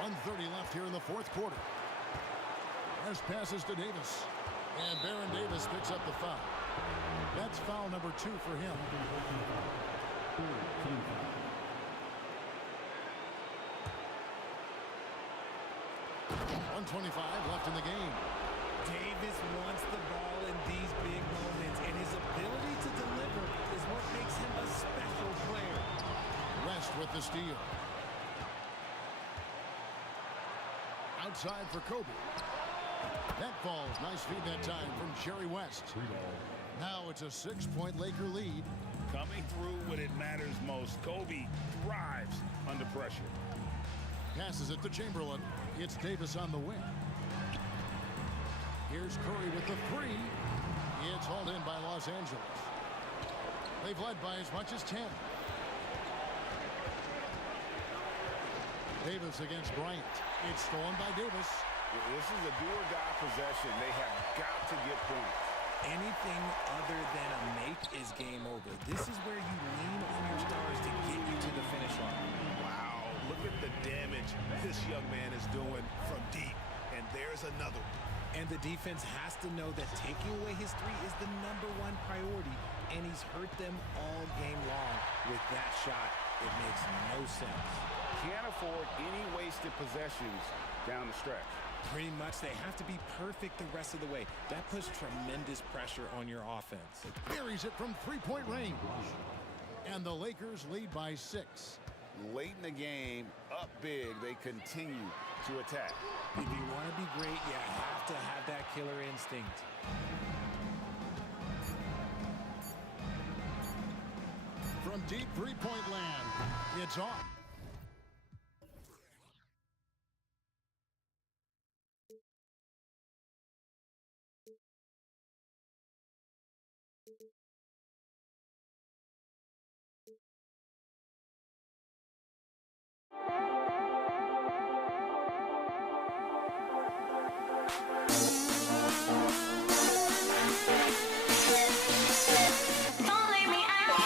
1:30 left here in the fourth quarter. As passes to Davis. And Baron Davis picks up the foul. That's foul number 2 for him. 1:25 left in the game. Davis wants the ball in these big moments, and his ability to deliver is what makes him a special player. Rest with the steal. Outside for Kobe. That falls. Nice feed that time from Jerry West. Now it's a 6-point Laker lead. Coming through when it matters most. Kobe thrives under pressure. Passes it to Chamberlain. It's Davis on the wing. Here's Curry with the three. It's hauled in by Los Angeles. They've led by as much as 10. Davis against Bryant. It's stolen by Davis. This is a do-or-die possession. They have got to get points. Anything other than a make is game over. This is where you lean on your stars to get you to the finish line. Wow, look at the damage this young man is doing from deep. And there's another one. And the defense has to know that taking away his three is the #1 priority, and he's hurt them all game long with that shot. It makes no sense. Can't afford any wasted possessions down the stretch. Pretty much, they have to be perfect the rest of the way. That puts tremendous pressure on your offense. Buries it from three-point range. And the Lakers lead by 6. Late in the game, up big, they continue to attack. If you want to be great, you have to have that killer instinct. From deep three-point land, it's on. Don't leave me out.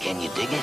Can you dig it?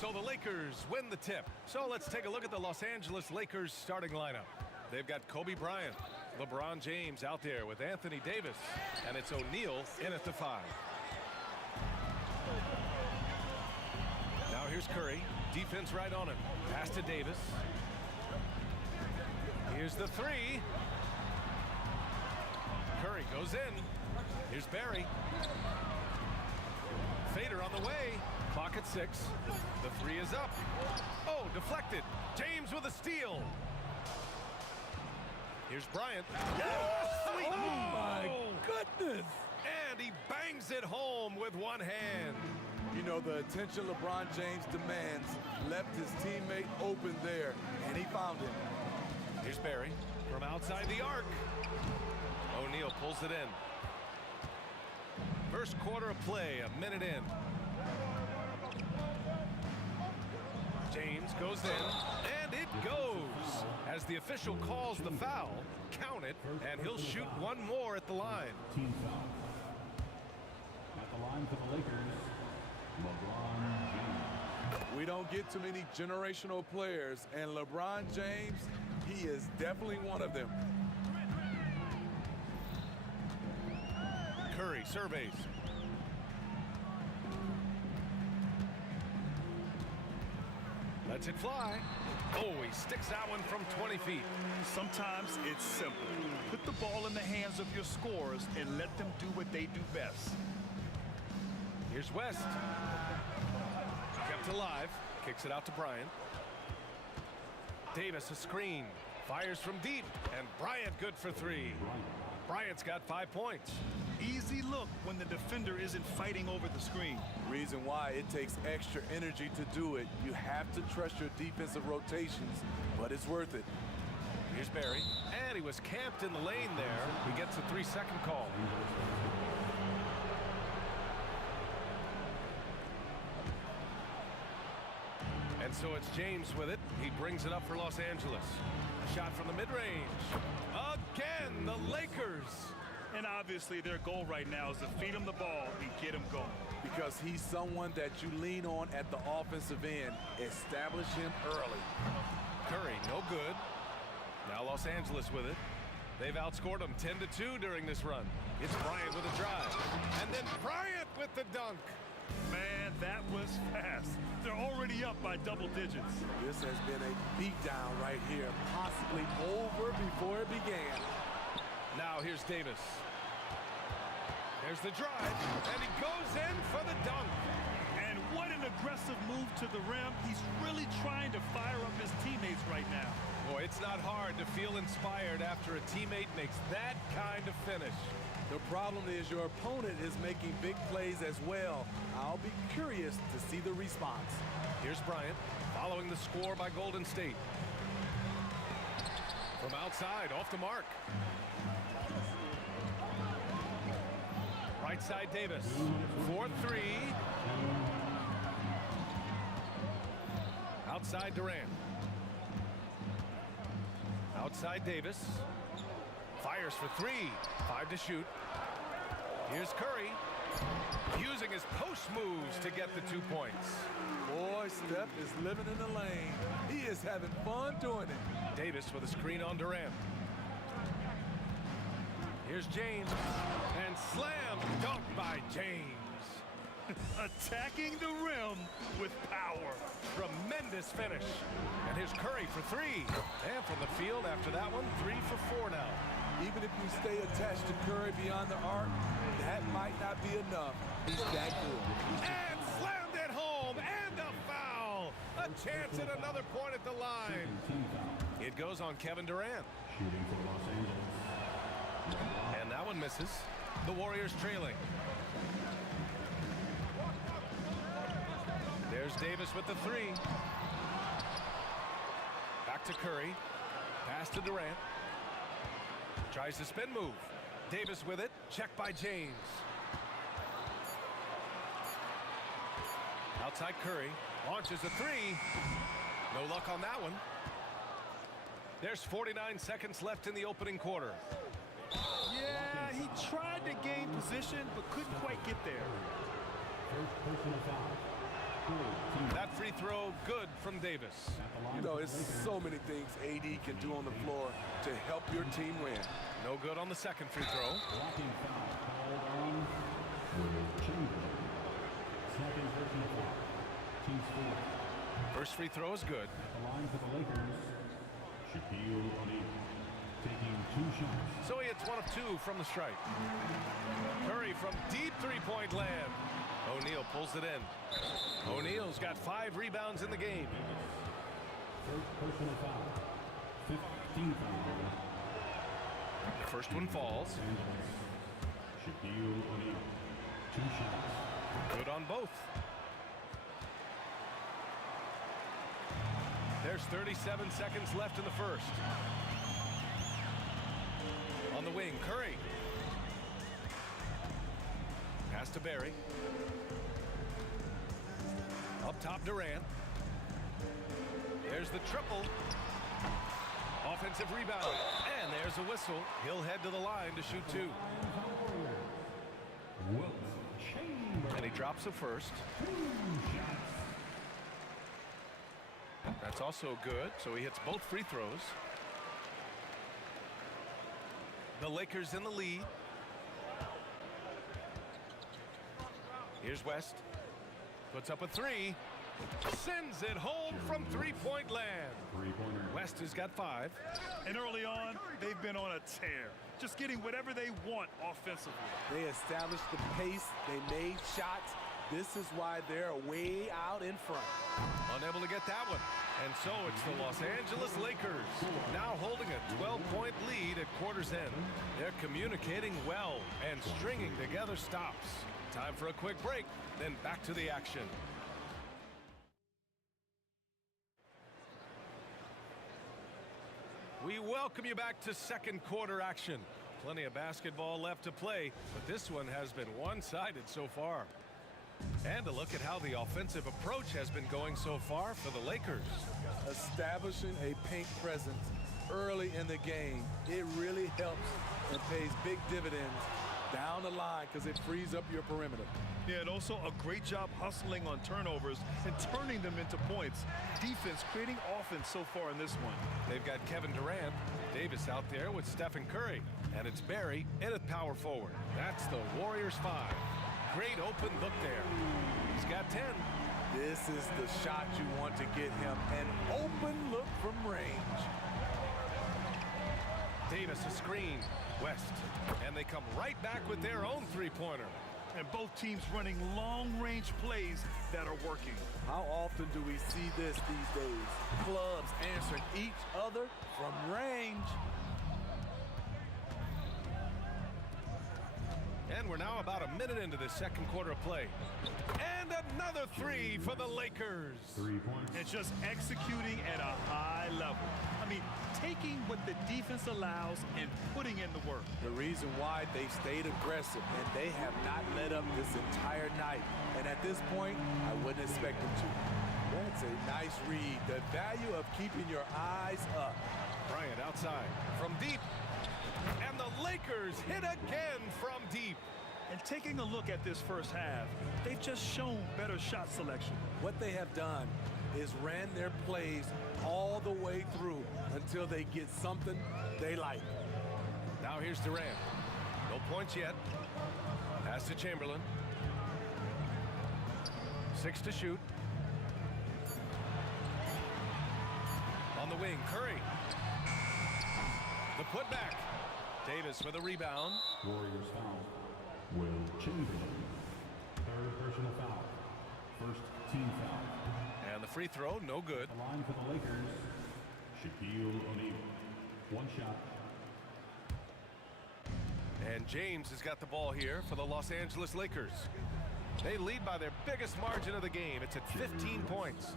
So the Lakers win the tip. So let's take a look at the Los Angeles Lakers starting lineup. They've got Kobe Bryant, LeBron James out there with Anthony Davis, and it's O'Neal in at the 5. Now here's Curry, defense right on him. Pass to Davis. Here's the 3. Curry goes in. Here's Barry. Fader on the way. Clock at 6. The 3 is up. Oh, deflected. James with a steal. Here's Bryant. Yes! Sweet. Oh, my goodness. And he bangs it home with one hand. You know, the attention LeBron James demands left his teammate open there, and he found him. Here's Barry from outside the arc. O'Neal pulls it in. First quarter of play, a minute in. James goes in, and it goes. As the official calls the foul, count it, and he'll shoot one more at the line. Team foul. At the line for the Lakers, LeBron James. We don't get too many generational players, and LeBron James, he is definitely one of them. Curry surveys. Lets it fly. Oh, he sticks that one from 20 feet. Sometimes it's simple. Put the ball in the hands of your scorers and let them do what they do best. Here's West. Kept alive. Kicks it out to Bryant. Davis a screen. Fires from deep. And Bryant good for 3. Bryant's got 5 points. Easy look when the defender isn't fighting over the screen. Reason why it takes extra energy to do it. You have to trust your defensive rotations, but it's worth it. Here's Barry. And he was camped in the lane there. He gets a 3-second call. And so it's James with it. He brings it up for Los Angeles. A shot from the mid-range. Again, the Lakers. And obviously their goal right now is to feed him the ball and get him going. Because he's someone that you lean on at the offensive end. Establish him early. Curry, no good. Now Los Angeles with it. They've outscored them 10-2 during this run. It's Bryant with a drive. And then Bryant with the dunk. Man, that was fast. They're already up by double digits. This has been a beatdown right here. Possibly over before it began. Now here's Davis. There's the drive, and he goes in for the dunk. And what an aggressive move to the rim. He's really trying to fire up his teammates right now. Boy, it's not hard to feel inspired after a teammate makes that kind of finish. The problem is your opponent is making big plays as well. I'll be curious to see the response. Here's Bryant, following the score by Golden State. From outside, off the mark. Right side Davis, 4-3. Outside Durant. Outside Davis. Fires for 3. 5 to shoot. Here's Curry using his post moves to get the 2 points. Boy, Steph is living in the lane. He is having fun doing it. Davis with a screen on Durant. Here's James, and slam dunk by James. Attacking the rim with power. Tremendous finish. And here's Curry for 3. And from the field after that one, 3 for 4 now. Even if you stay attached to Curry beyond the arc, that might not be enough. He's that good. And slammed it home, and a foul. A chance at another point at the line. It goes on Kevin Durant. Shooting for Los Angeles. And that one misses. The Warriors trailing. There's Davis with the 3. Back to Curry. Pass to Durant. Tries the spin move. Davis with it. Checked by James. Outside Curry. Launches a 3. No luck on that one. There's 49 seconds left in the opening quarter. Yeah, he tried to gain position, but couldn't quite get there. That free throw good from Davis. You know, it's so many things AD can do on the floor to help your team win. No good on the second free throw. Blocking foul called on Chamberlain. Second personal foul. Team score. First free throw is good. At the line for the Lakers, Shaquille O'Neal taking 2 shots. So he hits 1 of 2 from the strike. Curry from deep three-point land. O'Neal pulls it in. O'Neal's got 5 rebounds in the game. First personal foul. 15 foul. The first one falls. Shaquille O'Neal. 2 shots. Good on both. There's 37 seconds left in the first. On the wing, Curry. Pass to Barry. Up top, Durant. There's the triple. Offensive rebound. And there's a whistle. He'll head to the line to shoot 2. And he drops the first. That's also good, so he hits both free throws. The Lakers in the lead. Here's West. Puts up a 3. Sends it home from three-point land. West has got 5. And early on, they've been on a tear. Just getting whatever they want offensively. They established the pace. They made shots. This is why they're way out in front. Unable to get that one. And so it's the Los Angeles Lakers now holding a 12-point lead at quarter's end. They're communicating well and stringing together stops. Time for a quick break, then back to the action. We welcome you back to second quarter action. Plenty of basketball left to play, but this one has been one-sided so far. And a look at how the offensive approach has been going so far for the Lakers. Establishing a paint presence early in the game, it really helps and pays big dividends down the line because it frees up your perimeter. Yeah, and also a great job hustling on turnovers and turning them into points. Defense creating offense so far in this one. They've got Kevin Durant, Davis out there with Stephen Curry, and it's Barry in at power forward. That's the Warriors 5. Great open look there. He's got 10. This is the shot you want to get him, an open look from range. Davis a screen, West, and they come right back with their own three-pointer. And both teams running long-range plays that are working. How often do we see this these days? Clubs answering each other from range. And we're now about a minute into the second quarter of play. And another 3 for the Lakers. 3 points. And just executing at a high level. I mean, taking what the defense allows and putting in the work. The reason why they've stayed aggressive and they have not let up this entire night. And at this point, I wouldn't expect them to. That's a nice read. The value of keeping your eyes up. Bryant outside from deep. And the Lakers hit again from deep. And taking a look at this first half, they've just shown better shot selection. What they have done is ran their plays all the way through until they get something they like. Now here's Durant. No points yet. Pass to Chamberlain. 6 to shoot. On the wing, Curry. The putback. Davis with a rebound. Warriors foul. Will Chamberlain. Third personal foul. First team foul. And the free throw, no good. The line for the Lakers, Shaquille O'Neal. One shot. And James has got the ball here for the Los Angeles Lakers. They lead by their biggest margin of the game. It's at 15 points.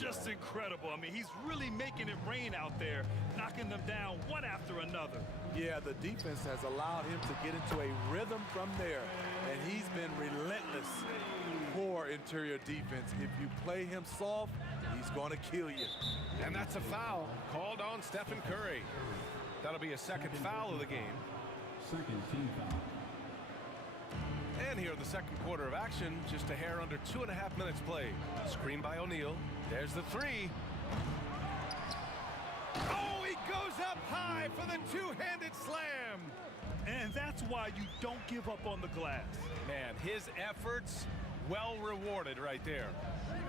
Just incredible. I mean, he's really making it rain out there, knocking them down one after another. Yeah, the defense has allowed him to get into a rhythm from there, and he's been relentless. Poor interior defense. If you play him soft, he's going to kill you. And that's a foul called on Stephen Curry. That'll be a second foul of the game. Second team foul. And here in the second quarter of action, just a hair under 2.5 minutes played. Screen by O'Neal. There's the three. Oh, he goes up high for the two-handed slam. And that's why you don't give up on the glass. Man, his efforts well rewarded right there.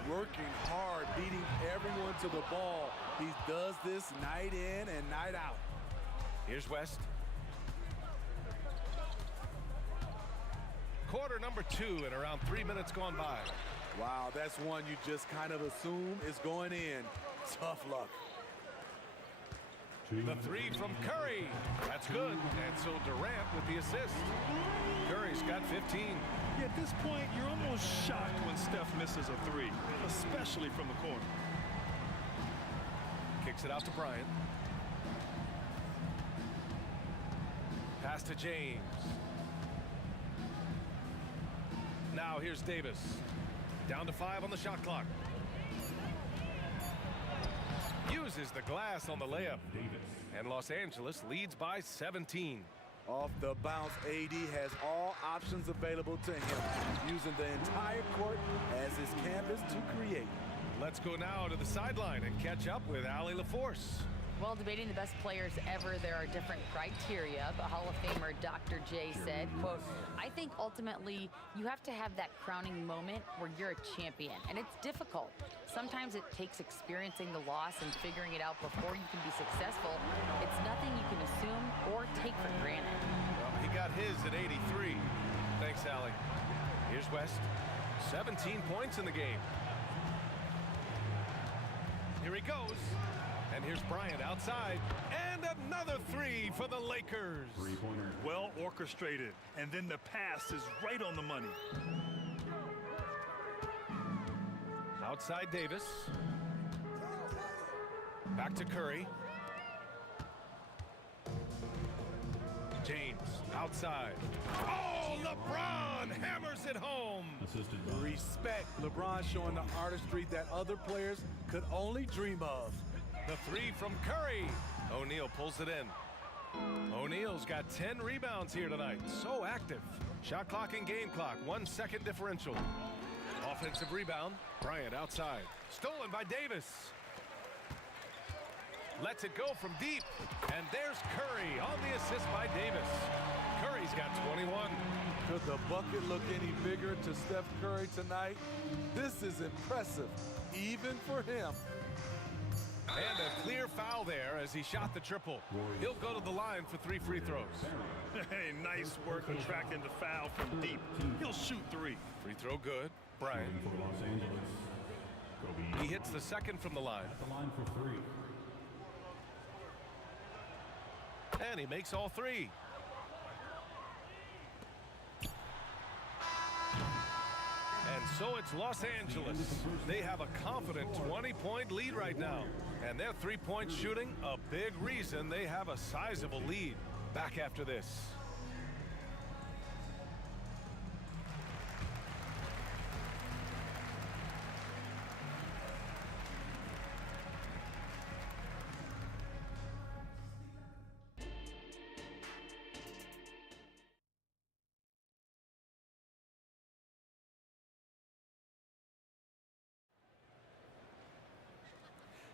Working hard, beating everyone to the ball. He does this night in and night out. Here's West. Quarter number 2 and around 3 minutes gone by. Wow, that's one you just kind of assume is going in. Tough luck. The three from Curry. That's good. And so Durant with the assist. Curry's got 15. Yeah, at this point, you're almost shocked when Steph misses a three, especially from the corner. Kicks it out to Bryant. Pass to James. Now here's Davis. Down to 5 on the shot clock. Uses the glass on the layup. And Los Angeles leads by 17. Off the bounce, AD has all options available to him, using the entire court as his canvas to create. Let's go now to the sideline and catch up with Allie LaForce. Well, debating the best players ever, there are different criteria, but Hall of Famer Dr. J said, quote, I think ultimately you have to have that crowning moment where you're a champion, and it's difficult. Sometimes it takes experiencing the loss and figuring it out before you can be successful. It's nothing you can assume or take for granted. Well, he got his at 83. Thanks, Allie. Here's West. 17 points in the game. Here he goes. And here's Bryant outside. And another three for the Lakers. Three-pointer. Well orchestrated. And then the pass is right on the money. Outside Davis. Back to Curry. James outside. Oh, LeBron hammers it home. Assisted by Respect. LeBron showing the artistry that other players could only dream of. The three from Curry. O'Neal pulls it in. O'Neal's got 10 rebounds here tonight. So active. Shot clock and game clock. 1 second differential. Offensive rebound. Bryant outside. Stolen by Davis. Lets it go from deep. And there's Curry on the assist by Davis. Curry's got 21. Could the bucket look any bigger to Steph Curry tonight? This is impressive, even for him. And a clear foul there as he shot the triple. He'll go to the line for 3 free throws. Hey, nice work attracting the foul from deep. He'll shoot 3. Free throw good. Bryant. for Los Angeles. Kobe. He hits the second from the line. At the line for 3. And he makes all 3. And so it's Los Angeles. They have a confident 20-point lead right now. And their three-point shooting, a big reason they have a sizable lead. Back after this.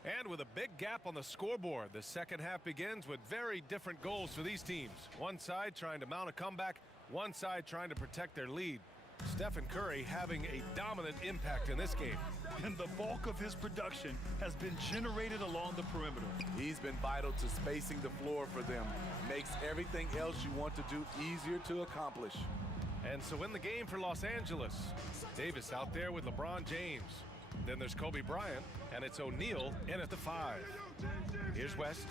And with a big gap on the scoreboard, the second half begins with very different goals for these teams. One side trying to mount a comeback, one side trying to protect their lead. Stephen Curry having a dominant impact in this game. And the bulk of his production has been generated along the perimeter. He's been vital to spacing the floor for them. Makes everything else you want to do easier to accomplish. And so in the game for Los Angeles, Davis out there with LeBron James. Then there's Kobe Bryant, and it's O'Neal in at the 5. Here's West.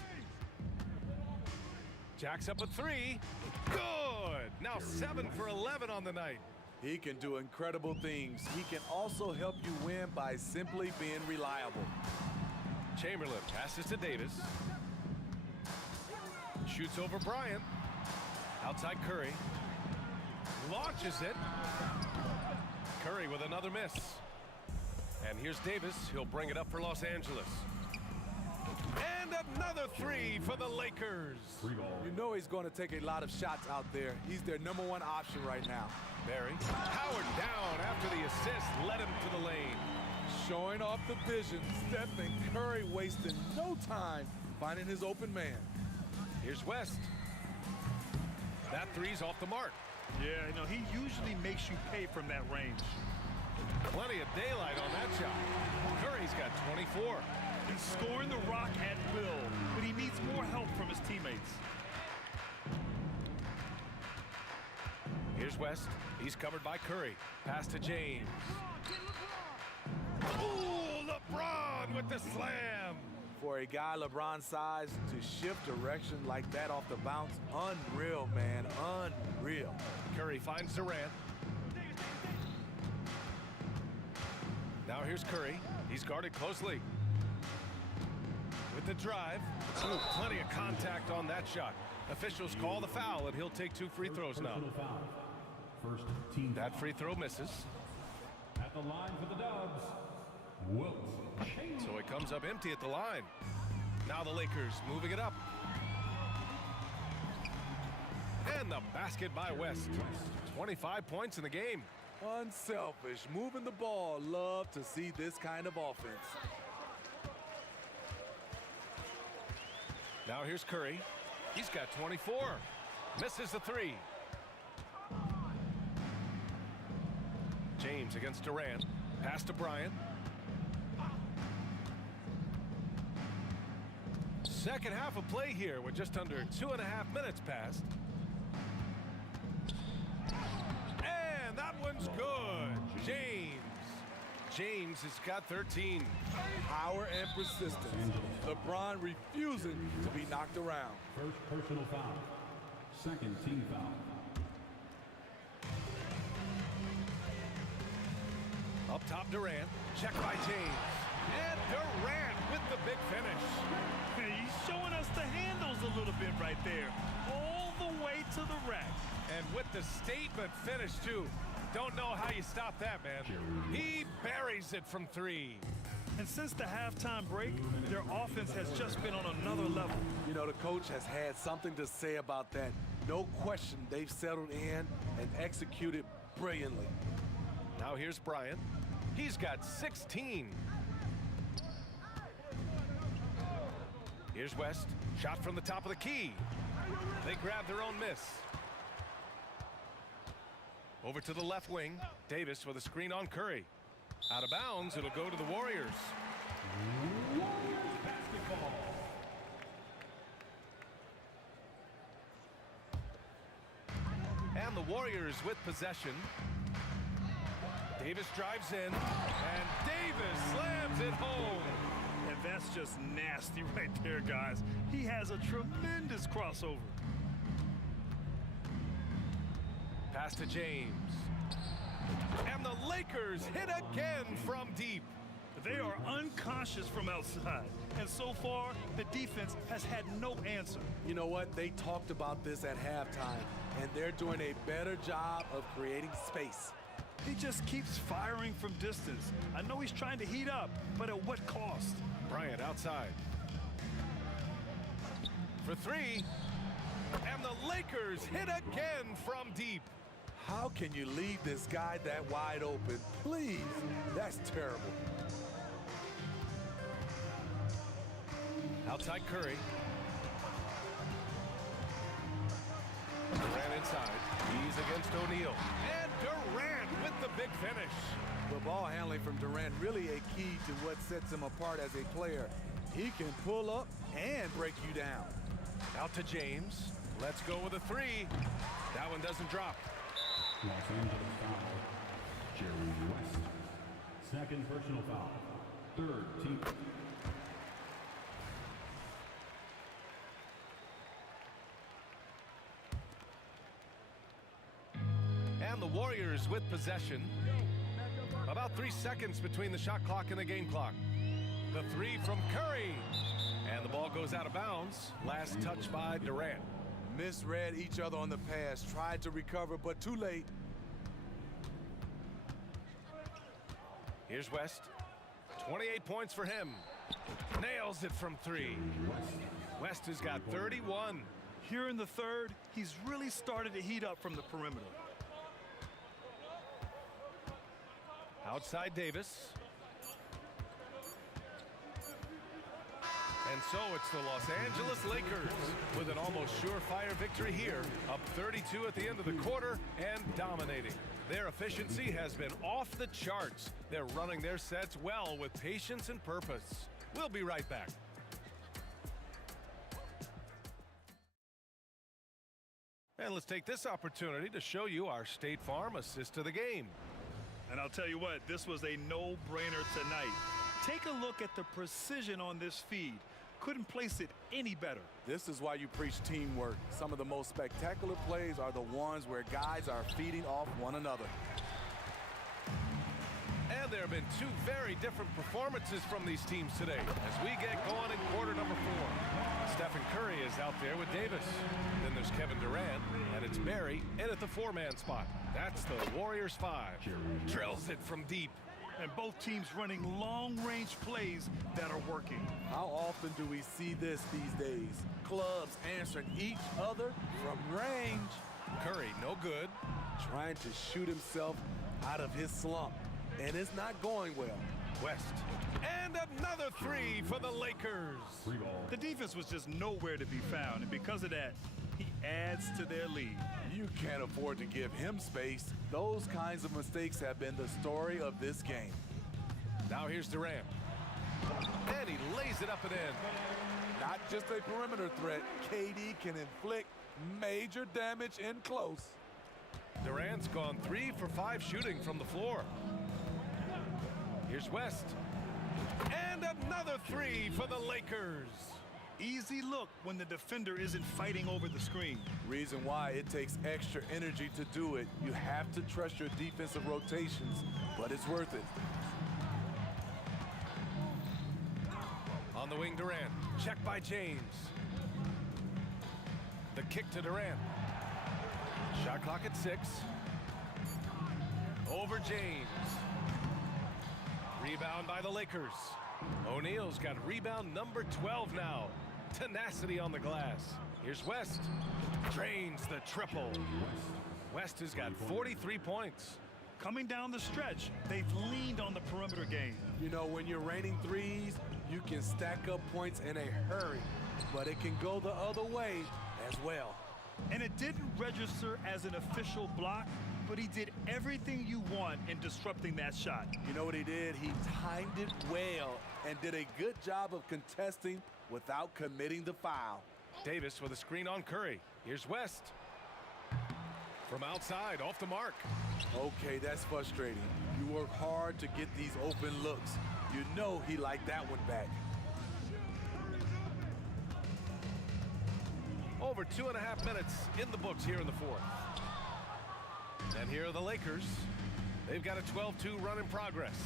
Jacks up a 3. Good! Now 7 for 11 on the night. He can do incredible things. He can also help you win by simply being reliable. Chamberlain passes to Davis. Shoots over Bryant. Outside Curry. Launches it. Curry with another miss. And here's Davis. He'll bring it up for Los Angeles. And another 3 for the Lakers. You know he's going to take a lot of shots out there. He's their #1 option right now. Barry. Howard down after the assist led him to the lane. Showing off the vision. Stephen Curry wasting no time finding his open man. Here's West. That 3's off the mark. Yeah, you know, he usually makes you pay from that range. Plenty of daylight on that shot. Curry's got 24. He's scoring the rock at will, but he needs more help from his teammates. Here's West. He's covered by Curry. Pass to James. Ooh, LeBron with the slam. For a guy LeBron's size to shift direction like that off the bounce, unreal, man, unreal. Curry finds Durant. Now here's Curry. He's guarded closely. With the drive. Ooh, plenty of contact on that shot. Officials call the foul, and he'll take 2 free throws now. First team. That free throw misses. At the line for the Dubs, Wilt Chamberlain. So it comes up empty at the line. Now the Lakers moving it up. And the basket by West. 25 points in the game. Unselfish, moving the ball. Love to see this kind of offense. Now here's Curry. He's got 24. Misses the 3. James against Durant. Pass to Bryant. Second half of play here with just under 2.5 minutes passed. And that one's good. James has got 13. Power and persistence. LeBron refusing to be knocked around. First personal foul. Second team foul. Up top, Durant. Check by James. And Durant with the big finish. He's showing us the handles a little bit right there. All the way to the rack. And with the statement finish, too. Don't know how you stop that, man. He buries it from 3. And since the halftime break, their offense has just been on another level. You know, the coach has had something to say about that. No question, they've settled in and executed brilliantly. Now here's Bryant. He's got 16. Here's West. Shot from the top of the key. They grab their own miss. Over to the left wing. Davis with a screen on Curry. Out of bounds, it'll go to the Warriors. Warriors basketball. And the Warriors with possession. Davis drives in, and Davis slams it home. And that's just nasty right there, guys. He has a tremendous crossover. Pass to James. And the Lakers hit again from deep. They are unconscious from outside. And so far, the defense has had no answer. You know what? They talked about this at halftime, and they're doing a better job of creating space. He just keeps firing from distance. I know he's trying to heat up, but at what cost? Bryant outside. For 3. And the Lakers hit again from deep. How can you leave this guy that wide open? Please, that's terrible. Outside Curry. Durant inside. He's against O'Neal. And Durant with the big finish. The ball handling from Durant really a key to what sets him apart as a player. He can pull up and break you down. Out to James. Let's go with a three. That one doesn't drop. Los Angeles foul. Jerry West. Second personal foul. Third team. And the Warriors with possession. About 3 seconds between the shot clock and the game clock. The three from Curry. And the ball goes out of bounds. Last touch by Durant. Misread each other on the pass. Tried to recover, but too late. Here's West. 28 points for him. Nails it from three. West has got 31. Here in the third, he's really started to heat up from the perimeter. Outside Davis. And so it's the Los Angeles Lakers with an almost surefire victory here, up 32 at the end of the quarter and dominating. Their efficiency has been off the charts. They're running their sets well with patience and purpose. We'll be right back. And let's take this opportunity to show you our State Farm assist to the game. And I'll tell you what, this was a no-brainer tonight. Take a look at the precision on this feed. Couldn't place it any better. This is why you preach teamwork. Some of the most spectacular plays are the ones where guys are feeding off one another. And there have been two very different performances from these teams today as we get going in quarter number 4. Stephen Curry is out there with Davis. Then there's Kevin Durant, and it's Barry in at the 4-man spot. That's the Warriors 5. Drills it from deep. And both teams running long-range plays that are working. How often do we see this these days? Clubs answering each other from range. Curry, no good. Trying to shoot himself out of his slump. And it's not going well. West. And another three for the Lakers. The defense was just nowhere to be found. And because of that, he adds to their lead. You can't afford to give him space. Those kinds of mistakes have been the story of this game. Now here's Durant. And he lays it up and in. Not just a perimeter threat. KD can inflict major damage in close. Durant's gone 3 for 5 shooting from the floor. Here's West. And another three for the Lakers. Easy look when the defender isn't fighting over the screen. Reason why it takes extra energy to do it. You have to trust your defensive rotations, but it's worth it. On the wing, Durant. Check by James. The kick to Durant. Shot clock at 6. Over James. Rebound by the Lakers. O'Neal's got rebound number 12 now. Tenacity on the glass. Here's West. Drains the triple. West has got 43 points. Coming down the stretch, they've leaned on the perimeter game. You know, when you're raining threes, you can stack up points in a hurry, but it can go the other way as well. And it didn't register as an official block, but he did everything you want in disrupting that shot. You know what he did? He timed it well and did a good job of contesting without committing the foul. Davis with a screen on Curry. Here's West. From outside, off the mark. Okay, that's frustrating. You work hard to get these open looks. You know he liked that one back. Over 2.5 minutes in the books here in the 4th. And here are the Lakers. They've got a 12-2 run in progress.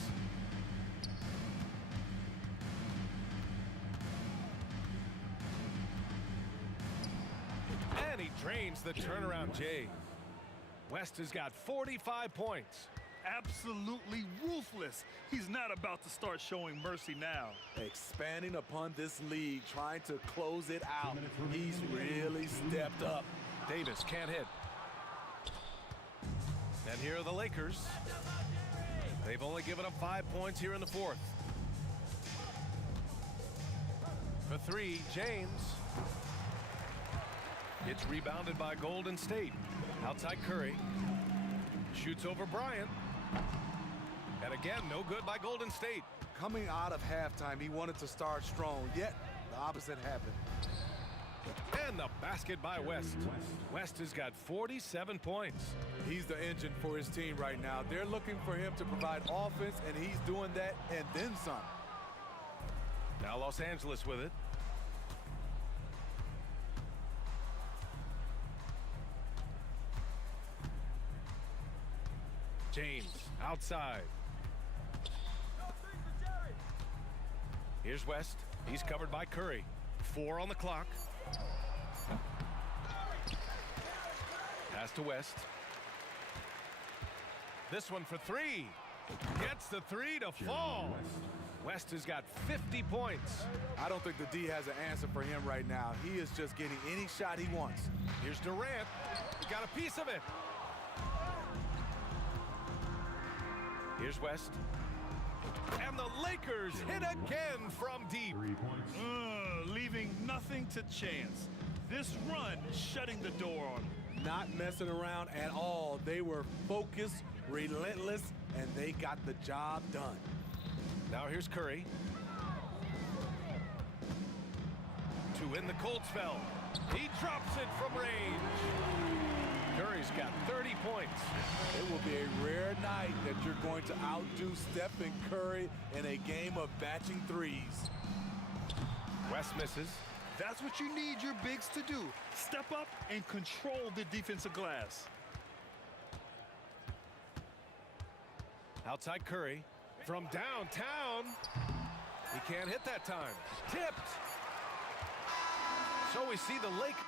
And he drains the turnaround J. West has got 45 points. Absolutely ruthless. He's not about to start showing mercy now. Expanding upon this lead, trying to close it out. He's really stepped up. Davis can't hit. And here are the Lakers. They've only given up 5 points here in the 4th. For three, James. It's rebounded by Golden State. Outside Curry. Shoots over Bryant. And again, no good by Golden State. Coming out of halftime, he wanted to start strong, yet the opposite happened. And the basket by West. West has got 47 points. He's the engine for his team right now. They're looking for him to provide offense, and he's doing that and then some. Now Los Angeles with it. James outside. Here's West. He's covered by Curry. 4 on the clock. Pass to West. This one for 3. Gets the 3 to fall. West has got 50 points. I don't think the D has an answer for him right now. He is just getting any shot he wants. Here's Durant. Got a piece of it. Here's West. And the Lakers hit again from deep. Leaving nothing to chance. This run shutting the door on them. Not messing around at all. They were focused, relentless, and they got the job done. Now here's Curry. To end the cold spell. He drops it from range. Curry's got 30 points. It will be a rare night that you're going to outdo Stephen Curry in a game of batching threes. West misses. That's what you need your bigs to do. Step up and control the defensive glass. Outside Curry. From downtown. He can't hit that time. Tipped. So we see the Lakers.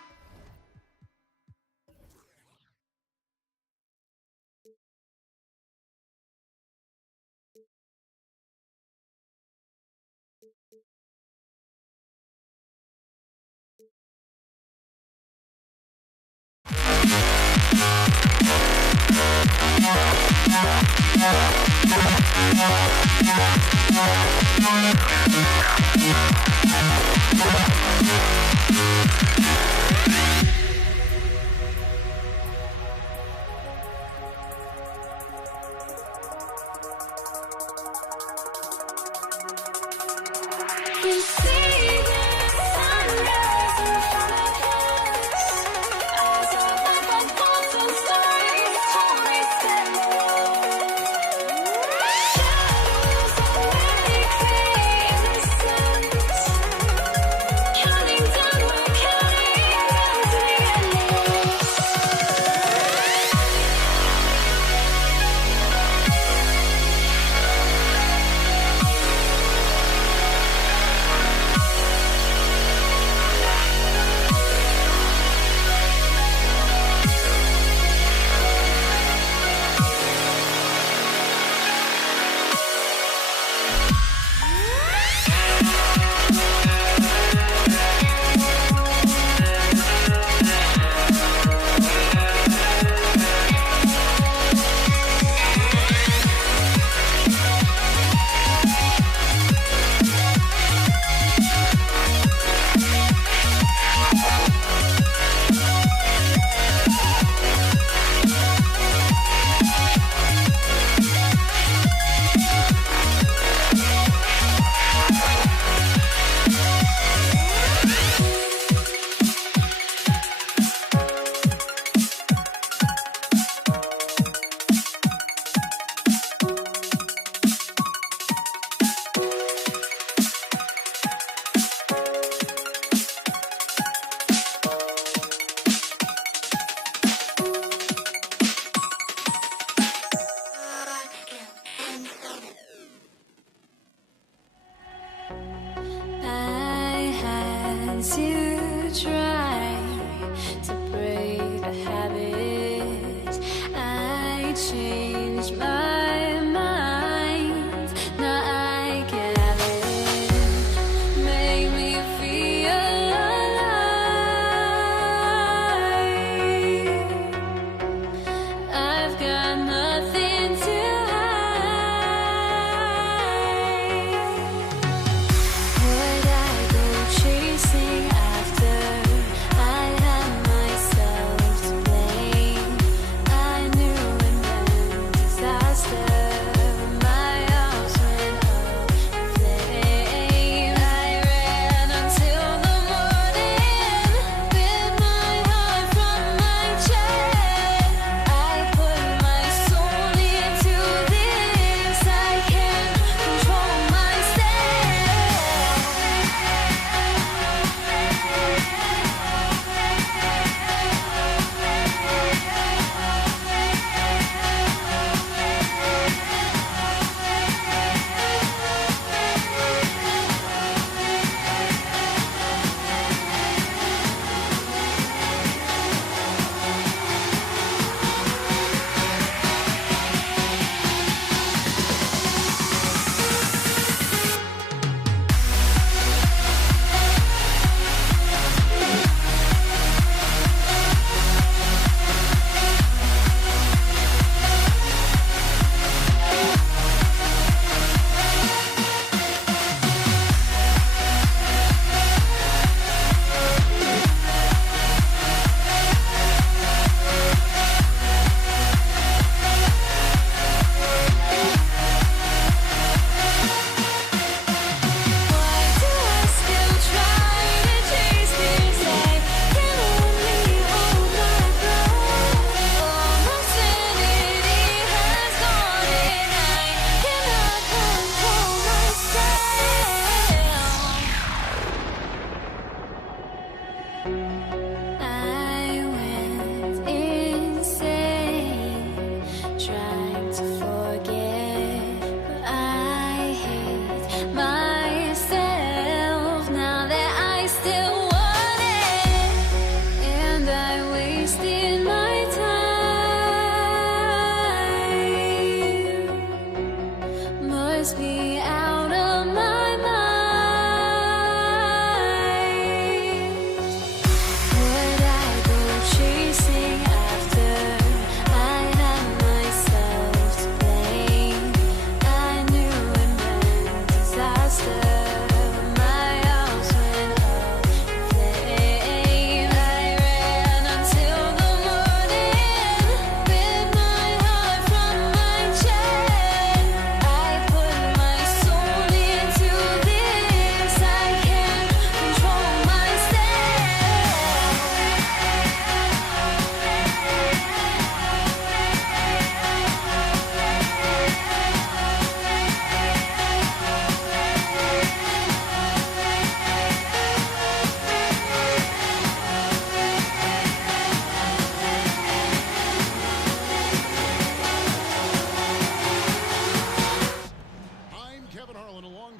Would I go chase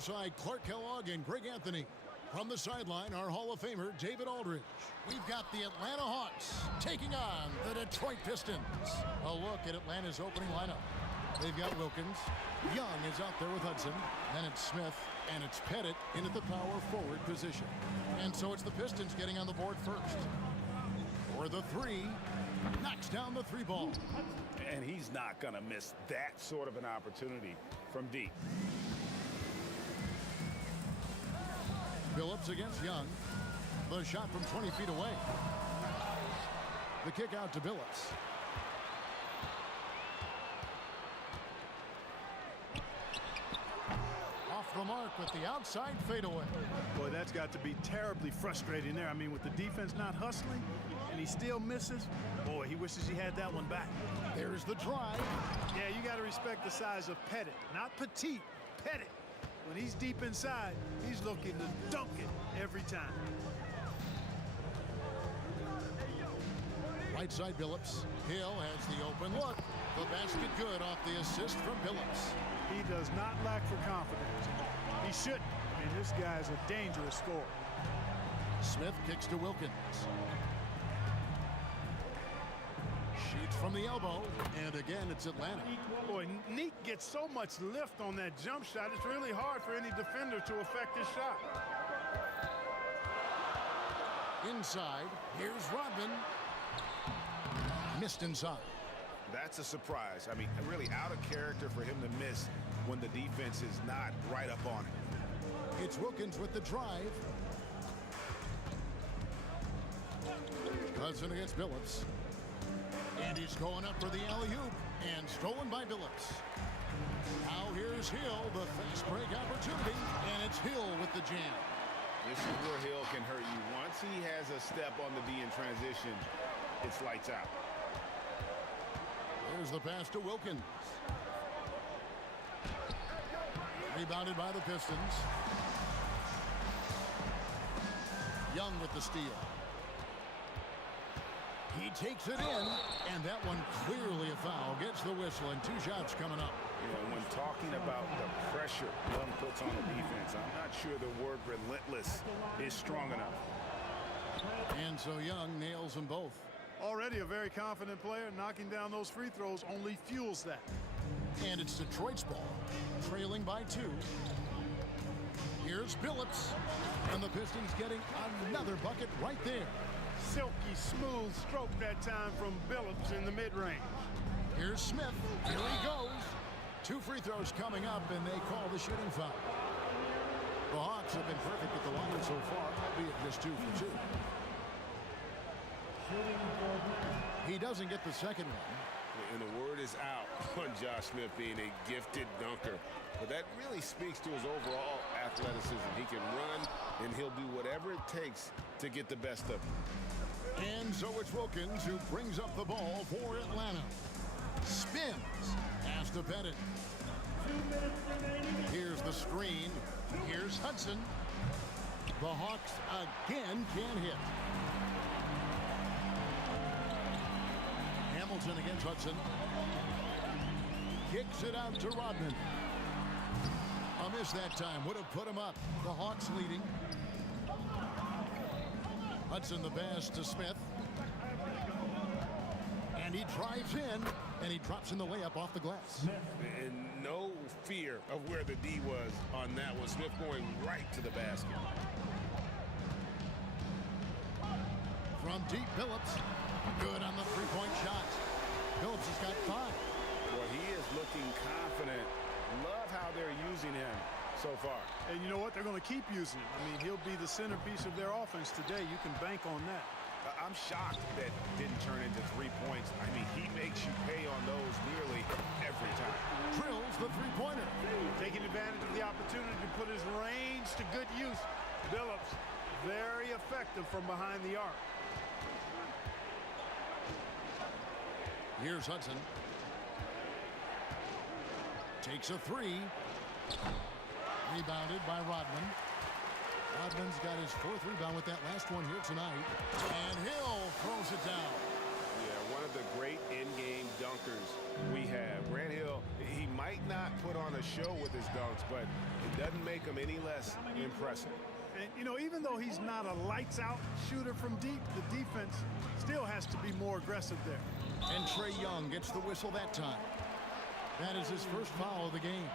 alongside Clark Kellogg and Greg Anthony. From the sideline, our Hall of Famer, David Aldridge. We've got the Atlanta Hawks taking on the Detroit Pistons. A look at Atlanta's opening lineup. They've got Wilkins. Young is out there with Hudson. Then it's Smith, and it's Pettit into the power forward position. And so it's the Pistons getting on the board first. For the three, knocks down the three ball. And he's not going to miss that sort of an opportunity from deep. Phillips against Young. The shot from 20 feet away. The kick out to Billups. Off the mark with the outside fadeaway. Boy, that's got to be terribly frustrating there. I mean, with the defense not hustling and he still misses, boy, he wishes he had that one back. There's the drive. Yeah, you got to respect the size of Pettit, not Petite, Pettit. When he's deep inside, he's looking to dunk it every time. Right side Billups. Hill has the open look. The basket good off the assist from Billups. He does not lack for confidence. He shouldn't. I mean, this guy's a dangerous scorer. Smith kicks to Wilkins. Shoots from the elbow, and again it's Atlanta. Boy, Neek gets so much lift on that jump shot, it's really hard for any defender to affect his shot. Inside, here's Rodman. Missed inside. That's a surprise. I mean, really out of character for him to miss when the defense is not right up on him. It's Wilkins with the drive. Hudson against Billups. And he's going up for the alley-oop, and stolen by Billups. Now here's Hill, the fast break opportunity, and it's Hill with the jam. This is where Hill can hurt you. Once he has a step on the D in transition, it's lights out. There's the pass to Wilkins. Rebounded by the Pistons. Young with the steal. He takes it in, and that one clearly a foul. Gets the whistle, and two shots coming up. You know, when talking about the pressure Young puts on the defense, I'm not sure the word relentless is strong enough. And so Young nails them both. Already a very confident player. Knocking down those free throws only fuels that. And it's Detroit's ball, trailing by 2. Here's Billups, and the Pistons getting another bucket right there. Silky smooth stroke that time from Billups in the mid-range. Here's Smith. Here he goes. 2 free throws coming up, and they call the shooting foul. The Hawks have been perfect at the line so far, albeit just 2 for 2. He doesn't get the second one. And the word is out on Josh Smith being a gifted dunker. But that really speaks to his overall athleticism. He can run, and he'll do whatever it takes to get the best of him. And so it's Wilkins who brings up the ball for Atlanta. Spins. Pass to Pettit. Here's the screen. Here's Hudson. The Hawks again can't hit. Hamilton against Hudson. Kicks it out to Rodman. A miss that time would have put him up. The Hawks leading. Hudson the pass to Smith. And he drives in, and he drops in the layup off the glass. And no fear of where the D was on that one. Smith going right to the basket. From deep, Billups. Good on the three-point shot. Billups has got 5. Well, he is looking confident. Love how they're using him so far. And you know what? They're going to keep using him. I mean, he'll be the centerpiece of their offense today. You can bank on that. I'm shocked that didn't turn into 3 points. I mean, he makes you pay on those nearly every time. Drills the three-pointer. Taking advantage of the opportunity to put his range to good use. Billups, very effective from behind the arc. Here's Hudson. Takes a 3. Rebounded by Rodman. Rodman's got his 4th rebound with that last one here tonight. And Hill throws it down. Yeah, one of the great in-game dunkers we have. Grant Hill, he might not put on a a show with his dunks, but it doesn't make him any less impressive. And, you know, even though he's not a lights-out shooter from deep, the defense still has to be more aggressive there. And Trae Young gets the whistle that time. That is his first foul of the game.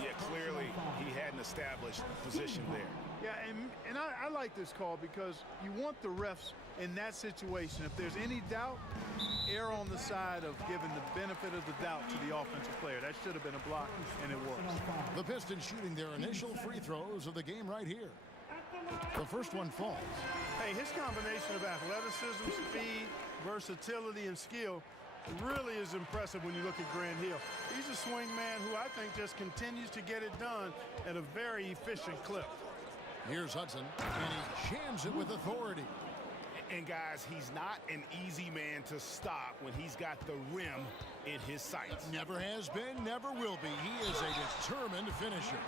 Yeah, clearly he had an established position there. Yeah, and I like this call because you want the refs in that situation. If there's any doubt, err on the side of giving the benefit of the doubt to the offensive player. That should have been a block, and it was. The Pistons shooting their initial free throws of the game right here. The first one falls. Hey, his combination of athleticism, speed, versatility, and skill really is impressive when you look at Grant Hill. He's a swing man who I think just continues to get it done at a very efficient clip. Here's Hudson, and he jams it with authority. And guys, he's not an easy man to stop when he's got the rim in his sights. Never has been, never will be. He is a determined finisher.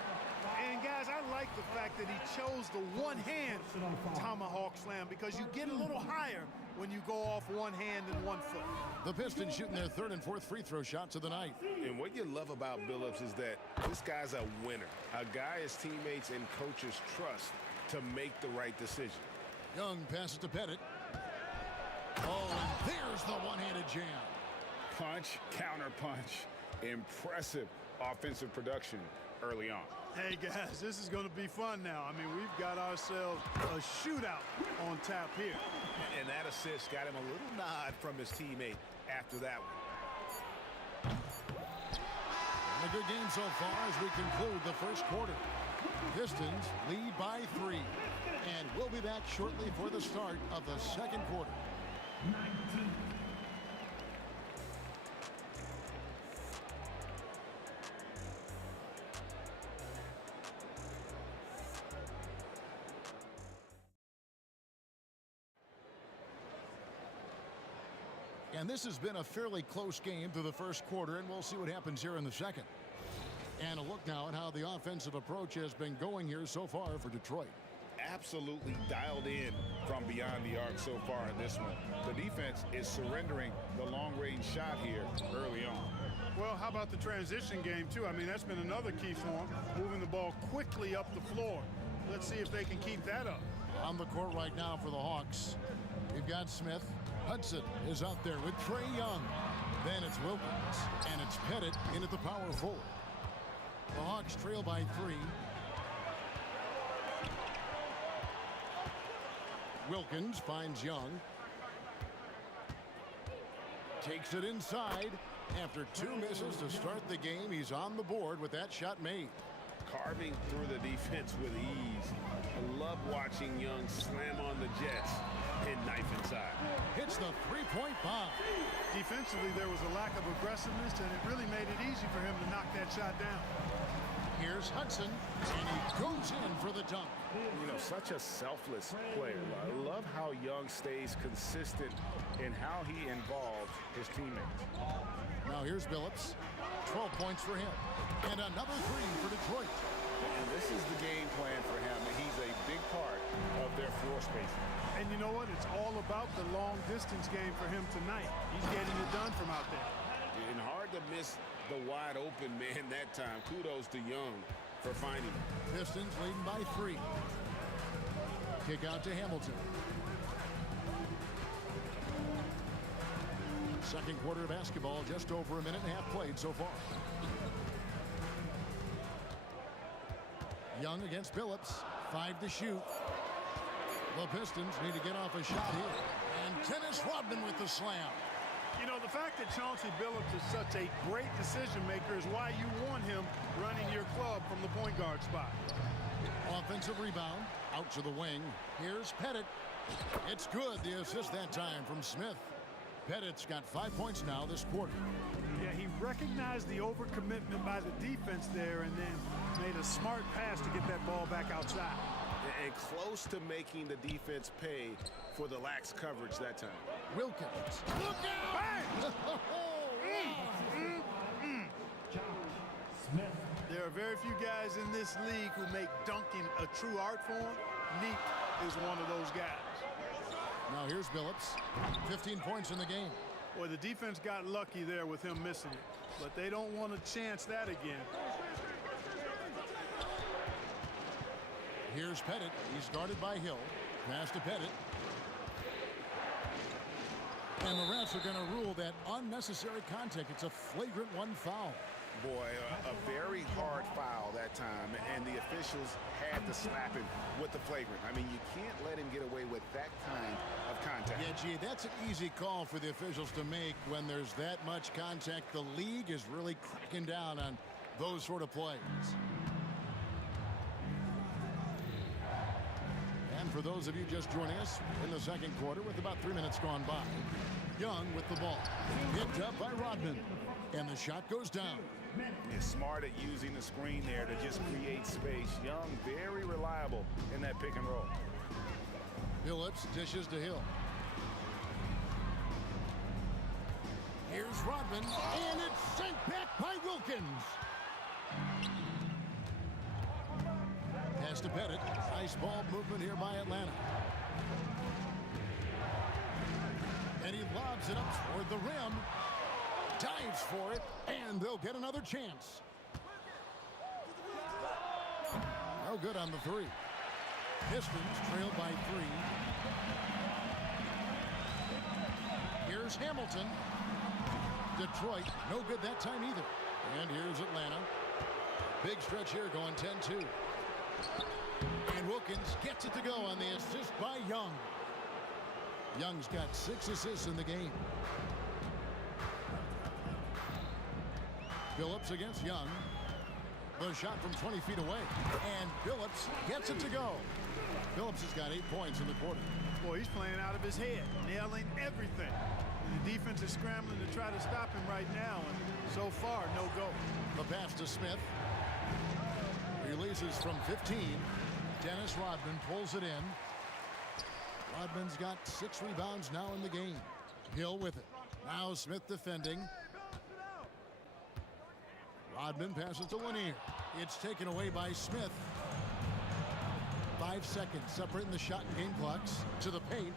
And guys, I like the fact that he chose the one-hand tomahawk slam because you get a little higher when you go off one hand and 1 foot. The Pistons shooting their third and fourth free throw shots of the night. And what you love about Billups is that this guy's a winner, a guy his teammates and coaches trust to make the right decision. Young passes to Pettit. Oh, and there's the one-handed jam. Punch, counter punch. Impressive offensive production early on. Hey, guys, this is going to be fun now. I mean, we've got ourselves a shootout on tap here. And that assist got him a little nod from his teammate after that one. A good game so far as we conclude the first quarter. Pistons lead by 3. And we'll be back shortly for the start of the second quarter. 19. And this has been a fairly close game through the first quarter, and we'll see what happens here in the second. And a look now at how the offensive approach has been going here so far for Detroit. Absolutely dialed in from beyond the arc so far in this one. The defense is surrendering the long-range shot here early on. Well, how about the transition game, too? I mean, that's been another key for them, moving the ball quickly up the floor. Let's see if they can keep that up. On the court right now for the Hawks, we've got Smith. Hudson is out there with Trae Young. Then it's Wilkins, and it's Pettit into the power forward. The Hawks trail by 3. Wilkins finds Young. Takes it inside. After 2 misses to start the game, he's on the board with that shot made. Carving through the defense with ease. I love watching Young slam on the Jets and knife inside. Hits the three-point bomb. Defensively, there was a lack of aggressiveness, and it really made it easy for him to knock that shot down. Here's Hudson, and he goes in for the dunk. You know, such a selfless player. I love how Young stays consistent in how he involves his teammates. Now here's Billups. 12 points for him. And another 3 for Detroit. And this is the game plan for him. He's a big part of their floor spacing. And you know what? It's all about the long-distance game for him tonight. He's getting it done from out there. And hard to miss the wide-open man that time. Kudos to Young for finding him. Pistons leading by 3. Kick out to Hamilton. Second quarter of basketball, just over a minute and a half played so far. Young against Billups, 5 to shoot. The Pistons need to get off a shot here. And Dennis Rodman with the slam. You know, the fact that Chauncey Billups is such a great decision maker is why you want him running your club from the point guard spot. Offensive rebound, out to the wing. Here's Pettit. It's good, the assist that time from Smith. Pettit's got 5 points now this quarter. Yeah, he recognized the overcommitment by the defense there and then made a smart pass to get that ball back outside. And close to making the defense pay for the lax coverage that time. Wilkins. Look out! Smith. There are very few guys in this league who make dunking a true art form. Neat is one of those guys. Now here's Billups. 15 points in the game. Boy, the defense got lucky there with him missing it, but they don't want to chance that again. Here's Pettit. He's guarded by Hill. Pass to Pettit. And the refs are going to rule that unnecessary contact. It's a flagrant one foul. Boy, a very hard foul that time, and the officials had to slap him with the flagrant. I mean, you can't let him get away with that kind of contact. Yeah, gee, that's an easy call for the officials to make when there's that much contact. The league is really cracking down on those sort of plays. And for those of you just joining us in the second quarter with about 3 minutes gone by, Young with the ball. Picked up by Rodman. And the shot goes down. He's smart at using the screen there to just create space. Young, very reliable in that pick and roll. Phillips dishes to Hill. Here's Rodman, and it's sent back by Wilkins. Pass to Pettit. Nice ball movement here by Atlanta. And he lobs it up toward the rim. Dives for it, and they'll get another chance. No good on the three. Pistons trailed by 3. Here's Hamilton. Detroit, no good that time either. And here's Atlanta. Big stretch here going 10-2. And Wilkins gets it to go on the assist by Young. Young's got 6 assists in the game. Phillips against Young. The shot from 20 feet away. And Phillips gets it to go. Phillips has got 8 points in the quarter. Boy, he's playing out of his head, nailing everything. And the defense is scrambling to try to stop him right now. And so far, no go. The pass to Smith. Releases from 15. Dennis Rodman pulls it in. Rodman's got 6 rebounds now in the game. Hill with it. Now Smith defending. Rodman passes to Lanier. It's taken away by Smith. 5 seconds separating the shot and game clocks. To the paint.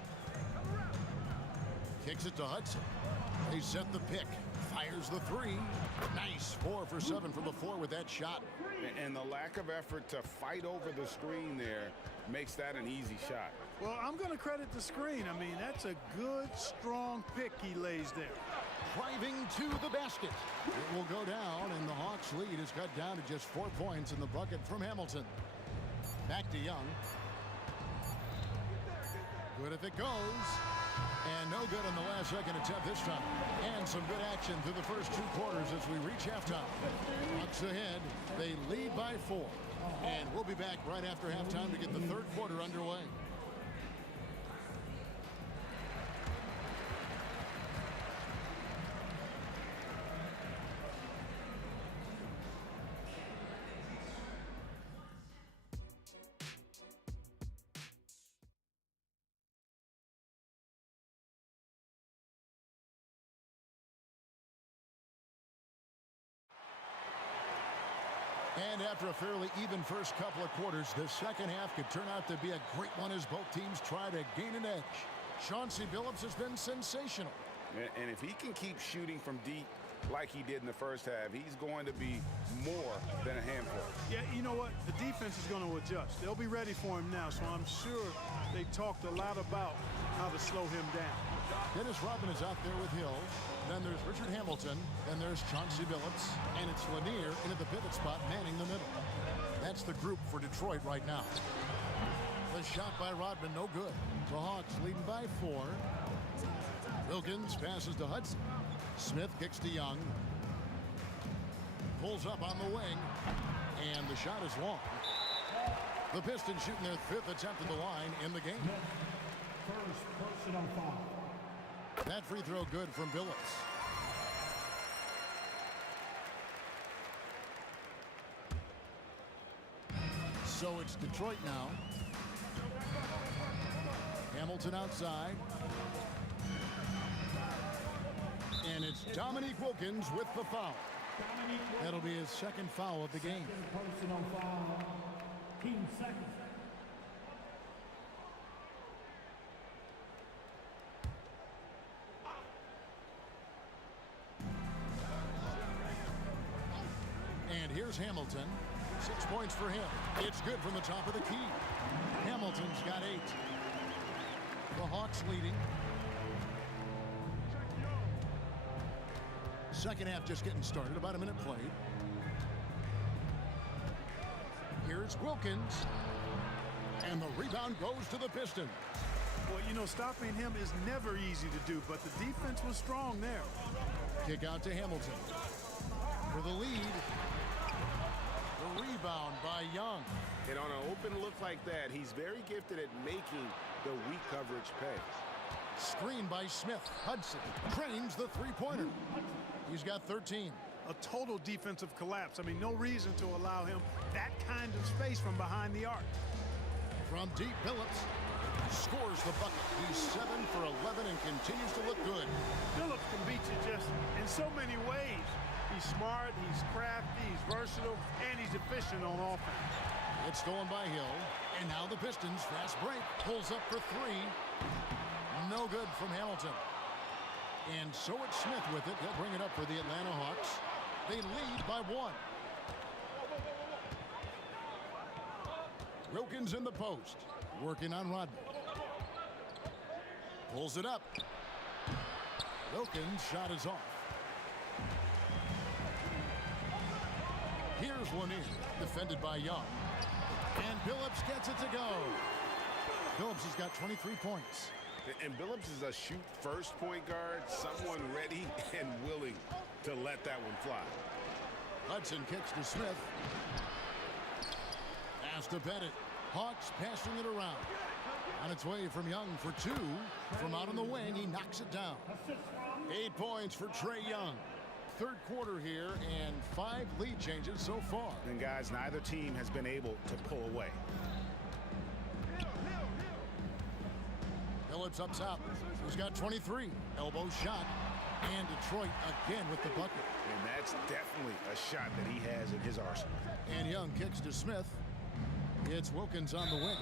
Kicks it to Hudson. They set the pick. Fires the 3. Nice. 4 for 7 from the floor with that shot. And the lack of effort to fight over the screen there makes that an easy shot. Well, I'm going to credit the screen. I mean, that's a good, strong pick he lays there. Driving to the basket. It will go down, and the Hawks' lead is cut down to just 4 points in the bucket from Hamilton. Back to Young. Good if it goes. And no good on the last second attempt this time. And some good action through the first 2 quarters as we reach halftime. Hawks ahead. They lead by 4. And we'll be back right after halftime to get the third quarter underway. And after a fairly even first couple of quarters, the second half could turn out to be a great one as both teams try to gain an edge. Chauncey Billups has been sensational. And if he can keep shooting from deep like he did in the first half, he's going to be more than a handful. Yeah, you know what? The defense is going to adjust. They'll be ready for him now, so I'm sure they talked a lot about how to slow him down. Dennis Rodman is out there with Hill. Then there's Richard Hamilton. Then there's Chauncey Billups. And it's Lanier into the pivot spot, manning the middle. That's the group for Detroit right now. The shot by Rodman, no good. The Hawks leading by 4. Wilkins passes to Hudson. Smith kicks to Young. Pulls up on the wing. And the shot is long. The Pistons shooting their 5th attempt at the line in the game. First personal foul. That free throw good from Billups. So it's Detroit now. Hamilton outside. And it's Dominique Wilkins with the foul. That'll be his 2nd foul of the game. Personal foul. Team second. And here's Hamilton. 6 points for him. It's good from the top of the key. Hamilton's got 8. The Hawks leading. Second half just getting started. About a minute played. Here's Wilkins. And the rebound goes to the Pistons. Well, you know, stopping him is never easy to do, but the defense was strong there. Kick out to Hamilton. For the lead. The rebound by Young. And on an open look like that, he's very gifted at making the weak coverage pay. Screen by Smith. Hudson drains the three-pointer. He's got 13. A total defensive collapse. I mean, no reason to allow him that kind of space from behind the arc. From deep, Phillips scores the bucket. He's 7 for 11 and continues to look good. Phillips can beat you just in so many ways. He's smart, he's crafty, he's versatile, and he's efficient on offense. It's stolen by Hill. And now the Pistons, fast break, pulls up for 3. No good from Hamilton. And so it's Smith with it. He'll bring it up for the Atlanta Hawks. They lead by 1. Wilkins in the post. Working on Rodman. Pulls it up. Wilkins' shot is off. Here's one in. Defended by Young. And Billups gets it to go. Billups has got 23 points. And Billups is a shoot-first point guard, someone ready and willing to let that one fly. Hudson kicks to Smith. Pass to Bennett. Hawks passing it around. On its way from Young for 2. From out on the wing, he knocks it down. 8 points for Trae Young. Third quarter here and 5 lead changes so far. And guys, neither team has been able to pull away. Phillips up top. He's got 23. Elbow shot. And Detroit again with the bucket. And that's definitely a shot that he has in his arsenal. And Young kicks to Smith. It's Wilkins on the wing.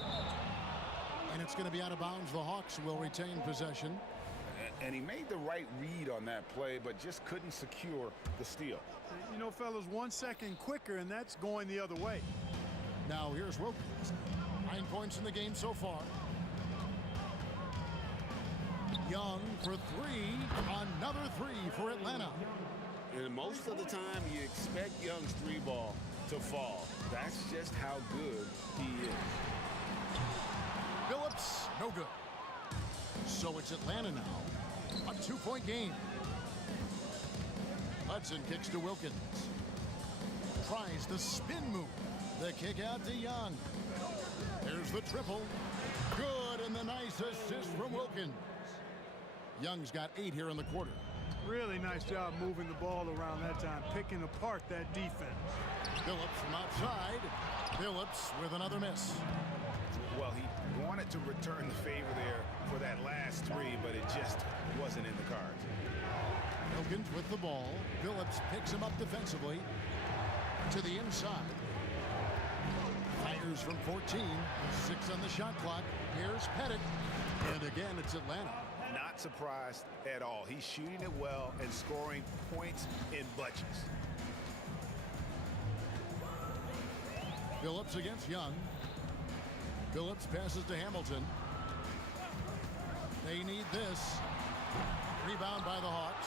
And it's going to be out of bounds. The Hawks will retain possession. And he made the right read on that play, but just couldn't secure the steal. You know, fellas, 1 second quicker, and that's going the other way. Now here's Wilkins. 9 points in the game so far. Young for 3. Another 3 for Atlanta. And most of the time, you expect Young's 3 ball to fall. That's just how good he is. Phillips, no good. So it's Atlanta now. A 2-point game. Hudson kicks to Wilkins. Tries the spin move. The kick out to Young. There's the triple. Good, and the nice assist from Wilkins. Young's got 8 here in the quarter. Really nice job moving the ball around that time, picking apart that defense. Phillips from outside. Phillips with another miss. Well, he wanted to return the favor there for that last 3, but it just wasn't in the cards. Wilkins with the ball. Phillips picks him up defensively. To the inside. Fires from 14. 6 on the shot clock. Here's Pettit. And again, it's Atlanta. Not surprised at all. He's shooting it well and scoring points in bunches. Phillips against Young. Phillips passes to Hamilton. They need this. Rebound by the Hawks.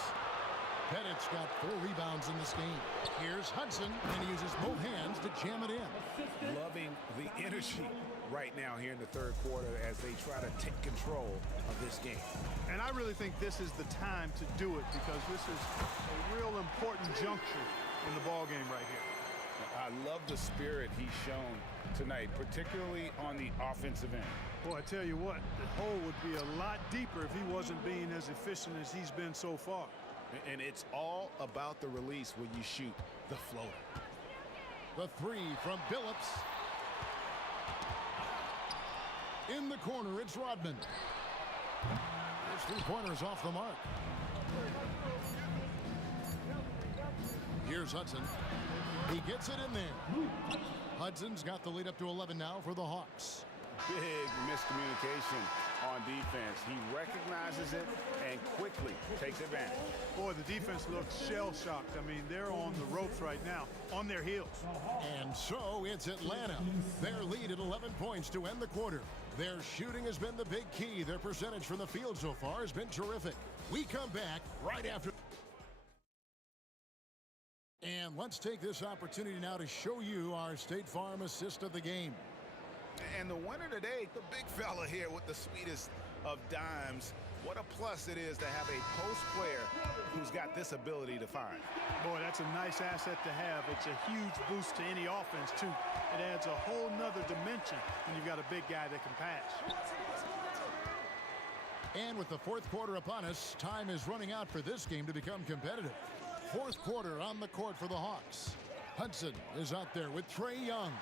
Pettit's got 4 rebounds in this game. Here's Hudson, and he uses both hands to jam it in. Loving the energy right now here in the third quarter as they try to take control of this game. And I really think this is the time to do it because this is a real important juncture in the ball game right here. I love the spirit he's shown tonight, particularly on the offensive end. Boy, I tell you what, the hole would be a lot deeper if he wasn't being as efficient as he's been so far. And it's all about the release when you shoot the floater. The 3 from Billups. In the corner, it's Rodman. His 3-pointer's off the mark. Here's Hudson. He gets it in there. Hudson's got the lead up to 11 now for the Hawks. big miscommunication on defense. He recognizes it and quickly takes advantage. Boy, the defense looks shell-shocked. I mean, they're on the ropes right now, on their heels. And so it's Atlanta. Their lead at 11 points to end the quarter. Their shooting has been the big key. Their percentage from the field so far has been terrific. We come back right after. And let's take this opportunity now to show you our State Farm assist of the game. And the winner today, the big fella here with the sweetest of dimes. What a plus it is to have a post player who's got this ability to find. Boy, that's a nice asset to have. It's a huge boost to any offense, too. It adds a whole nother dimension when you've got a big guy that can pass. And with the fourth quarter upon us, time is running out for this game to become competitive. Fourth quarter on the court for the Hawks. Hudson is out there with Trae Young.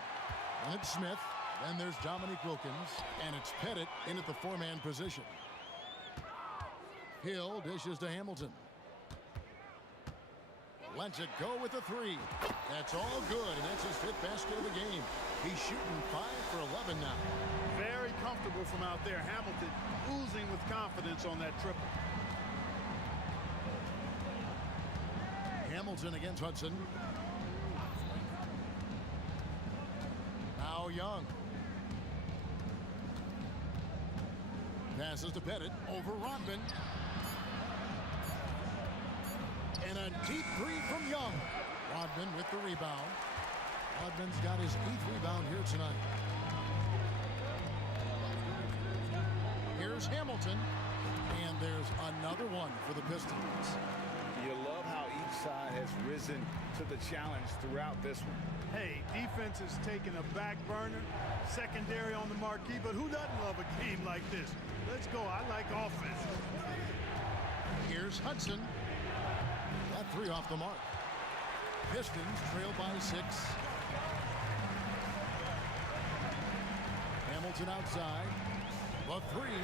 And it's Smith. Then there's Dominique Wilkins. And it's Pettit in at the four-man position. Hill dishes to Hamilton. Lets it go with a three. That's all good, and that's his fifth basket of the game. He's shooting 5 for 11 now. Very comfortable from out there. Hamilton oozing with confidence on that triple. Hamilton against Hudson. Now Young. Passes to Pettit over Rodman. And a deep three from Young. Rodman with the rebound. Rodman's got his 8th rebound here tonight. Here's Hamilton. And there's another one for the Pistons. You love how each side has risen to the challenge throughout this one. Hey, defense is taking a back burner, secondary on the marquee, but who doesn't love a game like this? Let's go. I like offense. Here's Hudson. That three off the mark. Pistons trail by 6. Hamilton outside. The three.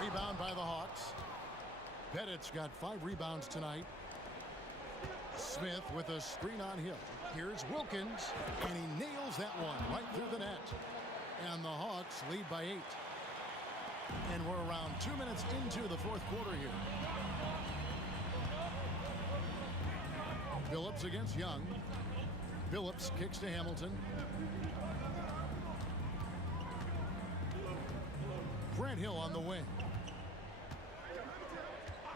Rebound by the Hawks. Pettit's got 5 rebounds tonight. Smith with a screen on Hill. Here's Wilkins, and he nails that one right through the net. And the Hawks lead by 8. And we're around 2 minutes into the fourth quarter here. Phillips against Young. Phillips kicks to Hamilton. Grant Hill on the wing.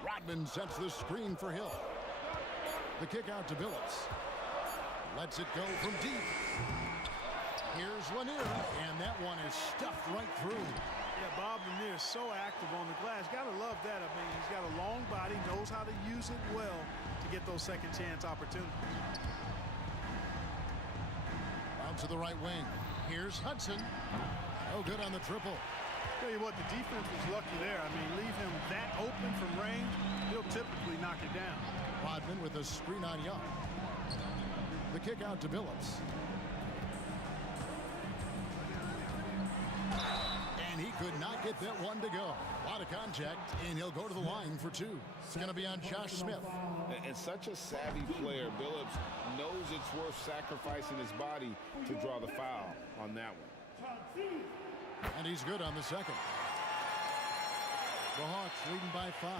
Rodman sets the screen for Hill. The kick out to Phillips. Lets it go from deep. Here's Lanier, and that one is stuffed right through. Yeah, Bob Lanier is so active on the glass. Got to love that. I mean, he's got a long body, knows how to use it well to get those second chance opportunities. Out to the right wing. Here's Hudson. No good on the triple. Tell you what, the defense was lucky there. I mean, leave him that open from range, he'll typically knock it down. Rodman with a screen on Young. The kick out to Phillips. And he could not get that one to go. A lot of contact, and he'll go to the line for 2. It's going to be on Josh Smith. And such a savvy player, Phillips knows it's worth sacrificing his body to draw the foul on that one. And he's good on the second. The Hawks leading by 5.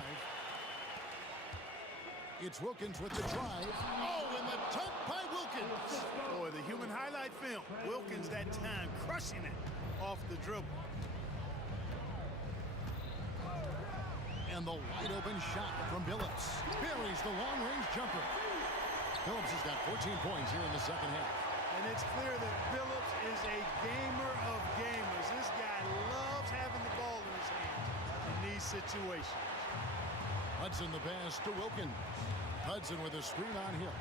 It's Wilkins with the drive. Oh, and the dunk by Wilkins. Boy, the human highlight film. Wilkins that time crushing it off the dribble. And the wide open shot from Phillips. Buries the long-range jumper. Phillips has got 14 points here in the second half. And it's clear that Phillips is a gamer of gamers. This guy loves having the ball in his hand in these situations. Hudson the pass to Wilkins. Hudson with a screen on Hill.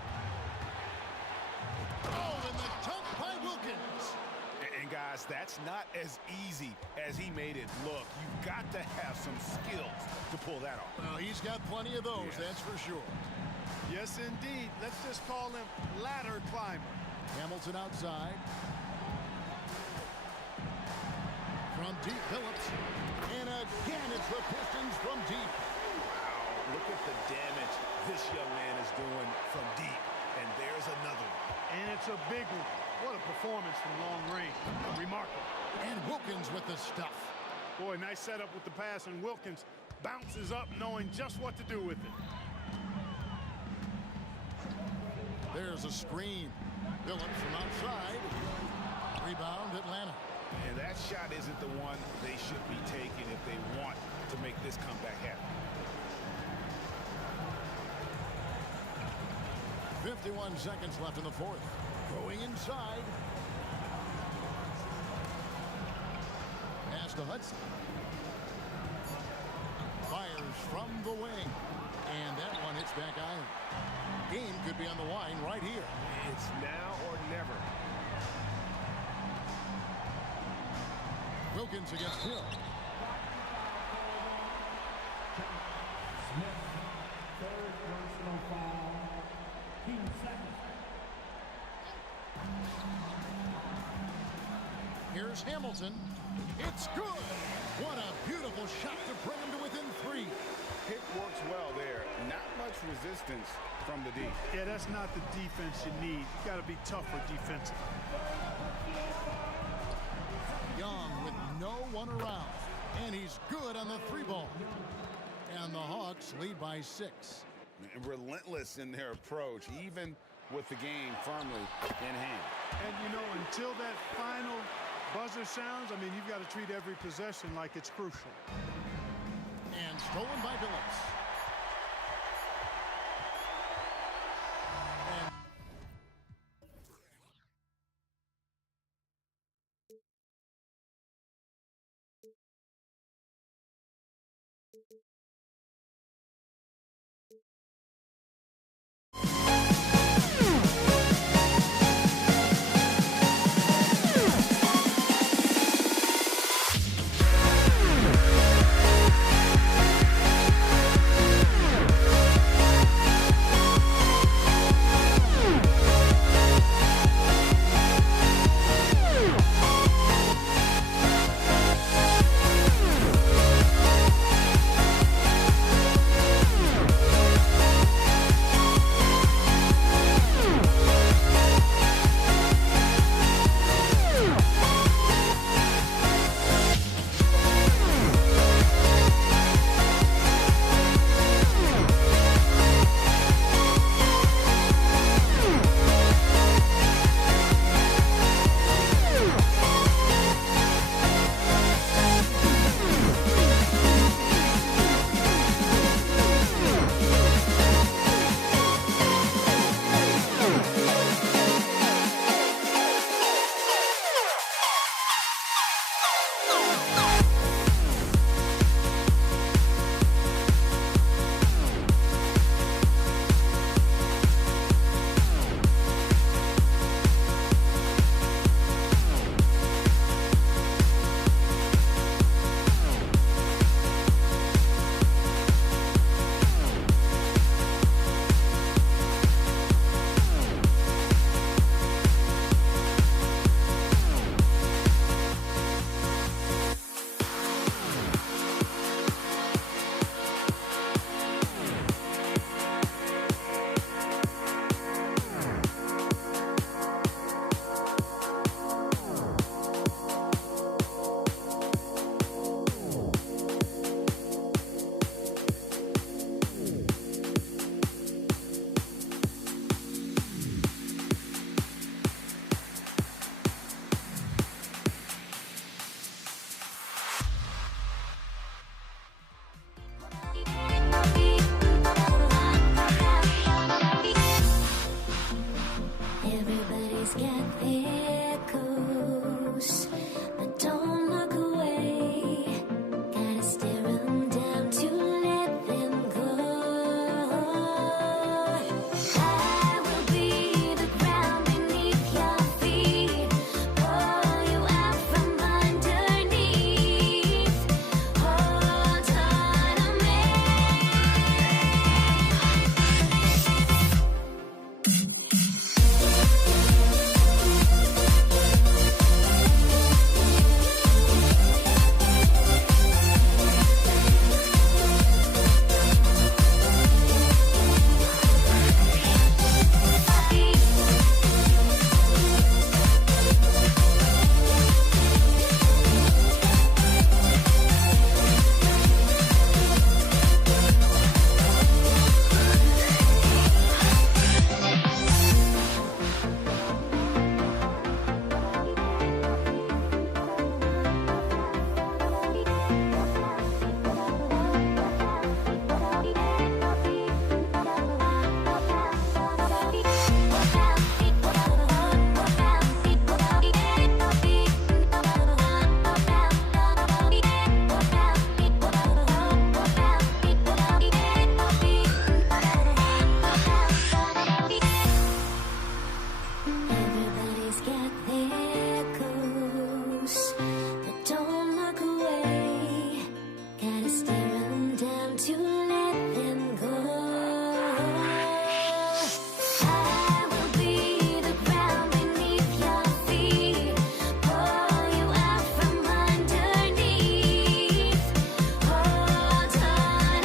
Oh, and the dunk by Wilkins. And guys, that's not as easy as he made it look. You've got to have some skills to pull that off. Well, he's got plenty of those, that's for sure. Yes, indeed. Let's just call him ladder climber. Hamilton outside. From deep, Phillips. And again, it's the Pistons from deep. Wow, look at the damage this young man is doing from deep. And there's another one. And it's a big one. What a performance from long range. Remarkable. And Wilkins with the stuff. Boy, nice setup with the pass, and Wilkins bounces up knowing just what to do with it. There's a screen. Phillips from outside. Rebound, Atlanta. And that shot isn't the one they should be taking if they want to make this comeback happen. 51 seconds left in the fourth. Going inside. Pass to Hudson. Fires from the wing. And that one hits back iron. Game could be on the line right here. It's now or never. Wilkins against Hill. Smith, third personal foul. Team second. Here's Hamilton. It's good. What a beautiful shot to bring him to within 3. Pick works well there. Not much resistance from the D. Yeah, that's not the defense you need. You got to be tougher defensively. Young with no one around. And he's good on the 3-ball. And the Hawks lead by 6. And relentless in their approach, even with the game firmly in hand. And, you know, until that final buzzer sounds, I mean, you've got to treat every possession like it's crucial. And stolen by Phillips. Everybody's got their ghosts, but don't look away. Gotta stare 'em down to let them go. I will be the ground beneath your feet, pull you out from underneath. Hold on to me.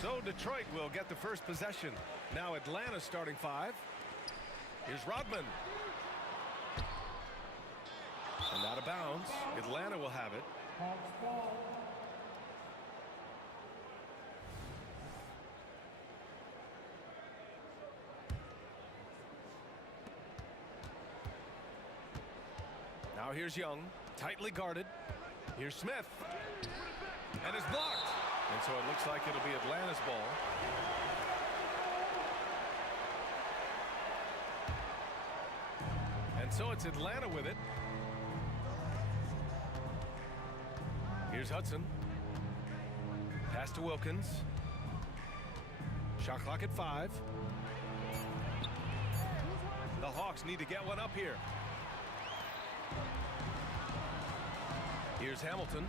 So Detroit will get the first possession. Now Atlanta starting 5. Here's Rodman. And out of bounds. Atlanta will have it. Now here's Young, tightly guarded. Here's Smith. And it's blocked. And so it looks like it'll be Atlanta's ball. And so it's Atlanta with it. Here's Hudson. Pass to Wilkins. Shot clock at 5. The Hawks need to get one up here. Here's Hamilton.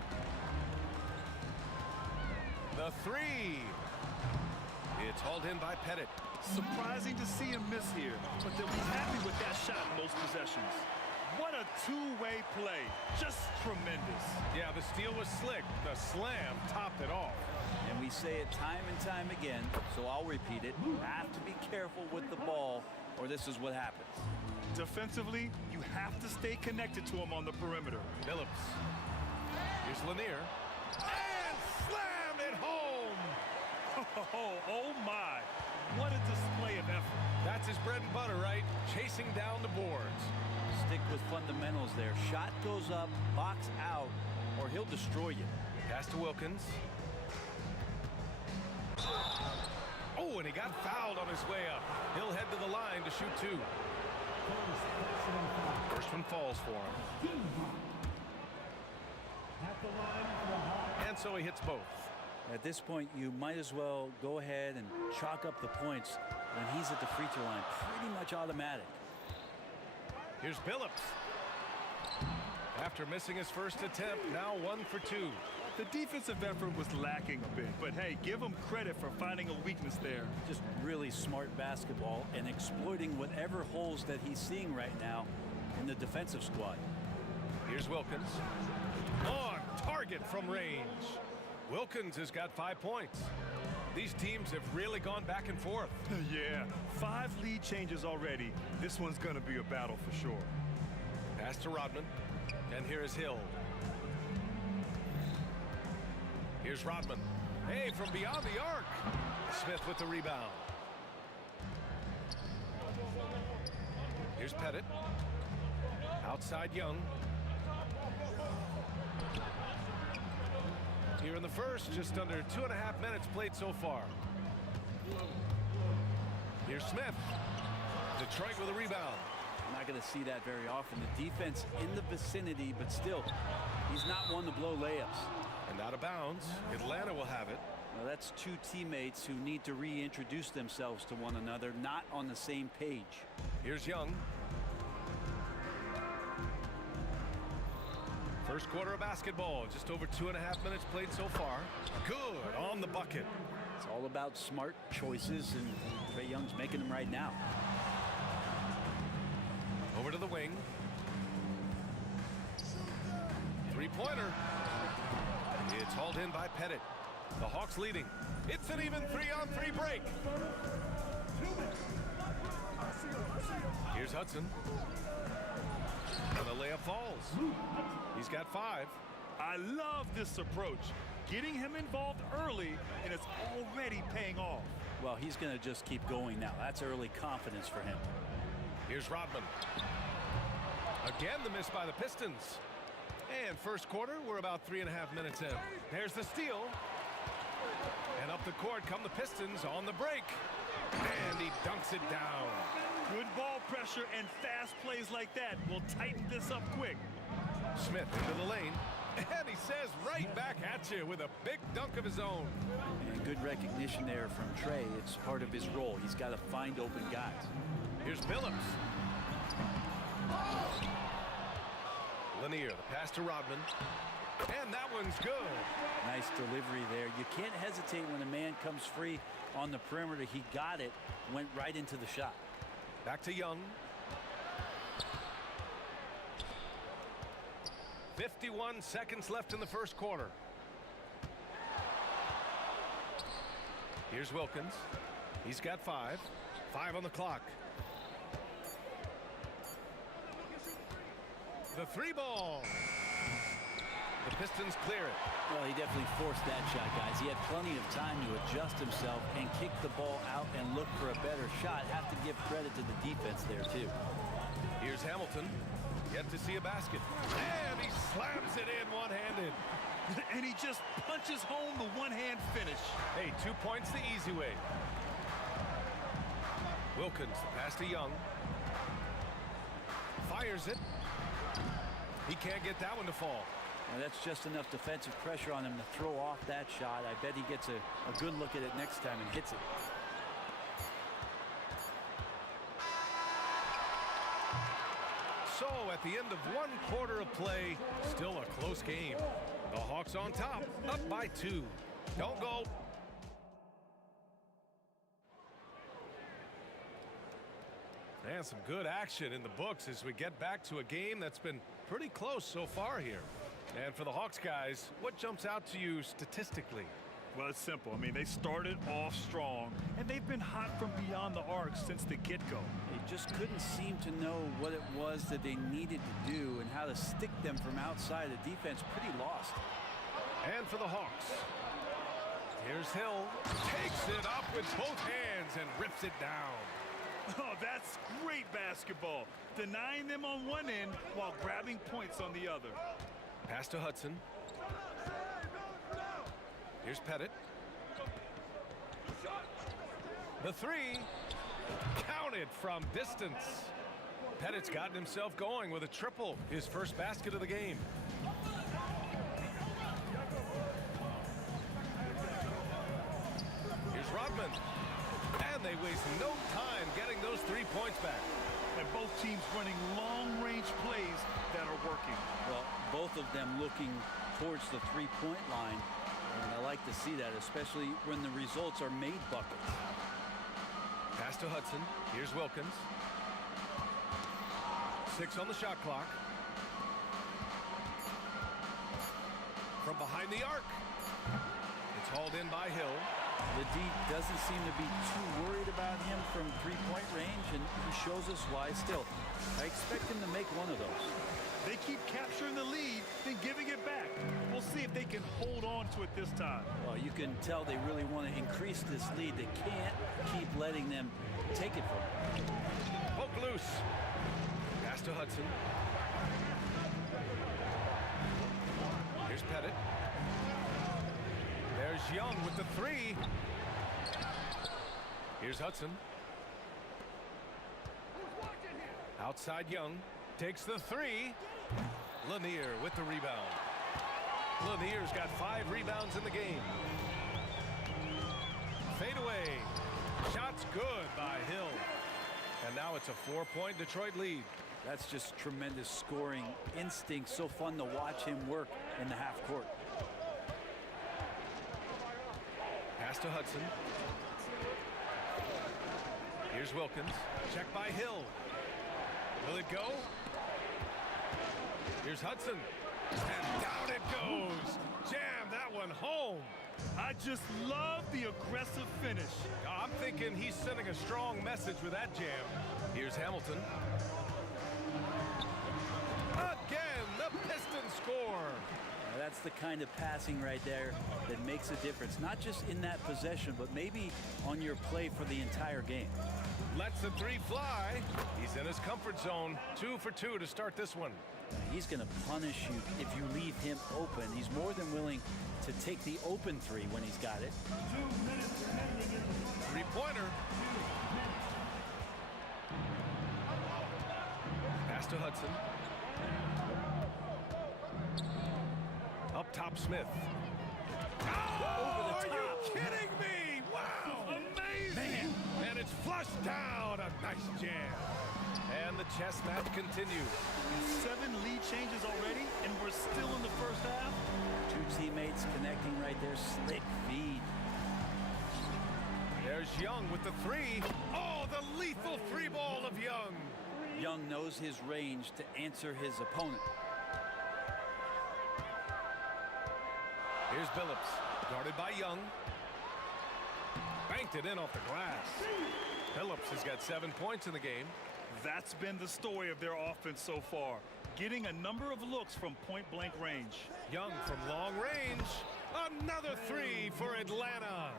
The 3. It's hauled in by Pettit. Surprising to see him miss here, but they'll be happy with that shot in most possessions. What a two-way play. Just tremendous. Yeah, the steal was slick. The slam topped it off. And we say it time and time again, so I'll repeat it. You have to be careful with the ball, or this is what happens. Defensively, you have to stay connected to him on the perimeter. Phillips. Here's Lanier. And slammed it home. Oh my. What a display of effort. That's his bread and butter, right? Chasing down the boards. Stick with fundamentals there. Shot goes up, box out, or he'll destroy you. Pass to Wilkins. Oh, and he got fouled on his way up. He'll head to the line to shoot 2. First one falls for him. And so he hits both. At this point, you might as well go ahead and chalk up the points when he's at the free throw line. Pretty much automatic. Here's Phillips. After missing his first attempt, now 1 for 2. The defensive effort was lacking a bit, but hey, give him credit for finding a weakness there. Just really smart basketball and exploiting whatever holes that he's seeing right now in the defensive squad. Here's Wilkins. On target from range. Wilkins has got 5 points. These teams have really gone back and forth. Yeah, 5 lead changes already. This one's going to be a battle for sure. Pass to Rodman. And here is Hill. Here's Rodman. Hey, from beyond the arc. Smith with the rebound. Here's Pettit. Outside Young. Here in the first, just under 2.5 minutes played so far. Here's Smith. Detroit with a rebound. I'm not going to see that very often. The defense in the vicinity, but still, he's not one to blow layups. And out of bounds, Atlanta will have it. Well, that's 2 teammates who need to reintroduce themselves to one another, not on the same page. Here's Young. First quarter of basketball, just over 2.5 minutes played so far. Good on the bucket. It's all about smart choices, and Trae Young's making them right now. Over to the wing. Three-pointer. It's hauled in by Pettit. The Hawks leading. It's an even 3-on-3 break. Here's Hudson. And the layup falls. He's got 5. I love this approach. Getting him involved early, and it's already paying off. Well, he's going to just keep going now. That's early confidence for him. Here's Rodman. Again, the miss by the Pistons. And first quarter, we're about 3.5 minutes in. There's the steal. And up the court come the Pistons on the break. And he dunks it down. Good ball pressure and fast plays like that will tighten this up quick. Smith into the lane. And he says right back at you with a big dunk of his own. And good recognition there from Trae. It's part of his role. He's got to find open guys. Here's Billups. Lanier, the pass to Rodman. And that one's good. Nice delivery there. You can't hesitate when a man comes free on the perimeter. He got it, went right into the shot. Back to Young. 51 seconds left in the first quarter. Here's Wilkins. He's got 5. 5 on the clock. The 3-ball. The Pistons clear it. Well, he definitely forced that shot, guys. He had plenty of time to adjust himself and kick the ball out and look for a better shot. Have to give credit to the defense there, too. Here's Hamilton. Yet to see a basket. And he slams it in one-handed. And he just punches home the one-hand finish. Hey, 2 points the easy way. Wilkins, the pass to Young. Fires it. He can't get that one to fall. Well, that's just enough defensive pressure on him to throw off that shot. I bet he gets a good look at it next time and hits it. So at the end of 1 quarter of play, still a close game. The Hawks on top, up by 2. Don't go. And some good action in the books as we get back to a game that's been pretty close so far here. And for the Hawks guys, what jumps out to you statistically? Well, it's simple. I mean, they started off strong, and they've been hot from beyond the arc since the get-go. They just couldn't seem to know what it was that they needed to do and how to stick them from outside. The defense pretty lost. And for the Hawks, here's Hill. Takes it up with both hands and rips it down. Oh, that's great basketball. Denying them on one end while grabbing points on the other. Pass to Hudson. Here's Pettit. The 3. Counted from distance. Pettit's gotten himself going with a triple. His first basket of the game. Here's Rodman. And they waste no time getting those 3 points back. And both teams running long-range plays that are working. Well, both of them looking towards the three-point line. And I like to see that, especially when the results are made buckets. Pass to Hudson. Here's Wilkins. 6 on the shot clock. From behind the arc. It's hauled in by Hill. The D doesn't seem to be too worried about him from three-point range, and he shows us why still. I expect him to make one of those. They keep capturing the lead, then giving it back. We'll see if they can hold on to it this time. Well, you can tell they really want to increase this lead. They can't keep letting them take it from them. Poke loose. Pass to Hudson. Here's Pettit. There's Young with the 3. Here's Hudson. Outside Young. Takes the 3. Lanier with the rebound. Lanier's got 5 rebounds in the game. Fade away. Shot's good by Hill. And now it's a 4-point Detroit lead. That's just tremendous scoring instinct. So fun to watch him work in the half court. Pass to Hudson. Here's Wilkins. Check by Hill. Will it go? Here's Hudson. And down it goes. Jam that one home. I just love the aggressive finish. I'm thinking he's sending a strong message with that jam. Here's Hamilton. Again, the Pistons score. That's the kind of passing right there that makes a difference, not just in that possession, but maybe on your play for the entire game. Lets the three fly. He's in his comfort zone. 2 for 2 to start this one. He's going to punish you if you leave him open. He's more than willing to take the open three when he's got it. 3-pointer. Pass to Hudson. Up top, Smith. Oh, are you kidding me? Wow. Amazing. Man. And it's flushed down. A nice jam. And the chess match continues. 7 lead changes already, and we're still in the first half. 2 teammates connecting right there. Slick feed. There's Young with the 3. Oh, the lethal 3-ball of Young. Young knows his range to answer his opponent. Here's Billups, guarded by Young. Banked it in off the glass. Billups has got 7 points in the game. That's been the story of their offense so far, getting a number of looks from point-blank range. Young from long range. Another 3 for Atlanta.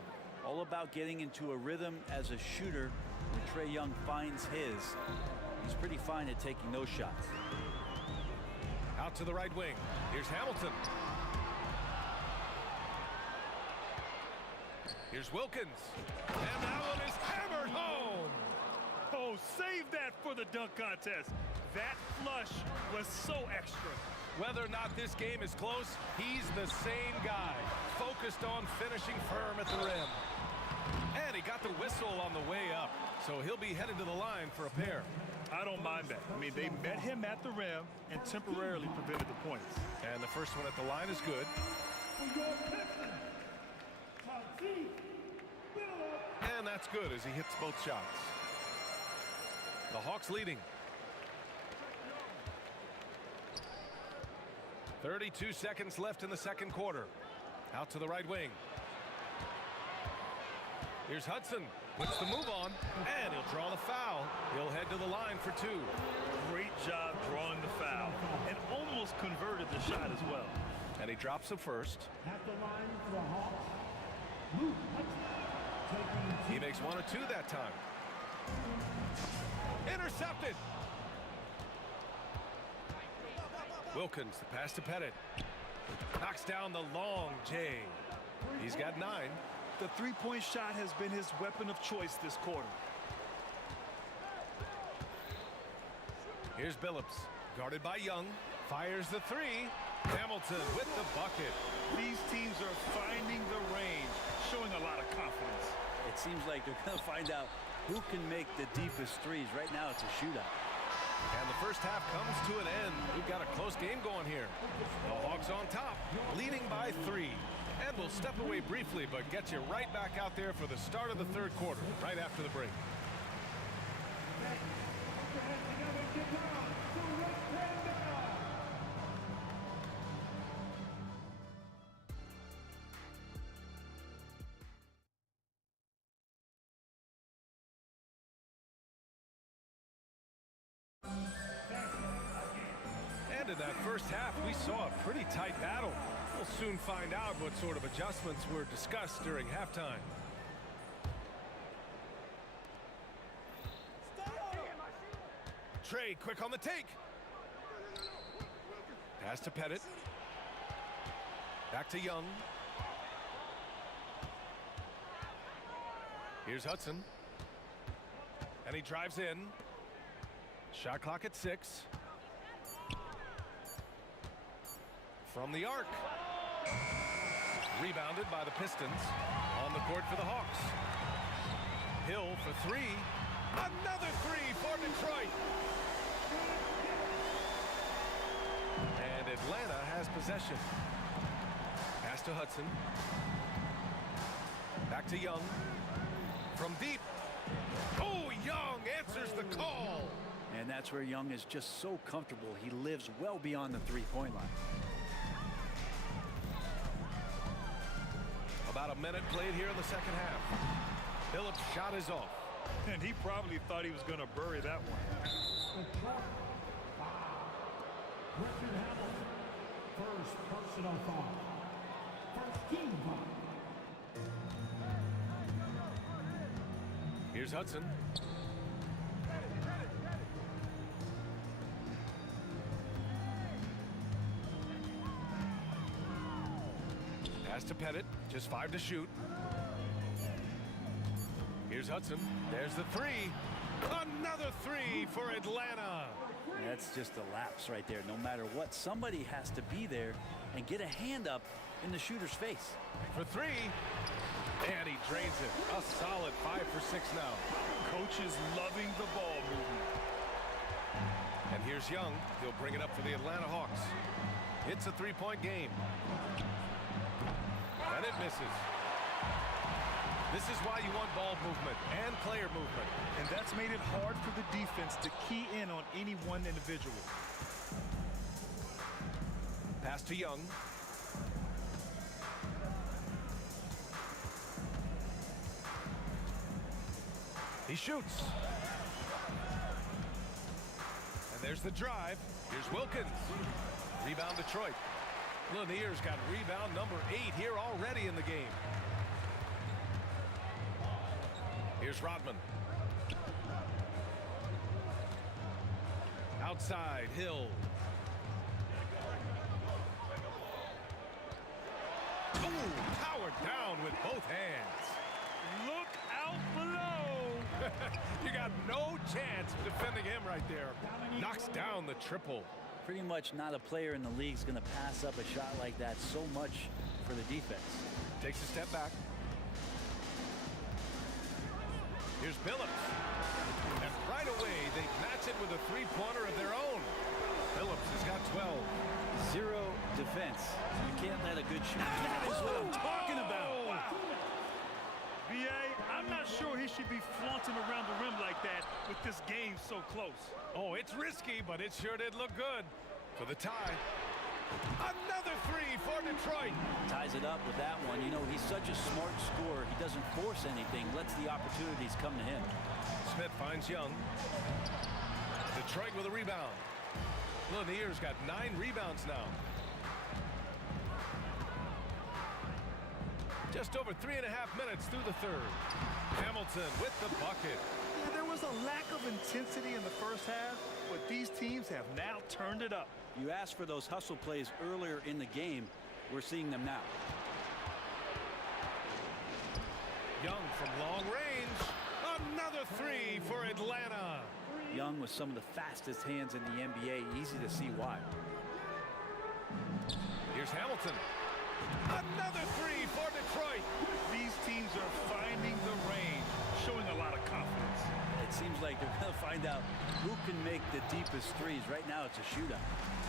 All about getting into a rhythm as a shooter. When Trae Young finds his, he's pretty fine at taking those shots. Out to the right wing. Here's Hamilton. Here's Wilkins. And that one is hammered home. Oh, save that for the dunk contest. That flush was so extra. Whether or not this game is close, he's the same guy, focused on finishing firm at the rim. And he got the whistle on the way up, so he'll be headed to the line for a pair. I don't mind that. I mean, they met him at the rim and temporarily prevented the points. And the first one at the line is good. And that's good as he hits both shots. The Hawks leading. 32 seconds left in the second quarter. Out to the right wing. Here's Hudson. Puts the move on, and he'll draw the foul. He'll head to the line for 2. Great job drawing the foul, and almost converted the shot as well. And he drops the first. At the line for the Hawks, Luke Hudson. He makes 1 or 2 that time. Intercepted. Wilkins, the pass to Pettit. Knocks down the long J. He's got 9. The three-point shot has been his weapon of choice this quarter. Here's Billups, guarded by Young. Fires the 3. Hamilton with the bucket. These teams are finding the range, showing a lot of confidence. It seems like they're going to find out who can make the deepest threes. Right now, it's a shootout. And the first half comes to an end. We've got a close game going here. The Hawks on top, leading by 3. And we'll step away briefly, but get you right back out there for the start of the third quarter, right after the break. And in that first half, we saw a pretty tight battle. We'll soon find out what sort of adjustments were discussed during halftime. Trae quick on the take. Pass to Pettit. Back to Young. Here's Hudson. And he drives in. Shot clock at 6. From the arc. Rebounded by the Pistons. On the court for the Hawks. Hill for 3. Another 3 for Detroit. has possession. Pass to Hudson. Back to Young. From deep. Oh, Young answers the call. And that's where Young is just so comfortable. He lives well beyond the three-point line. About a minute played here in the second half. Phillips' shot is off. And he probably thought he was going to bury that one. Richard Hamilton, first personal foul. First team foul. Here's Hudson. Pass to Pettit, just 5 to shoot. Here's Hudson. There's the three. Another three for Atlanta. That's just a lapse right there. No matter what, somebody has to be there and get a hand up in the shooter's face. For three. And he drains it. A solid 5 for 6 now. Coach is loving the ball movement. And here's Young. He'll bring it up for the Atlanta Hawks. It's a three-point game. And it misses. This is why you want ball movement and player movement. And that's made it hard for the defense to key in on any one individual. Pass to Young. He shoots. And there's the drive. Here's Wilkins. Rebound Detroit. Lanier's got rebound number 8 here already in the game. Here's Rodman. Outside, Hill. Oh, powered down with both hands. Look out below. You got no chance of defending him right there. Knocks down the triple. Pretty much not a player in the league is going to pass up a shot like that so much for the defense. Takes a step back. Here's Billups. And right away, they match it with a three-pointer of their own. Billups has got 12. Zero defense. You can't let a good shot. That is what I'm talking about. Wow. B.A., I'm not sure he should be flaunting around the rim like that with this game so close. Oh, it's risky, but it sure did look good for the tie. Another three for Detroit. Ties it up with that one. You know, he's such a smart scorer. He doesn't force anything, lets the opportunities come to him. Smith finds Young. Detroit with a rebound. Lanier's got 9 rebounds now. Just over 3.5 minutes through the third. Hamilton with the bucket. Yeah, there was a lack of intensity in the first half, but these teams have now turned it up. You asked for those hustle plays earlier in the game. We're seeing them now. Young from long range. Another three for Atlanta. Young with some of the fastest hands in the NBA. Easy to see why. Here's Hamilton. Another three for Detroit. These teams are finding the range, showing a lot of confidence. It seems like they're going to find out who can make the deepest threes. Right now, it's a shootout.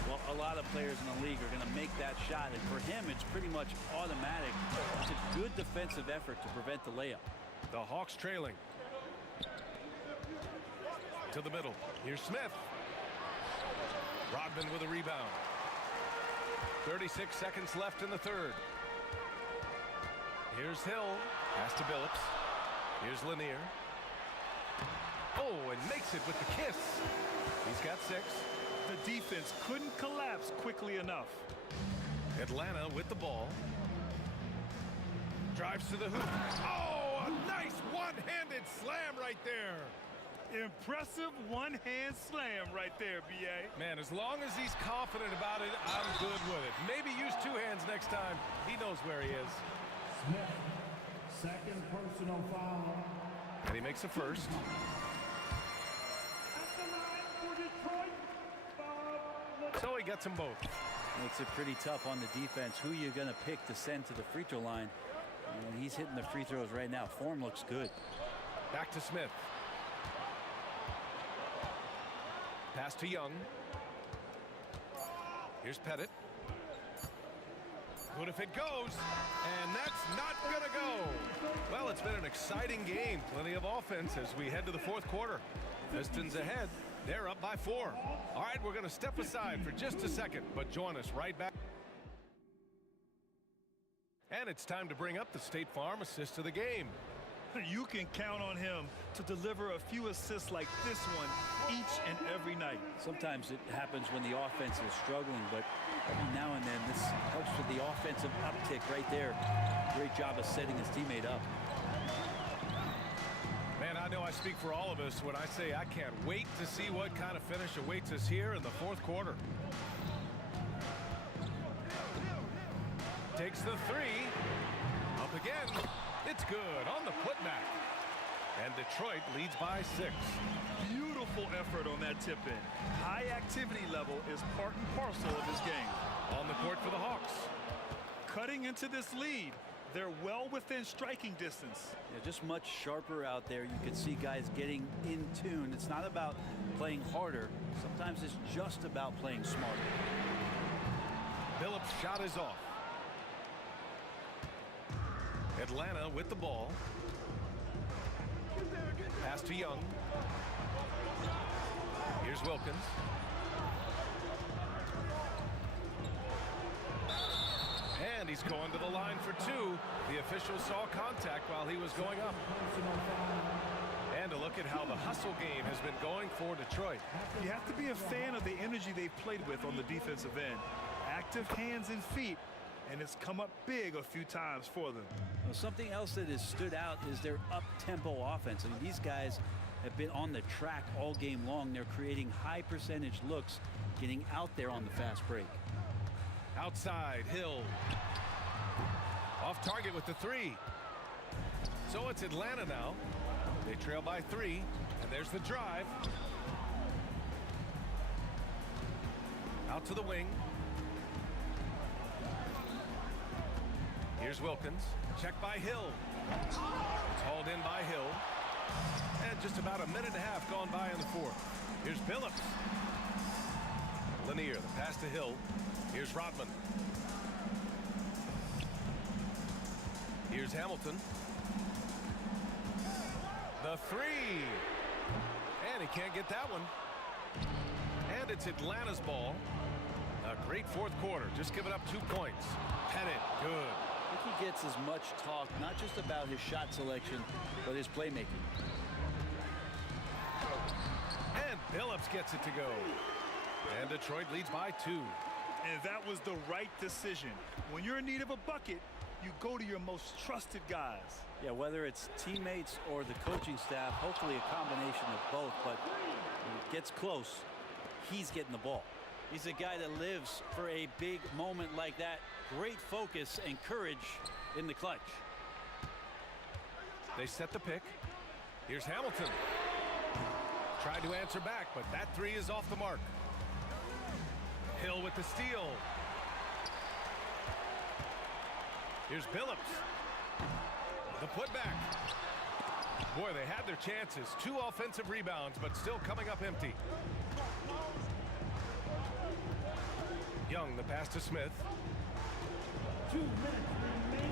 Well, a lot of players in the league are going to make that shot, and for him, it's pretty much automatic. It's a good defensive effort to prevent the layup. The Hawks trailing. To the middle. Here's Smith. Rodman with a rebound. 36 seconds left in the third. Here's Hill. Pass to Billups. Here's Lanier. Oh, and makes it with the kiss. He's got 6. The defense couldn't collapse quickly enough. Atlanta with the ball. Drives to the hoop. Oh, a nice one-handed slam right there. Impressive one-hand slam right there, B.A. Man, as long as he's confident about it, I'm good with it. Maybe use 2 hands next time. He knows where he is. Smith, second personal foul. And he makes a first. So he gets them both. Makes it pretty tough on the defense. Who you're going to pick to send to the free throw line. And he's hitting the free throws right now. Form looks good. Back to Smith. Pass to Young. Here's Pettit. Good if it goes, and that's not going to go. Well, it's been an exciting game. Plenty of offense as we head to the fourth quarter. Pistons ahead. They're up by 4. All right, we're going to step aside for just a second, but join us right back. And it's time to bring up the State Farm assist of the game. You can count on him to deliver a few assists like this one each and every night. Sometimes it happens when the offense is struggling, but every now and then this helps with the offensive uptick right there. Great job of setting his teammate up. Man, I know I speak for all of us when I say I can't wait to see what kind of finish awaits us here in the fourth quarter. Takes the 3. Up again. It's good on the putback. And Detroit leads by 6. Beautiful effort on that tip-in. High activity level is part and parcel of his game. On the court for the Hawks. Cutting into this lead. They're well within striking distance. Yeah, just much sharper out there. You can see guys getting in tune. It's not about playing harder. Sometimes it's just about playing smarter. Phillips' shot is off. Atlanta with the ball. Pass to Young. Here's Wilkins. And he's going to the line for 2. The official saw contact while he was going up. And a look at how the hustle game has been going for Detroit. You have to be a fan of the energy they've played with on the defensive end. Active hands and feet, and it's come up big a few times for them. Well, something else that has stood out is their up-tempo offense. I mean, these guys have been on the track all game long. They're creating high percentage looks, getting out there on the fast break. Outside, Hill. Off target with the 3. So it's Atlanta now. They trail by 3, and there's the drive. Out to the wing. Here's Wilkins. Check by Hill. It's hauled in by Hill. And just about a minute and a half gone by in the fourth. Here's Phillips. Lanier, the pass to Hill. Here's Rodman. Here's Hamilton. The 3. And he can't get that one. And it's Atlanta's ball. A great fourth quarter. Just giving up 2 points. Pettit, good. I think he gets as much talk, not just about his shot selection, but his playmaking. And Phillips gets it to go. And Detroit leads by 2. And that was the right decision. When you're in need of a bucket, you go to your most trusted guys. Yeah, whether it's teammates or the coaching staff, hopefully a combination of both, but when it gets close, he's getting the ball. He's a guy that lives for a big moment like that. Great focus and courage in the clutch. They set the pick. Here's Hamilton. Tried to answer back, but that 3 is off the mark. Hill with the steal. Here's Phillips. The putback. Boy, they had their chances. 2 offensive rebounds, but still coming up empty. Young, the pass to Smith. 2 minutes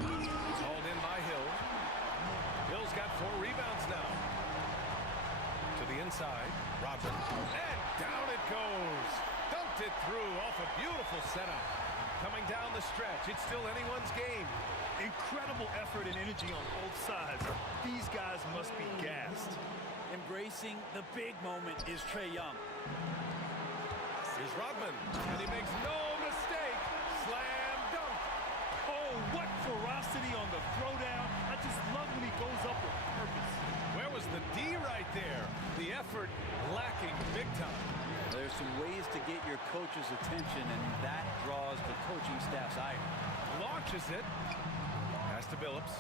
remaining. It's hauled in by Hill. Hill's got 4 rebounds now. To the inside, Rodman. And down it goes. Dunked it through off a beautiful setup. Coming down the stretch, it's still anyone's game. Incredible effort and energy on both sides. These guys must be gassed. Embracing the big moment is Trae Young. Here's Rodman, and he makes no mistake. Slam dunk. Oh, what ferocity on the throwdown. I just love when he goes up with purpose. Where was the D right there? The effort lacking big time. There's some ways to get your coach's attention, and that draws the coaching staff's ire. Launches it. Pass to Phillips.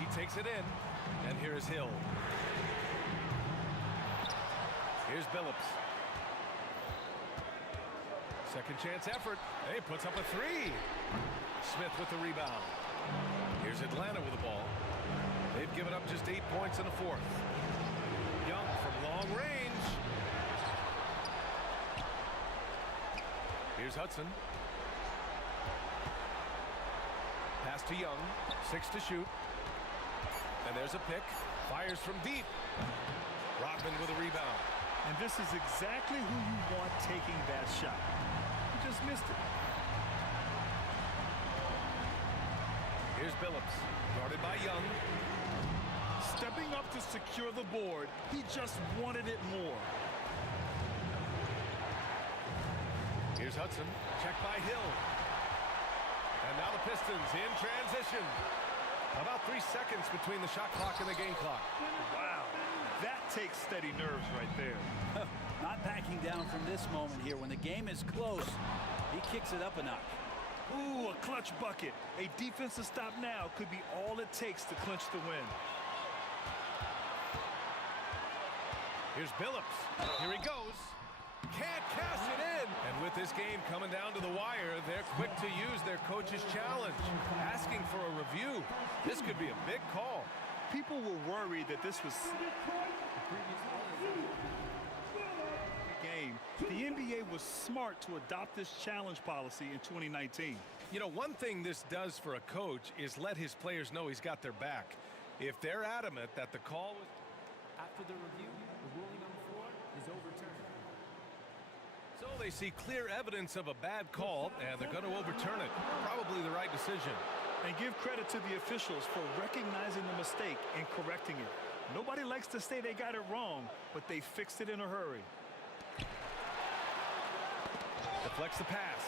He takes it in, and here's Hill. Here's Phillips. Second chance effort. He puts up a 3. Smith with the rebound. Here's Atlanta with the ball. They've given up just 8 points in the fourth. Young from long range. Here's Hudson. Pass to Young. 6 to shoot. And there's a pick. Fires from deep. Rodman with a rebound. And this is exactly who you want taking that shot. He just missed it. Here's Billups. Guarded by Young. Stepping up to secure the board. He just wanted it more. Here's Hudson. Checked by Hill. And now the Pistons in transition. About 3 seconds between the shot clock and the game clock. Wow. That takes steady nerves right there. Not backing down from this moment here. When the game is close, he kicks it up a notch. Ooh, a clutch bucket. A defensive stop now could be all it takes to clinch the win. Here's Billups. Here he goes. Can't cash it in. And with this game coming down to the wire, they're quick to use their coach's challenge, asking for a review. This could be a big call. People were worried that this was game. The NBA was smart to adopt this challenge policy in 2019. You know, one thing this does for a coach is let his players know he's got their back. If they're adamant that the call was... After the review, the ruling on the floor is overturned. So they see clear evidence of a bad call, and they're going to overturn it. Probably the right decision. And give credit to the officials for recognizing the mistake and correcting it. Nobody likes to say they got it wrong, but they fixed it in a hurry. Deflects the pass.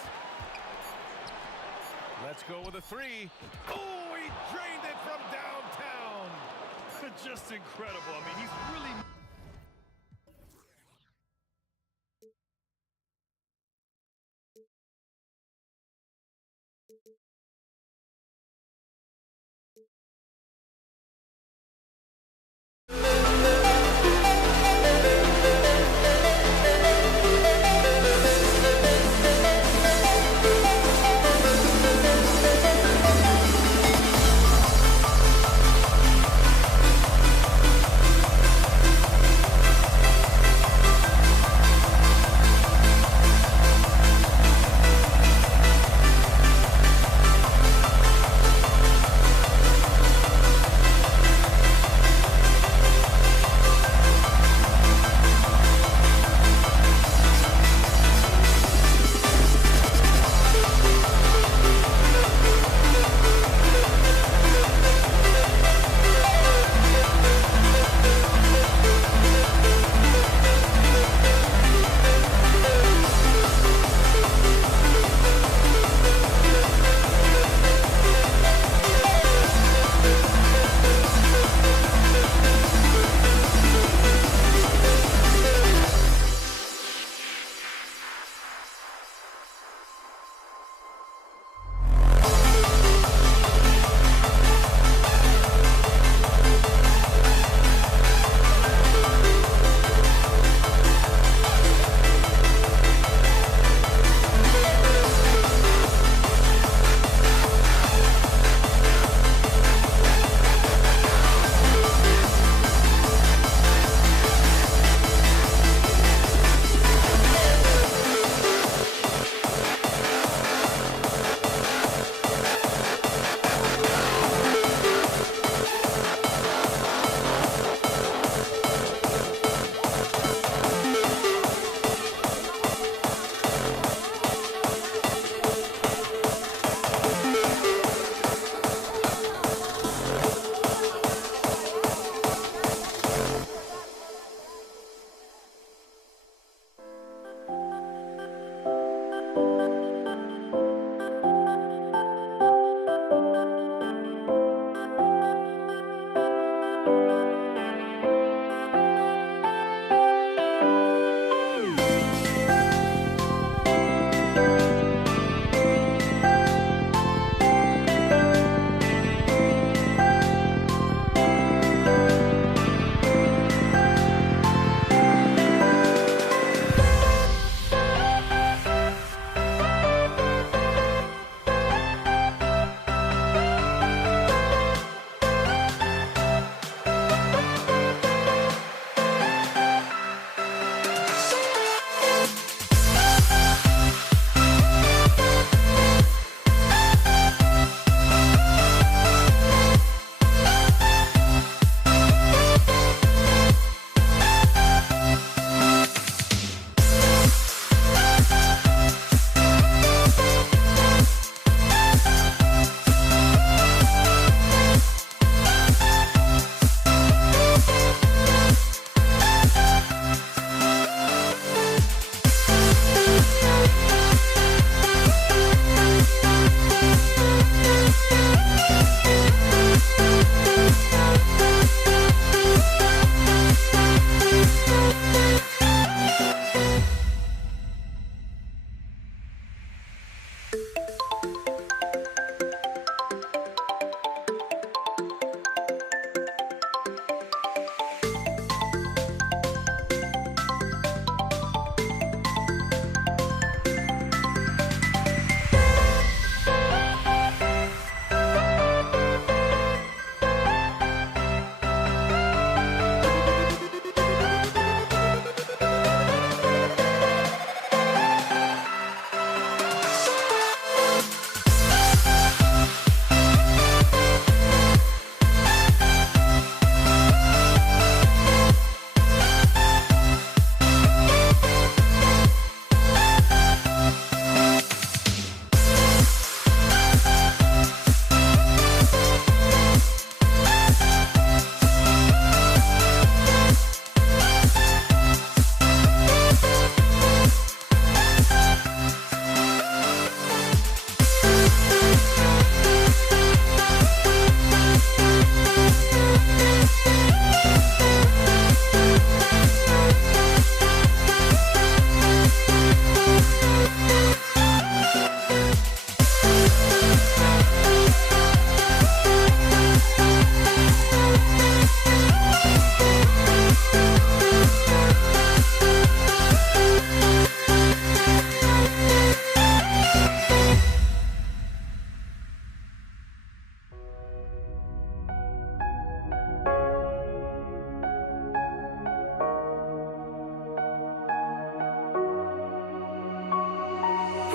Let's go with a 3. Oh, he drained it from downtown. Just incredible. I mean, he's really...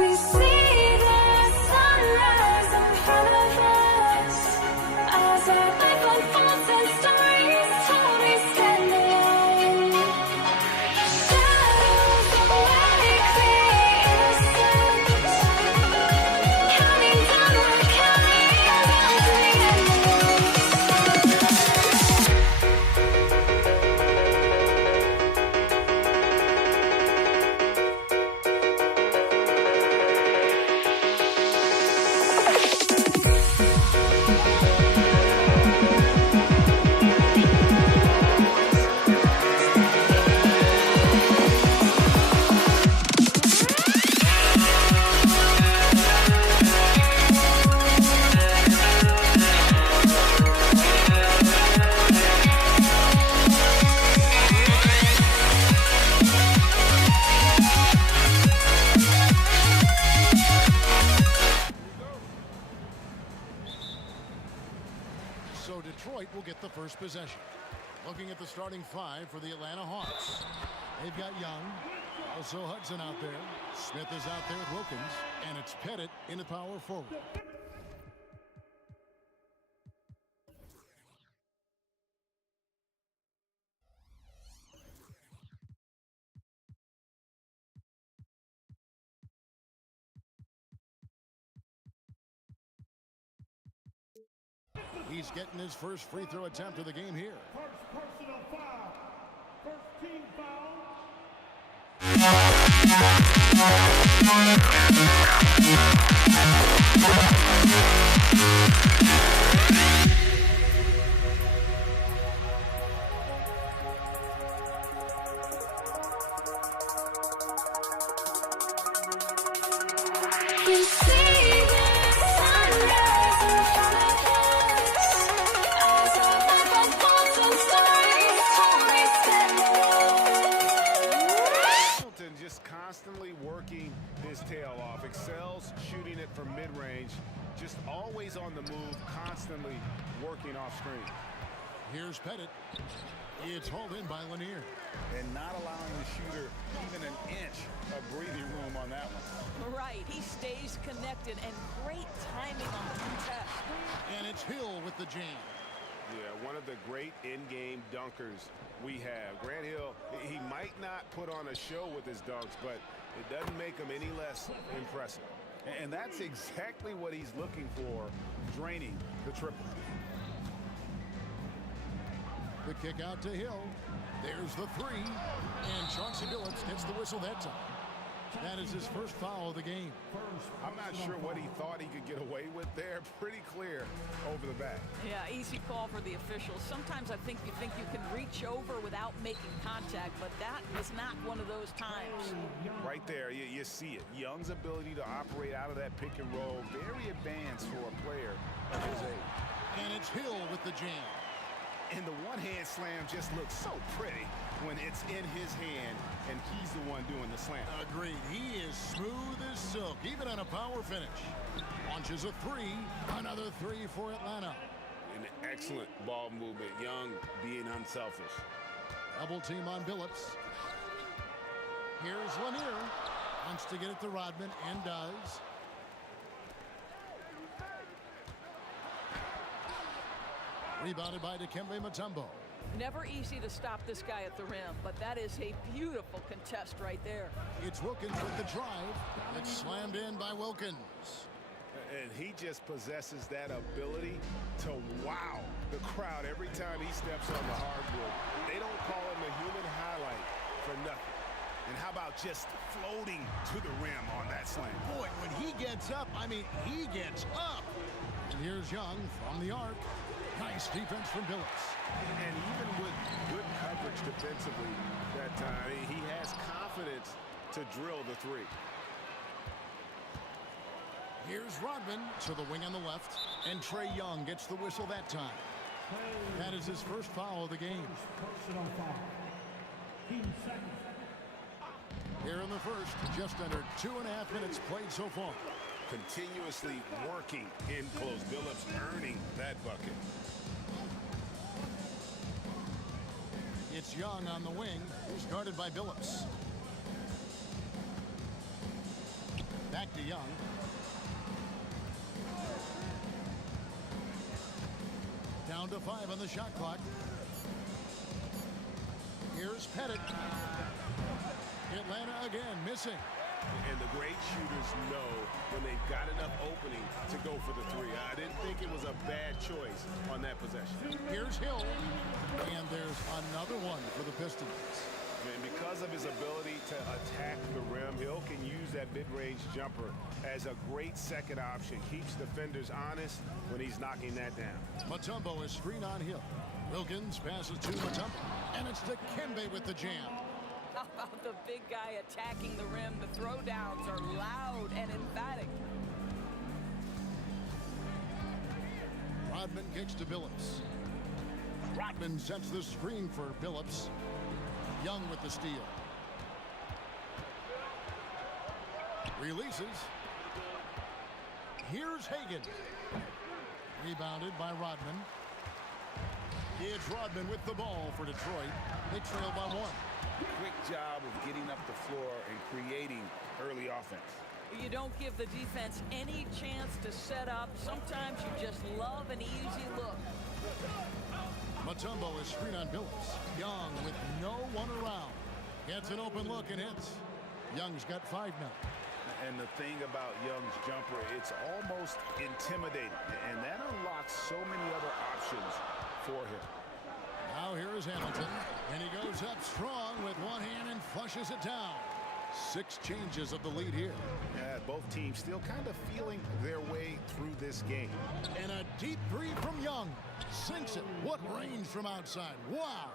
We see the sunrise in front of us. As our life unfolds and stories told, we stand alone. Shadows awake the innocence, counting down the counting of the endless. So Detroit will get the first possession. Looking at the starting five for the Atlanta Hawks. They've got Young, also Hudson out there. Smith is out there with Wilkins, and it's Pettit in the power forward. He's getting his first free throw attempt of the game here. First personal foul. First team foul. We see the sunrise in front of us. As our life unfolds and stories told, we stand alone. Hamilton just constantly working his tail off, excels shooting it from mid-range, just always on the move, constantly working off screen. Here's Pettit. It's hauled in by Lanier. And not allowing the shooter even an inch of breathing room on that one. Right, he stays connected, and great timing on the contest. And it's Hill with the jam. Yeah, one of the great in-game dunkers we have. Grant Hill, he might not put on a show with his dunks, but it doesn't make him any less impressive. And that's exactly what he's looking for, draining the triple. The kick out to Hill. There's the three. And Chauncey Billups gets the whistle that time. That is his first foul of the game. I'm not sure what he thought he could get away with there. Pretty clear over the back. Yeah, easy call for the officials. Sometimes I think you can reach over without making contact, but that was not one of those times. Right there, you see it. Young's ability to operate out of that pick and roll, very advanced for a player of his age. And it's Hill with the jam. And the one-hand slam just looks so pretty when it's in his hand and he's the one doing the slam. Agreed. He is smooth as silk, even on a power finish. Launches a three. Another three for Atlanta. An excellent ball movement. Young being unselfish. Double team on Billups. Here's Lanier. Wants to get it to Rodman and does. Rebounded by Dikembe Mutombo. Never easy to stop this guy at the rim, but that is a beautiful contest right there. It's Wilkins with the drive. It's slammed in by Wilkins. And he just possesses that ability to wow the crowd every time he steps on the hardwood. They don't call him a human highlight for nothing. And how about just floating to the rim on that slam? Boy, when he gets up, I mean, he gets up. And here's Young from the arc. Nice defense from Billups. And even with good coverage defensively that time, he has confidence to drill the three. Here's Rodman to the wing on the left, and Trae Young gets the whistle that time. That is his first foul of the game. Personal foul. Team second. Here in the first, just under 2.5 minutes played so far. Continuously working in close. Billups earning that bucket. It's Young on the wing, who's guarded by Billups. Back to Young. Down to 5 on the shot clock. Here's Pettit. Atlanta again, missing. And the great shooters know when they've got enough opening to go for the three. I didn't think it was a bad choice on that possession. Here's Hill. And there's another one for the Pistons. And because of his ability to attack the rim, Hill can use that mid-range jumper as a great second option. Keeps defenders honest when he's knocking that down. Mutombo is screen on Hill. Wilkins passes to Mutombo. And it's Dikembe with the jam. How about the big guy attacking the rim? The throwdowns are loud and emphatic. Rodman kicks to Billups. Rodman sets the screen for Billups. Young with the steal. Releases. Here's Hagan. Rebounded by Rodman. It's Rodman with the ball for Detroit. They trail by 1. Quick job of getting up the floor and creating early offense. You don't give the defense any chance to set up. Sometimes you just love an easy look. Mutombo is screen on Billups. Young with no one around. Gets an open look and hits. Young's got 5 now. And the thing about Young's jumper, it's almost intimidating. And that unlocks so many other options for him. Now here is Hamilton. And he goes up strong with one hand and flushes it down. 6 changes of the lead here. Yeah, both teams still kind of feeling their way through this game. And a deep 3 from Young. Sinks it. What range from outside. Wow.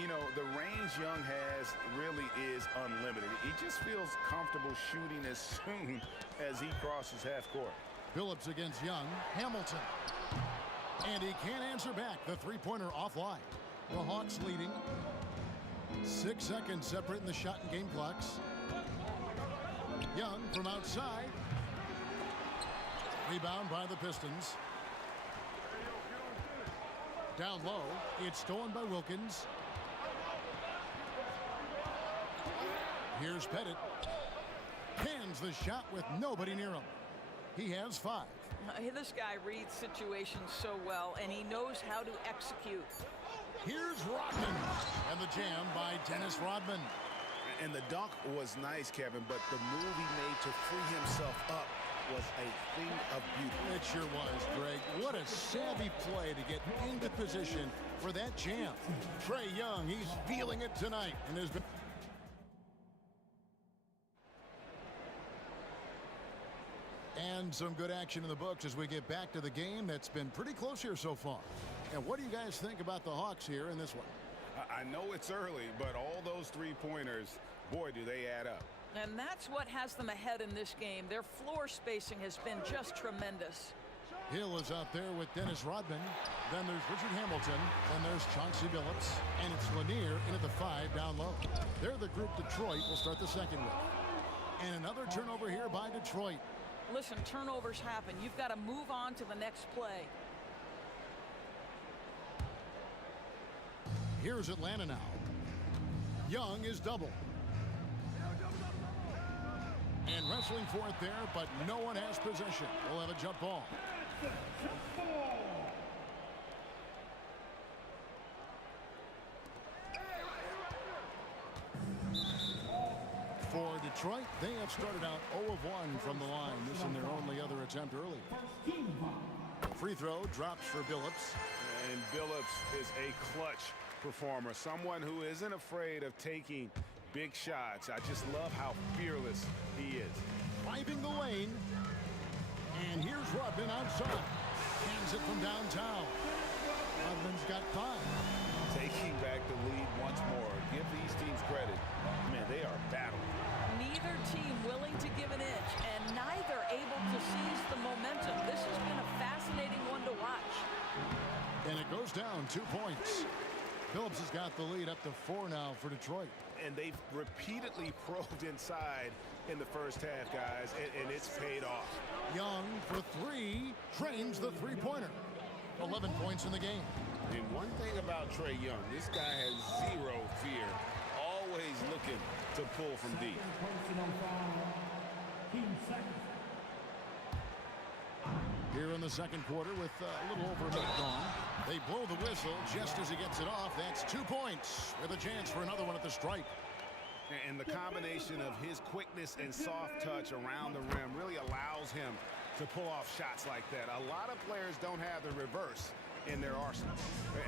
You know, the range Young has really is unlimited. He just feels comfortable shooting as soon as he crosses half court. Billups against Young. Hamilton. And he can't answer back. The three-pointer offline. The Hawks leading. 6 seconds separating the shot and game clocks. Young from outside. Rebound by the Pistons. Down low. It's stolen by Wilkins. Here's Pettit. Hands the shot with nobody near him. He has 5. This guy reads situations so well, and he knows how to execute. Here's Rodman. And the jam by Dennis Rodman. And the dunk was nice, Kevin, but the move he made to free himself up was a thing of beauty. It sure was, Greg. What a savvy play to get into position for that jam. Trae Young, he's feeling it tonight. And there's been and some good action in the books as we get back to the game that's been pretty close here so far. And what do you guys think about the Hawks here in this one? I know it's early, but all those three-pointers, boy, do they add up. And that's what has them ahead in this game. Their floor spacing has been just tremendous. Hill is out there with Dennis Rodman. Then there's Richard Hamilton. Then there's Chauncey Billups. And it's Lanier in at the 5 down low. They're the group Detroit will start the second with. And another turnover here by Detroit. Listen, turnovers happen. You've got to move on to the next play. Here's Atlanta now. Young is double. And wrestling for it there, but no one has possession. We'll have a jump ball. For Detroit, they have started out 0 of 1 from the line. This is their only other attempt early. The free throw drops for Billups. And Billups is a clutch performer, someone who isn't afraid of taking big shots. I just love how fearless he is. Driving the lane. And here's Rodman outside. Hands it from downtown. Rodman's got 5. Taking back the lead once more. Give these teams credit. Man, they are battling. Neither team willing to give an inch, and neither able to seize the momentum. This has been a fascinating one to watch. And it goes down 2 points. Billups has got the lead up to 4 now for Detroit. And they've repeatedly probed inside in the first half, guys, and it's paid off. Young for 3, drains the three-pointer. 11 points in the game. And one thing about Trae Young, this guy has 0 fear. Always looking to pull from deep. Here in the second quarter with a little over a minute gone. They blow the whistle just as he gets it off. That's 2 points with a chance for another one at the stripe. And the combination of his quickness and soft touch around the rim really allows him to pull off shots like that. A lot of players don't have the reverse in their arsenal.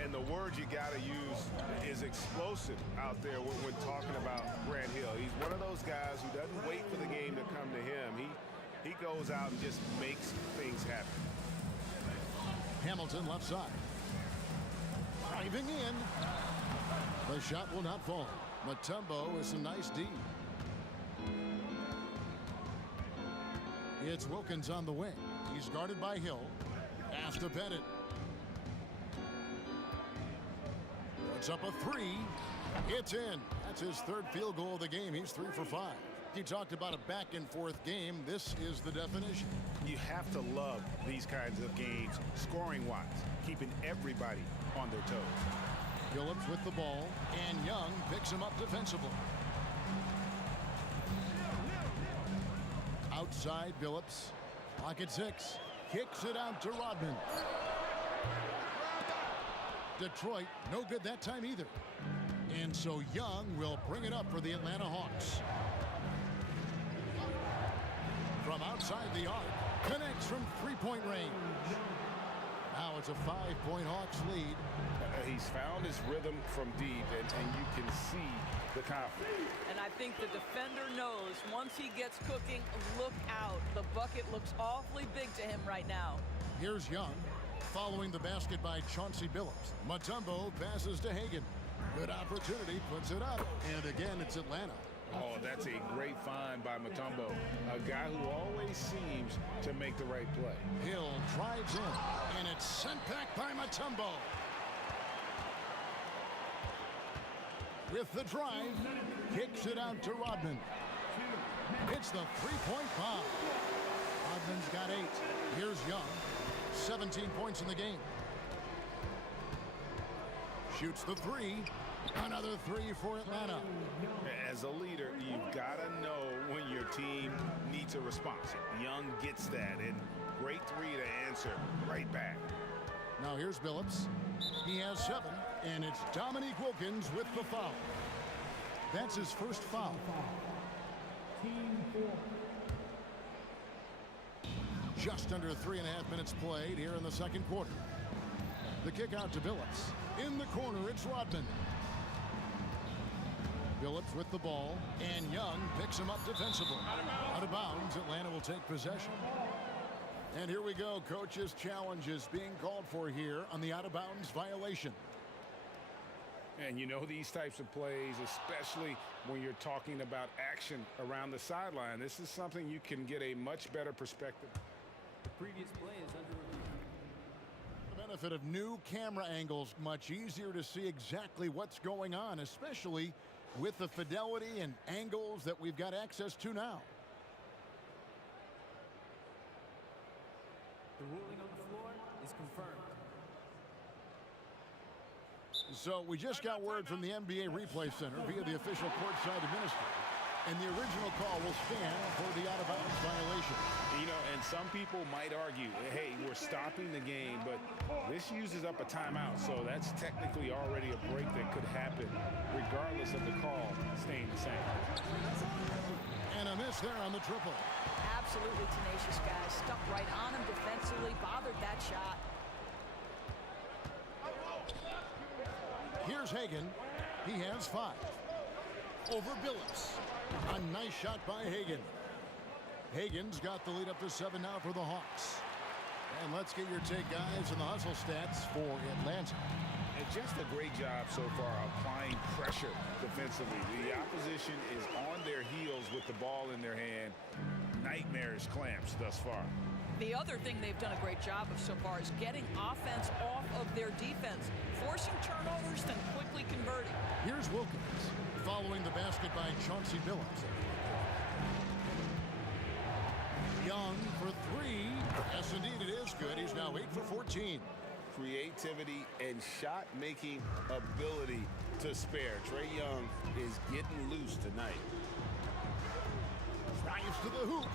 And the word you got to use is explosive out there when talking about Grant Hill. He's one of those guys who doesn't wait for the game to come to him. He goes out and just makes things happen. Hamilton left side. Driving in. The shot will not fall. Mutombo is some nice D. It's Wilkins on the wing. He's guarded by Hill. Has to bet it. Puts up a three. It's in. That's his third field goal of the game. He's 3 for 5. You talked about a back-and-forth game. This is the definition. You have to love these kinds of games, scoring-wise, keeping everybody on their toes. Phillips with the ball, and Young picks him up defensively. Outside Phillips, pocket 6, kicks it out to Rodman. Detroit, no good that time either. And so Young will bring it up for the Atlanta Hawks. From outside the arc, connects from three-point range. Now it's a 5-point Hawks lead. He's found his rhythm from deep, and you can see the confidence. And I think the defender knows once he gets cooking, look out. The bucket looks awfully big to him right now. Here's Young, following the basket by Chauncey Billups. Mutombo passes to Hagan. Good opportunity, puts it up. And again, it's Atlanta. Oh, that's a great find by Mutombo, a guy who always seems to make the right play. Hill drives in, and it's sent back by Mutombo. With the drive, kicks it out to Rodman. It's the three-point bomb. Rodman's got 8. Here's Young, 17 points in the game. Shoots the 3. Another 3 for Atlanta. As a leader, you've got to know when your team needs a response. Young gets that, and great 3 to answer right back. Now here's Billups. He has 7, and it's Dominique Wilkins with the foul. That's his first foul. Team 4. Just under 3.5 minutes played here in the second quarter. The kick out to Billups. In the corner, it's Rodman. Billups with the ball, and Young picks him up defensively. Out of bounds, Atlanta will take possession. And here we go. Coach's challenge is being called for here on the out-of-bounds violation. And you know these types of plays, especially when you're talking about action around the sideline, this is something you can get a much better perspective. The previous play is under review. The benefit of new camera angles, much easier to see exactly what's going on, especially with the fidelity and angles that we've got access to now. The ruling on the floor is confirmed. So we just got word from the NBA Replay Center via the official courtside administrator, and the original call will stand for the out-of-bounds violation. You know, and some people might argue, hey, we're stopping the game, but this uses up a timeout, so that's technically already a break that could happen regardless of the call staying the same. And a miss there on the triple. Absolutely tenacious guy. Stuck right on him defensively, bothered that shot. Here's Hagan. He has 5. Over Billups. A nice shot by Hagan. Hagan's got the lead up to 7 now for the Hawks. And let's get your take, guys, on the hustle stats for Atlanta. And just a great job so far applying pressure defensively. The opposition is on their heels with the ball in their hand. Nightmarish clamps thus far. The other thing they've done a great job of so far is getting offense off of their defense, forcing turnovers, then quickly converting. Here's Wilkins, following the basket by Chauncey Billups. Young for 3. Yes, indeed, it is good. He's now 8 for 14. Creativity and shot-making ability to spare. Trae Young is getting loose tonight. Drives to the hoop.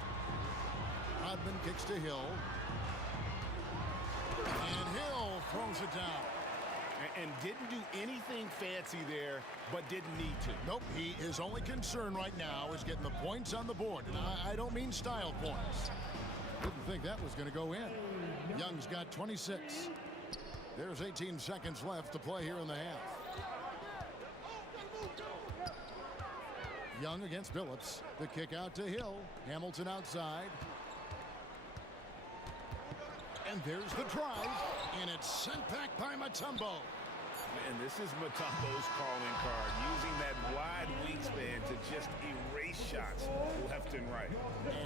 Rodman kicks to Hill. And Hill throws it down. And didn't do anything fancy there, but didn't need to. Nope, his only concern right now is getting the points on the board. And I don't mean style points. Didn't think that was going to go in. Young's got 26. There's 18 seconds left to play here in the half. Young against Billups. The kick out to Hill. Hamilton outside. And there's the drive. And it's sent back by Mutombo. And this is Mutombo's calling card, using that wide wingspan to just erase shots left and right.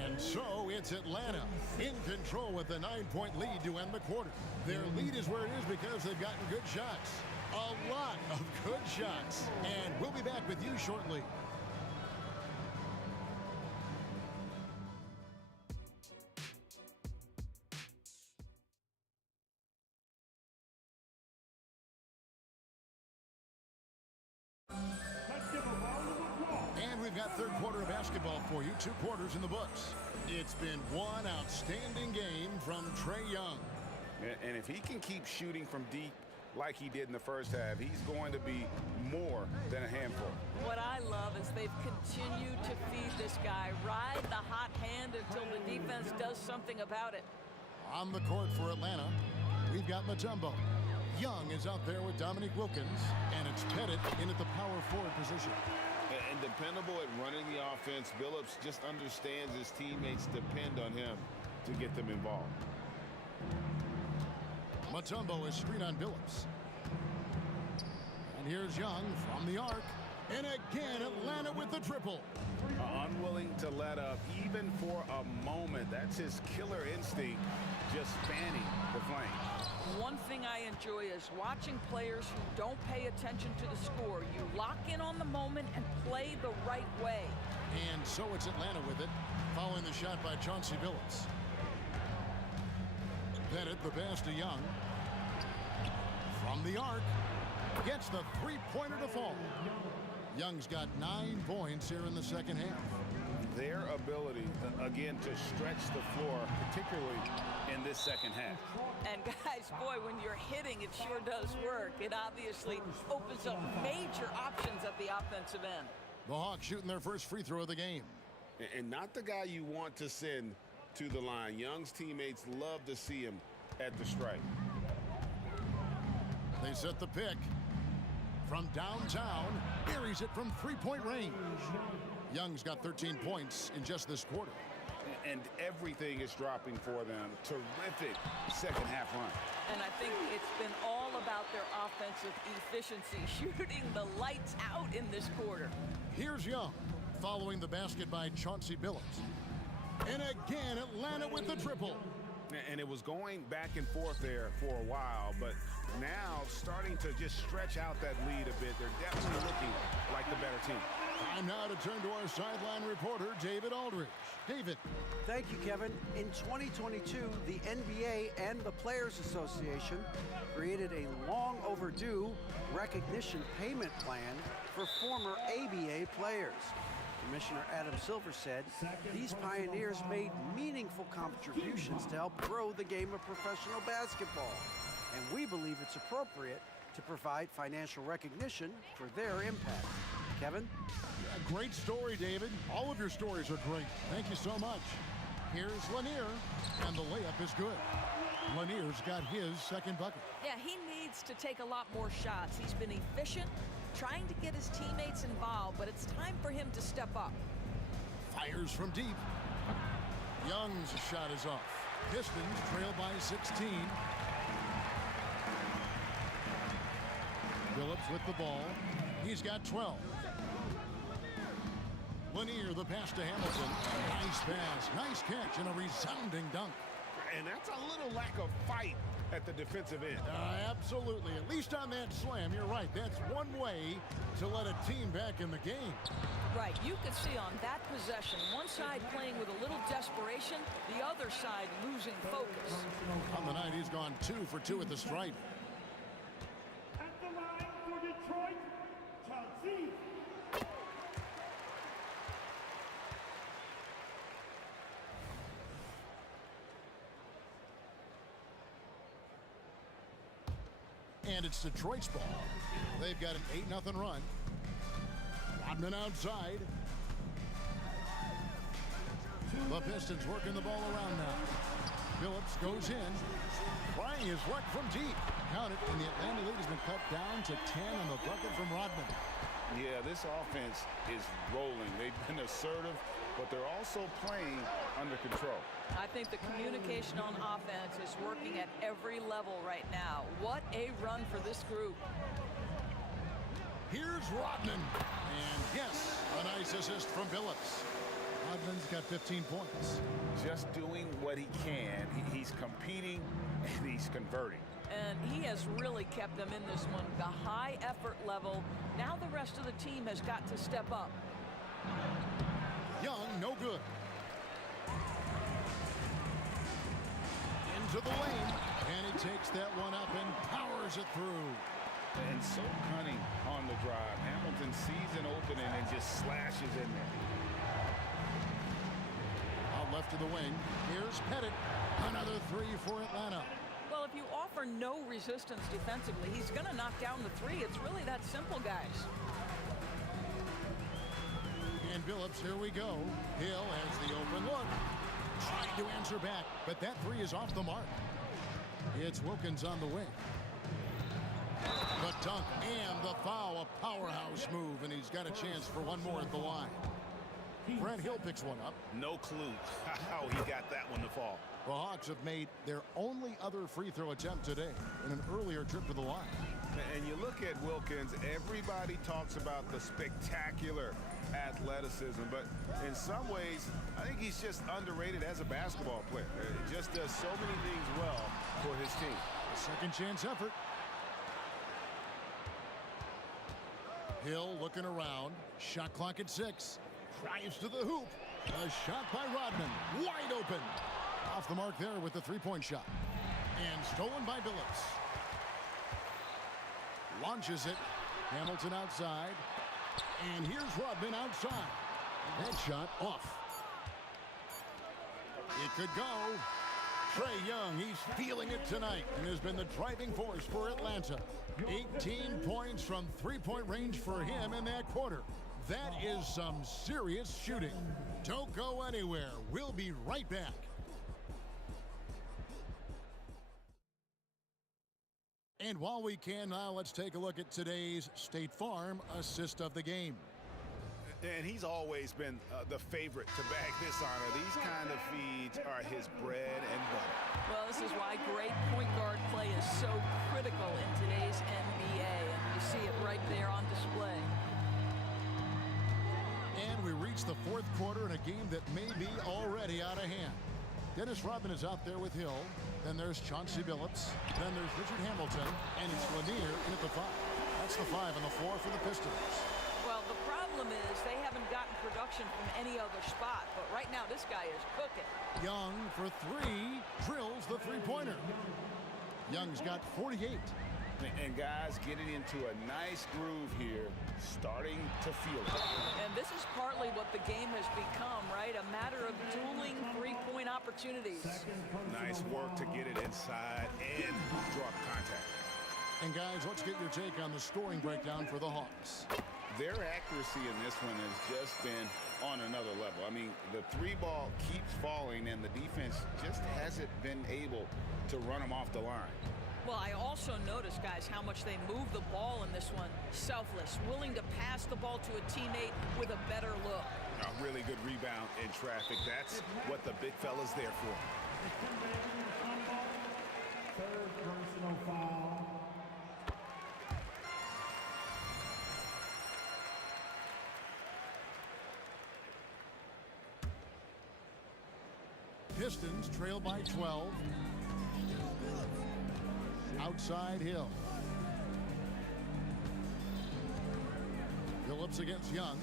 And so it's Atlanta in control with a 9-point lead to end the quarter. Their lead is where it is because they've gotten good shots. A lot of good shots. And we'll be back with you shortly. And we've got third quarter of basketball for you. 2 quarters in the books. It's been one outstanding game from Trae Young. And if he can keep shooting from deep like he did in the first half, he's going to be more than a handful. What I love is they've continued to feed this guy. Ride the hot hand until the defense does something about it. On the court for Atlanta, we've got Mutombo. Young is out there with Dominique Wilkins, and it's Pettit in at the power forward position. And dependable at running the offense, Billups just understands his teammates depend on him to get them involved. Mutombo is screen on Billups. And here's Young from the arc. And again, Atlanta with the triple. Unwilling to let up even for a moment. That's his killer instinct, just fanning the flame. One thing I enjoy is watching players who don't pay attention to the score. You lock in on the moment and play the right way. And so it's Atlanta with it, following the shot by Chauncey Billups. Pettit, the pass to Young. From the arc, gets the three-pointer to fall. Young's got 9 points here in the second half. Their ability, again, to stretch the floor, particularly in this second half. And guys, boy, when you're hitting, it sure does work. It obviously opens up major options at the offensive end. The Hawks shooting their first free throw of the game. And not the guy you want to send to the line. Young's teammates love to see him at the stripe. They set the pick. From downtown, buries it from three-point range. Young's got 13 points in just this quarter. And everything is dropping for them. Terrific second half run. And I think it's been all about their offensive efficiency, shooting the lights out in this quarter. Here's Young, following the basket by Chauncey Billups. And again, Atlanta with the triple. And it was going back and forth there for a while, but now starting to just stretch out that lead a bit. They're definitely looking like the better team. Time now to turn to our sideline reporter, David Aldridge. David. Thank you, Kevin. In 2022, the NBA and the Players Association created a long overdue recognition payment plan for former ABA players. Commissioner Adam Silver said these pioneers made meaningful contributions to help grow the game of professional basketball. And we believe it's appropriate to provide financial recognition for their impact. Kevin? Yeah, great story, David. All of your stories are great. Thank you so much. Here's Lanier, and the layup is good. Lanier's got his second bucket. Yeah, he needs to take a lot more shots. He's been efficient, trying to get his teammates involved, but it's time for him to step up. Fires from deep. Young's shot is off. Pistons trail by 16. Billups with the ball. He's got 12. Lanier, the pass to Hamilton. Nice pass, nice catch, and a resounding dunk. And that's a little lack of fight at the defensive end. Absolutely. At least on that slam, you're right. That's one way to let a team back in the game. Right. You could see on that possession, one side playing with a little desperation, the other side losing focus. On the night, he's gone 2 for 2 at the stripe. At the line for Detroit, Chauncey. And it's Detroit's ball. They've got an 8-0 run. Rodman outside. The Pistons working the ball around now. Phillips goes in. Trying his luck from deep. Count it, and the Atlanta lead has been cut down to 10 on the bucket from Rodman. Yeah, this offense is rolling. They've been assertive, but they're also playing under control. I think the communication on offense is working at every level right now. What a run for this group. Here's Rodman. And yes, a nice assist from Phillips. Rodman's got 15 points. Just doing what he can. He's competing and he's converting. And he has really kept them in this one. The high effort level. Now the rest of the team has got to step up. Young, no good. Into the lane. And he takes that one up and powers it through. And so cunning on the drive. Hamilton sees an opening and just slashes in there. Out left to the wing. Here's Pettit. Another three for Atlanta. Well, if you offer no resistance defensively, he's going to knock down the three. It's really that simple, guys. And Phillips, here we go. Hill has the open look. Trying to answer back, but that three is off the mark. It's Wilkins on the wing. The dunk and the foul, a powerhouse move, and he's got a chance for one more at the line. Brent Hill picks one up. No clue how he got that one to fall. The Hawks have made their only other free throw attempt today in an earlier trip to the line. And you look at Wilkins, everybody talks about the spectacular athleticism, but in some ways, I think he's just underrated as a basketball player. He just does so many things well for his team. Second chance effort. Hill looking around. Shot clock at 6. Drives to the hoop. A shot by Rodman. Wide open. Off the mark there with the three-point shot. And stolen by Phillips. Launches it. Hamilton outside. And here's Rodman outside. That shot off. It could go. Trae Young, he's feeling it tonight and has been the driving force for Atlanta. 18 points from three-point range for him in that quarter. That is some serious shooting. Don't go anywhere. We'll be right back. And while we can now, let's take a look at today's State Farm assist of the game. And he's always been the favorite to bag this honor. These kind of feeds are his bread and butter. Well, this is why great point guard play is so critical in today's NBA. And you see it right there on display. And we reach the fourth quarter in a game that may be already out of hand. Dennis Rodman is out there with Hill. Then there's Chauncey Billups. Then there's Richard Hamilton. And it's Lanier in at the 5. That's the 5 on the floor for the Pistons. Well, the problem is they haven't gotten production from any other spot. But right now, this guy is cooking. Young for 3. Drills the three-pointer. Young's got 48. And guys getting into a nice groove here, starting to feel it. And this is partly what the game has become, right? A matter of dueling three-point opportunities. Nice work to get it inside and drop contact. And guys, let's get your take on the scoring breakdown for the Hawks. Their accuracy in this one has just been on another level. I mean, the three ball keeps falling and the defense just hasn't been able to run them off the line. Well, I also noticed, guys, how much they move the ball in this one. Selfless, willing to pass the ball to a teammate with a better look. A really good rebound in traffic. That's what the big fella's there for. Third personal foul. Pistons trail by 12. Outside Hill. Phillips against Young.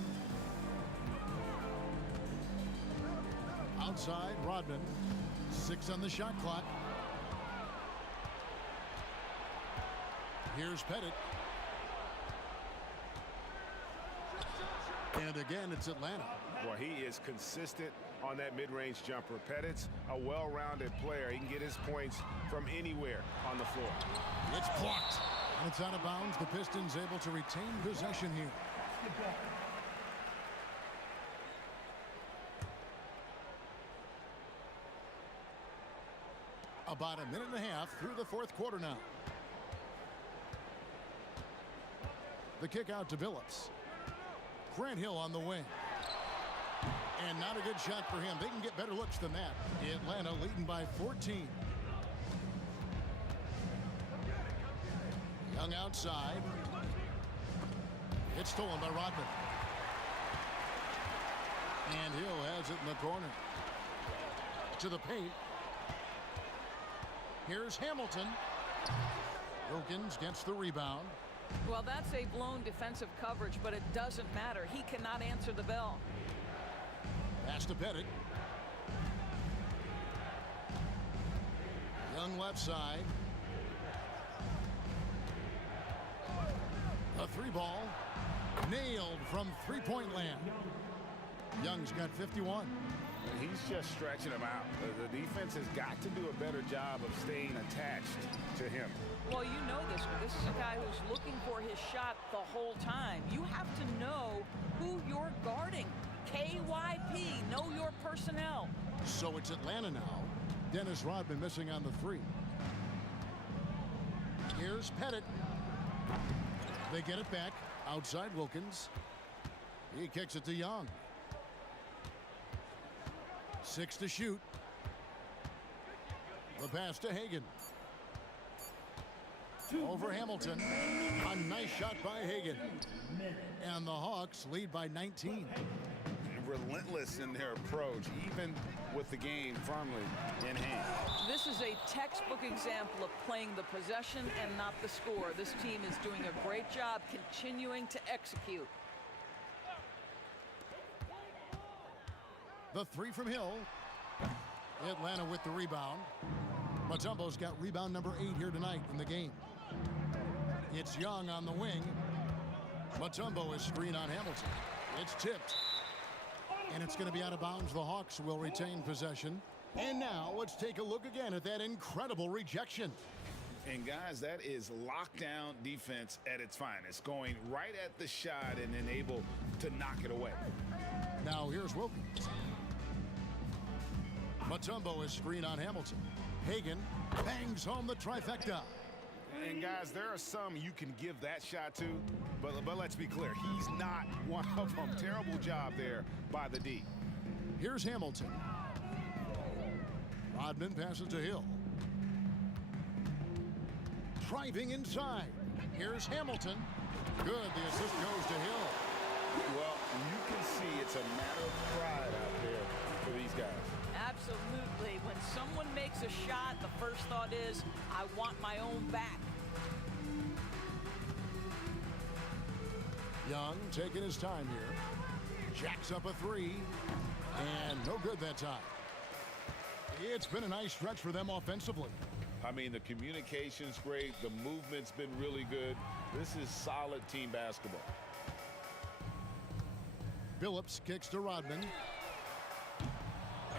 Outside Rodman. 6 on the shot clock. Here's Pettit. And again, it's Atlanta. Well, he is consistent on that mid-range jumper. Pettit's a well-rounded player. He can get his points from anywhere on the floor. It's blocked. And it's out of bounds. The Pistons able to retain possession here. About a minute and a half through the fourth quarter now. The kick out to Billups. Grant Hill on the wing. And not a good shot for him. They can get better looks than that. Atlanta leading by 14. Young outside. It's stolen by Rodman. And Hill has it in the corner. To the paint. Here's Hamilton. Wilkins gets the rebound. Well, that's a blown defensive coverage, but it doesn't matter. He cannot answer the bell. Pass to Pettit. Young left side. A three ball. Nailed from three-point land. Young's got 51. He's just stretching him out. The defense has got to do a better job of staying attached to him. Well, you know this. This is a guy who's looking for his shot the whole time. You have to know who you're guarding. KYP, know your personnel. So it's Atlanta now. Dennis Rodman missing on the three. Here's Pettit. They get it back. Outside Wilkins. He kicks it to Young. 6 to shoot. The pass to Hagan. Over Hamilton. A nice shot by Hagan. And the Hawks lead by 19. Relentless in their approach, even with the game firmly in hand. This is a textbook example of playing the possession and not the score. This team is doing a great job continuing to execute. The three from Hill. Atlanta with the rebound. Mutombo's got rebound number 8 here tonight in the game. It's Young on the wing. Mutombo is screen on Hamilton. It's tipped. And it's going to be out of bounds. The Hawks will retain possession. And now let's take a look again at that incredible rejection. And guys, that is lockdown defense at its finest. Going right at the shot and then able to knock it away. Now here's Wilkins. Mutombo is screen on Hamilton. Hagan bangs home the trifecta. And guys, there are some you can give that shot to, but let's be clear, he's not one of them. Terrible job there by the D. Here's Hamilton. Rodman passes to Hill. Driving inside. Here's Hamilton. Good, the assist goes to Hill. Well, you can see it's a matter of pride out there for these guys. Absolutely. When someone makes a shot, the first thought is, I want my own back. Young taking his time here. Jacks up a three. And no good that time. It's been a nice stretch for them offensively. I mean, the communication's great. The movement's been really good. This is solid team basketball. Billups kicks to Rodman.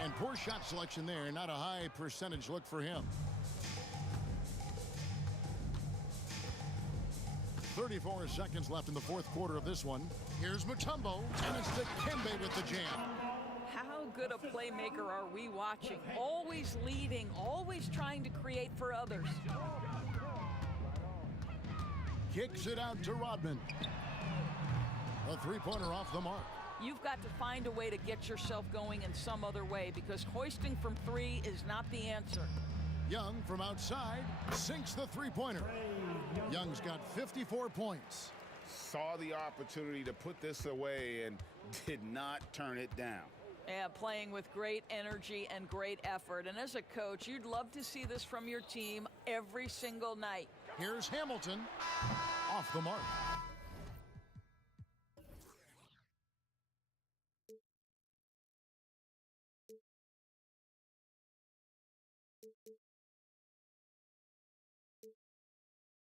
And poor shot selection there. Not a high percentage look for him. 34 seconds left in the fourth quarter of this one. Here's Mutombo, and it's Dikembe with the jam. How good a playmaker are we watching? Always leading, always trying to create for others. Kicks it out to Rodman. A three-pointer off the mark. You've got to find a way to get yourself going in some other way, because hoisting from three is not the answer. Young from outside sinks the three-pointer. Young's got 54 points. Saw the opportunity to put this away and did not turn it down. Yeah, playing with great energy and great effort. And as a coach, you'd love to see this from your team every single night. Here's Hamilton. Off the mark.